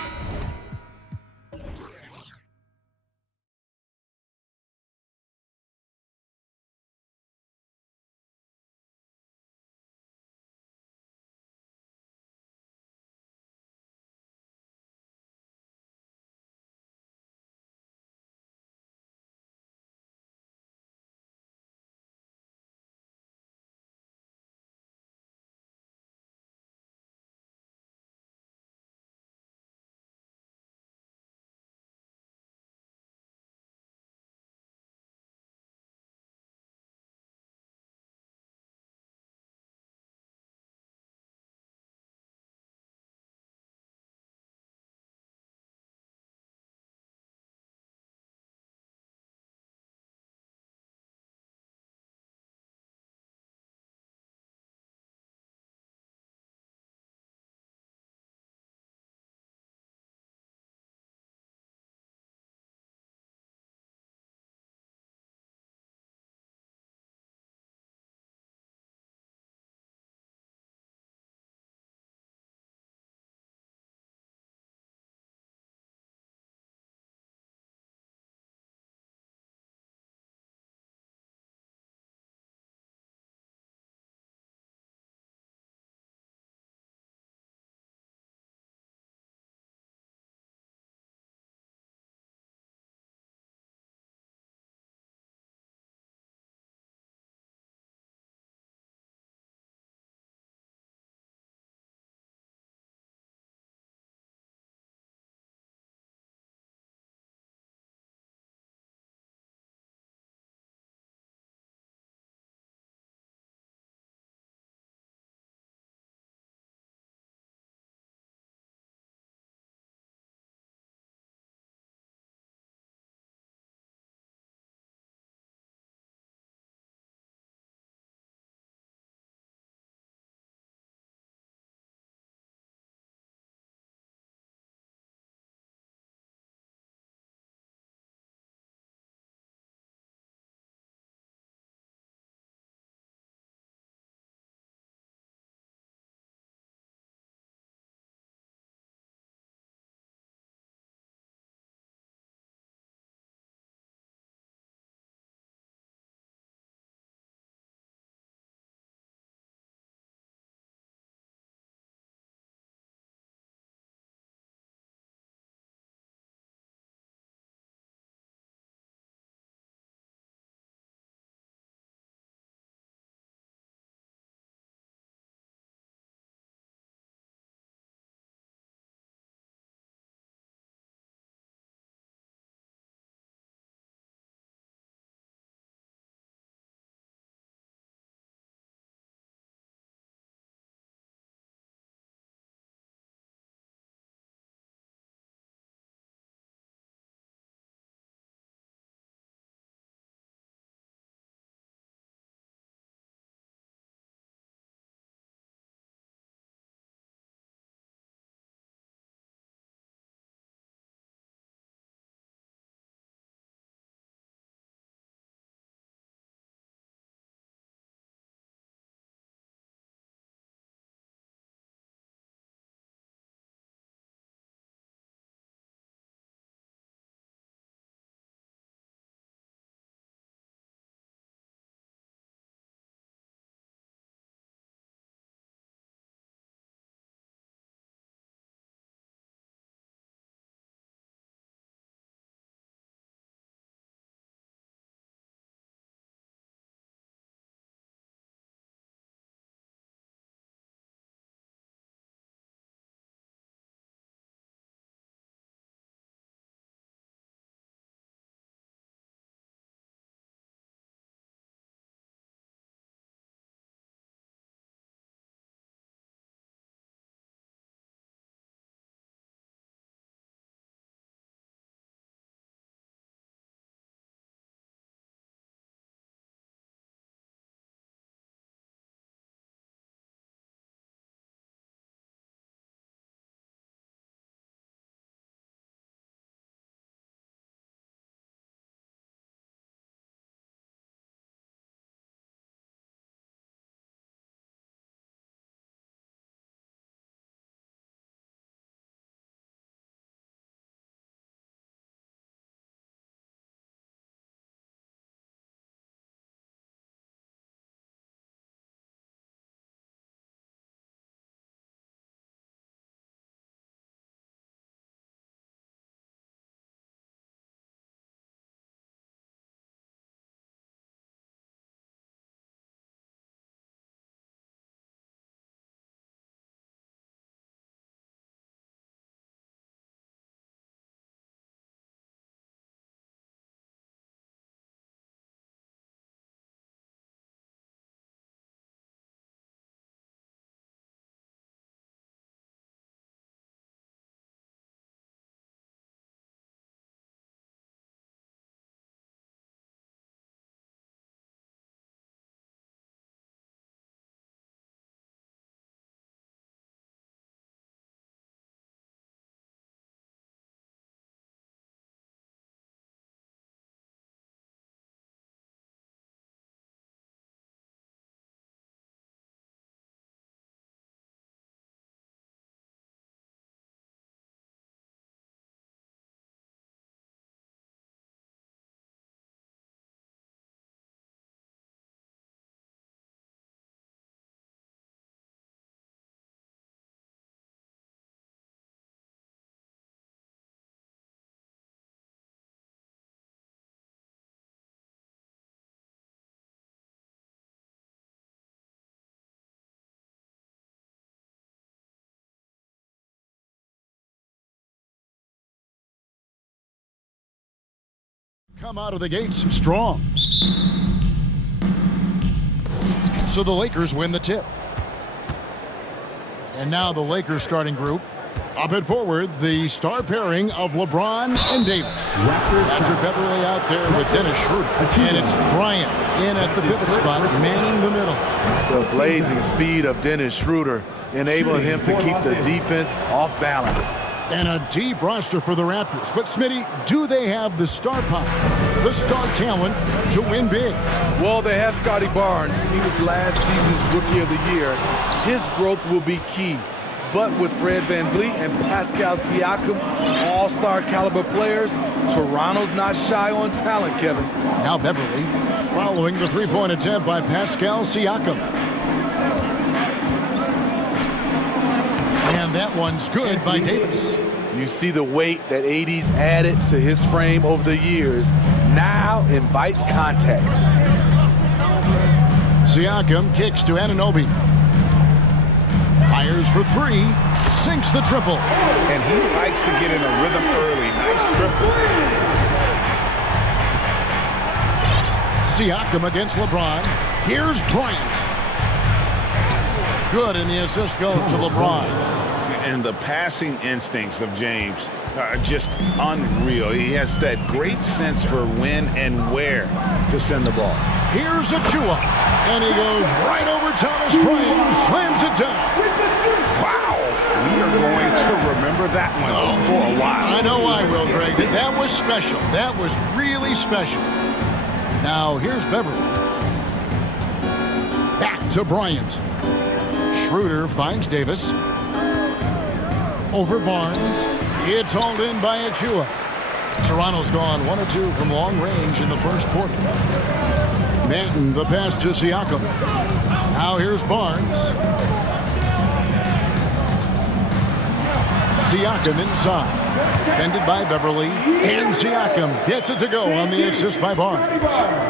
come out of the gates strong. So the Lakers win the tip. And now the Lakers starting group. Up and forward, the star pairing of LeBron and Davis. Patrick Beverly out there with Dennis Schroeder. And it's Bryant in at the pivot spot, manning the middle. The blazing speed of Dennis Schroeder enabling him to keep the defense off balance. And a deep roster for the Raptors. But, Smitty, do they have the star power, the star talent to win big? Well, they have Scotty Barnes. He was last season's Rookie of the Year. His growth will be key. But with Fred VanVleet and Pascal Siakam, all-star caliber players, Toronto's not shy on talent, Kevin. Now Beverly following the three-point attempt by Pascal Siakam. And that one's good by Davis. You see the weight that AD's added to his frame over the years. Now invites contact. Siakam kicks to Anunoby. Fires for three, sinks the triple. And he likes to get in a rhythm early. Nice triple. Siakam against LeBron. Here's Bryant. Good, and the assist goes to LeBron. And the passing instincts of James are just unreal. He has that great sense for when and where to send the ball. Here's Achua, and he goes right over Thomas Bryant and slams it down. Wow, we are going to remember that one for a while. I know I will, Greg. That was special. That was really special. Now, here's Beverly. Back to Bryant. Schroeder finds Davis. Over Barnes. It's hauled in by Achua. Toronto's gone 1 of 2 from long range in the first quarter. Manton, the pass to Siakam. Now here's Barnes. Siakam inside. Defended by Beverly. And Siakam gets it to go on the assist by Barnes.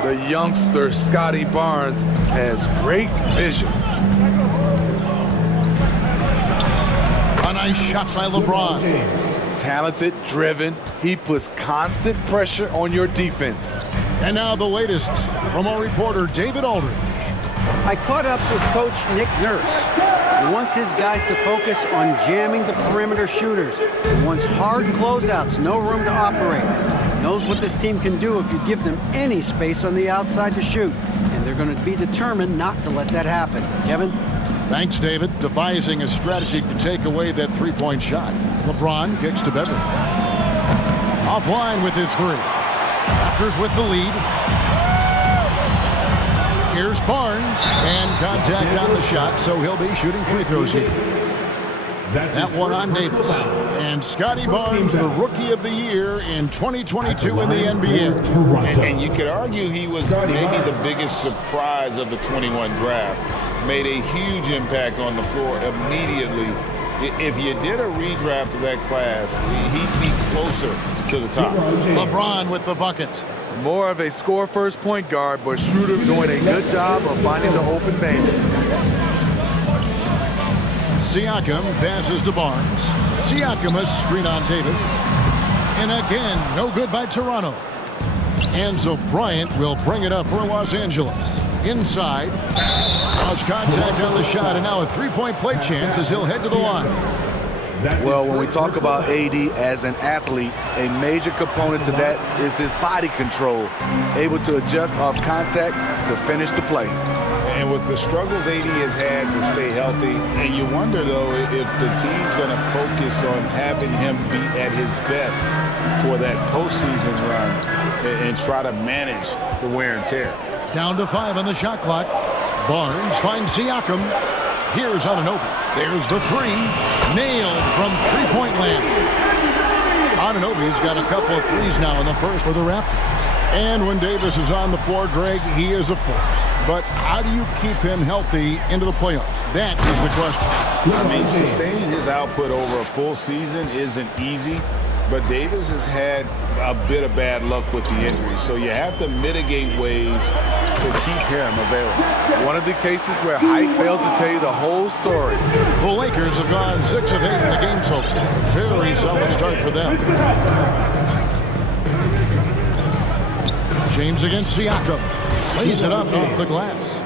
The youngster, Scotty Barnes, has great vision. A nice shot by LeBron. Talented, driven, he puts constant pressure on your defense. And now the latest from our reporter, David Aldridge. I caught up with Coach Nick Nurse. He wants his guys to focus on jamming the perimeter shooters. He wants hard closeouts, no room to operate. He knows what this team can do if you give them any space on the outside to shoot. And they're going to be determined not to let that happen. Kevin? Thanks, David. Devising a strategy to take away that three-point shot. LeBron kicks to Beverly. Offline with his three. Raptors with the lead. Here's Barnes, and contact on the shot, so he'll be shooting free throws here. That one on Davis. And Scotty Barnes, the Rookie of the Year in 2022 in the NBA. And you could argue he was maybe the biggest surprise of the 21 draft. Made a huge impact on the floor immediately. If you did a redraft of that class, he'd be closer to the top. LeBron with the bucket. More of a score-first point guard, but Schroeder doing a good job of finding the open man. Siakam passes to Barnes. Siakam a screen on Davis. And again, no good by Toronto. And so Bryant will bring it up for Los Angeles. Inside. Cross contact on the shot, and now a three-point play chance as he'll head to the line. Well, when we talk about AD as an athlete, a major component to that is his body control, able to adjust off contact to finish the play. And with the struggles AD has had to stay healthy, and you wonder, though, if the team's going to focus on having him be at his best for that postseason run and try to manage the wear and tear. Down to 5 on the shot clock. Barnes finds Siakam. Here's Anunoby. There's the three. Nailed from three-point land. Anunoby's got a couple of threes now in the first for the Raptors. And when Davis is on the floor, Greg, he is a force. But how do you keep him healthy into the playoffs? That is the question. I mean, sustaining his output over a full season isn't easy, but Davis has had a bit of bad luck with the injury, so you have to mitigate ways to keep him available. One of the cases where height fails to tell you the whole story. The Lakers have gone 6 of 8 in the game so far. Very solid start for them. James against Siakam. Lays it up off the glass.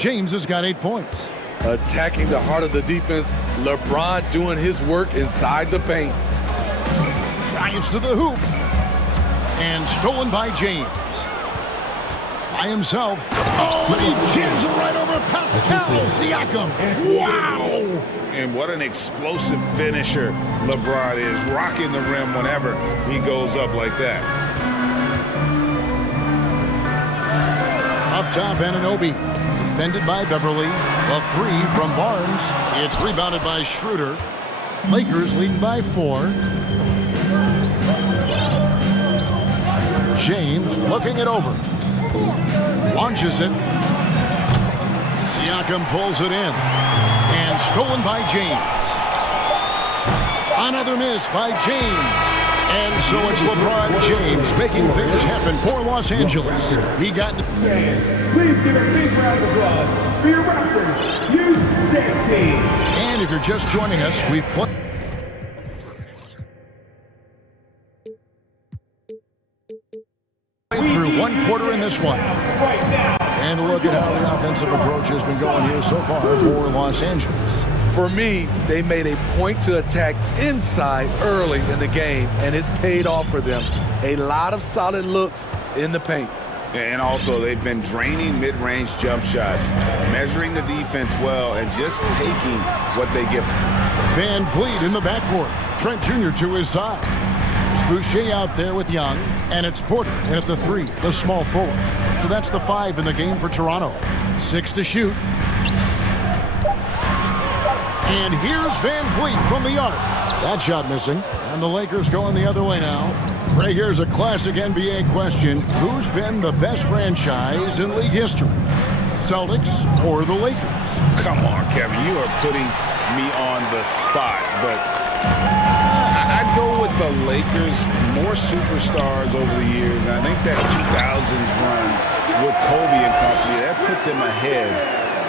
James has got 8 points. Attacking the heart of the defense, LeBron doing his work inside the paint. Drives to the hoop. And stolen by James. By himself. Oh, and he jams it right over Pascal Siakam. Wow! And what an explosive finisher LeBron is, rocking the rim whenever he goes up like that. Up top, Anunoby. Defended by Beverly. A 3 from Barnes. It's rebounded by Schroeder. Lakers leading by 4. James looking it over. Launches it. Siakam pulls it in. And stolen by James. Another miss by James. And so it's LeBron James making things happen for Los Angeles. He got... Please give a big round of applause for your Raptors U16. And if you're just joining us, we've put... through 1 quarter in this one. And look at how the offensive approach has been going here so far for Los Angeles. For me, they made a point to attack inside early in the game, and it's paid off for them. A lot of solid looks in the paint. And also, they've been draining mid-range jump shots, measuring the defense well, and just taking what they give them. Van Vliet in the backcourt. Trent Jr. to his side. Boucher out there with Young, and it's Porter in at the 3, the small forward. So that's the 5 in the game for Toronto. 6 to shoot. And here's Van Vliet from the arc. That shot missing, and the Lakers going the other way now. Right here's a classic NBA question. Who's been the best franchise in league history? Celtics or the Lakers? Come on, Kevin, you are putting me on the spot, but I'd go with the Lakers. More superstars over the years, and I think that 2000s run with Kobe and company, that put them ahead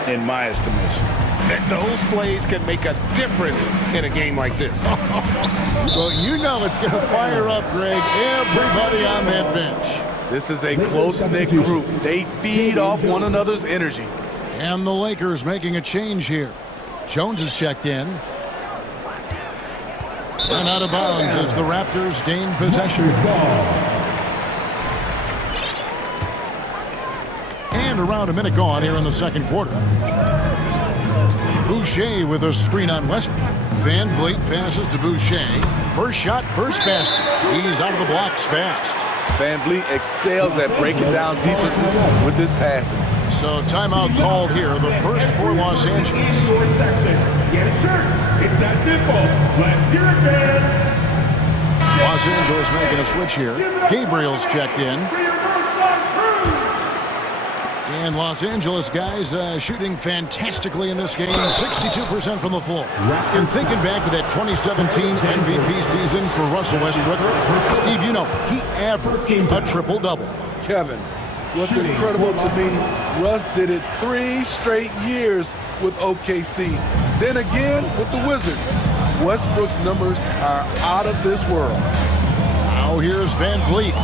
in my estimation. And those plays can make a difference in a game like this. Well, you know it's going to fire up, Greg, everybody on that bench. This is a close-knit group. They feed off one another's energy. And the Lakers making a change here. Jones is checked in. And out of bounds as the Raptors gain possession. And around a minute gone here in the second quarter. Boucher with a screen on Westbrook. Van Vliet passes to Boucher. First shot, first basket. He's out of the blocks fast. Van Vliet excels at breaking down defenses with this passing. So timeout called here, the first for Los Angeles. Get a shirt. It's that simple. Let's hear it, fans. Los Angeles making a switch here. Gabriel's checked in. And Los Angeles guys shooting fantastically in this game, 62% from the floor. And thinking back to that 2017 MVP season for Russell Westbrook, Steve, you know, he averaged a triple-double. Kevin, what's incredible to me, Russ did it 3 straight years with OKC. Then again with the Wizards. Westbrook's numbers are out of this world. Now here's Van Vliet.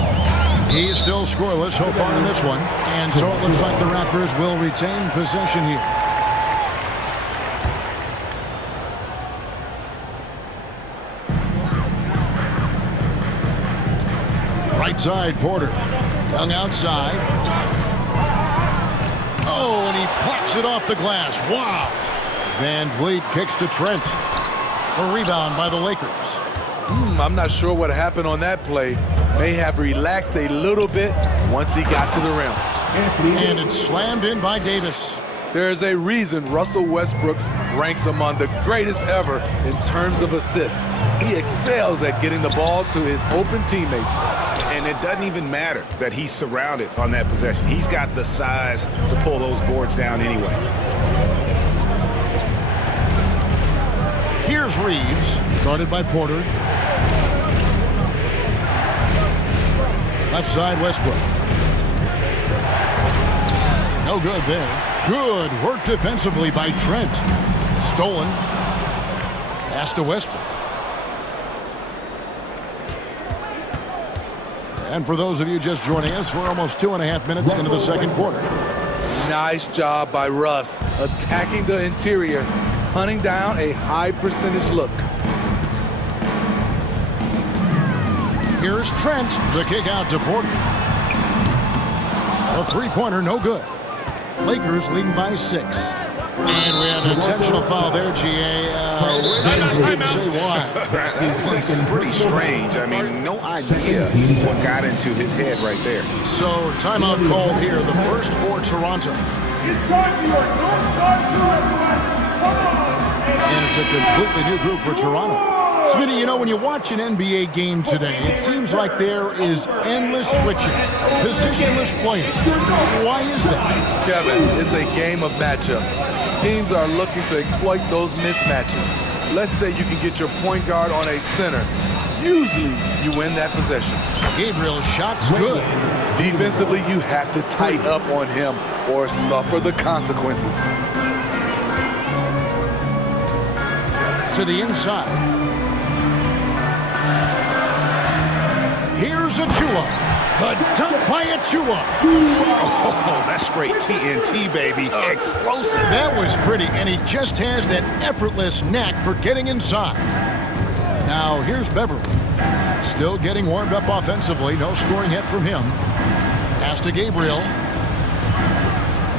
He's still scoreless so far in this one. And so it looks like the Raptors will retain possession here. Right side, Porter. Young outside. Oh, and he plucks it off the glass. Wow. Van Vliet kicks to Trent. A rebound by the Lakers. I'm not sure what happened on that play. May have relaxed a little bit once he got to the rim. And it's slammed in by Davis. There's a reason Russell Westbrook ranks among the greatest ever in terms of assists. He excels at getting the ball to his open teammates. And it doesn't even matter that he's surrounded on that possession. He's got the size to pull those boards down anyway. Here's Reeves, guarded by Porter. Left side, Westbrook. No good there. Good work defensively by Trent. Stolen. Pass to Westbrook. And for those of you just joining us, we're almost 2.5 minutes into the second quarter. Nice job by Russ, attacking the interior, hunting down a high percentage look. Here's Trent, the kick out to Porter. A three-pointer, no good. Lakers leading by 6. And we have an intentional foul there, GA. Wish I could say why. That's pretty strange. I mean, no idea what got into his head right there. So, timeout called here, the first for Toronto. And it's a completely new group for Toronto. Smitty, you know, when you watch an NBA game today, it seems like there is endless switching, positionless playing. Why is that? Kevin, it's a game of matchups. Teams are looking to exploit those mismatches. Let's say you can get your point guard on a center. Usually, you win that possession. Gabriel's shot's good. Defensively, you have to tighten up on him or suffer the consequences. To the inside. Here's Achua. The dunk by Achua. Oh, that's straight TNT, baby. Explosive. That was pretty, and he just has that effortless knack for getting inside. Now, here's Beverly. Still getting warmed up offensively. No scoring yet from him. Pass to Gabriel.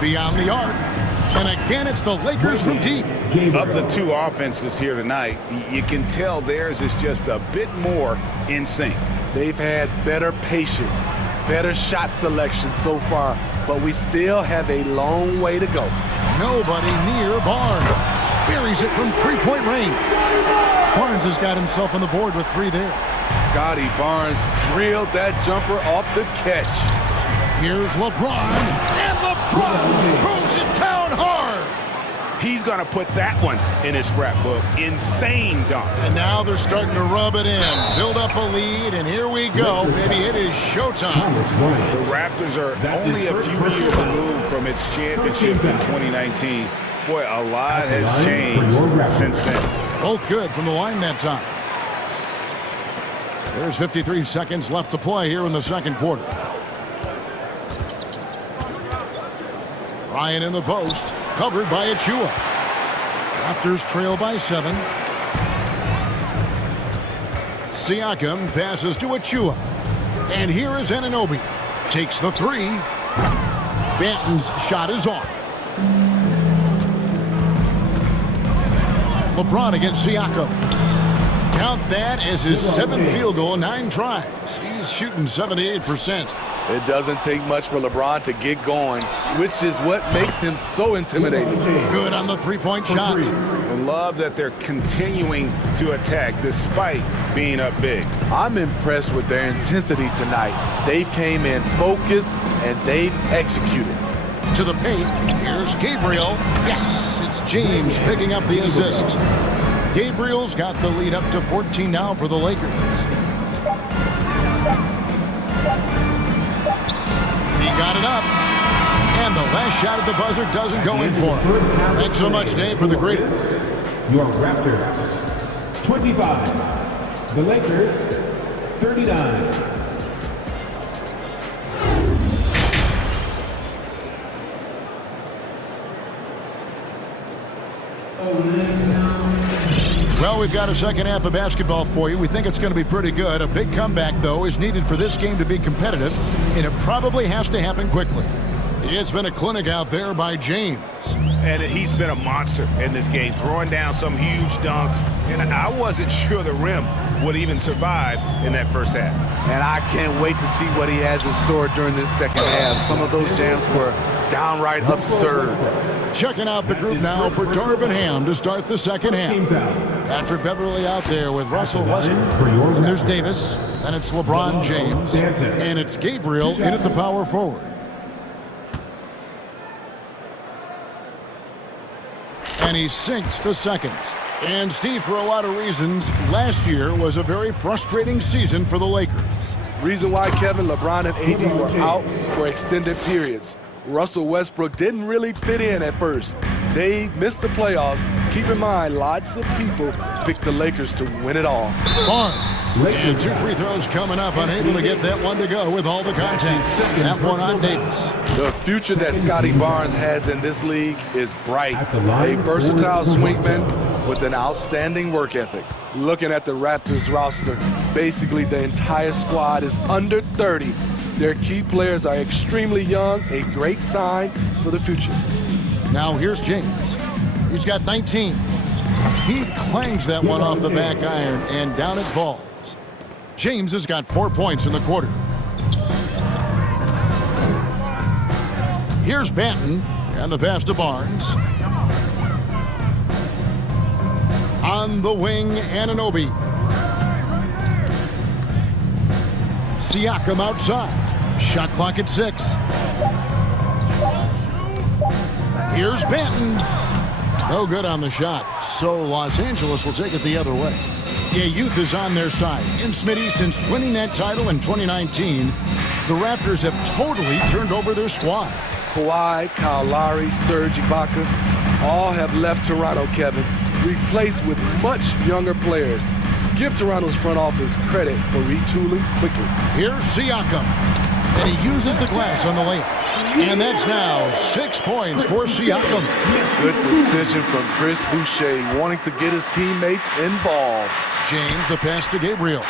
Beyond the arc. And again, it's the Lakers from deep. Of the two offenses here tonight, you can tell theirs is just a bit more in sync. They've had better patience, better shot selection so far, but we still have a long way to go. Nobody near Barnes. Buries it from three-point range. Barnes has got himself on the board with 3 there. Scotty Barnes drilled that jumper off the catch. Here's LeBron, and LeBron throws it down hard. He's going to put that one in his scrapbook. Insane dunk. And now they're starting to rub it in, build up a lead, and here we go. Maybe it is showtime. The Raptors are only a few years removed from its championship in 2019. Boy, a lot has changed since then. Both good from the line that time. There's 53 seconds left to play here in the second quarter. Ryan in the post, covered by Achua. Raptors trail by 7. Siakam passes to Achua. And here is Anunoby. Takes the 3. Banton's shot is off. LeBron against Siakam. Count that as his 7th field goal, 9 tries. He's shooting 78%. It doesn't take much for LeBron to get going, which is what makes him so intimidating. Good on the three-point shot. I love that they're continuing to attack despite being up big. I'm impressed with their intensity tonight. They've came in focused and they've executed. To the paint, here's Gabriel. Yes, it's James picking up the assist. Gabriel's got the lead up to 14 now for the Lakers. He got it up. And the last shot at the buzzer doesn't go in for him. Thanks so much, Dave, for the great... Your Raptors, 25. The Lakers, 39. Well, we've got a second half of basketball for you. We think it's going to be pretty good. A big comeback, though, is needed for this game to be competitive, and it probably has to happen quickly. It's been a clinic out there by James. And he's been a monster in this game, throwing down some huge dunks. And I wasn't sure the rim would even survive in that first half. And I can't wait to see what he has in store during this second half. Some of those jams were downright absurd. Checking out the group now for Darvin Ham to start the second half. Patrick Beverly out there with Russell Westbrook. And there's Davis. And it's LeBron James. And it's Gabriel in at the power forward. And he sinks the second. And Steve, for a lot of reasons, last year was a very frustrating season for the Lakers. Reason why Kevin, LeBron, and AD were out for extended periods. Russell Westbrook didn't really fit in at first. They missed the playoffs. Keep in mind, lots of people picked the Lakers to win it all. Barnes, and 2 free throws coming up, unable to get that one to go with all the contact. That one on Davis. The future that Scotty Barnes has in this league is bright. A versatile swingman with an outstanding work ethic. Looking at the Raptors roster, basically the entire squad is under 30. Their key players are extremely young, a great sign for the future. Now here's James. He's got 19. He clangs that one off the back iron, and down it falls. James has got 4 points in the quarter. Here's Banton, and the pass to Barnes. On the wing, Anunoby. Siakam outside. Shot clock at 6. Here's Banton. No good on the shot. So Los Angeles will take it the other way. Yeah, youth is on their side. And Smitty, since winning that title in 2019, the Raptors have totally turned over their squad. Kawhi, Kyle Lowry, Serge Ibaka, all have left Toronto, Kevin, replaced with much younger players. Give Toronto's front office credit for retooling quickly. Here's Siakam, and he uses the glass on the layup. And that's now 6 points for Siakam. Good decision from Chris Boucher, wanting to get his teammates involved. James, the pass to Gabriel.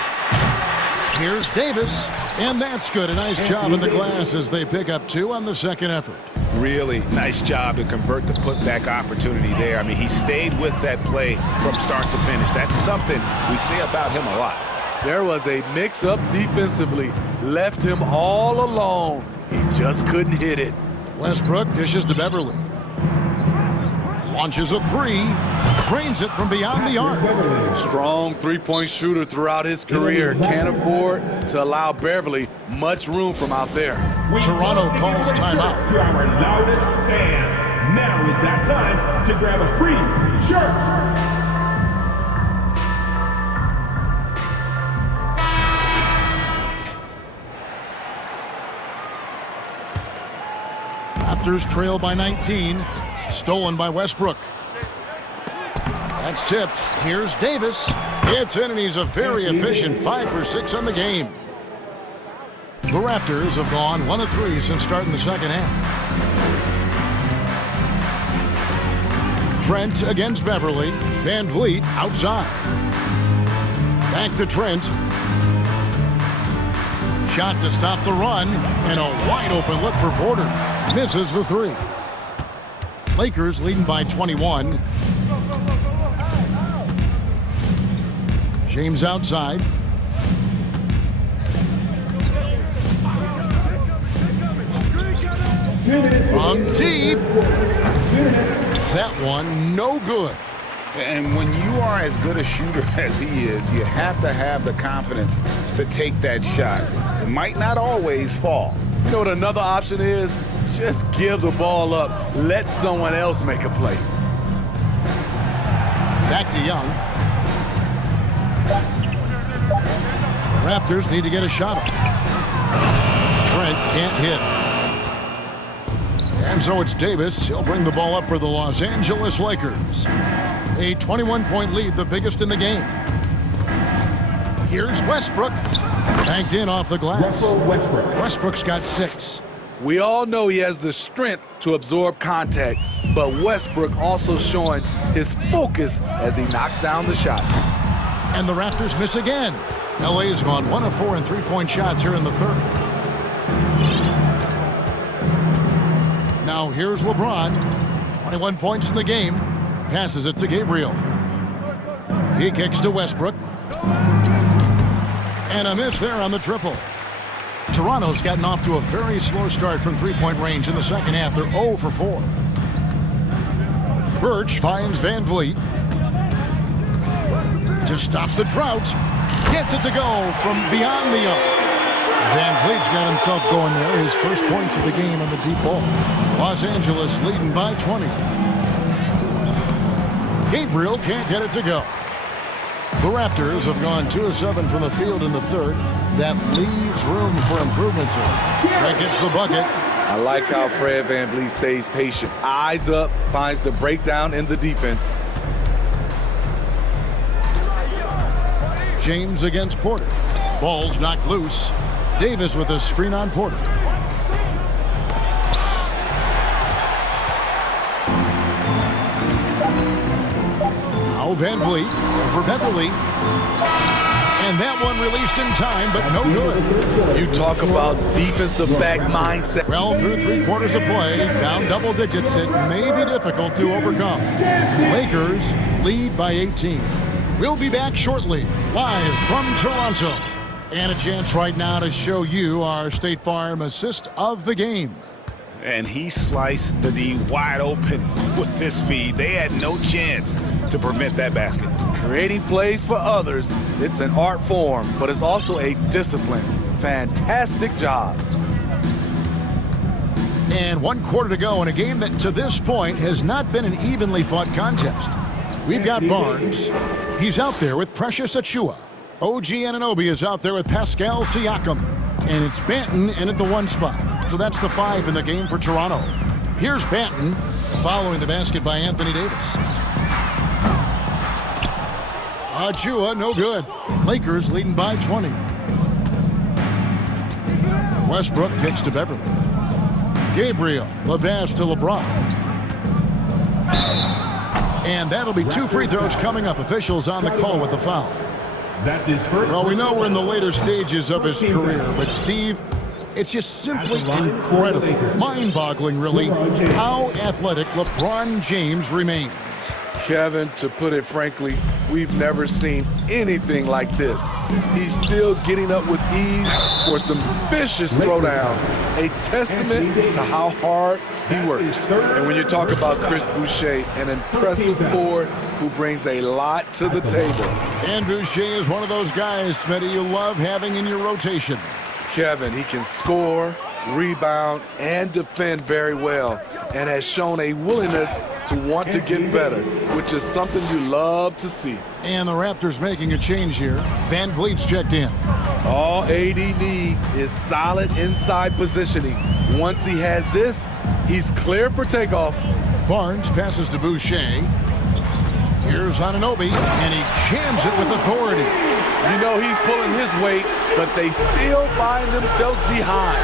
Here's Davis, and that's good. A nice job in the glass as they pick up 2 on the second effort. Really nice job to convert the putback opportunity there. I mean, he stayed with that play from start to finish. That's something we say about him a lot. There was a mix-up defensively. Left him all alone. He just couldn't hit it. Westbrook dishes to Beverly. Launches a 3. Drains it from beyond the arc. Strong three-point shooter throughout his career. Can't afford to allow Beverly much room from out there. Toronto calls timeout. To our loudest fans, now is that time to grab a free shirt. Raptors trail by 19. Stolen by Westbrook. That's tipped. Here's Davis. It's in, and he's a very efficient 5 for 6 on the game. The Raptors have gone 1 of 3 since starting the second half. Trent against Beverly. Van Vliet outside. Back to Trent. Shot to stop the run, and a wide open look for Porter. Misses the 3. Lakers leading by 21. James outside. From deep. That one no good. And when you are as good a shooter as he is, you have to have the confidence to take that shot. It might not always fall. You know what another option is? Just give the ball up. Let someone else make a play. Back to Young. The Raptors need to get a shot off. Trent can't hit. And so it's Davis. He'll bring the ball up for the Los Angeles Lakers. A 21-point lead, the biggest in the game. Here's Westbrook. Banked in off the glass. Westbrook's got 6. We all know he has the strength to absorb contact, but Westbrook also showing his focus as he knocks down the shot. And the Raptors miss again. LA has gone 1 of 4 in 3-point shots here in the third. Now here's LeBron. 21 points in the game. Passes it to Gabriel. He kicks to Westbrook. And a miss there on the triple. Toronto's gotten off to a very slow start from 3-point range in the second half. They're 0 for 4. Birch finds Van Vliet. To stop the drought. Gets it to go from beyond the arc. Van Vliet's got himself going there. His first points of the game on the deep ball. Los Angeles leading by 20. Gabriel can't get it to go. The Raptors have gone 2 of 7 from the field in the third. That leaves room for improvements here. Trent gets the bucket. I like how Fred VanVleet stays patient. Eyes up, finds the breakdown in the defense. James against Porter. Ball's knocked loose. Davis with a screen on Porter. Now VanVleet over Beverly. And that one released in time, but no good. You talk about defensive back mindset. Well, through 3 quarters of play, down double digits, it may be difficult to overcome. Lakers lead by 18. We'll be back shortly, live from Toronto. And a chance right now to show you our State Farm assist of the game. And he sliced the D wide open with this feed. They had no chance to prevent that basket. Creating plays for others, it's an art form, but it's also a discipline. Fantastic job. And 1 quarter to go in a game that to this point has not been an evenly fought contest. We've got Barnes. He's out there with Precious Achiuwa. OG Anunoby is out there with Pascal Siakam. And it's Banton in at the 1 spot. So that's the 5 in the game for Toronto. Here's Banton following the basket by Anthony Davis. Achiuwa, no good. Lakers leading by 20. Westbrook kicks to Beverly. Gabriel, LeBas to LeBron. And that'll be 2 free throws coming up. Officials on the call with the foul. That's his first. Well, we know we're in the later stages of his career, but Steve, it's just simply incredible, mind-boggling, really, how athletic LeBron James remains. Kevin, to put it frankly, we've never seen anything like this. He's still getting up with ease for some vicious throwdowns, a testament to how hard he works. And when you talk about Chris Boucher, an impressive forward who brings a lot to the table. And Boucher is one of those guys, Smitty, you love having in your rotation. Kevin, he can score, rebound, and defend very well, and has shown a willingness to want to get better, which is something you love to see. And the Raptors making a change here. VanVleet's checked in. All AD needs is solid inside positioning. Once he has this, he's clear for takeoff. Barnes passes to Boucher. Here's Anunoby, and he jams it with authority. You know he's pulling his weight, but they still find themselves behind.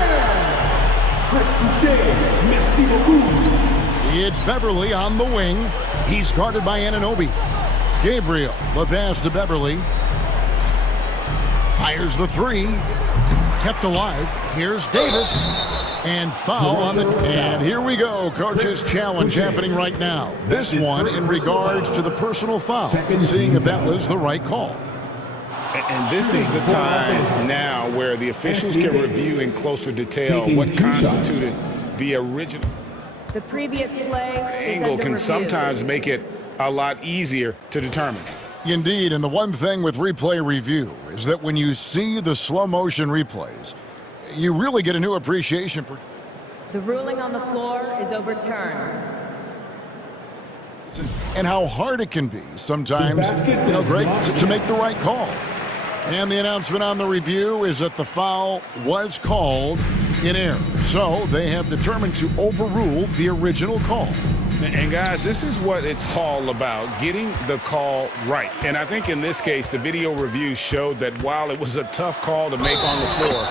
It's Beverly on the wing. He's guarded by Anunoby. Gabriel, LeBas to Beverly. Fires the 3. Kept alive. Here's Davis. And foul on the... And here we go. Coach's challenge happening right now. This one in regards to the personal foul. Seeing if that was the right call. And this is the time now where the officials can review in closer detail what constituted the original. The previous play Angle can sometimes make it a lot easier to determine. Indeed, and the one thing with replay review is that when you see the slow motion replays, you really get a new appreciation for... The ruling on the floor is overturned. And how hard it can be sometimes, Greg, to make the right call. And the announcement on the review is that the foul was called in error. So they have determined to overrule the original call. And guys, this is what it's all about, getting the call right. And I think in this case, the video review showed that while it was a tough call to make on the floor,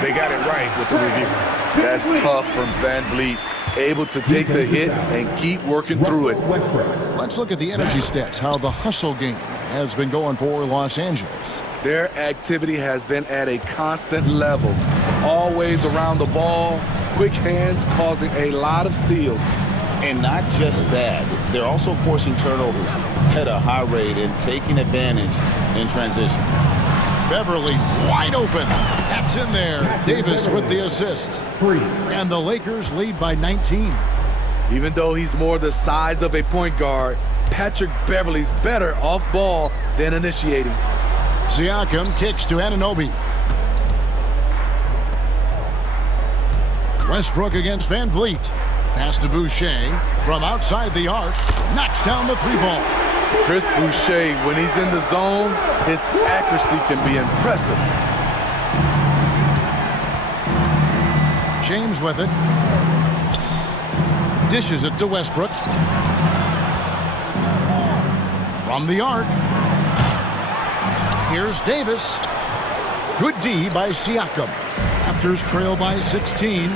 they got it right with the review. That's tough from VanVleet, able to take the hit and keep working through it. Let's look at the energy stats, how the hustle game has been going for Los Angeles. Their activity has been at a constant level, always around the ball, quick hands causing a lot of steals. And not just that, they're also forcing turnovers at a high rate and taking advantage in transition. Beverly wide open. That's in there. Davis with the assist. And the Lakers lead by 19. Even though he's more the size of a point guard, Patrick Beverly's better off ball than initiating. Siakam kicks to Anunoby. Westbrook against VanVleet. Pass to Boucher from outside the arc. Knocks down the 3-ball. Chris Boucher, when he's in the zone, his accuracy can be impressive. James with it. Dishes it to Westbrook. From the arc. Here's Davis. Good D by Siakam. Raptors trail by 16.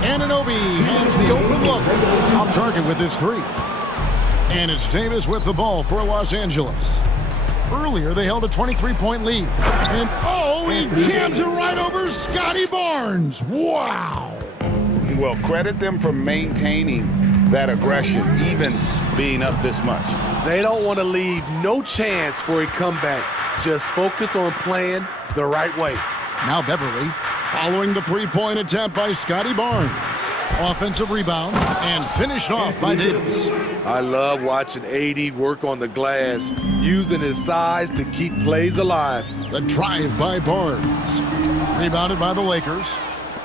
Anunoby has the open look. Off target with his three. And it's Davis with the ball for Los Angeles. Earlier, they held a 23-point lead. And, oh, he jams it right over Scotty Barnes. Wow. Well, credit them for maintaining that aggression, even being up this much. They don't want to leave no chance for a comeback. Just focus on playing the right way. Now Beverly, following the three-point attempt by Scotty Barnes. Offensive rebound and finished off by Davis. I love watching AD work on the glass, using his size to keep plays alive. The drive by Barnes. Rebounded by the Lakers.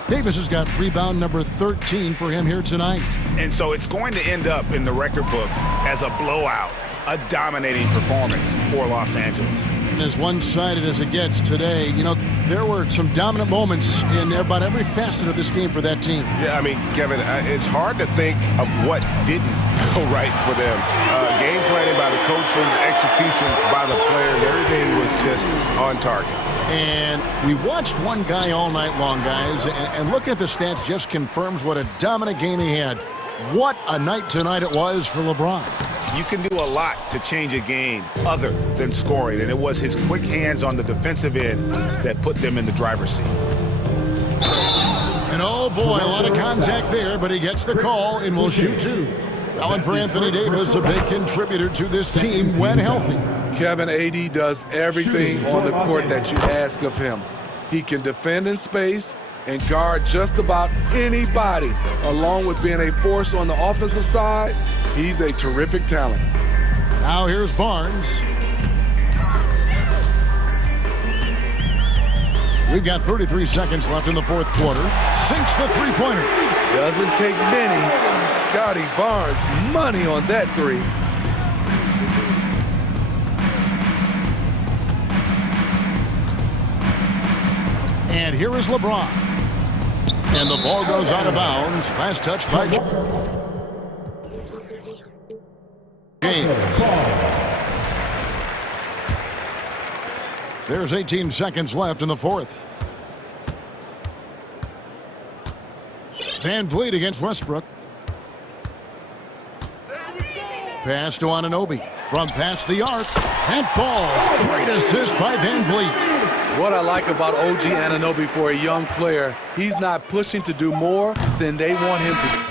Davis has got rebound number 13 for him here tonight. And so it's going to end up in the record books as a blowout, a dominating performance for Los Angeles. As one-sided as it gets today, you know, there were some dominant moments in about every facet of this game for that team. Yeah, I mean, Kevin, it's hard to think of what didn't go right for them. Game planning by the coaches, execution by the players, everything was just on target. And we watched one guy all night long, guys, and look at the stats just confirms what a dominant game he had. What a night tonight it was for LeBron. You can do a lot to change a game other than scoring, and it was his quick hands on the defensive end that put them in the driver's seat. And oh boy, a lot of contact there, but he gets the call and will shoot two. Now, for Anthony Davis, a big contributor to this team when healthy. Kevin, AD does everything on the court that you ask of him. He can defend in space and guard just about anybody. Along with being a force on the offensive side, he's a terrific talent. Now here's Barnes. We've got 33 seconds left in the fourth quarter. Sinks the three-pointer. Doesn't take many. Scotty Barnes, money on that three. And here is LeBron. And the ball goes out of bounds. Last touch by James. There's 18 seconds left in the fourth. Van Vliet against Westbrook. Pass to Anunoby. From past the arc. And falls. Great assist by Van Vliet. What I like about OG Anunoby for a young player, he's not pushing to do more than they want him to do.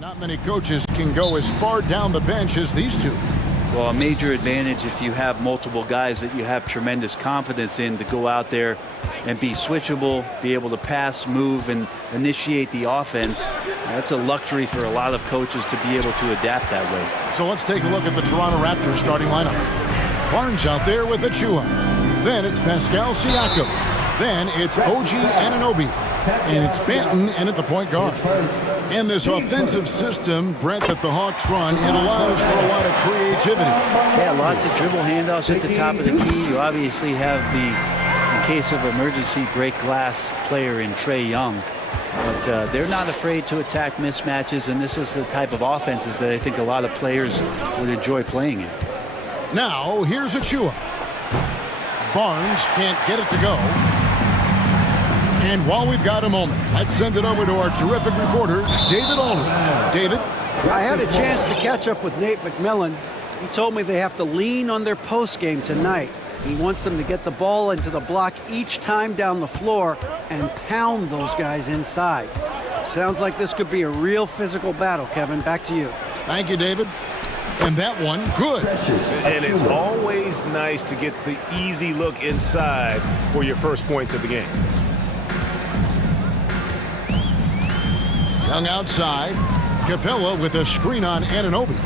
Not many coaches can go as far down the bench as these two. Well, a major advantage if you have multiple guys that you have tremendous confidence in to go out there and be switchable, be able to pass, move, and initiate the offense. That's a luxury for a lot of coaches to be able to adapt that way. So let's take a look at the Toronto Raptors starting lineup. Barnes out there with Achua. Then it's Pascal Siakam. Then it's OG Anunoby. And it's Benton in at the point guard. In this offensive system, Brent, that the Hawks run, it allows for a lot of creativity. Yeah, lots of dribble handoffs at the top of the key. You obviously have the, in case of emergency, break glass player in Trae Young. But they're not afraid to attack mismatches, and this is the type of offenses that I think a lot of players would enjoy playing in. Now, here's Achua. Barnes can't get it to go. And while we've got a moment, let's send it over to our terrific reporter, David Aldridge. David? I had a chance to catch up with Nate McMillan. He told me they have to lean on their postgame tonight. He wants them to get the ball into the block each time down the floor and pound those guys inside. Sounds like this could be a real physical battle, Kevin. Back to you. Thank you, David. And that one, good. And it's always nice to get the easy look inside for your first points of the game. Young outside. Capella with a screen on Anunoby.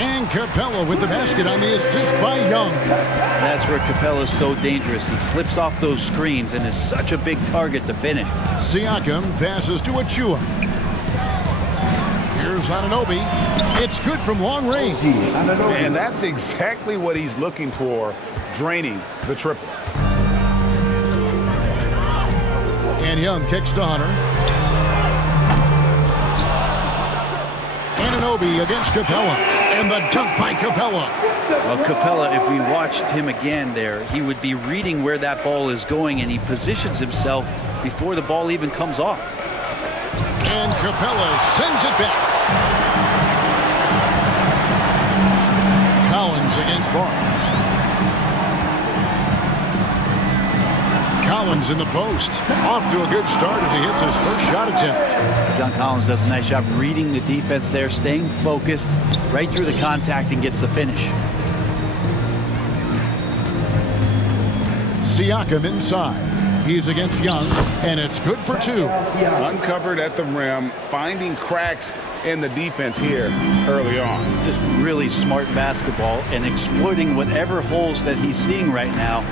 And Capella with the basket on the assist by Young. That's where Capella's so dangerous. He slips off those screens and is such a big target to finish. Siakam passes to Achua. Here's Anunoby. It's good from long range. And that's exactly what he's looking for, draining the triple. And Young kicks to Hunter. Anunoby against Capella. And the dunk by Capella. Well, Capella, if we watched him again there, he would be reading where that ball is going, and he positions himself before the ball even comes off. And Capella sends it back. Collins against Barnes. Collins in the post. Off to a good start as he hits his first shot attempt. John Collins does a nice job reading the defense there, staying focused right through the contact and gets the finish. Siakam inside. He's against Young, and it's good for two. Uncovered at the rim, finding cracks in the defense here early on. Just really smart basketball and exploiting whatever holes that he's seeing right now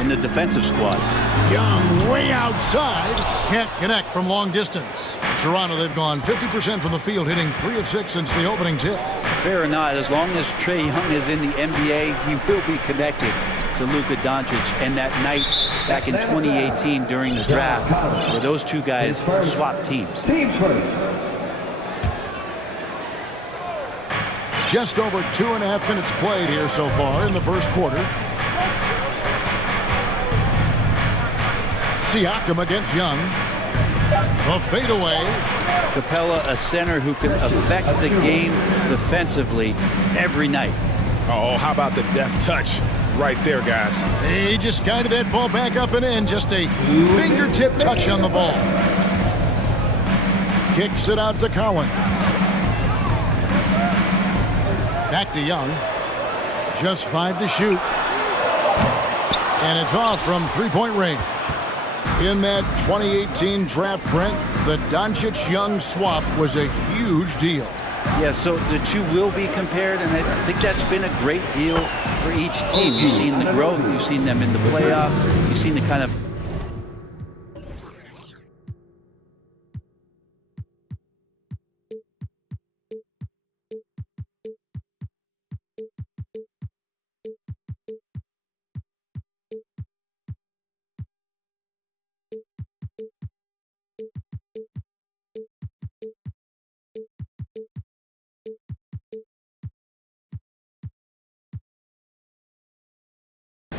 in the defensive squad. Young way outside. Can't connect from long distance. Toronto, they've gone 50% from the field, hitting 3 of 6 since the opening tip. Fair or not, as long as Trae Young is in the NBA, he will be connected to Luka Doncic. And that night back in 2018 during the draft, where those two guys swapped teams. Just over 2.5 minutes played here so far in the first quarter. Siakam against Young. A fadeaway. Capella, a center who can affect the game defensively every night. Oh, how about the deft touch right there, guys? He just guided that ball back up and in. Just a fingertip touch on the ball. Kicks it out to Collins. Back to Young. Just 5 to shoot. And it's off from three-point range. In that 2018 draft, Brent, the Doncic-Young swap was a huge deal. Yeah, so the two will be compared, and I think that's been a great deal for each team. You've seen the growth, you've seen them in the playoff, you've seen the kind of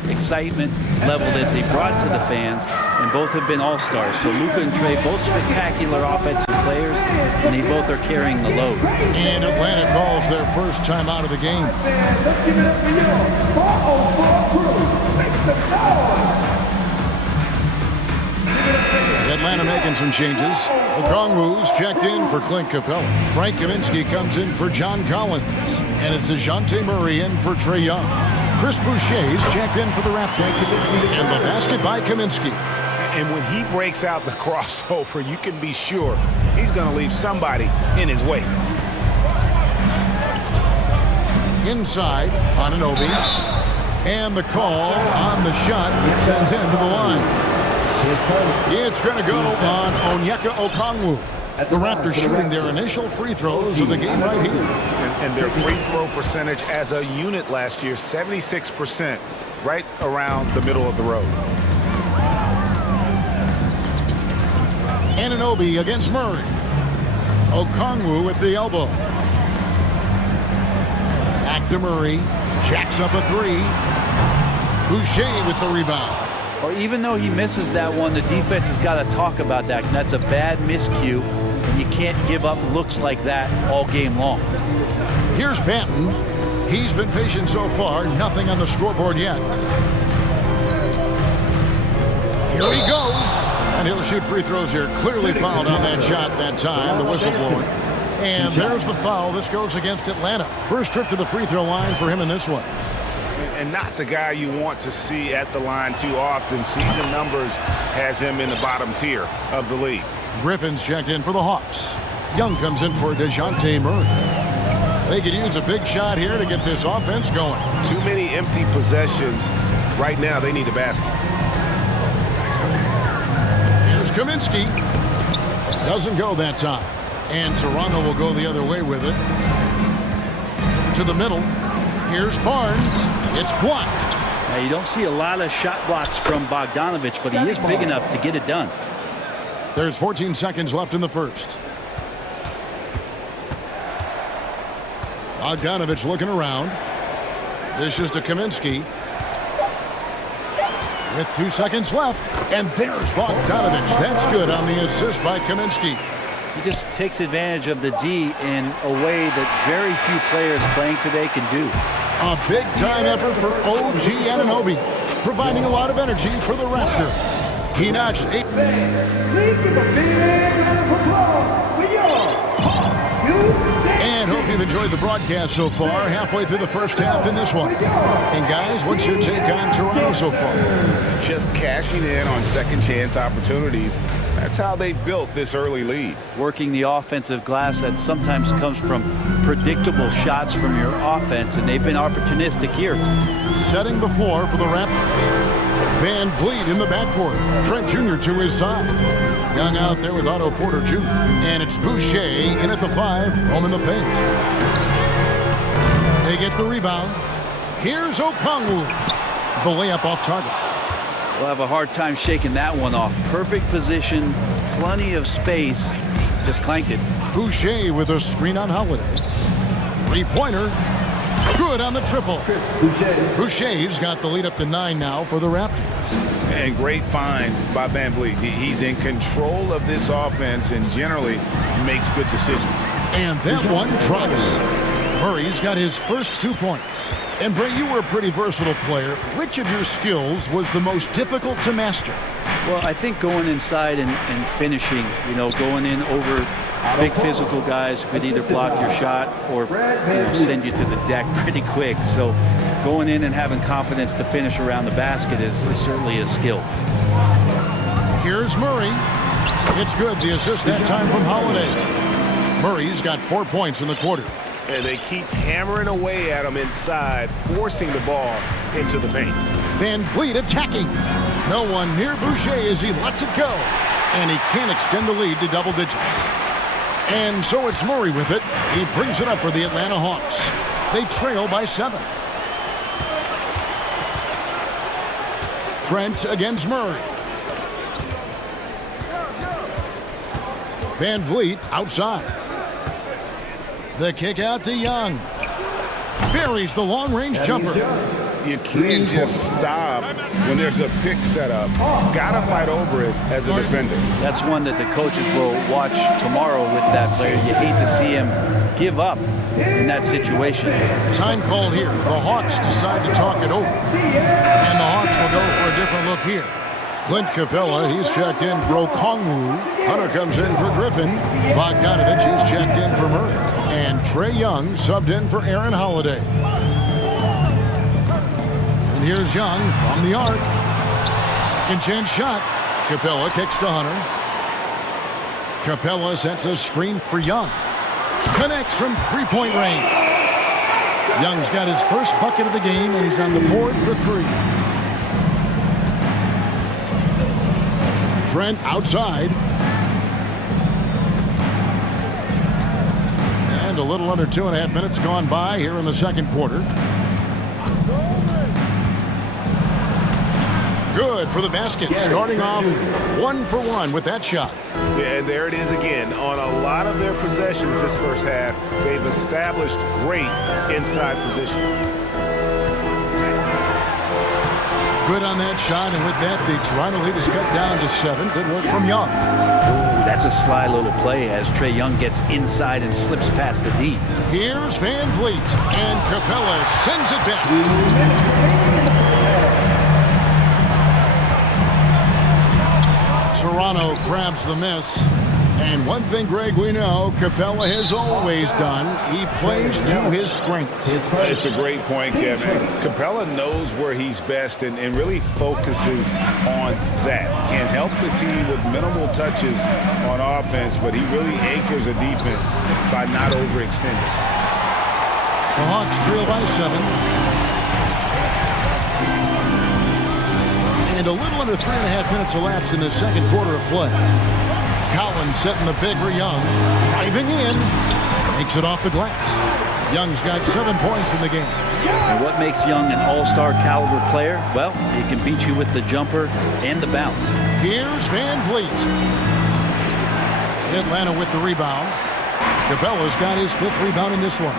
excitement level that they brought to the fans, and both have been all-stars. So Luka and Trae, both spectacular offensive players, and they both are carrying the load. And Atlanta calls their first time out of the game. Let's give it up for your 404 crew. Make some noise. Atlanta making some changes. Okongwu's checked in for Clint Capella. Frank Kaminsky comes in for John Collins. And it's DeJounte Murray in for Trae Young. Chris Boucher's checked in for the Raptors. And the basket by Kaminsky. And when he breaks out the crossover, you can be sure he's going to leave somebody in his wake. Inside, Anunoby. And the call on the shot. It sends him to the line. It's going to go on Onyeka Okongwu. The Raptors shooting their initial free throws of the game right here. And their free throw percentage as a unit last year, 76%, right around the middle of the road. Anunoby against Murray. Okongwu with the elbow. Back to Murray. Jacks up a three. Boucher with the rebound. Or even though he misses that one, the defense has got to talk about that. That's a bad miscue, and you can't give up looks like that all game long. Here's Banton. He's been patient so far. Nothing on the scoreboard yet. Here he goes. And he'll shoot free throws here. Clearly fouled on that shot that time. The whistle blowing. And there's the foul. This goes against Atlanta. First trip to the free throw line for him in this one. And not the guy you want to see at the line too often. Season numbers has him in the bottom tier of the league. Griffin's checked in for the Hawks. Young comes in for DeJounte Murray. They could use a big shot here to get this offense going. Too many empty possessions. Right now, they need a basket. Here's Kaminsky. Doesn't go that time. And Toronto will go the other way with it. To the middle. Here's Barnes. It's blocked. Now, you don't see a lot of shot blocks from Bogdanovich, but he is big enough to get it done. There's 14 seconds left in the first. Bogdanovich looking around. Dishes to Kaminsky. With 2 seconds left. And there's Bogdanovich. That's good on the assist by Kaminsky. He just takes advantage of the D in a way that very few players playing today can do. A big-time effort for OG Anunoby, providing a lot of energy for the Raptors. He notched 8. Please give a big round of applause for your And hope you've enjoyed the broadcast so far, halfway through the first half in this one. And guys, what's your take on Toronto so far? Just cashing in on second chance opportunities. That's how they built this early lead. Working the offensive glass that sometimes comes from predictable shots from your offense, and they've been opportunistic here. Setting the floor for the Raptors. Van Vliet in the backcourt. Trent Jr. to his side. Young out there with Otto Porter Jr. And it's Boucher in at the 5, home in the paint. They get the rebound. Here's Okongwu. The layup off target. We'll have a hard time shaking that one off. Perfect position, plenty of space. Just clanked it. Boucher with a screen on Holiday. Three-pointer. Good on the triple. Boucher's got the lead up to 9 now for the Raptors. And great find by Van Vliet. He's in control of this offense and generally makes good decisions. And that one drops. Murray's got his first 2 points. And Bray, you were a pretty versatile player. Which of your skills was the most difficult to master? Well, I think going inside and finishing, going in over big physical guys who could either block your shot or send you to the deck pretty quick. So going in and having confidence to finish around the basket is certainly a skill. Here's Murray. It's good. The assist that time from Holiday. Murray's got 4 points in the quarter. And they keep hammering away at him inside, forcing the ball into the paint. Van Vliet attacking. No one near Boucher as he lets it go. And he can't extend the lead to double digits. And so it's Murray with it. He brings it up for the Atlanta Hawks. They trail by 7. Trent against Murray. Van Vliet outside. The kick out to Young. Buries the long-range jumper. You can't just stop when there's a pick set up. Gotta fight over it as a defender. That's one that the coaches will watch tomorrow with that player. You hate to see him give up in that situation. Time call here. The Hawks decide to talk it over. And the Hawks will go for a different look here. Clint Capella, he's checked in for Okongwu. Hunter comes in for Griffin. Bogdanovich, he's checked in for Murray. And Trae Young subbed in for Aaron Holiday. And here's Young from the arc. Second chance shot. Capella kicks to Hunter. Capella sends a screen for Young. Connects from three-point range. Young's got his first bucket of the game, and he's on the board for three. Trent outside. And a little under 2.5 minutes gone by here in the second quarter. Good for the basket, starting off 1 for 1 with that shot. Yeah, and there it is again. On a lot of their possessions this first half, they've established great inside position. Good on that shot, and with that, the Toronto lead is cut down to 7. Good work from Young. Ooh, that's a sly little play as Trae Young gets inside and slips past the D. Here's Van Vliet, and Capella sends it back. Toronto grabs the miss. And one thing, Greg, we know Capella has always done. He plays to his strengths. It's a great point, Kevin. Capella knows where he's best and really focuses on that. Can help the team with minimal touches on offense, but he really anchors a defense by not overextending. The Hawks trail by 7. And a little under 3.5 minutes elapsed in the second quarter of play. Collins setting the pick for Young. Driving in. Makes it off the glass. Young's got 7 points in the game. And what makes Young an all-star caliber player? Well, he can beat you with the jumper and the bounce. Here's Van Vliet. Atlanta with the rebound. Capella's got his 5th rebound in this one.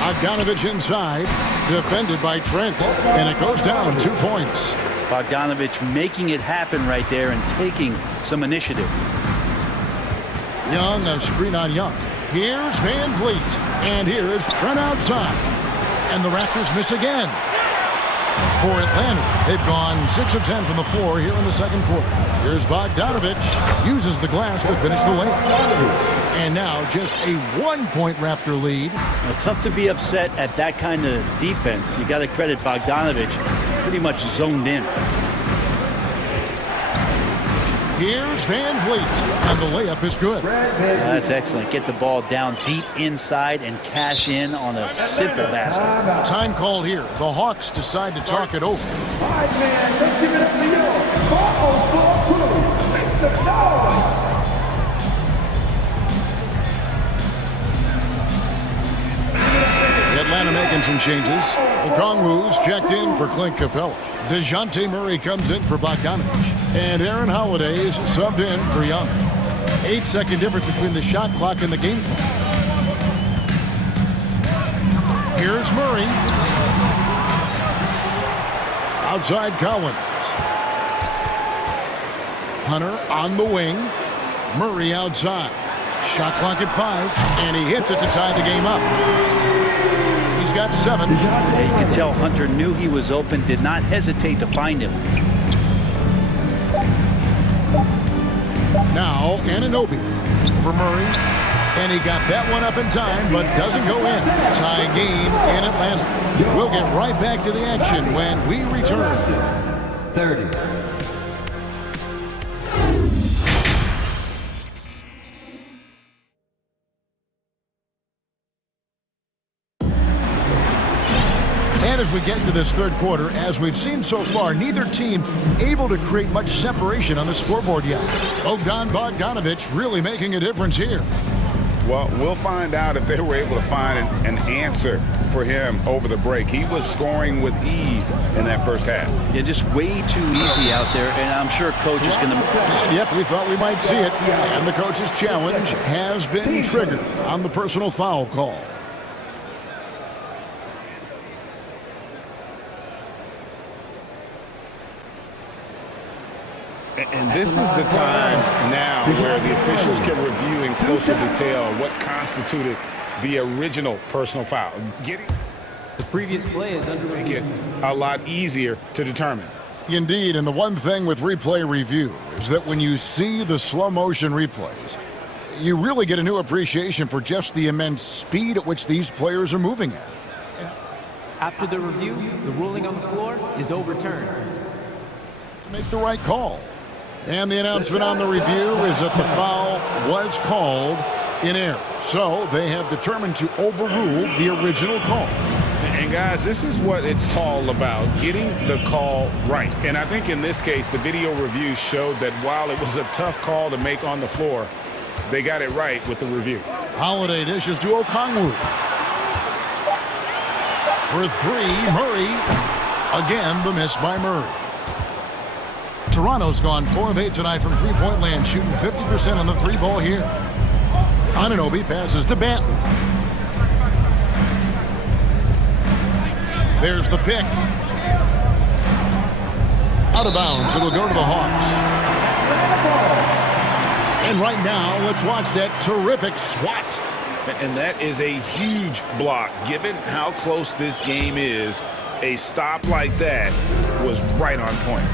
Bogdanovich inside. Defended by Trent. And it goes down 2 points. Bogdanovich making it happen right there and taking some initiative. Young, a screen on Young. Here's Van Vliet. And here is Trent outside. And the Raptors miss again. For Atlanta, they've gone 6 of 10 from the floor here in the second quarter. Here's Bogdanovich. Uses the glass to finish the layup. And now just a 1-point Raptor lead. Now, tough to be upset at that kind of defense. You got to credit Bogdanovich. Pretty much zoned in. Here's Van Vliet, and the layup is good. That's excellent. Get the ball down deep inside and cash in on a simple basket. Time called here. The Hawks decide to talk it over. 5 man, let's give it up to York. Make some noise. Atlanta making some changes. Okongwu's checked in for Clint Capella. DeJounte Murray comes in for Bogdanovich. And Aaron Holiday is subbed in for Young. 8-second difference between the shot clock and the game clock. Here's Murray. Outside Collins. Hunter on the wing. Murray outside. Shot clock at 5. And he hits it to tie the game up. He's got 7. Yeah, you can tell Hunter knew he was open, did not hesitate to find him. Now, Anunoby for Murray. And he got that one up in time, but doesn't go in. Tie game in Atlanta. We'll get right back to the action when we return. 30. And as we get into this third quarter, as we've seen so far, neither team able to create much separation on the scoreboard yet. Bogdanovich really making a difference here. Well, we'll find out if they were able to find an answer for him over the break. He was scoring with ease in that first half. Yeah, just way too easy out there, and I'm sure coach is going to... Yep, we thought we might see it. And the coach's challenge has been triggered on the personal foul call. And this is the time now where the officials can review in closer detail what constituted the original personal foul. The previous play is under Make review. it a lot easier to determine. Indeed, and the one thing with replay review is that when you see the slow motion replays, you really get a new appreciation for just the immense speed at which these players are moving at. After the review, the ruling on the floor is overturned. Make the right call. And the announcement on the review is that the foul was called in error. So they have determined to overrule the original call. And guys, this is what it's all about, getting the call right. And I think in this case, the video review showed that while it was a tough call to make on the floor, they got it right with the review. Holiday dishes to Okongwu. For three, Murray. Again, the miss by Murray. Toronto's gone 4 of 8 tonight from three-point land, shooting 50% on the three ball here. Anunoby passes to Banton. There's the pick. Out of bounds, it'll go to the Hawks. And right now, let's watch that terrific swat. And that is a huge block. Given how close this game is, a stop like that was right on point.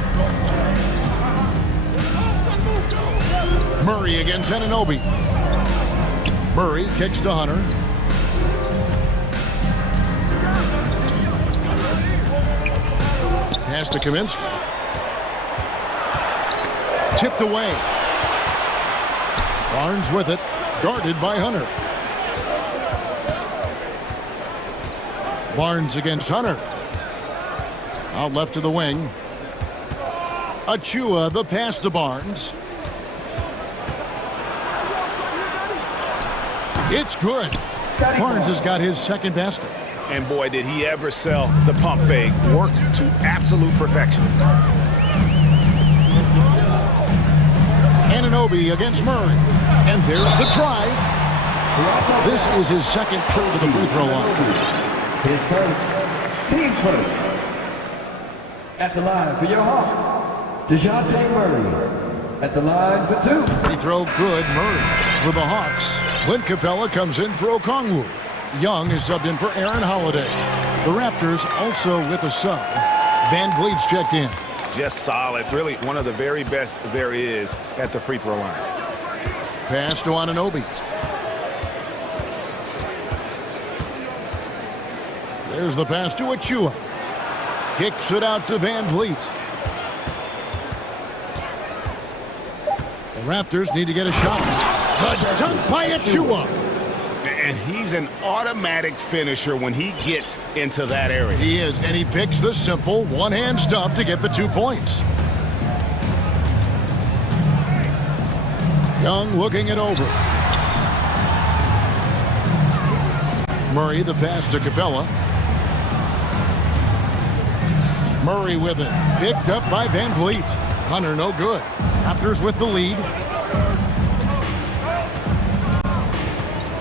Murray against Anunoby. Murray kicks to Hunter. Pass to Kaminsky. Tipped away. Barnes with it, guarded by Hunter. Barnes against Hunter. Out left to the wing. Achua, the pass to Barnes. It's good. Barnes has got his second basket. And boy, did he ever sell the pump fake. Worked to absolute perfection. Anunoby against Murray. And there's the drive. This is his second trip to the free throw line. His first, team first. At the line for your Hawks, DeJounte Murray. At the line for two. Free throw good, Murray. For the Hawks, Clint Capella comes in for Okongwu. Young is subbed in for Aaron Holiday. The Raptors also with a sub. Van Vliet's checked in. Just solid. Really one of the very best there is at the free throw line. Pass to Anunoby. There's the pass to Achua. Kicks it out to Van Vliet. The Raptors need to get a shot. The dunk by Achua. And he's an automatic finisher when he gets into that area. He is, and he picks the simple one-hand stuff to get the 2 points. Young looking it over. Murray, the pass to Capella. Murray with it. Picked up by Van Vliet. Hunter, no good. Raptors with the lead.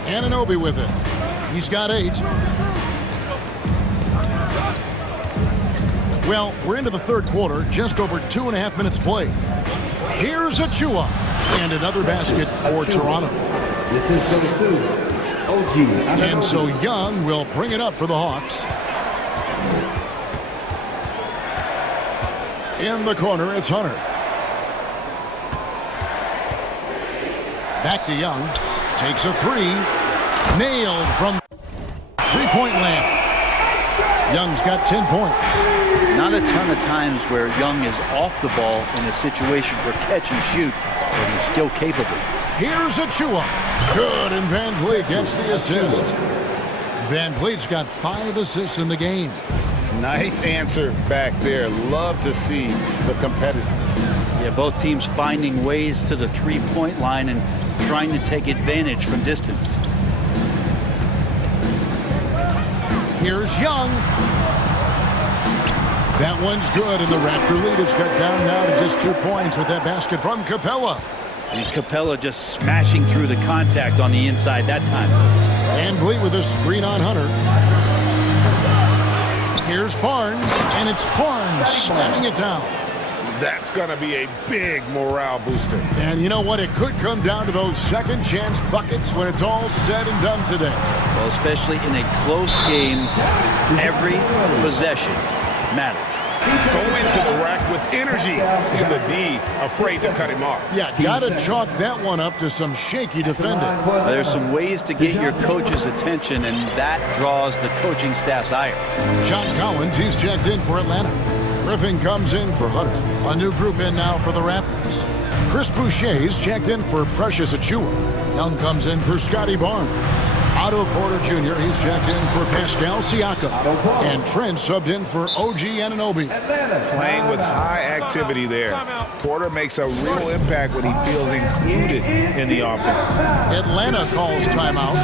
Anunoby with it. He's got 8. Well, we're into the third quarter, just over 2.5 minutes played. Here's Achua. And another basket for Toronto. This is number 2. OG. And so Young will bring it up for the Hawks. In the corner, it's Hunter. Back to Young. Takes a 3. Nailed from three-point land. Young's got 10 points. Not a ton of times where Young is off the ball in a situation for catch and shoot, but he's still capable. Here's Achua. Good, and Van Vliet gets the assist. Van Vliet's got 5 assists in the game. Nice answer back there. Love to see the competitiveness. Yeah, both teams finding ways to the three-point line and trying to take advantage from distance. Here's Young. That one's good, and the Raptor lead is cut down now to just 2 points with that basket from Capella. And Capella just smashing through the contact on the inside that time. Van Vliet with a screen on Hunter. Here's Barnes, and it's Barnes slamming it down. That's going to be a big morale booster. And you know what? It could come down to those second chance buckets when it's all said and done today. Well, especially in a close game, every possession matters. Go into the rack with energy, and the D afraid to cut him off. Yeah, got to chalk that one up to some shaky defending. There's some ways to get your coach's attention, and that draws the coaching staff's ire. John Collins, he's checked in for Atlanta. Griffin comes in for Hunter. A new group in now for the Raptors. Chris Boucher's checked in for Precious Achiuwa. Young comes in for Scotty Barnes. Otto Porter Jr., he's checked in for Pascal Siakam. And Trent subbed in for OG Anunoby. Playing with high activity there. Porter makes a real impact when he feels included in the offense. Atlanta calls timeout.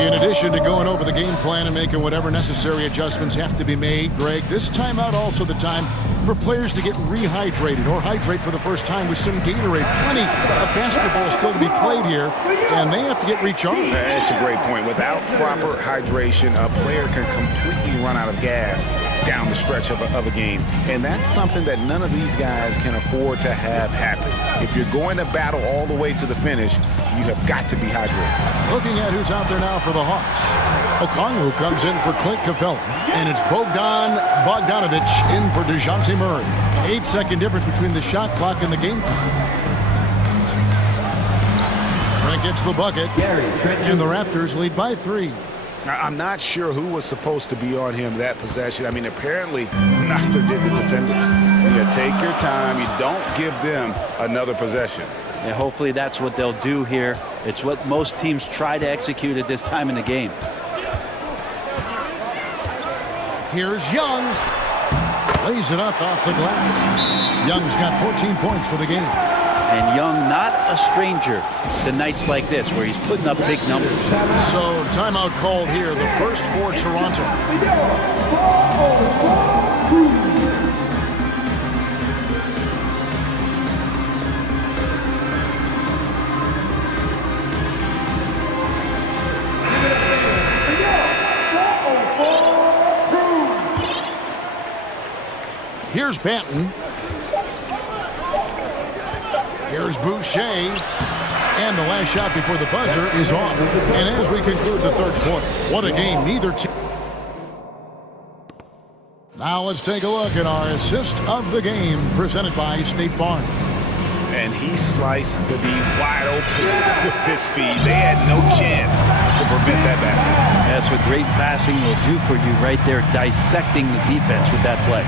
In addition to going over the game plan and making whatever necessary adjustments have to be made, Greg, this timeout also the time for players to get rehydrated or hydrate for the first time with some Gatorade. Plenty of basketball still to be played here, and they have to get recharged. That's a great point. Without proper hydration, a player can completely run out of gas down the stretch of a game. And that's something that none of these guys can afford to have happen. If you're going to battle all the way to the finish, you have got to be hydrated. Looking at who's out there now for the Hawks. Okongwu comes in for Clint Capella. And it's Bogdan Bogdanovic in for DeJounte Murray. 8-second difference between the shot clock and the game clock. Trent gets the bucket, and the Raptors lead by 3. Now, I'm not sure who was supposed to be on him that possession. I mean, apparently, neither did the defenders. You take your time. You don't give them another possession. And hopefully that's what they'll do here. It's what most teams try to execute at this time in the game. Here's Young. Lays it up off the glass. Young's got 14 points for the game. And Young, not a stranger to nights like this where he's putting up big numbers. So timeout called here, the first for Toronto. Here's Banton. Here's Boucher. And the last shot before the buzzer is off. And as we conclude the third quarter, what a game neither team. Now let's take a look at our assist of the game presented by State Farm. And he sliced the D wide open with his feed. They had no chance to prevent that basket. That's what great passing will do for you right there, dissecting the defense with that play.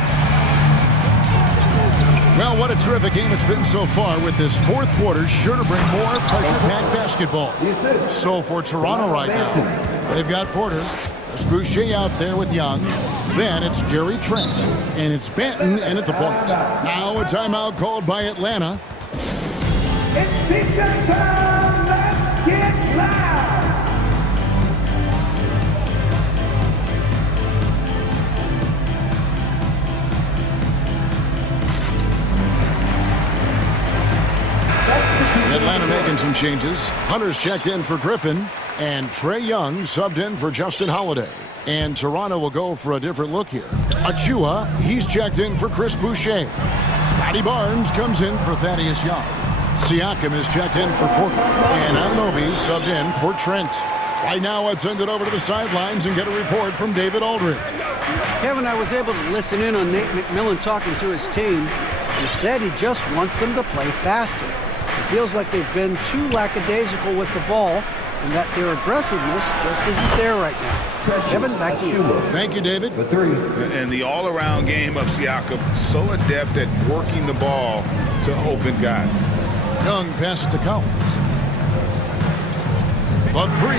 Well, what a terrific game it's been so far, with this fourth quarter sure to bring more pressure-packed basketball. So for Toronto right now, they've got Porter. There's Boucher out there with Young. Then it's Gary Trent. And it's Banton in at the point. Now a timeout called by Atlanta. It's teacher time. Let's get loud. Atlanta making some changes. Hunter's checked in for Griffin, and Trae Young subbed in for Justin Holiday. And Toronto will go for a different look here. Achiuwa, he's checked in for Chris Boucher. Scotty Barnes comes in for Thaddeus Young. Siakam is checked in for Porter. And Anunoby subbed in for Trent. Right now, let's send it over to the sidelines and get a report from David Aldridge. Kevin, I was able to listen in on Nate McMillan talking to his team. He said he just wants them to play faster. It feels like they've been too lackadaisical with the ball, and that their aggressiveness just isn't there right now. Kevin, back to you. Thank you, David. For 3. And the all-around game of Siakam, so adept at working the ball to open guys. Young passes to Collins. But 3.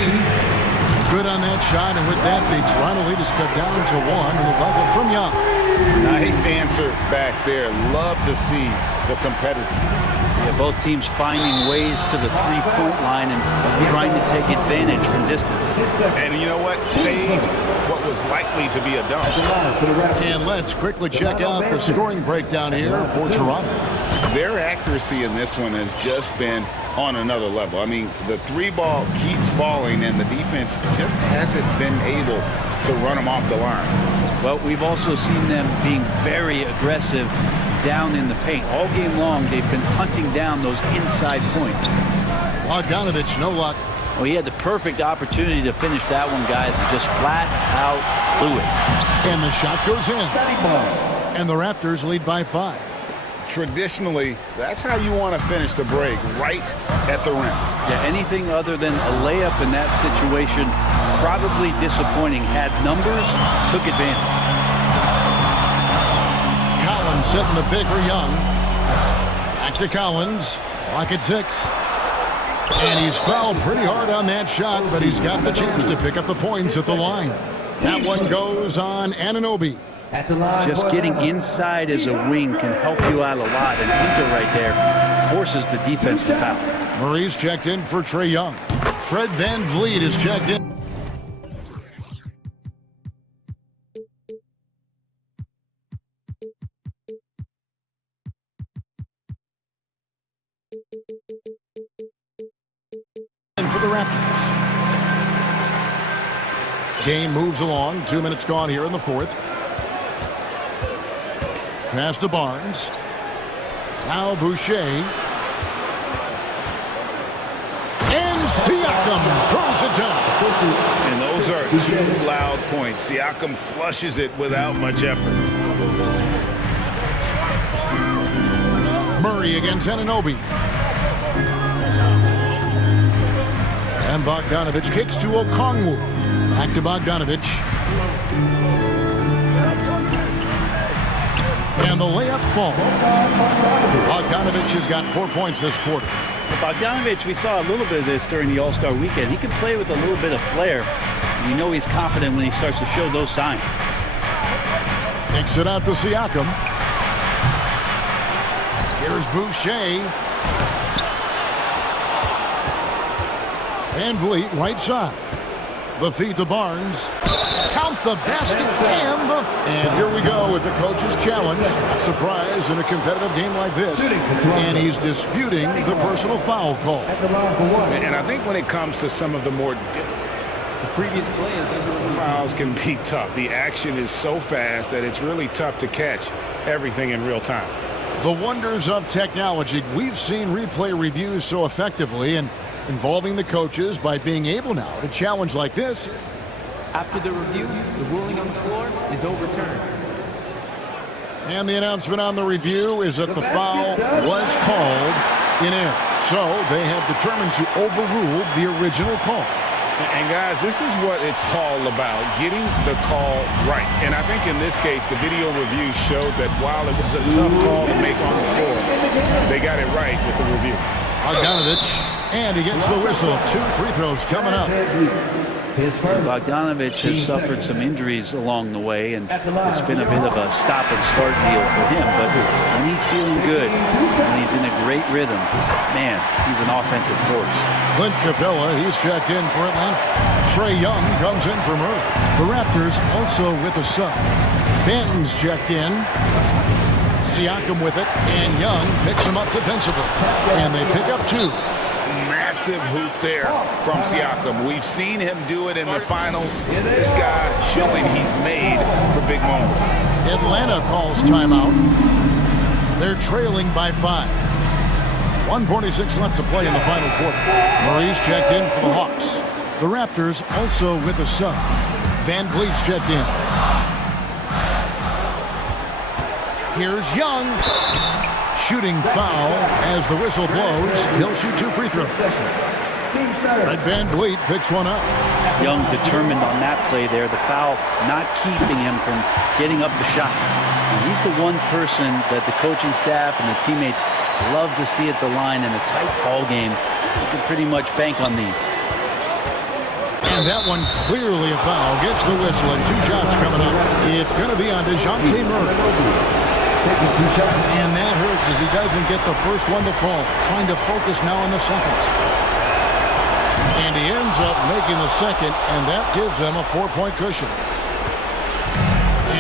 Good on that shot, and with that, the Toronto lead is cut down to 1, and the bucket from Young. Nice answer back there. Love to see the competitiveness. Yeah, both teams finding ways to the three-point line and trying to take advantage from distance. And you know what? Saved what was likely to be a dunk. And let's quickly check out the scoring breakdown here for Toronto. Their accuracy in this one has just been on another level. I mean, the 3-ball keeps falling, and the defense just hasn't been able to run them off the line. Well, we've also seen them being very aggressive down in the paint. All game long, they've been hunting down those inside points. Bogdanovich, no luck. Well, he had the perfect opportunity to finish that one, guys, and just flat out blew it. And the shot goes in. And the Raptors lead by 5. Traditionally, that's how you want to finish the break, right at the rim. Yeah, anything other than a layup in that situation, probably disappointing. Had numbers, took advantage. Collins setting the pick for Young. Back to Collins. Clock at 6. And he's fouled pretty hard on that shot, but he's got the chance to pick up the points at the line. That one goes on Anunoby. Just getting inside as a wing can help you out a lot, and Pinto right there forces the defense to foul. Murray's checked in for Trae Young. Fred VanVleet is checked in. For the Raptors. Game moves along. 2 minutes gone here in the 4th. Pass to Barnes. Now Boucher. And Siakam throws it down. And those are 2 loud points. Siakam flushes it without much effort. Murray against Anunoby. And Bogdanovich kicks to Okongwu. Back to Bogdanovich. And the layup falls. Bogdanovich has got 4 points this quarter. Bogdanovich, we saw a little bit of this during the All-Star weekend. He can play with a little bit of flair. You know he's confident when he starts to show those signs. Kicks it out to Siakam. Here's Boucher. VanVleet right side. The feed to Barnes. Count the basket and here we go with the coach's challenge. A surprise in a competitive game like this. And he's disputing the personal foul call. And I think when it comes to some of the more previous play is fouls can be tough. The action is so fast that it's really tough to catch everything in real time. The wonders of technology. We've seen replay reviews so effectively and involving the coaches by being able now to challenge like this. After the review, the ruling on the floor is overturned. And the announcement on the review is that the foul was called in error. So they have determined to overrule the original call. And guys, this is what it's all about, getting the call right. And I think in this case, the video review showed that while it was a tough call to make on the floor, they got it right with the review. Bogdanovich, and he gets the whistle. 2 free throws coming up. Bogdanovich has suffered some injuries along the way, and it's been a bit of a stop-and-start deal for him. But when he's feeling good, when he's in a great rhythm, man, he's an offensive force. Clint Capella, he's checked in for Atlanta. Trae Young comes in for Murray. The Raptors also with a sub. Benton's checked in. Siakam with it, and Young picks him up defensively. And they pick up 2. Massive hoop there from Siakam. We've seen him do it in the finals. This guy showing he's made for big moments. Atlanta calls timeout. They're trailing by 5. 1:46 left to play in the final quarter. Murray's checked in for the Hawks. The Raptors also with a sub. VanVleet's checked in. Here's Young. Shooting foul as the whistle blows. He'll shoot 2 free throws. Fred VanVleet picks one up. Young determined on that play there. The foul not keeping him from getting up the shot. And he's the one person that the coaching staff and the teammates love to see at the line in a tight ball game. You can pretty much bank on these. And that one clearly a foul. Gets the whistle and 2 shots coming up. It's going to be on DeJounte Murray. And that hurts as he doesn't get the first one to fall. Trying to focus now on the second. And he ends up making the second, and that gives them a 4-point cushion.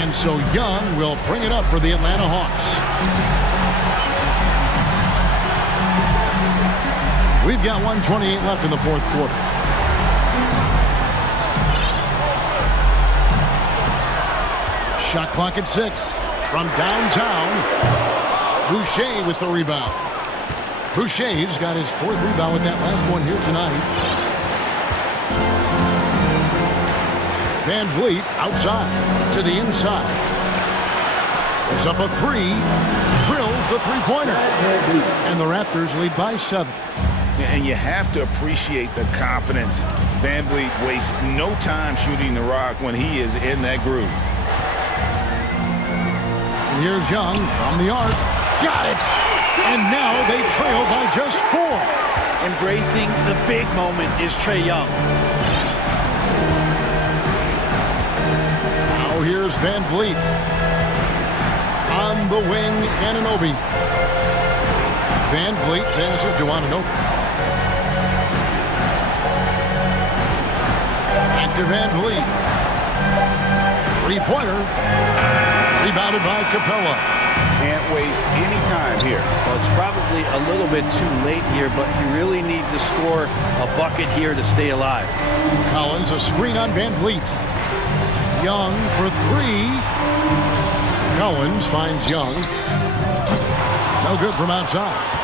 And so Young will bring it up for the Atlanta Hawks. We've got 1:28 left in the 4th quarter. Shot clock at 6. From downtown, Boucher with the rebound. Boucher's got his 4th rebound with that last one here tonight. Van Vliet outside to the inside. It's up a 3. Drills the three-pointer. And the Raptors lead by 7. And you have to appreciate the confidence. Van Vliet wastes no time shooting the rock when he is in that groove. And here's Young from the arc. Got it! And now they trail by just 4. Embracing the big moment is Trae Young. Now here's Van Vliet. On the wing, Anunoby. Van Vliet passes to Anunoby. Back to Van Vliet. Three-pointer. Rebounded by Capella. Can't waste any time here. Well, it's probably a little bit too late here, but you really need to score a bucket here to stay alive. Collins, a screen on Van Vliet. Young for 3. Collins finds Young. No good from outside.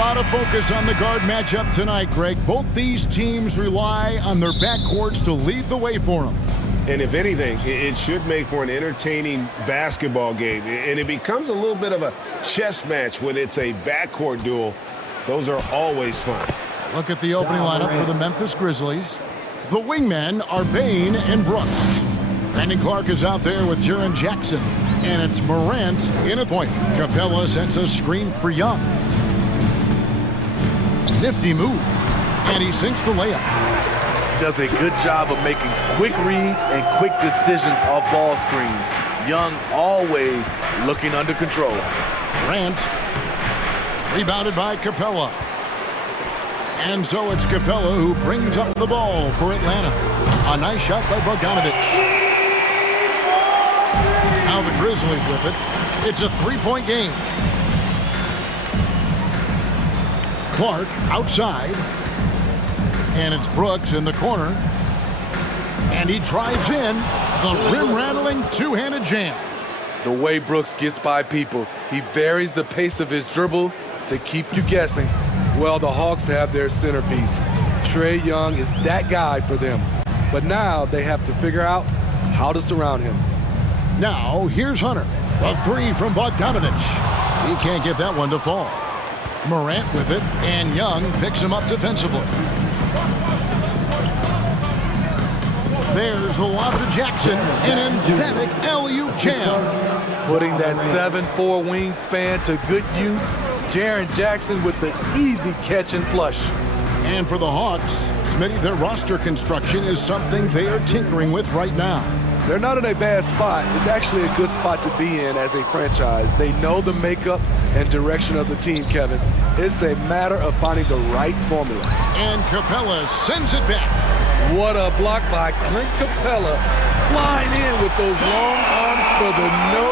lot of focus on the guard matchup tonight, Greg. Both these teams rely on their backcourts to lead the way for them. And if anything, it should make for an entertaining basketball game. And it becomes a little bit of a chess match when it's a backcourt duel. Those are always fun. Look at the opening lineup for the Memphis Grizzlies. The wingmen are Bain and Brooks. Brandon Clark is out there with Jaren Jackson. And it's Morant in a point. Capella sends a screen for Young. Nifty move. And he sinks the layup. Does a good job of making quick reads and quick decisions off ball screens. Young always looking under control. Grant rebounded by Capella. And so it's Capella who brings up the ball for Atlanta. A nice shot by Bogdanovich. Now the Grizzlies with it. It's a three-point game. Clark outside. And it's Brooks in the corner. And he drives in the rim-rattling two-handed jam. The way Brooks gets by people, he varies the pace of his dribble to keep you guessing. Well, the Hawks have their centerpiece. Trae Young is that guy for them. But now they have to figure out how to surround him. Now, here's Hunter. A three from Bogdanovich. He can't get that one to fall. Morant with it, and Young picks him up defensively. There's the lob to Jackson, an emphatic alley-oop jam. Putting that 7'4" wingspan to good use. Jaren Jackson with the easy catch and flush. And for the Hawks, Smitty, their roster construction is something they are tinkering with right now. They're not in a bad spot. It's actually a good spot to be in as a franchise. They know the makeup and direction of the team, Kevin. It's a matter of finding the right formula. And Capella sends it back. What a block by Clint Capella. Flying in with those long arms for the no.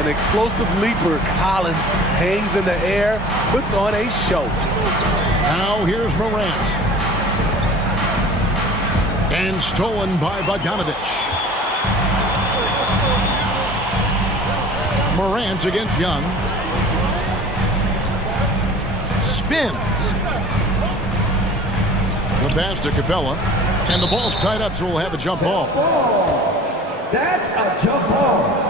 An explosive leaper, Collins hangs in the air, puts on a show. Now here's Morant. And stolen by Bogdanovich. Morant against Young. Spins. The pass to Capella. And the ball's tied up, so we'll have a jump ball. That's a jump ball.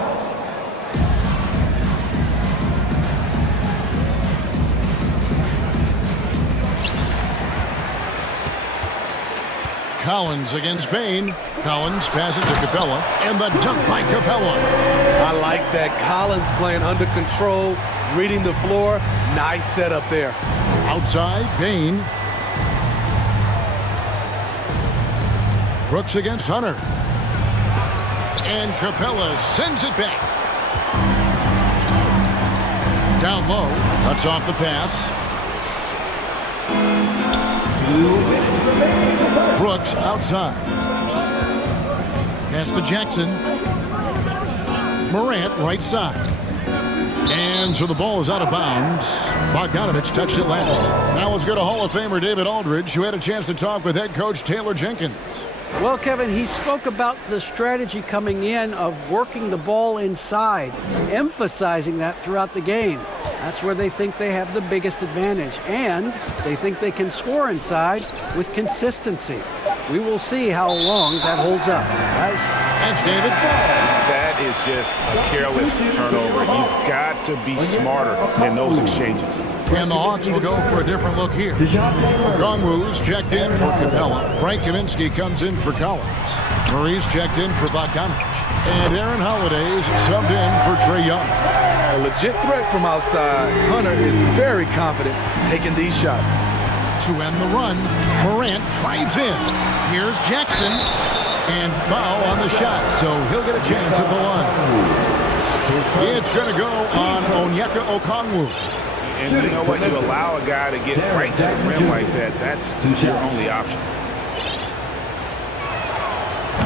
Collins against Bain. Collins passes to Capella, and the dunk by Capella. I like that. Collins playing under control, reading the floor. Nice setup there. Outside, Bain. Brooks against Hunter. And Capella sends it back. Down low, cuts off the pass. 2 minutes remaining. Brooks outside. Pass to Jackson. Morant right side. And so the ball is out of bounds. Bogdanovich touched it last. Now let's go to Hall of Famer David Aldridge, who had a chance to talk with head coach Taylor Jenkins. Well, Kevin, he spoke about the strategy coming in of working the ball inside, emphasizing that throughout the game. That's where they think they have the biggest advantage, and they think they can score inside with consistency. We will see how long that holds up, guys. Thanks, David. That is just a careless turnover. You've got to be smarter in those exchanges. And the Hawks will go for a different look here. Okongwu's checked in for Capella. Frank Kaminsky comes in for Collins. Maurice checked in for Bogdanovich. And Aaron Holiday's subbed in for Trae Young. A legit threat from outside. Hunter is very confident taking these shots. To end the run, Morant drives in. Here's Jackson. And foul on the shot, so he'll get a chance at the line. It's going to go on Onyeka Okongwu. And you know what? You allow a guy to get right to the rim like that, that's your only option.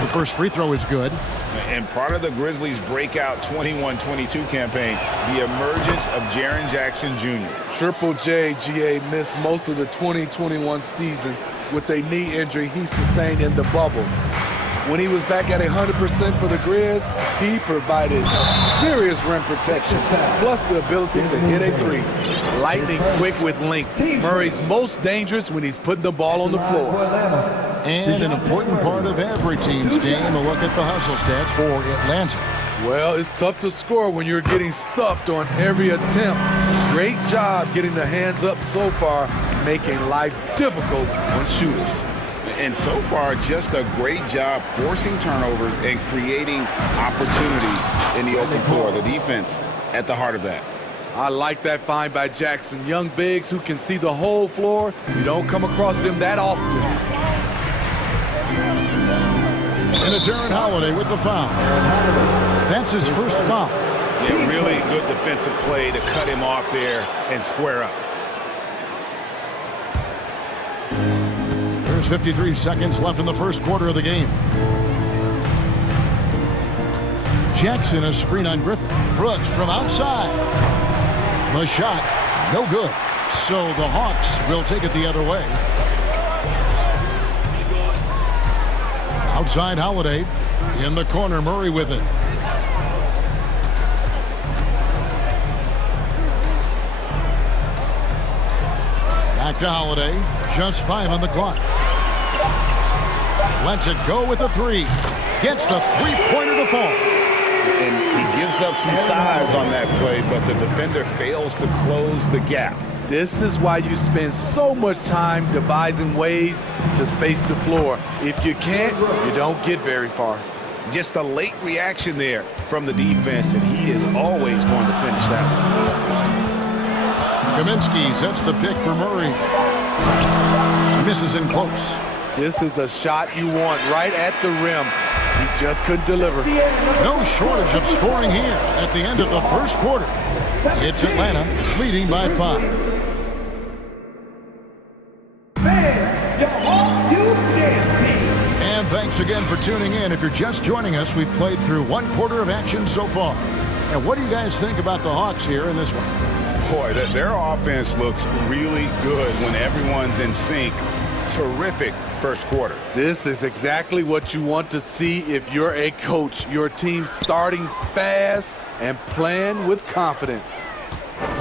The first free throw is good. And part of the Grizzlies' breakout 21-22 campaign, the emergence of Jaren Jackson Jr. Triple J, GA, missed most of the 2021 season with a knee injury he sustained in the bubble. When he was back at 100% for the Grizz, he provided serious rim protection, plus the ability to hit a three. Lightning quick with length. Murray's most dangerous when he's putting the ball on the floor. And an important part of every team's game, a look at the hustle stats for Atlanta. Well, it's tough to score when you're getting stuffed on every attempt. Great job getting the hands up so far, making life difficult on shooters. And so far, just a great job forcing turnovers and creating opportunities in the open floor. The defense at the heart of that. I like that find by Jackson. Young bigs who can see the whole floor. You don't come across them that often. And it's Aaron Holiday with the foul. That's his first foul. Yeah, really good defensive play to cut him off there and square up. There's 53 seconds left in the first quarter of the game. Jackson, a screen on Griffin. Brooks from outside. The shot, no good. So the Hawks will take it the other way. Outside Holiday. In the corner, Murray with it. Back to Holiday. Just 5 on the clock. Lets it go with a three. Gets the three-pointer to fall. And he gives up some size on that play, but the defender fails to close the gap. This is why you spend so much time devising ways to space the floor. If you can't, you don't get very far. Just a late reaction there from the defense, and he is always going to finish that one. Kaminsky sets the pick for Murray. Misses in close. This is the shot you want right at the rim. He just couldn't deliver. No shortage of scoring here at the end of the first quarter. It's Atlanta leading by 5. And thanks again for tuning in. If you're just joining us, we've played through one quarter of action so far. And what do you guys think about the Hawks here in this one? Boy, their offense looks really good when everyone's in sync. Terrific first quarter. This is exactly what you want to see if you're a coach. Your team starting fast and playing with confidence.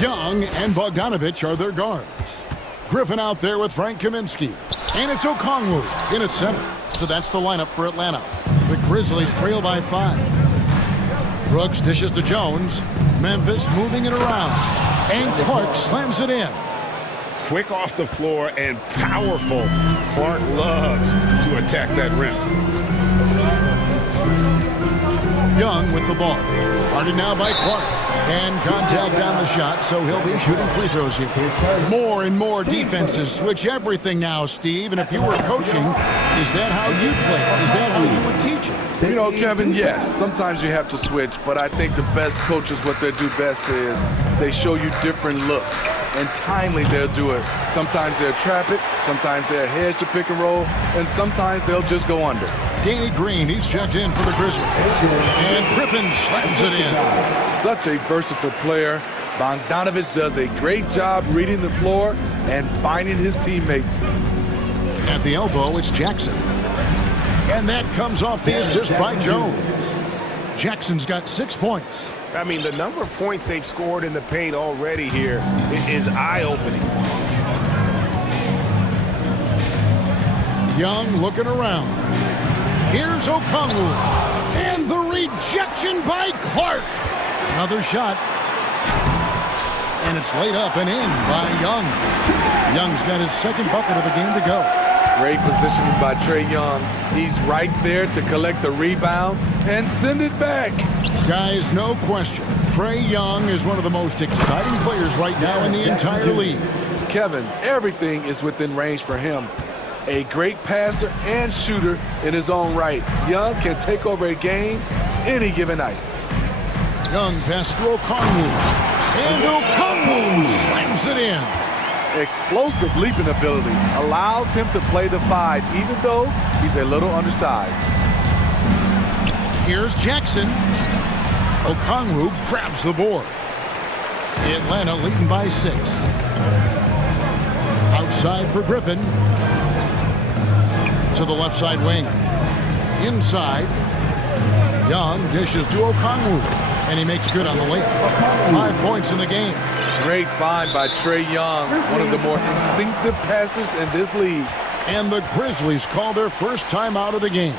Young and Bogdanovich are their guards. Griffin out there with Frank Kaminsky. And it's Okongwu in its center. So that's the lineup for Atlanta. The Grizzlies trail by 5. Brooks dishes to Jones. Memphis moving it around. And Clark slams it in. Quick off the floor and powerful. Clark loves to attack that rim. Young with the ball. Guarded now by Clark. And contact on the shot, so he'll be shooting free throws here. More and more defenses switch everything now, Steve. And if you were coaching, is that how you play? Is that how you would teach it? You know, Kevin, yes, sometimes you have to switch, but I think the best coaches, what they do best is they show you different looks. And timely, they'll do it. Sometimes they'll trap it, sometimes they'll hedge the pick and roll, and sometimes they'll just go under. Danny Green, he's checked in for the Grizzlies. And Griffin slams it in. Such a versatile player. Bogdanovich does a great job reading the floor and finding his teammates. At the elbow, it's Jackson. And that comes off the assist by Jones. Jackson's got 6 points. I mean, the number of points they've scored in the paint already here is eye-opening. Young looking around. Here's Okongwu. And the rejection by Clark. Another shot. And it's laid up and in by Young. Young's got his second bucket of the game to go. Great positioning by Trae Young. He's right there to collect the rebound and send it back. Guys, no question. Trae Young is one of the most exciting players right now in the entire league. Kevin, everything is within range for him. A great passer and shooter in his own right. Young can take over a game any given night. Young pass to Okongwu. And Okongwu slams it in. Explosive leaping ability allows him to play the 5, even though he's a little undersized. Here's Jackson. Okongwu grabs the board. Atlanta leading by 6. Outside for Griffin. To the left side wing. inside. Young dishes to Okongwu, and he makes good on the layup. 5 points in the game. Great find by Trae Young, one of the more instinctive passers in this league. And the Grizzlies call their first time out of the game.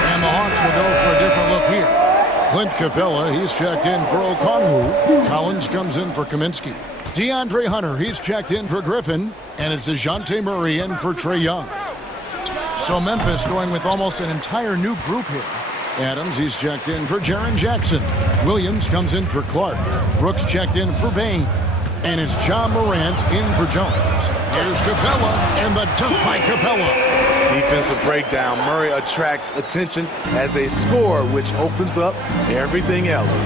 And the Hawks will go for a different look here. Clint Capella, he's checked in for Okongwu. Collins comes in for Kaminsky. DeAndre Hunter, he's checked in for Griffin. And it's DeJounte Murray in for Trae Young. So Memphis going with almost an entire new group here. Adams, he's checked in for Jaren Jackson. Williams comes in for Clark. Brooks checked in for Bain. And it's John Morant in for Jones. Here's Capella, and the dunk by Capella. Defensive breakdown. Murray attracts attention as a scorer, which opens up everything else.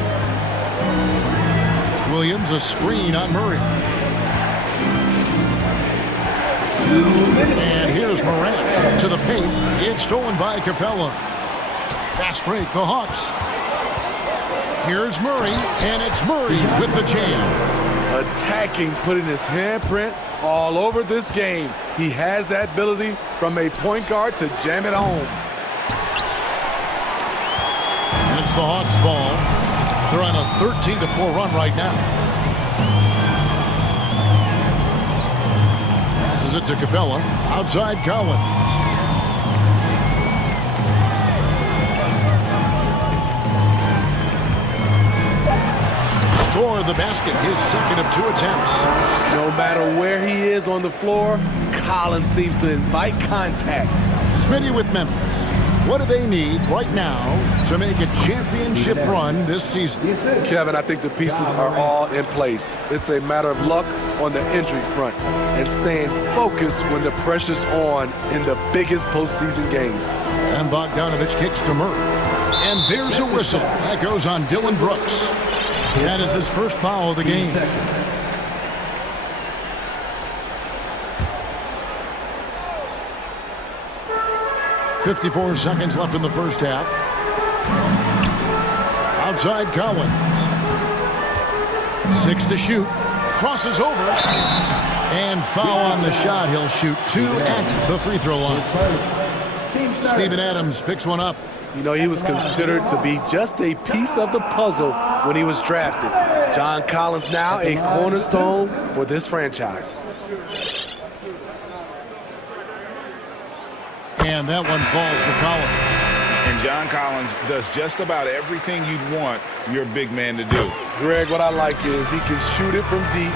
Williams, a screen on Murray. And here's Morant to the paint. It's stolen by Capella. Fast break, the Hawks. Here's Murray, and it's Murray with the jam. Attacking, putting his handprint all over this game. He has that ability from a point guard to jam it home. And it's the Hawks' ball. They're on a 13-4 run right now. Passes it to Capella. Outside Collins. Score the basket, his second of 2 attempts. No matter where he is on the floor, Collins seems to invite contact. Smitty with Memphis. What do they need right now to make a championship run this season? Kevin, I think the pieces are all in place. It's a matter of luck on the injury front and staying focused when the pressure's on in the biggest postseason games. And Bogdanovich kicks to Murray. And there's a whistle. That goes on Dylan Brooks. That is his first foul of the game. .54 seconds left in the first half. Outside Collins. 6 to shoot. Crosses over. And foul on the shot. He'll shoot 2 at the free throw line. Steven Adams picks one up. You know, he was considered to be just a piece of the puzzle when he was drafted. John Collins now a cornerstone for this franchise. And that one falls for Collins. And John Collins does just about everything you'd want your big man to do. Greg, what I like is he can shoot it from deep.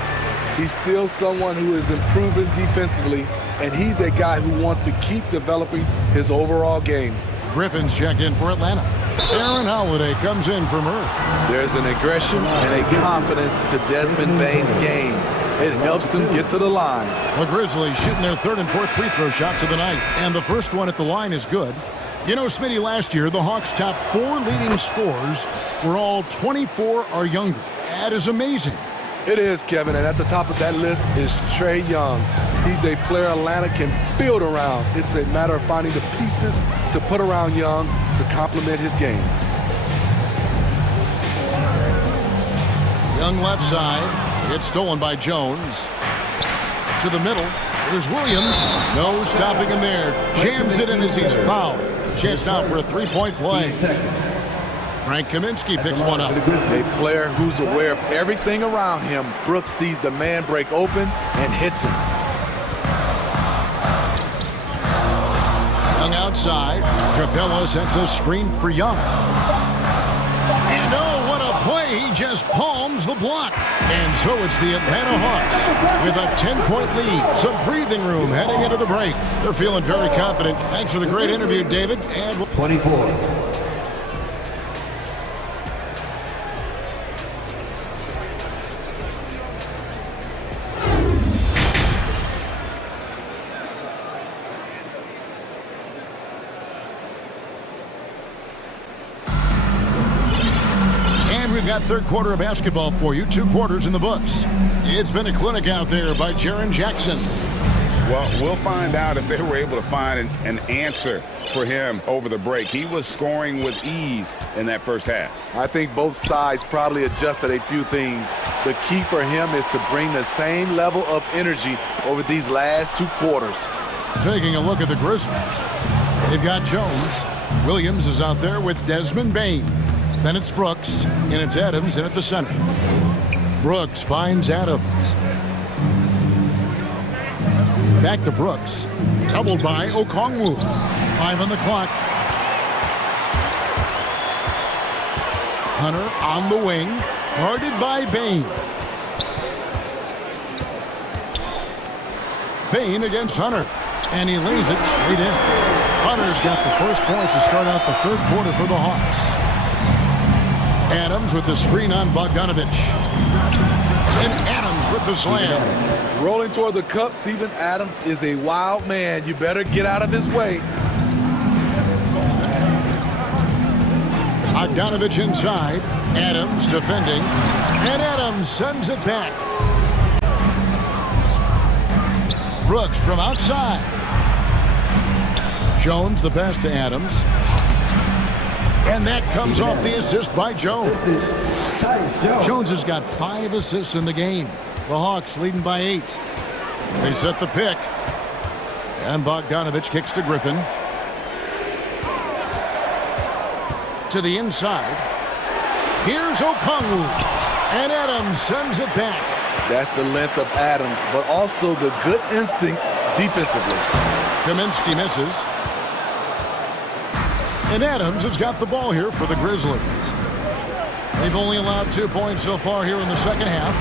He's still someone who is improving defensively, and he's a guy who wants to keep developing his overall game. Griffin's checked in for Atlanta. Aaron Holiday comes in for Murray. There's an aggression and a confidence to Desmond Bane's game. It helps him get to the line. The Grizzlies shooting their 3rd and 4th free throw shots of the night, and the first one at the line is good. You know, Smitty, last year, the Hawks' top 4 leading scorers were all 24 or younger. That is amazing. It is, Kevin, and at the top of that list is Trae Young. He's a player Atlanta can build around. It's a matter of finding the pieces to put around Young to complement his game. Young left side. It's stolen by Jones. To the middle. Here's Williams. No stopping him there. Jams it in as he's fouled. Chance now for a 3-point play. Frank Kaminsky picks one up. A player who's aware of everything around him. Brooks sees the man break open and hits him. Young outside. Capella sets a screen for Young. And oh, what a play. He just palms the block. And so it's the Atlanta Hawks with a 10-point lead. Some breathing room heading into the break. They're feeling very confident. Thanks for the great interview, David. And 24. We've got 3rd quarter of basketball for you. 2 quarters in the books. It's been a clinic out there by Jaren Jackson. Well, we'll find out if they were able to find an answer for him over the break. He was scoring with ease in that first half. I think both sides probably adjusted a few things. The key for him is to bring the same level of energy over these last 2 quarters. Taking a look at the Grizzlies. They've got Jones. Williams is out there with Desmond Bain. Then it's Brooks, and it's Adams in at the center. Brooks finds Adams. Back to Brooks. Doubled by Okongwu. 5 on the clock. Hunter on the wing. Guarded by Bain. Bain against Hunter. And he lays it straight in. Hunter's got the first points to start out the third quarter for the Hawks. Adams with the screen on Bogdanovich. And Adams with the slam. Rolling toward the cup, Steven Adams is a wild man. You better get out of his way. Bogdanovich inside. Adams defending. And Adams sends it back. Brooks from outside. Jones the pass to Adams. And that comes off the assist by Jones. Jones has got 5 assists in the game. The Hawks leading by 8. They set the pick. And Bogdanovich kicks to Griffin. To the inside. Here's Okongwu. And Adams sends it back. That's the length of Adams, but also the good instincts defensively. Kaminsky misses. And Adams has got the ball here for the Grizzlies. They've only allowed 2 points so far here in the second half.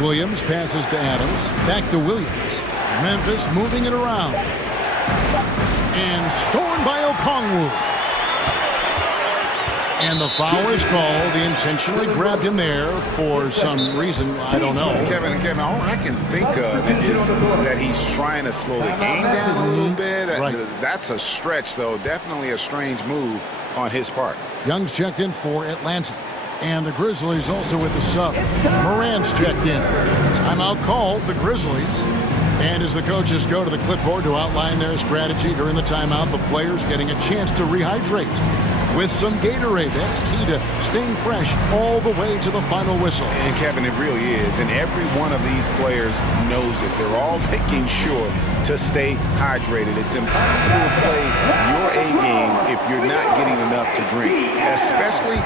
Williams passes to Adams. Back to Williams. Memphis moving it around. And stolen by Okongwu. And the foul is called. He intentionally grabbed him there for some reason. I don't know. Kevin, all I can think of is that he's trying to slow the game down a little bit. Right. That's a stretch, though. Definitely a strange move on his part. Young's checked in for Atlanta. And the Grizzlies also with the sub. Morant's checked in. Timeout called, the Grizzlies. And as the coaches go to the clipboard to outline their strategy during the timeout, the players getting a chance to rehydrate with some Gatorade. That's key to staying fresh all the way to the final whistle. And Kevin, it really is. And every one of these players knows it. They're all making sure to stay hydrated. It's impossible to play your A game if you're not getting enough to drink, especially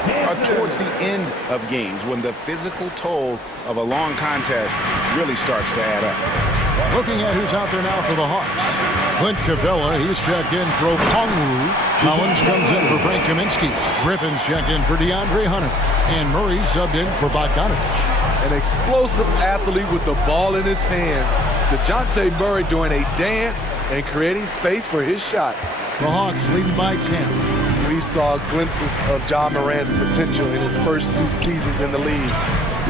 towards the end of games when the physical toll of a long contest really starts to add up. Looking at who's out there now for the Hawks. Clint Capella, he's checked in for Okongwu. Collins comes in for Frank Kaminsky. Griffin's checked in for DeAndre Hunter. And Murray subbed in for Bogdanovich. An explosive athlete with the ball in his hands. DeJounte Murray doing a dance and creating space for his shot. The Hawks leading by 10. We saw glimpses of Ja Morant's potential in his first 2 seasons in the league.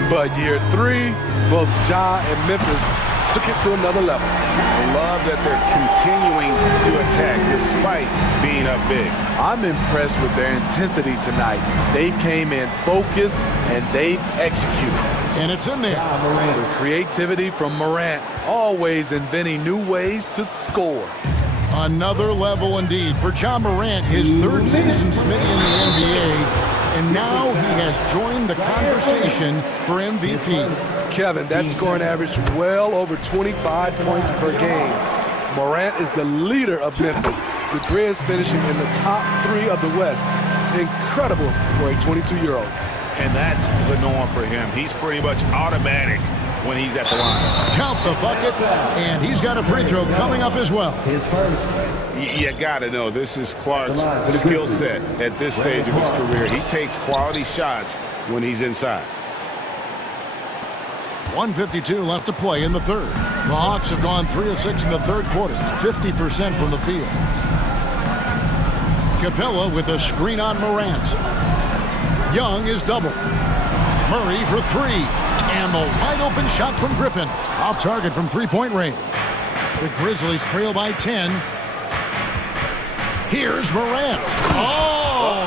But year 3, both Ja and Memphis took it to another level. I love that they're continuing to attack despite being up big. I'm impressed with their intensity tonight. They came in focused and they've executed. And it's in there. The creativity from Morant, always inventing new ways to score. Another level indeed for Ja Morant, his 3rd season Smitty in the NBA. And now he has joined the conversation for MVP. Kevin, that scoring average well over 25 points per game. Morant is the leader of Memphis. The Grizz finishing in the top 3 of the West. Incredible for a 22-year-old. And that's the norm for him. He's pretty much automatic when he's at the line. Count the bucket, and he's got a free throw coming up as well. You got to know, this is Clark's skill set at this stage of his career. He takes quality shots when he's inside. 1:52 left to play in the third. The Hawks have gone 3 of 6 in the third quarter, 50% from the field. Capella with a screen on Morant. Young is double. Murray for 3. And the wide open shot from Griffin. Off target from 3-point range. The Grizzlies trail by 10. Here's Morant. Oh!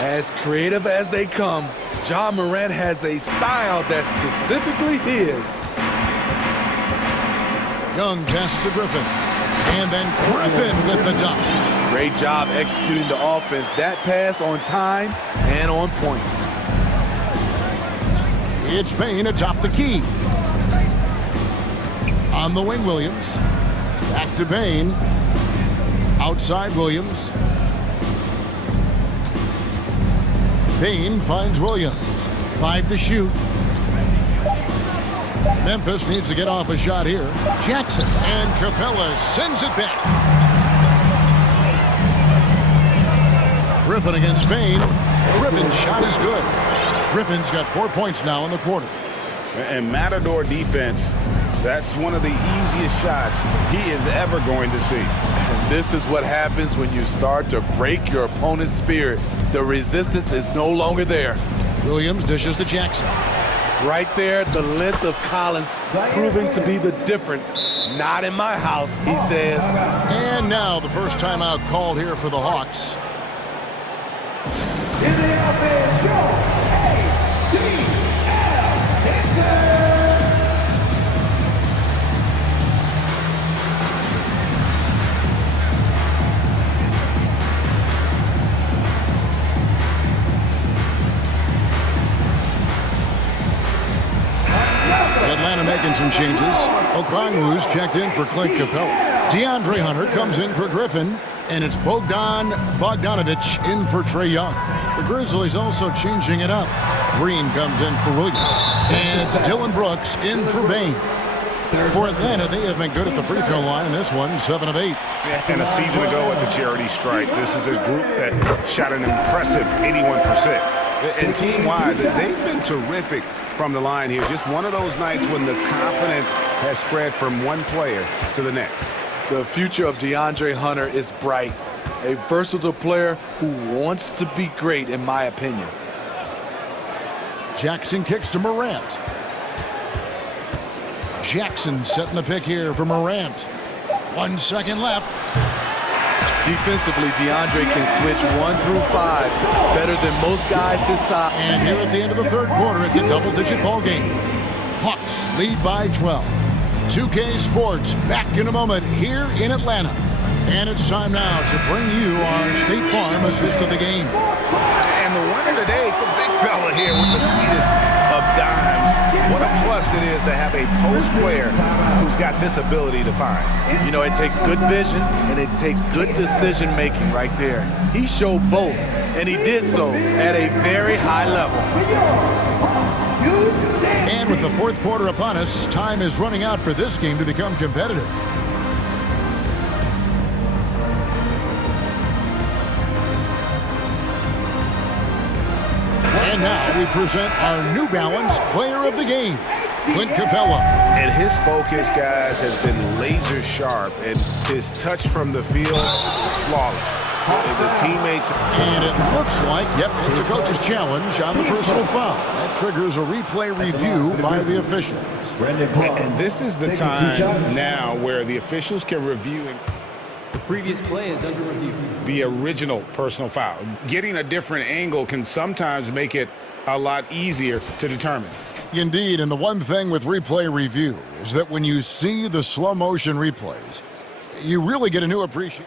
As creative as they come, Ja Morant has a style that's specifically his. Young passes to Griffin. And then Griffin with the dunk. Great job executing the offense. That pass on time and on point. It's Payne atop the key. On the wing, Williams. Back to Payne. Outside Williams. Payne finds Williams. 5 to shoot. Memphis needs to get off a shot here. Jackson and Capella sends it back. Griffin against Payne. Griffin's shot is good. Griffin's got 4 points now in the quarter. And Matador defense, that's one of the easiest shots he is ever going to see. And this is what happens when you start to break your opponent's spirit. The resistance is no longer there. Williams dishes to Jackson. Right there, the length of Collins proving to be the difference. Not in my house, he says. And now the first timeout called here for the Hawks. In the offense, Atlanta making some changes. Okongwu's checked in for Clint Capella. DeAndre Hunter comes in for Griffin, and it's Bogdan Bogdanovic in for Trae Young. The Grizzlies also changing it up. Green comes in for Williams, and it's Dylan Brooks in for Bain. For Atlanta, they have been good at the free throw line in this one, 7 of 8. And a season ago at the charity strike, this is a group that shot an impressive 81%. And team-wide, they've been terrific from the line here. Just one of those nights when the confidence has spread from one player to the next. The future of DeAndre Hunter is bright. A versatile player who wants to be great, in my opinion. Jackson kicks to Morant. Jackson setting the pick here for Morant. 1 second left. Defensively, DeAndre can switch 1 through 5 better than most guys his size. And here at the end of the third quarter, it's a double-digit ball game. Hawks lead by 12. 2K Sports back in a moment here in Atlanta. And it's time now to bring you our State Farm assist of the game. And the winner today, the big fella here with the sweetest of dimes. What a plus it is to have a post player who's got this ability to find. You know, it takes good vision and it takes good decision making right there. He showed both, and he did so at a very high level. And with the fourth quarter upon us, time is running out for this game to become competitive. And now we present our New Balance Player of the Game, Clint Capella. And his focus, guys, has been laser sharp, and his touch from the field, flawless. The teammates. And it looks like, yep, it's a coach's challenge on the personal foul. That triggers a replay review by the officials. And this is the time now where the officials can review the previous play is under review. The original personal foul. Getting a different angle can sometimes make it a lot easier to determine. Indeed, and the one thing with replay review is that when you see the slow motion replays, you really get a new appreciation.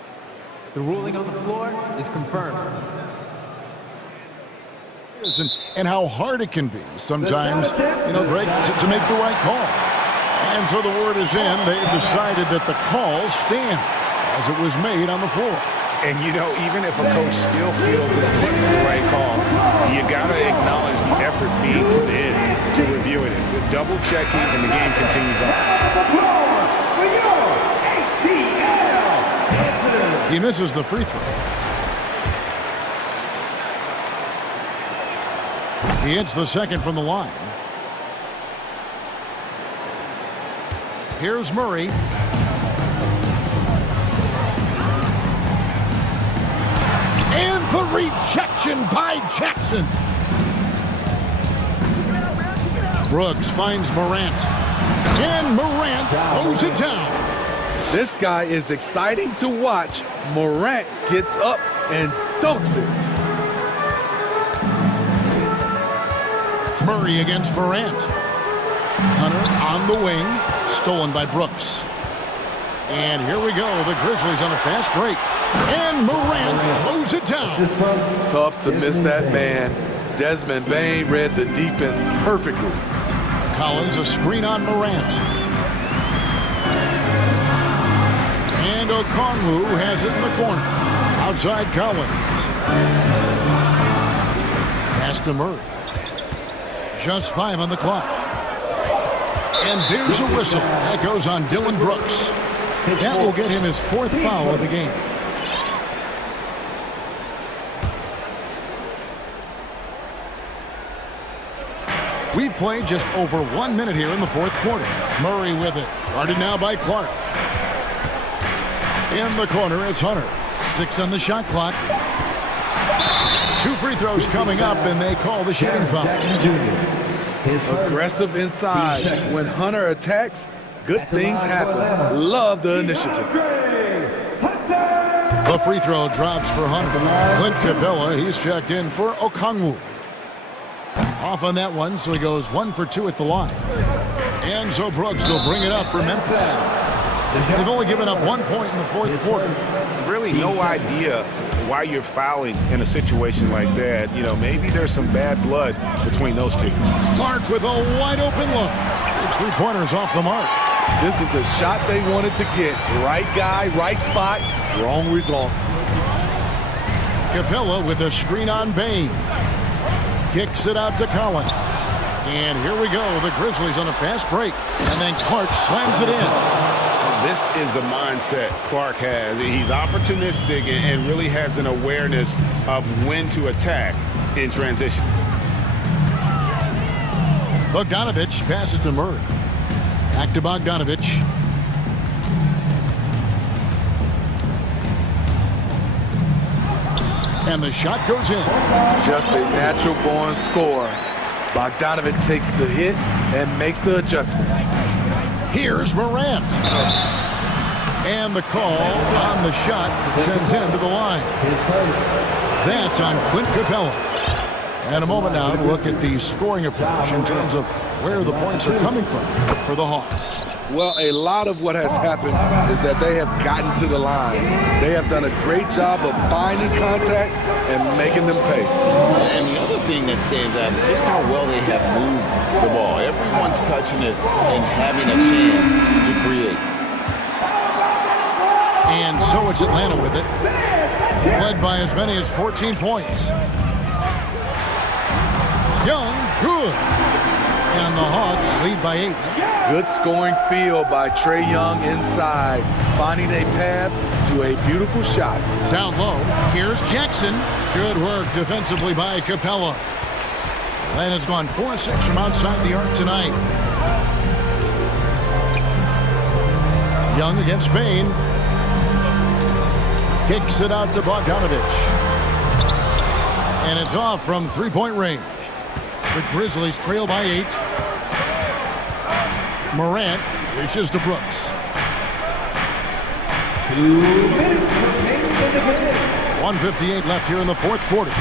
The ruling on the floor is confirmed. And how hard it can be sometimes, Greg, to make the right call. And so the word is in. They've decided that the call stands as it was made on the floor. And, even if a coach still feels this wasn't the right call, you got to acknowledge the effort being put in to reviewing it. With double checking, and the game continues on. He misses the free throw. He hits the second from the line. Here's Murray. And the rejection by Jackson. Brooks finds Morant. And Morant throws it down. This guy is exciting to watch. Morant gets up and dunks it. Murray against Morant. Hunter on the wing, stolen by Brooks. And here we go, the Grizzlies on a fast break. And Morant throws it down. Tough to miss that man. Desmond Bane read the defense perfectly. Collins, a screen on Morant. And Okongwu has it in the corner. Outside Collins. Pass to Murray. Just 5 on the clock. And there's a whistle. That goes on Dylan Brooks. That will get him his 4th foul of the game. We've played just over 1 minute here in the 4th quarter. Murray with it. Guarded now by Clark. In the corner, it's Hunter. 6 on the shot clock. 2 free throws coming up, and they call the shooting foul. Aggressive inside. When Hunter attacks, good things happen. Love the initiative. The free throw drops for Hunter. Clint Capella, he's checked in for Okongwu. Off on that one, so he goes 1 for 2 at the line. And so Brooks will bring it up for Memphis. They've only given up 1 point in the 4th quarter. Really no idea why you're fouling in a situation like that. You know, maybe there's some bad blood between those two. Clark with a wide open look. His 3-pointers off the mark. This is the shot they wanted to get. Right guy, right spot, wrong result. Capella with a screen on Bane. Kicks it out to Collins. And here we go, the Grizzlies on a fast break. And then Clark slams it in. This is the mindset Clark has. He's opportunistic and really has an awareness of when to attack in transition. Bogdanovich passes to Murray. Back to Bogdanovich. And the shot goes in. Just a natural-born scorer. Bogdanovich takes the hit and makes the adjustment. Here's Morant. And the call on the shot that sends him to the line. That's on Clint Capella. And a moment now to look at the scoring approach in terms of where the points are coming from for the Hawks. Well, a lot of what has happened is that they have gotten to the line. They have done a great job of finding contact and making them pay. And the other thing that stands out is just how well they have moved the ball. Everyone's touching it and having a chance to create. And so it's Atlanta with it, led by as many as 14 points. Young, good. And the Hawks lead by 8. Good scoring field by Trae Young inside, finding a path to a beautiful shot. Down low, here's Jackson. Good work defensively by Capella. Atlanta's gone 4-6 from outside the arc tonight. Young against Bane. Kicks it out to Bogdanovich. And it's off from 3-point range. The Grizzlies trail by 8. Morant dishes to Brooks. 2 minutes remaining in the game. 1:58 left here in the 4th quarter.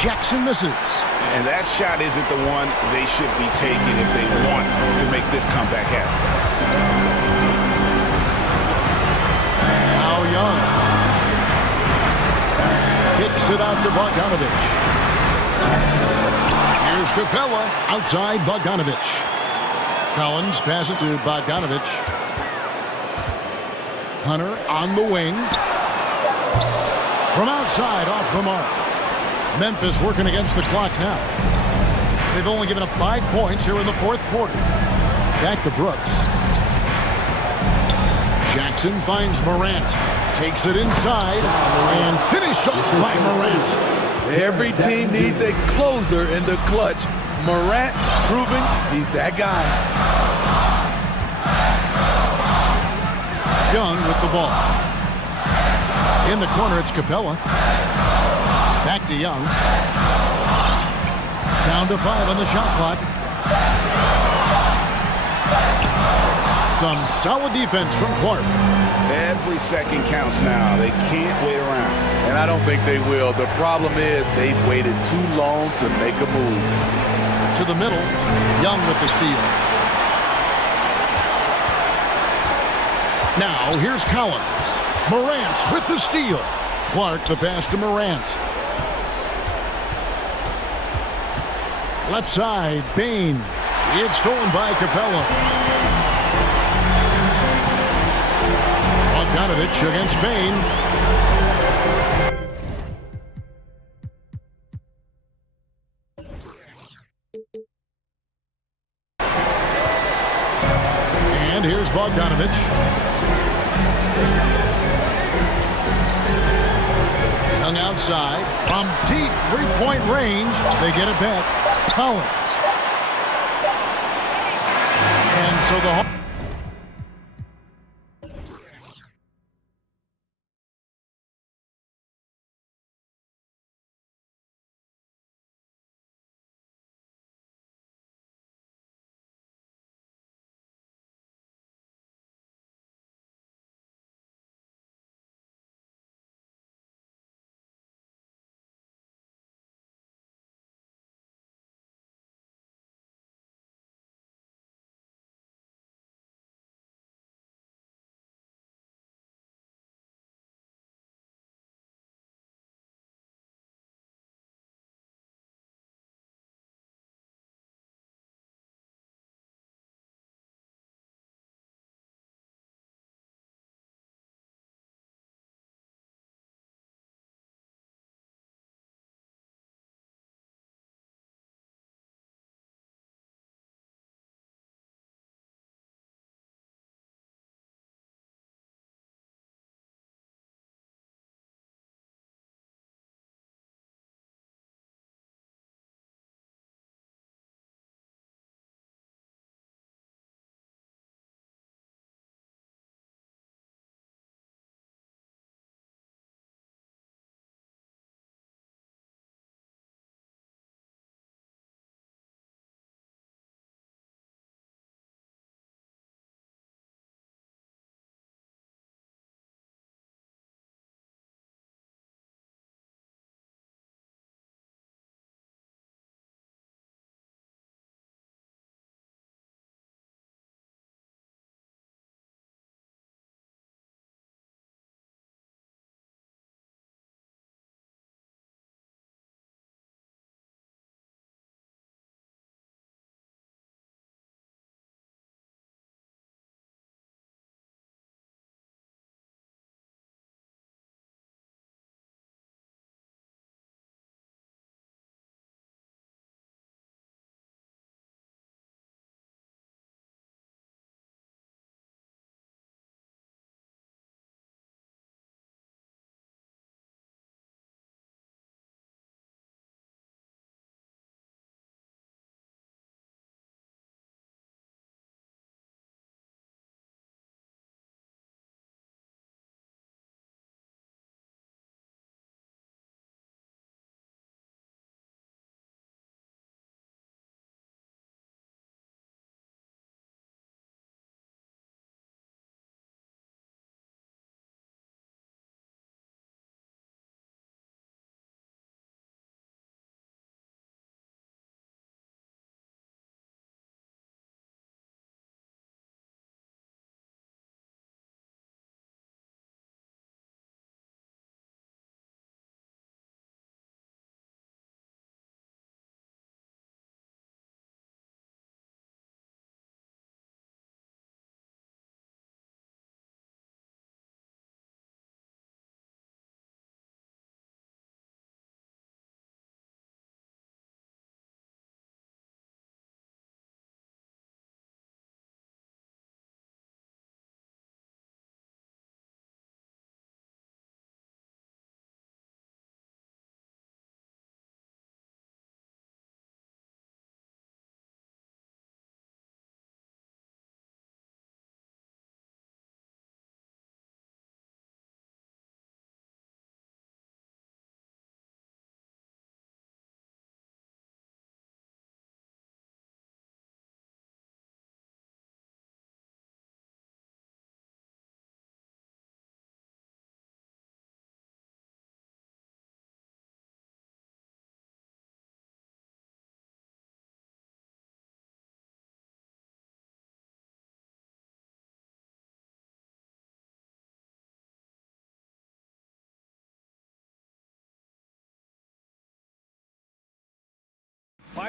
Jackson misses. And that shot isn't the one they should be taking if they want to make this comeback happen. Now Young. Kicks it out to Bogdanovich. Here's Capella outside Bogdanovich. Collins passes to Bogdanovich. Hunter on the wing. From outside, off the mark. Memphis working against the clock now. They've only given up 5 points here in the 4th quarter. Back to Brooks. Jackson finds Morant. Takes it inside and finished off by Morant. Every team needs a closer in the clutch. Morant proving he's that guy. Young with the ball. In the corner, it's Capella. Back to Young. Down to 5 on the shot clock. Some solid defense from Clark. Every second counts now. They can't wait around. And I don't think they will. The problem is they've waited too long to make a move. To the middle. Young with the steal. Now, here's Collins. Morant with the steal. Clark the pass to Morant. Left side, Bain. It's stolen by Capella. Bogdanovich against Bain. And here's Bogdanovich. Young outside. From deep three-point range. They get it back. Collins. And so the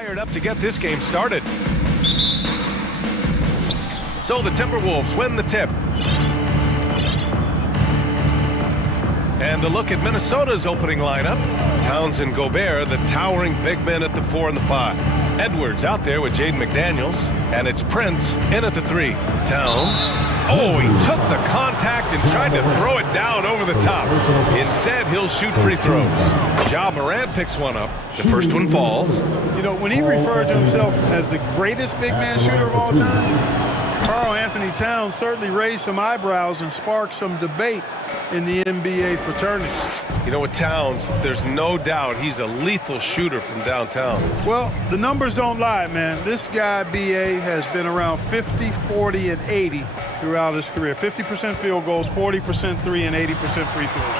fired up to get this game started. So the Timberwolves win the tip. And a look at Minnesota's opening lineup. Towns and Gobert, the towering big men at the 4 and the 5. Edwards out there with Jaden McDaniels. And it's Prince in at the 3. Towns. Oh, he took the contact and tried to throw it down over the top. Instead, he'll shoot free throws. Ja Morant picks one up. The first one falls. You know, when he referred to himself as the greatest big man shooter of all time, Karl Anthony Towns certainly raised some eyebrows and sparked some debate in the NBA fraternity. You know, with Towns, there's no doubt he's a lethal shooter from downtown. Well, the numbers don't lie, man. This guy, BA, has been around 50, 40, and 80 throughout his career. 50% field goals, 40% three, and 80% free throws.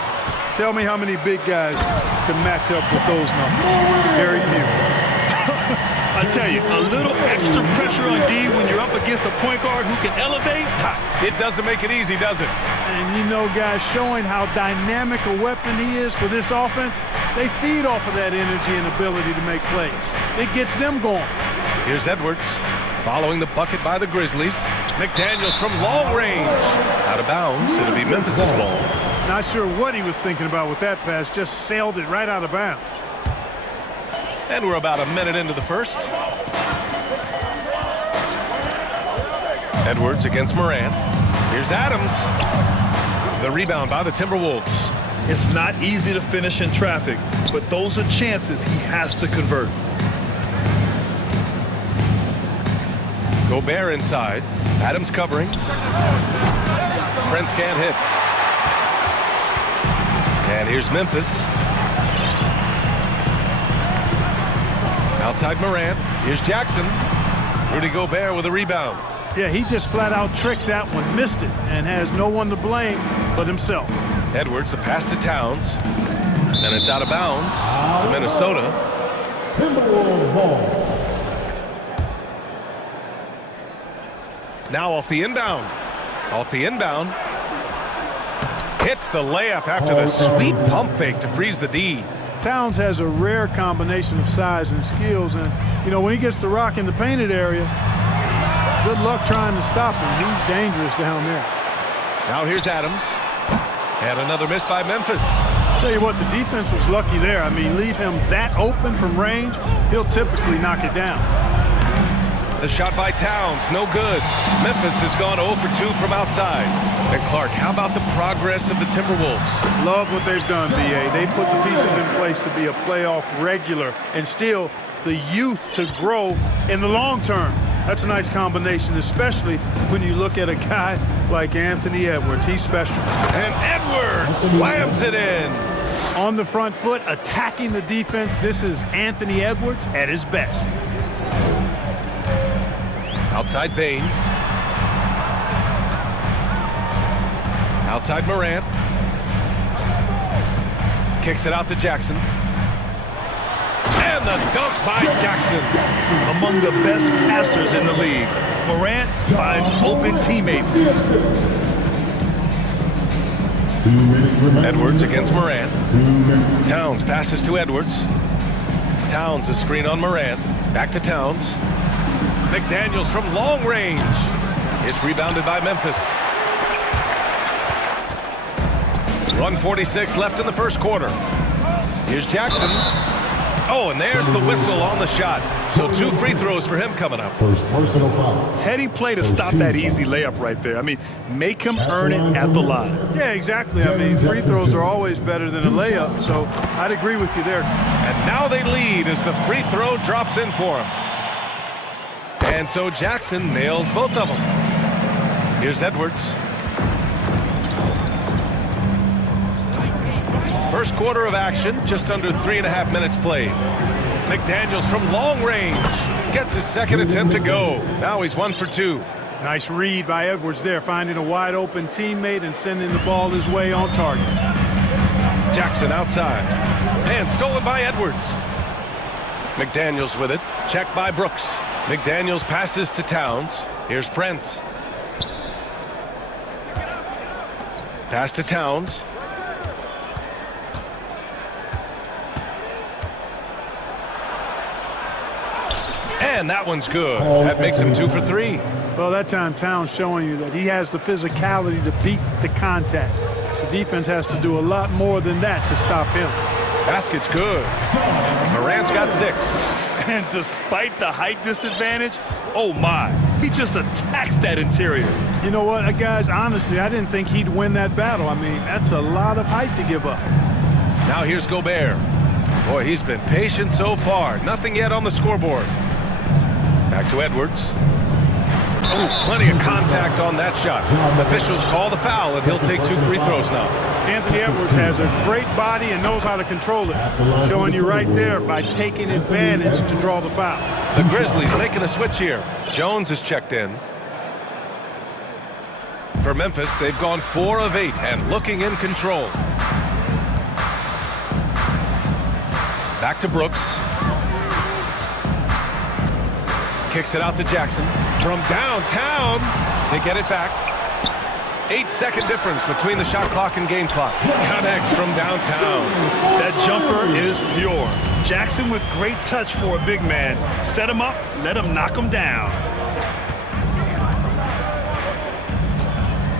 Tell me how many big guys can match up with those numbers. Very few. I tell you, a little extra pressure on D when you're up against a point guard who can elevate. It doesn't make it easy, does it? And you know, guys, showing how dynamic a weapon he is for this offense, they feed off of that energy and ability to make plays. It gets them going. Here's Edwards, following the bucket by the Grizzlies. McDaniels from long range. Out of bounds, it'll be Memphis's ball. Not sure what he was thinking about with that pass, just sailed it right out of bounds. And we're about a minute into the first. Edwards against Morant. Here's Adams. The rebound by the Timberwolves. It's not easy to finish in traffic, but those are chances he has to convert. Gobert inside. Adams covering. Prince can't hit. And here's Memphis. Outside Morant. Here's Jackson. Rudy Gobert with a rebound. Yeah, he just flat out tricked that one, missed it, and has no one to blame but himself. Edwards, the pass to Towns. And it's out of bounds to Minnesota. Timberwolves ball. Now off the inbound. Off the inbound. Hits the layup after the sweet pump fake to freeze the D. Towns has a rare combination of size and skills, and, you know, when he gets the rock in the painted area, good luck trying to stop him. He's dangerous down there. Now here's Adams. And another miss by Memphis. Tell you what, the defense was lucky there. I mean, leave him that open from range, he'll typically knock it down. The shot by Towns, no good. Memphis has gone 0 for 2 from outside. And Clark, how about the progress of the Timberwolves? Love what they've done, BA. They put the pieces in place to be a playoff regular and still the youth to grow in the long term. That's a nice combination, especially when you look at a guy like Anthony Edwards. He's special. And Edwards slams it in. On the front foot, attacking the defense. This is Anthony Edwards at his best. Outside Bain. Outside Morant. Kicks it out to Jackson. And the dunk by Jackson. Among the best passers in the league, Morant finds open teammates. Edwards against Morant. Towns passes to Edwards. Towns a screen on Morant. Back to Towns. McDaniels from long range. It's rebounded by Memphis. 1:46 left in the first quarter. Here's Jackson. Oh, and there's the whistle on the shot. So 2 free throws for him coming up. First personal foul. Heady play to stop that easy layup right there. I mean, make him earn it at the line. Yeah, exactly. I mean, free throws are always better than a layup, so I'd agree with you there. And now they lead as the free throw drops in for him. And so Jackson nails both of them. Here's Edwards. First quarter of action, just under 3.5 minutes played. McDaniels from long range gets his second attempt to go. Now he's 1 for 2. Nice read by Edwards there, finding a wide open teammate and sending the ball his way on target. Jackson outside. And stolen by Edwards. McDaniels with it. Checked by Brooks. McDaniels passes to Towns. Here's Prince. Pass to Towns. And that one's good. That makes him 2 for 3. Well, that time Towns showing you that he has the physicality to beat the contact. The defense has to do a lot more than that to stop him. Basket's good. Morant's got 6. And despite the height disadvantage, oh my, he just attacks that interior. You know what, guys, honestly, I didn't think he'd win that battle. I mean, that's a lot of height to give up. Now here's Gobert. Boy, he's been patient so far. Nothing yet on the scoreboard. Back to Edwards. Oh, plenty of contact on that shot. Officials call the foul, and he'll take 2 free throws now. Anthony Edwards has a great body and knows how to control it. Showing you right there by taking advantage to draw the foul. The Grizzlies making a switch here. Jones is checked in. For Memphis, they've gone 4 of 8 and looking in control. Back to Brooks. Kicks it out to Jackson. From downtown, they get it back. 8-second difference between the shot clock and game clock. Connects from downtown. That jumper is pure. Jackson with great touch for a big man. Set him up, let him knock him down.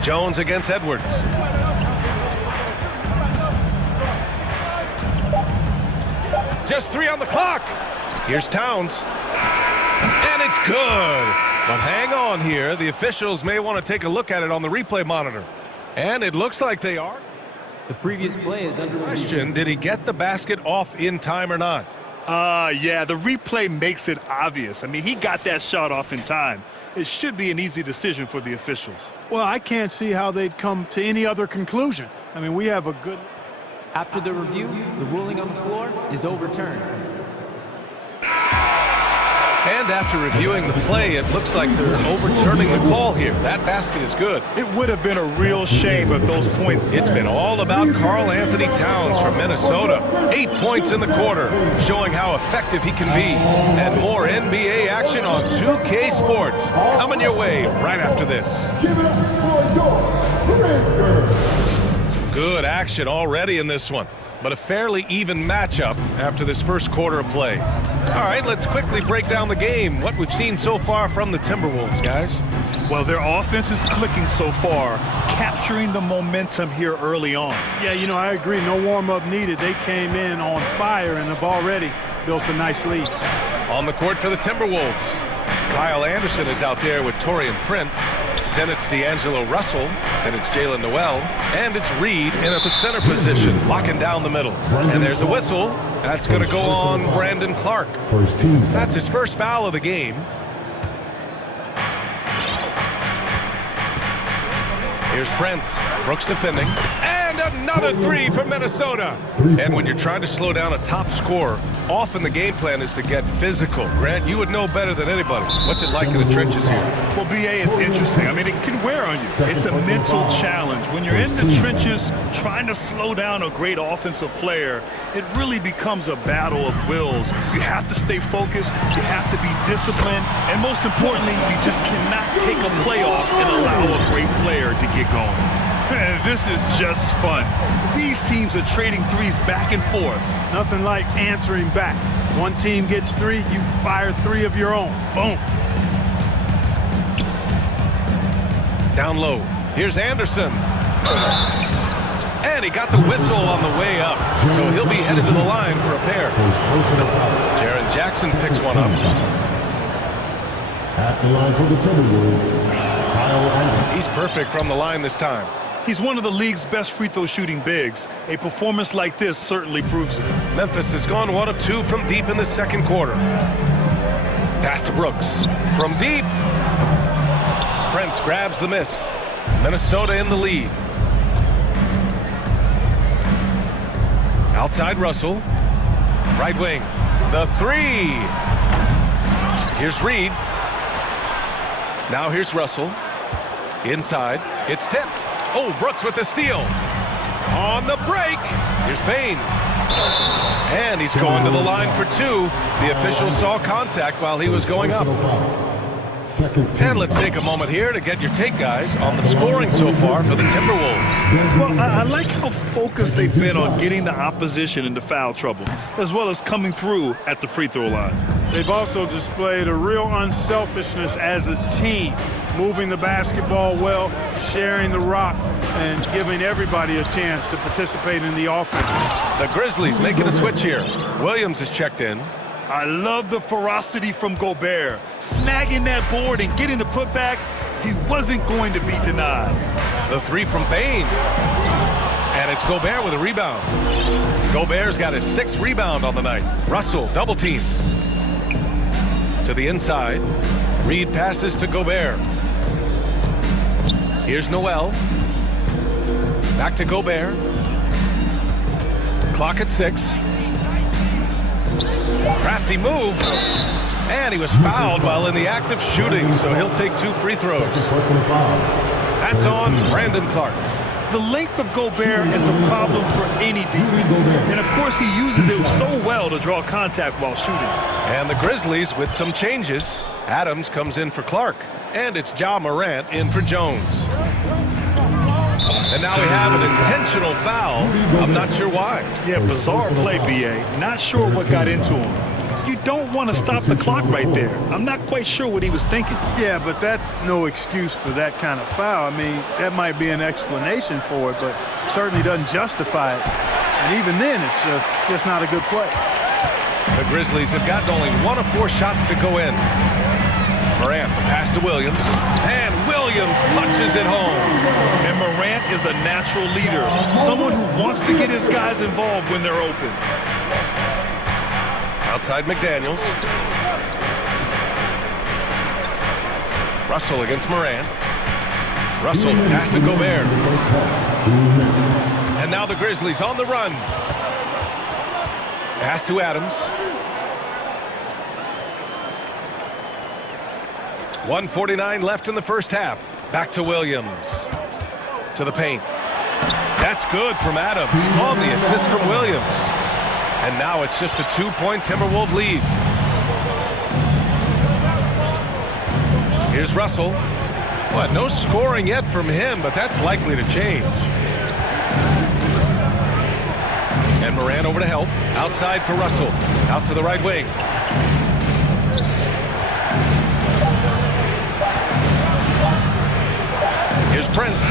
Jones against Edwards. Just 3 on the clock. Here's Towns. And it's good. But hang on here. The officials may want to take a look at it on the replay monitor. And it looks like they are. The previous play is under Question, did he get the basket off in time or not? Yeah, the replay makes it obvious. I mean, he got that shot off in time. It should be an easy decision for the officials. Well, I can't see how they'd come to any other conclusion. I mean, we have a good... After the review, the ruling on the floor is overturned. And after reviewing the play, it looks like they're overturning the call here. That basket is good. It would have been a real shame if those points... It's been all about Karl Anthony Towns from Minnesota. 8 points in the quarter, showing how effective he can be. And more NBA action on 2K Sports. Coming your way right after this. Some good action already in this one, but a fairly even matchup after this first quarter of play. All right, let's quickly break down the game, what we've seen so far from the Timberwolves, guys. Well, their offense is clicking so far, capturing the momentum here early on. Yeah, you know, I agree. No warm-up needed. They came in on fire and have already built a nice lead. On the court for the Timberwolves, Kyle Anderson is out there with Taurean Prince. Then it's D'Angelo Russell. Then it's Jalen Noel. And it's Reed in at the center position, locking down the middle. And there's a whistle. That's going to go on Brandon Clark. First team. That's his first foul of the game. Here's Prince. Brooks defending. And another 3 from Minnesota. And when you're trying to slow down a top scorer, often the game plan is to get physical. Grant, you would know better than anybody. What's it like in the trenches here? Well, BA, it's interesting. I mean, it can wear on you. It's a mental challenge. When you're in the trenches trying to slow down a great offensive player, it really becomes a battle of wills. You have to stay focused. You have to be disciplined. And most importantly, you just cannot take a play off and allow a great player to get going. And this is just fun. These teams are trading threes back and forth. Nothing like answering back. One team gets 3, you fire 3 of your own. Boom. Down low. Here's Anderson. And he got the whistle on the way up. So he'll be headed to the line for a pair. Jaren Jackson picks one up. At the line for the Timberwolves, Kyle Anderson. He's perfect from the line this time. He's one of the league's best free throw shooting bigs. A performance like this certainly proves it. Memphis has gone 1 of 2 from deep in the second quarter. Pass to Brooks. From deep. Prince grabs the miss. Minnesota in the lead. Outside Russell. Right wing. The 3. Here's Reed. Now here's Russell. Inside. It's tipped. Oh, Brooks with the steal. On the break. Here's Bain. And he's going to the line for 2. The official saw contact while he was going up. And let's take a moment here to get your take, guys, on the scoring so far for the Timberwolves. Well, I like how focused they've been on getting the opposition into foul trouble, as well as coming through at the free throw line. They've also displayed a real unselfishness as a team, moving the basketball well, sharing the rock, and giving everybody a chance to participate in the offense. The Grizzlies making a switch here. Williams is checked in. I love the ferocity from Gobert. Snagging that board and getting the putback, he wasn't going to be denied. The three from Bain. And it's Gobert with a rebound. Gobert's got his 6th rebound on the night. Russell, double team. To the inside. Reed passes to Gobert. Here's Noel. Back to Gobert. Clock at 6. Crafty move. And he was fouled while in the act of shooting, so he'll take 2 free throws. That's on Brandon Clark. The length of Gobert is a problem for any defense. And of course he uses it so well to draw contact while shooting. And the Grizzlies with some changes. Adams comes in for Clark. And it's Ja Morant in for Jones. And now we have an intentional foul. I'm not sure why. Yeah, bizarre play, B.A. Not sure what got into him. You don't want to stop the clock right there. I'm not quite sure what he was thinking. Yeah, but that's no excuse for that kind of foul. I mean, that might be an explanation for it, but certainly doesn't justify it. And even then, it's just not a good play. The Grizzlies have gotten only 1 of 4 shots to go in. Morant, the pass to Williams, and Williams punches it home. And Morant is a natural leader, someone who wants to get his guys involved when they're open. Outside McDaniels. Russell against Morant. Russell pass to Gobert. And now the Grizzlies on the run. Pass to Adams. 1:49 left in the first half. Back to Williams. To the paint. That's good from Adams on the assist from Williams. And now it's just a 2-point Timberwolves lead. Here's Russell. What, no scoring yet from him, but that's likely to change. And Morant over to help. Outside for Russell. Out to the right wing. Here's Prince.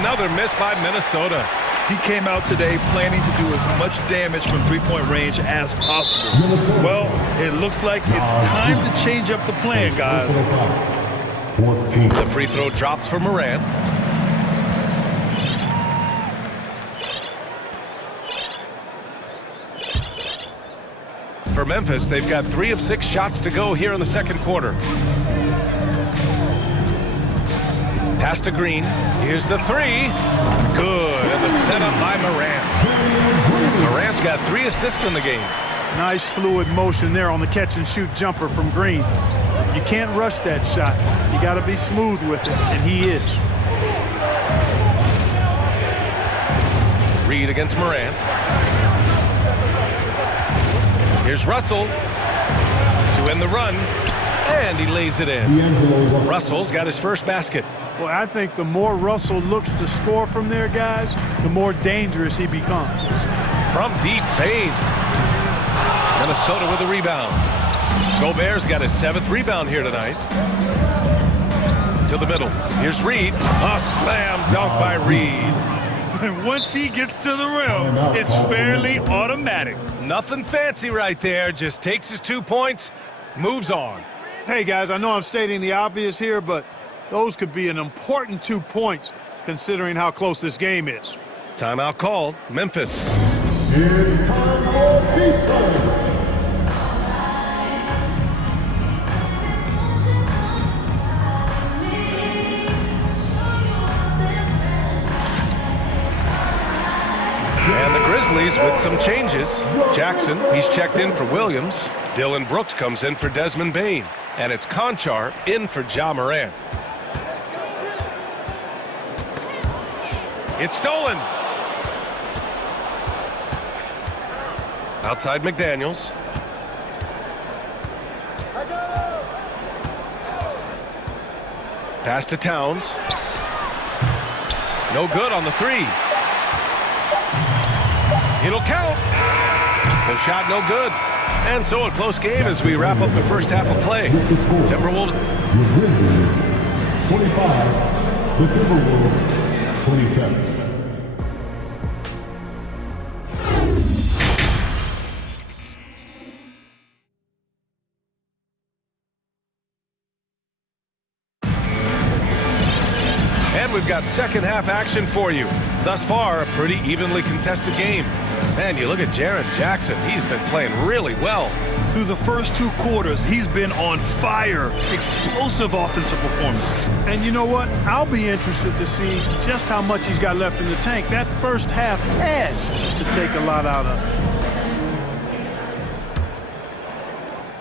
Another miss by Minnesota. He came out today planning to do as much damage from three-point range as possible. Well, it looks like it's time to change up the plan, guys. The free throw drops for Morant. For Memphis, they've got 3 of 6 shots to go here in the second quarter. Pass to Green. Here's the 3. Good. And the setup by Morant. Morant's got 3 assists in the game. Nice fluid motion there on the catch-and-shoot jumper from Green. You can't rush that shot. You got to be smooth with it, and he is. Reed against Morant. Here's Russell to end the run, and he lays it in. Russell's got his first basket. Well, I think the more Russell looks to score from there, guys, the more dangerous he becomes. From deep, Bain. Minnesota with a rebound. Gobert's got his 7th rebound here tonight. To the middle. Here's Reed. A slam dunk by Reed. And once he gets to the rim, it's fairly automatic. Nothing fancy right there. Just takes his 2 points, moves on. Hey, guys, I know I'm stating the obvious here, but those could be an important 2 points considering how close this game is. Timeout called. Memphis. It's time for pizza. And the Grizzlies with some changes. Jackson, he's checked in for Williams. Dylan Brooks comes in for Desmond Bain. And it's Conchar in for Ja Morant. It's stolen. Outside McDaniels. Pass to Towns. No good on the 3. It'll count. The shot no good. And so a close game as we wrap up the first half of play. Timberwolves. The Grizzlies 25, the Timberwolves 27. And we've got second half action for you. Thus far, a pretty evenly contested game. Man, you look at Jaren Jackson. He's been playing really well. Through the first 2 quarters, he's been on fire. Explosive offensive performance. And you know what? I'll be interested to see just how much he's got left in the tank. That first half had to take a lot out of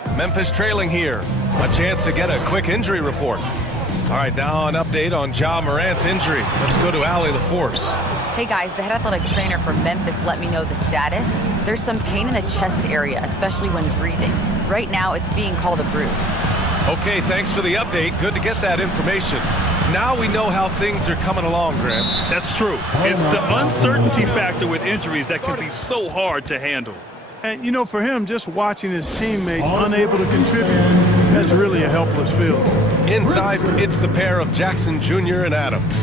him. Memphis trailing here. A chance to get a quick injury report. All right, now an update on Ja Morant's injury. Let's go to Allie LaForce. Hey guys, the head athletic trainer for Memphis let me know the status. There's some pain in the chest area, especially when breathing. Right now, it's being called a bruise. Okay, thanks for the update. Good to get that information. Now we know how things are coming along, Graham. That's true. It's the uncertainty factor with injuries that can be so hard to handle. And, you know, for him, just watching his teammates unable to contribute, that's really a helpless feeling. Inside, it's the pair of Jackson Jr. and Adams.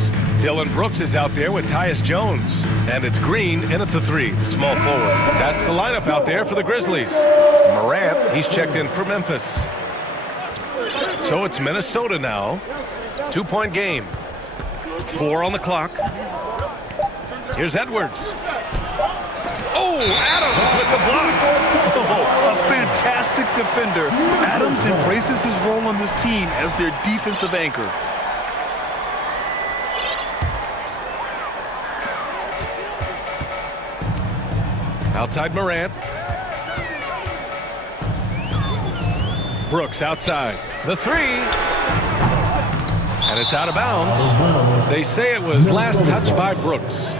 Dylan Brooks is out there with Tyus Jones. And it's Green in at the 3, the small forward. That's the lineup out there for the Grizzlies. Morant, he's checked in for Memphis. So it's Minnesota now. 2-point game. 4 on the clock. Here's Edwards. Oh, Adams with the block. Oh, a fantastic defender. Adams embraces his role on this team as their defensive anchor. Outside Morant. Brooks outside. The 3. And it's out of bounds. They say it was last touched by Brooks.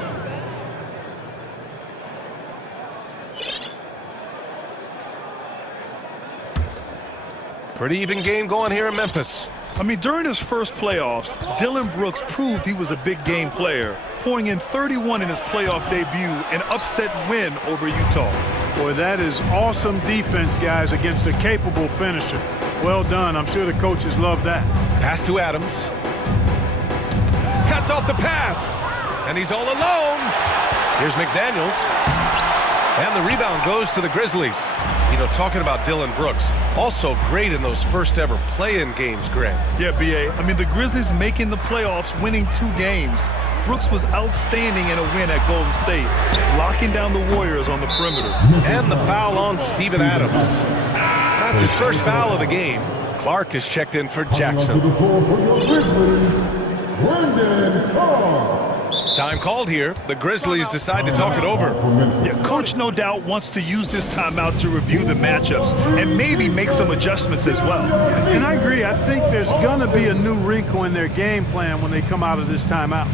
Pretty even game going here in Memphis. I mean, during his first playoffs, Dylan Brooks proved he was a big game player, pouring in 31 in his playoff debut, an upset win over Utah. Boy, that is awesome defense, guys, against a capable finisher. Well done. I'm sure the coaches love that. Pass to Adams. Cuts off the pass. And he's all alone. Here's McDaniels. And the rebound goes to the Grizzlies. You know, talking about Dylan Brooks, also great in those first ever play-in games, Grant. Yeah, B.A. I mean, the Grizzlies making the playoffs, winning 2 games. Brooks was outstanding in a win at Golden State, locking down the Warriors on the perimeter. And the foul on Steven Adams. That's his first foul of the game. Clark is checked in for Jackson. Time called here. The Grizzlies decide to talk it over. Yeah, coach no doubt wants to use this timeout to review the matchups and maybe make some adjustments as well. And I agree. I think there's going to be a new wrinkle in their game plan when they come out of this timeout.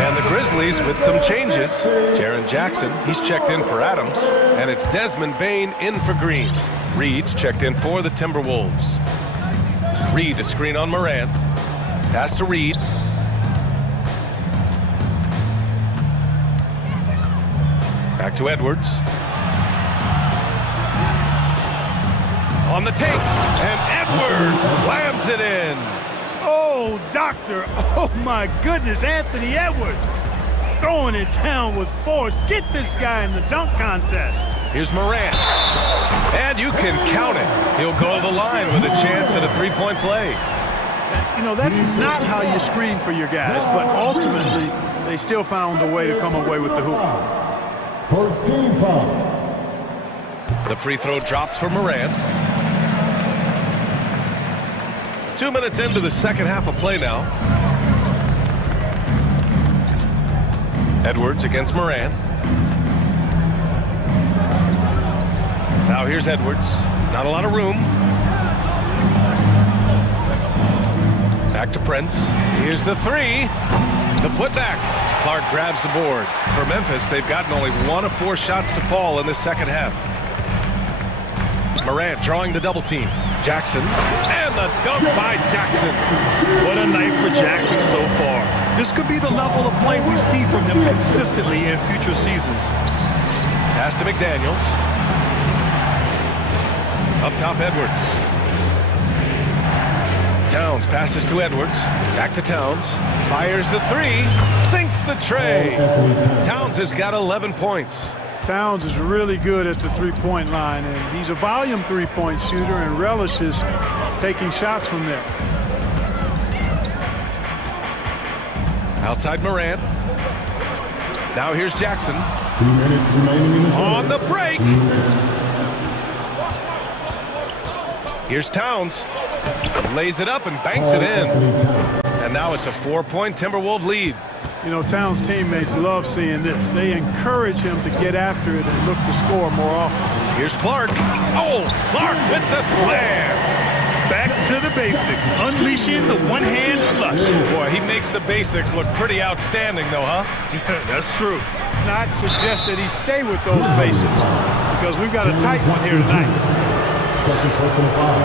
And the Grizzlies with some changes. Jaren Jackson, he's checked in for Adams. And it's Desmond Bane in for Green. Reed's checked in for the Timberwolves. Reed, a screen on Morant. Pass to Reed. Back to Edwards. On the take. And Edwards slams it in. Oh, doctor. Oh, my goodness. Anthony Edwards throwing it down with force. Get this guy in the dunk contest. Here's Morant. And you can count it. He'll go to the line with a chance at a 3-point play. You know, that's not how you screen for your guys, but ultimately, they still found a way to come away with the hoop. First team foul. The free throw drops for Morant. 2 minutes into the second half of play now. Edwards against Morant. Now here's Edwards. Not a lot of room. Back to Prince. Here's the 3. The putback. Clark grabs the board. For Memphis, they've gotten only 1 of 4 shots to fall in the second half. Morant drawing the double team. Jackson, and the dunk by Jackson. What a night for Jackson so far. This could be the level of play we see from him consistently in future seasons. Pass to McDaniels. Up top, Edwards. Towns passes to Edwards. Back to Towns. Fires the three. Sinks the tray. Towns has got 11 points. Towns is really good at the three-point line, and he's a volume three-point shooter and relishes taking shots from there. Outside Morant. Now here's Jackson. 2 minutes remaining. On the break. Here's Towns. Lays it up and banks it in. And now it's a 4-point Timberwolves lead. You know, Towns' teammates love seeing this. They encourage him to get after it and look to score more often. Here's Clark. Oh, Clark with the slam. Back to the basics, unleashing the one-hand flush. Boy, he makes the basics look pretty outstanding, though, huh? That's true. Not suggest that he stay with those basics, because we've got a tight one here tonight. Second personal foul.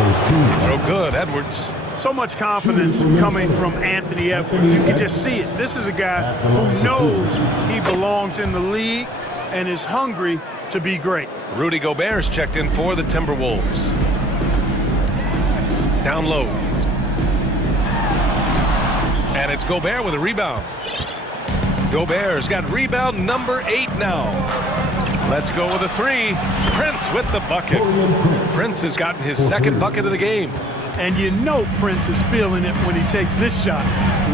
First team. Throw good, Edwards. So much confidence coming from Anthony Edwards. You can just see it. This is a guy who knows he belongs in the league and is hungry to be great. Rudy Gobert's checked in for the Timberwolves. Down low. And it's Gobert with a rebound. Gobert's got rebound number 8 now. Let's go with a three. Prince with the bucket. Prince has gotten his second bucket of the game. And you know Prince is feeling it when he takes this shot.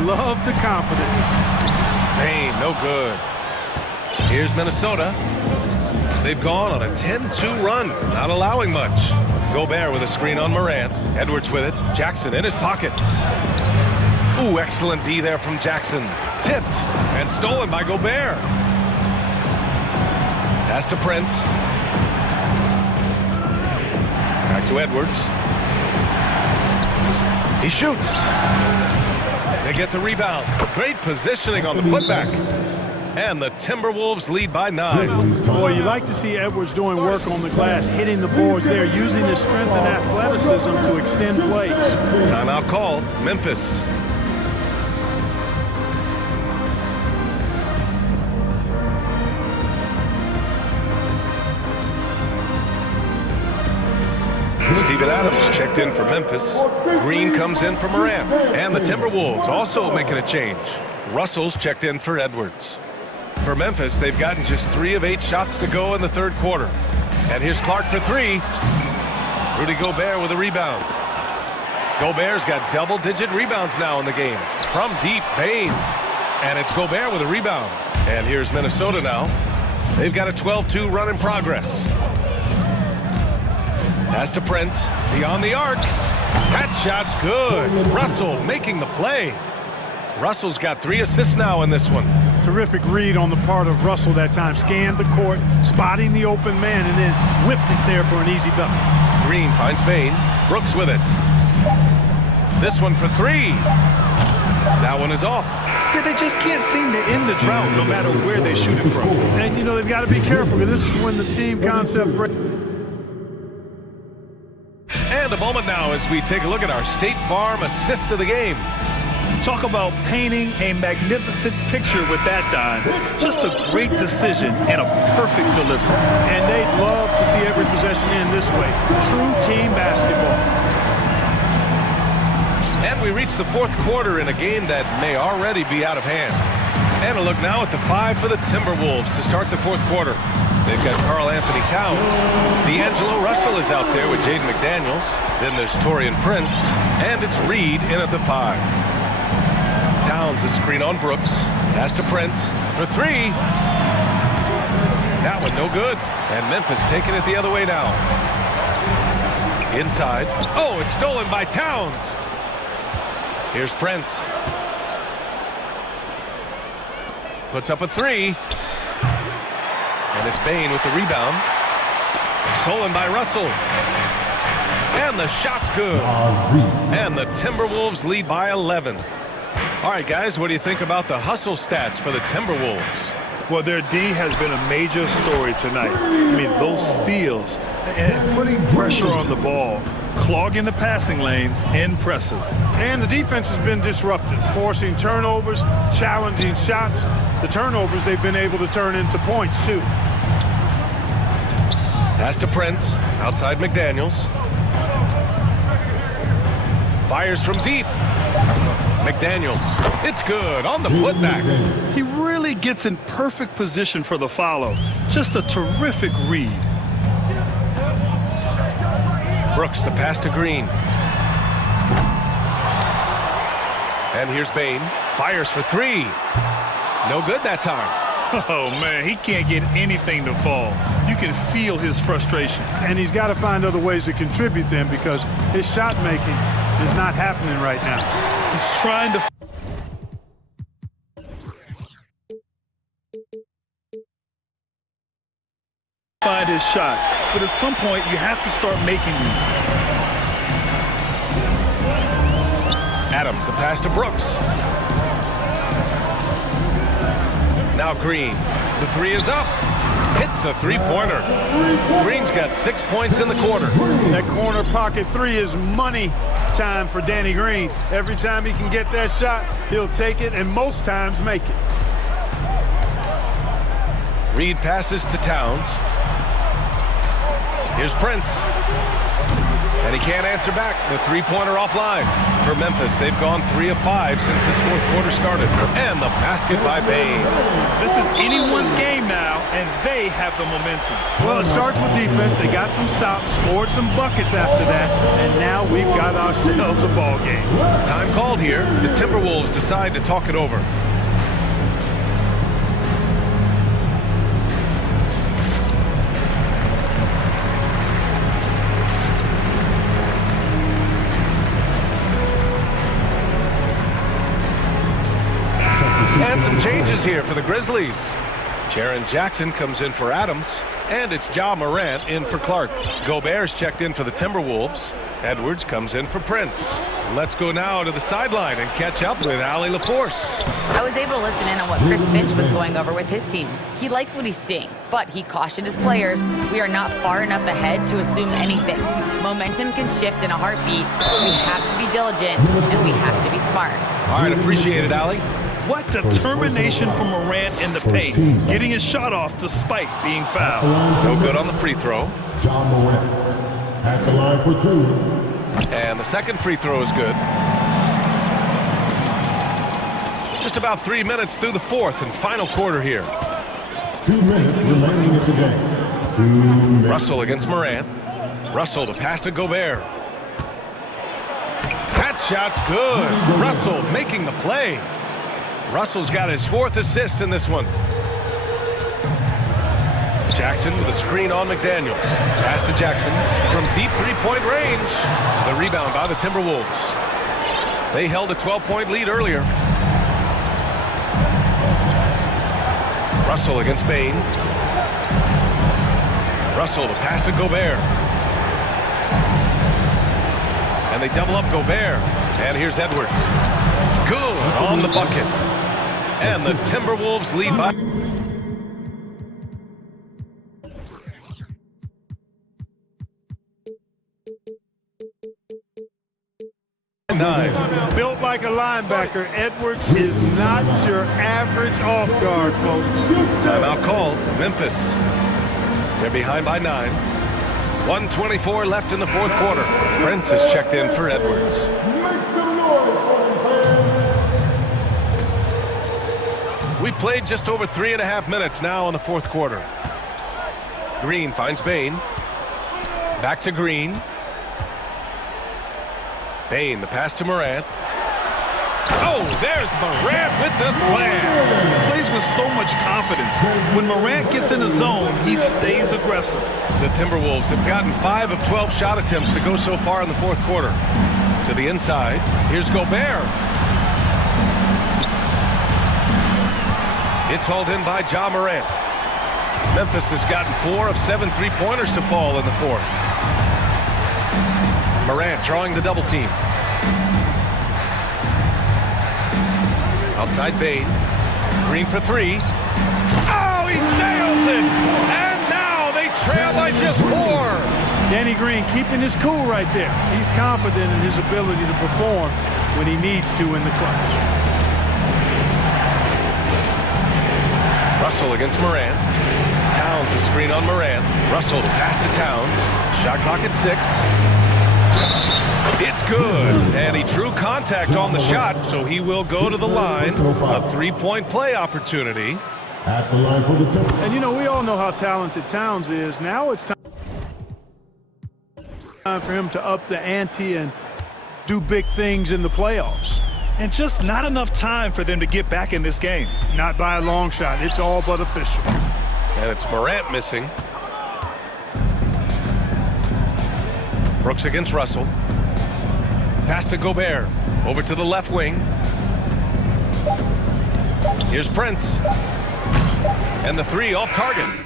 Love the confidence. Payne, no good. Here's Minnesota. They've gone on a 10-2 run, not allowing much. Gobert with a screen on Morant. Edwards with it. Jackson in his pocket. Ooh, excellent D there from Jackson. Tipped and stolen by Gobert. Pass to Prince. Back to Edwards. He shoots. They get the rebound. Great positioning on the putback. And the Timberwolves lead by 9. Boy, you like to see Edwards doing work on the glass, hitting the boards there, using his strength and athleticism to extend plays. Timeout called. Memphis. Steven Adams checked in for Memphis. Green comes in for Morant. And the Timberwolves also making a change. Russell's checked in for Edwards. For Memphis, they've gotten just 3 of 8 shots to go in the third quarter. And here's Clark for 3. Rudy Gobert with a rebound. Gobert's got double-digit rebounds now in the game. From deep, Payne. And it's Gobert with a rebound. And here's Minnesota now. They've got a 12-2 run in progress. Pass to Prince. Beyond the arc. That shot's good. Russell making the play. Russell's got 3 assists now in this one. Terrific read on the part of Russell that time. Scanned the court, spotting the open man, and then whipped it there for an easy bucket. Green finds Payne. Brooks with it. This one for 3. That one is off. Yeah, they just can't seem to end the drought no matter where they shoot it from. And, you know, they've got to be careful because this is when the team concept breaks. And a moment now as we take a look at our State Farm assist of the game. Talk about painting a magnificent picture with that dime. Just a great decision and a perfect delivery. And they'd love to see every possession end this way. True team basketball. And we reach the fourth quarter in a game that may already be out of hand. And a look now at the 5 for the Timberwolves to start the fourth quarter. They've got Karl Anthony Towns. D'Angelo Russell is out there with Jaden McDaniels. Then there's Taurean Prince. And it's Reed in at the 5. Towns a screen on Brooks. Pass to Prince for 3. That one no good. And Memphis taking it the other way now. Inside. Oh, it's stolen by Towns. Here's Prince. Puts up a 3. And it's Payne with the rebound. Stolen by Russell. And the shot's good. And the Timberwolves lead by 11. All right, guys, what do you think about the hustle stats for the Timberwolves? Well, their D has been a major story tonight. I mean, those steals and putting pressure on the ball, clogging the passing lanes, impressive. And the defense has been disruptive, forcing turnovers, challenging shots. The turnovers they've been able to turn into points, too. Pass to Prince, outside McDaniels. Fires from deep. McDaniels, it's good on the putback. He really gets in perfect position for the follow. Just a terrific read. Brooks, the pass to Green. And here's Bain. Fires for three. No good that time. Oh, man, he can't get anything to fall. You can feel his frustration. And he's got to find other ways to contribute then because his shot making is not happening right now. He's trying to find his shot, but at some point you have to start making these. Adams, the pass to Brooks. Now Green, the three is up. Hits the three-pointer. Green's got 6 points in the quarter. That corner pocket three is money time for Danny Green. Every time he can get that shot, he'll take it and most times make it. Reed passes to Towns. Here's Prince. And he can't answer back. The three-pointer offline. For Memphis, they've gone 3 of 5 since this fourth quarter started. And the basket by Bain. This is anyone's game now, and they have the momentum. Well, it starts with defense. They got some stops, scored some buckets after that, and now we've got ourselves a ball game. Time called here. The Timberwolves decide to talk it over. And some changes here for the Grizzlies. Jaren Jackson comes in for Adams, and it's Ja Morant in for Clark. Gobert's checked in for the Timberwolves. Edwards comes in for Prince. Let's go now to the sideline and catch up with Allie LaForce. I was able to listen in on what Chris Finch was going over with his team. He likes what he's seeing, but he cautioned his players, we are not far enough ahead to assume anything. Momentum can shift in a heartbeat. We have to be diligent, and we have to be smart. All right, appreciate it, Allie. What determination from Morant in the paint, getting his shot off despite being fouled. No good on the free throw. John Morant at the line for two. And the second free throw is good. Just about 3 minutes through the fourth and final quarter here. 2 minutes remaining in the game. 2 minutes. Russell against Morant. Russell, the pass to Gobert. That shot's good. Russell making the play. Russell's got his 4th assist in this one. Jackson with a screen on McDaniels. Pass to Jackson from deep three-point range. The rebound by the Timberwolves. They held a 12-point lead earlier. Russell against Bain. Russell, the pass to Gobert. And they double up Gobert. And here's Edwards. Good on the bucket. And the Timberwolves lead by 9. Built like a linebacker, Edwards is not your average off guard, folks. Timeout called. Memphis. They're behind by 9. 1:24 left in the fourth quarter. Prince is checked in for Edwards. We played just over 3.5 minutes now in the fourth quarter. Green finds Bain. Back to Green. Bain, the pass to Morant. Oh, there's Morant with the slam. He plays with so much confidence. When Morant gets in the zone, he stays aggressive. The Timberwolves have gotten 5 of 12 shot attempts to go so far in the fourth quarter. To the inside, here's Gobert. It's hauled in by Ja Morant. Memphis has gotten 4 of 7 three-pointers to fall in the fourth. Morant drawing the double team. Outside Bain. Green for 3. trail by just 4. Danny Green keeping his cool right there. He's confident in his ability to perform when he needs to in the clutch. Russell against Moran. Towns a screen on Moran. Russell pass to Towns. Shot clock at 6. It's good. And he drew contact on the shot, so he will go to the line. A 3-point play opportunity. At the line for the tip. And you know, we all know how talented Towns is. Now it's time for him to up the ante and do big things in the playoffs. And just not enough time for them to get back in this game. Not by a long shot. It's all but official. And it's Morant missing. Brooks against Russell. Pass to Gobert. Over to the left wing. Here's Prince. And the 3 off target.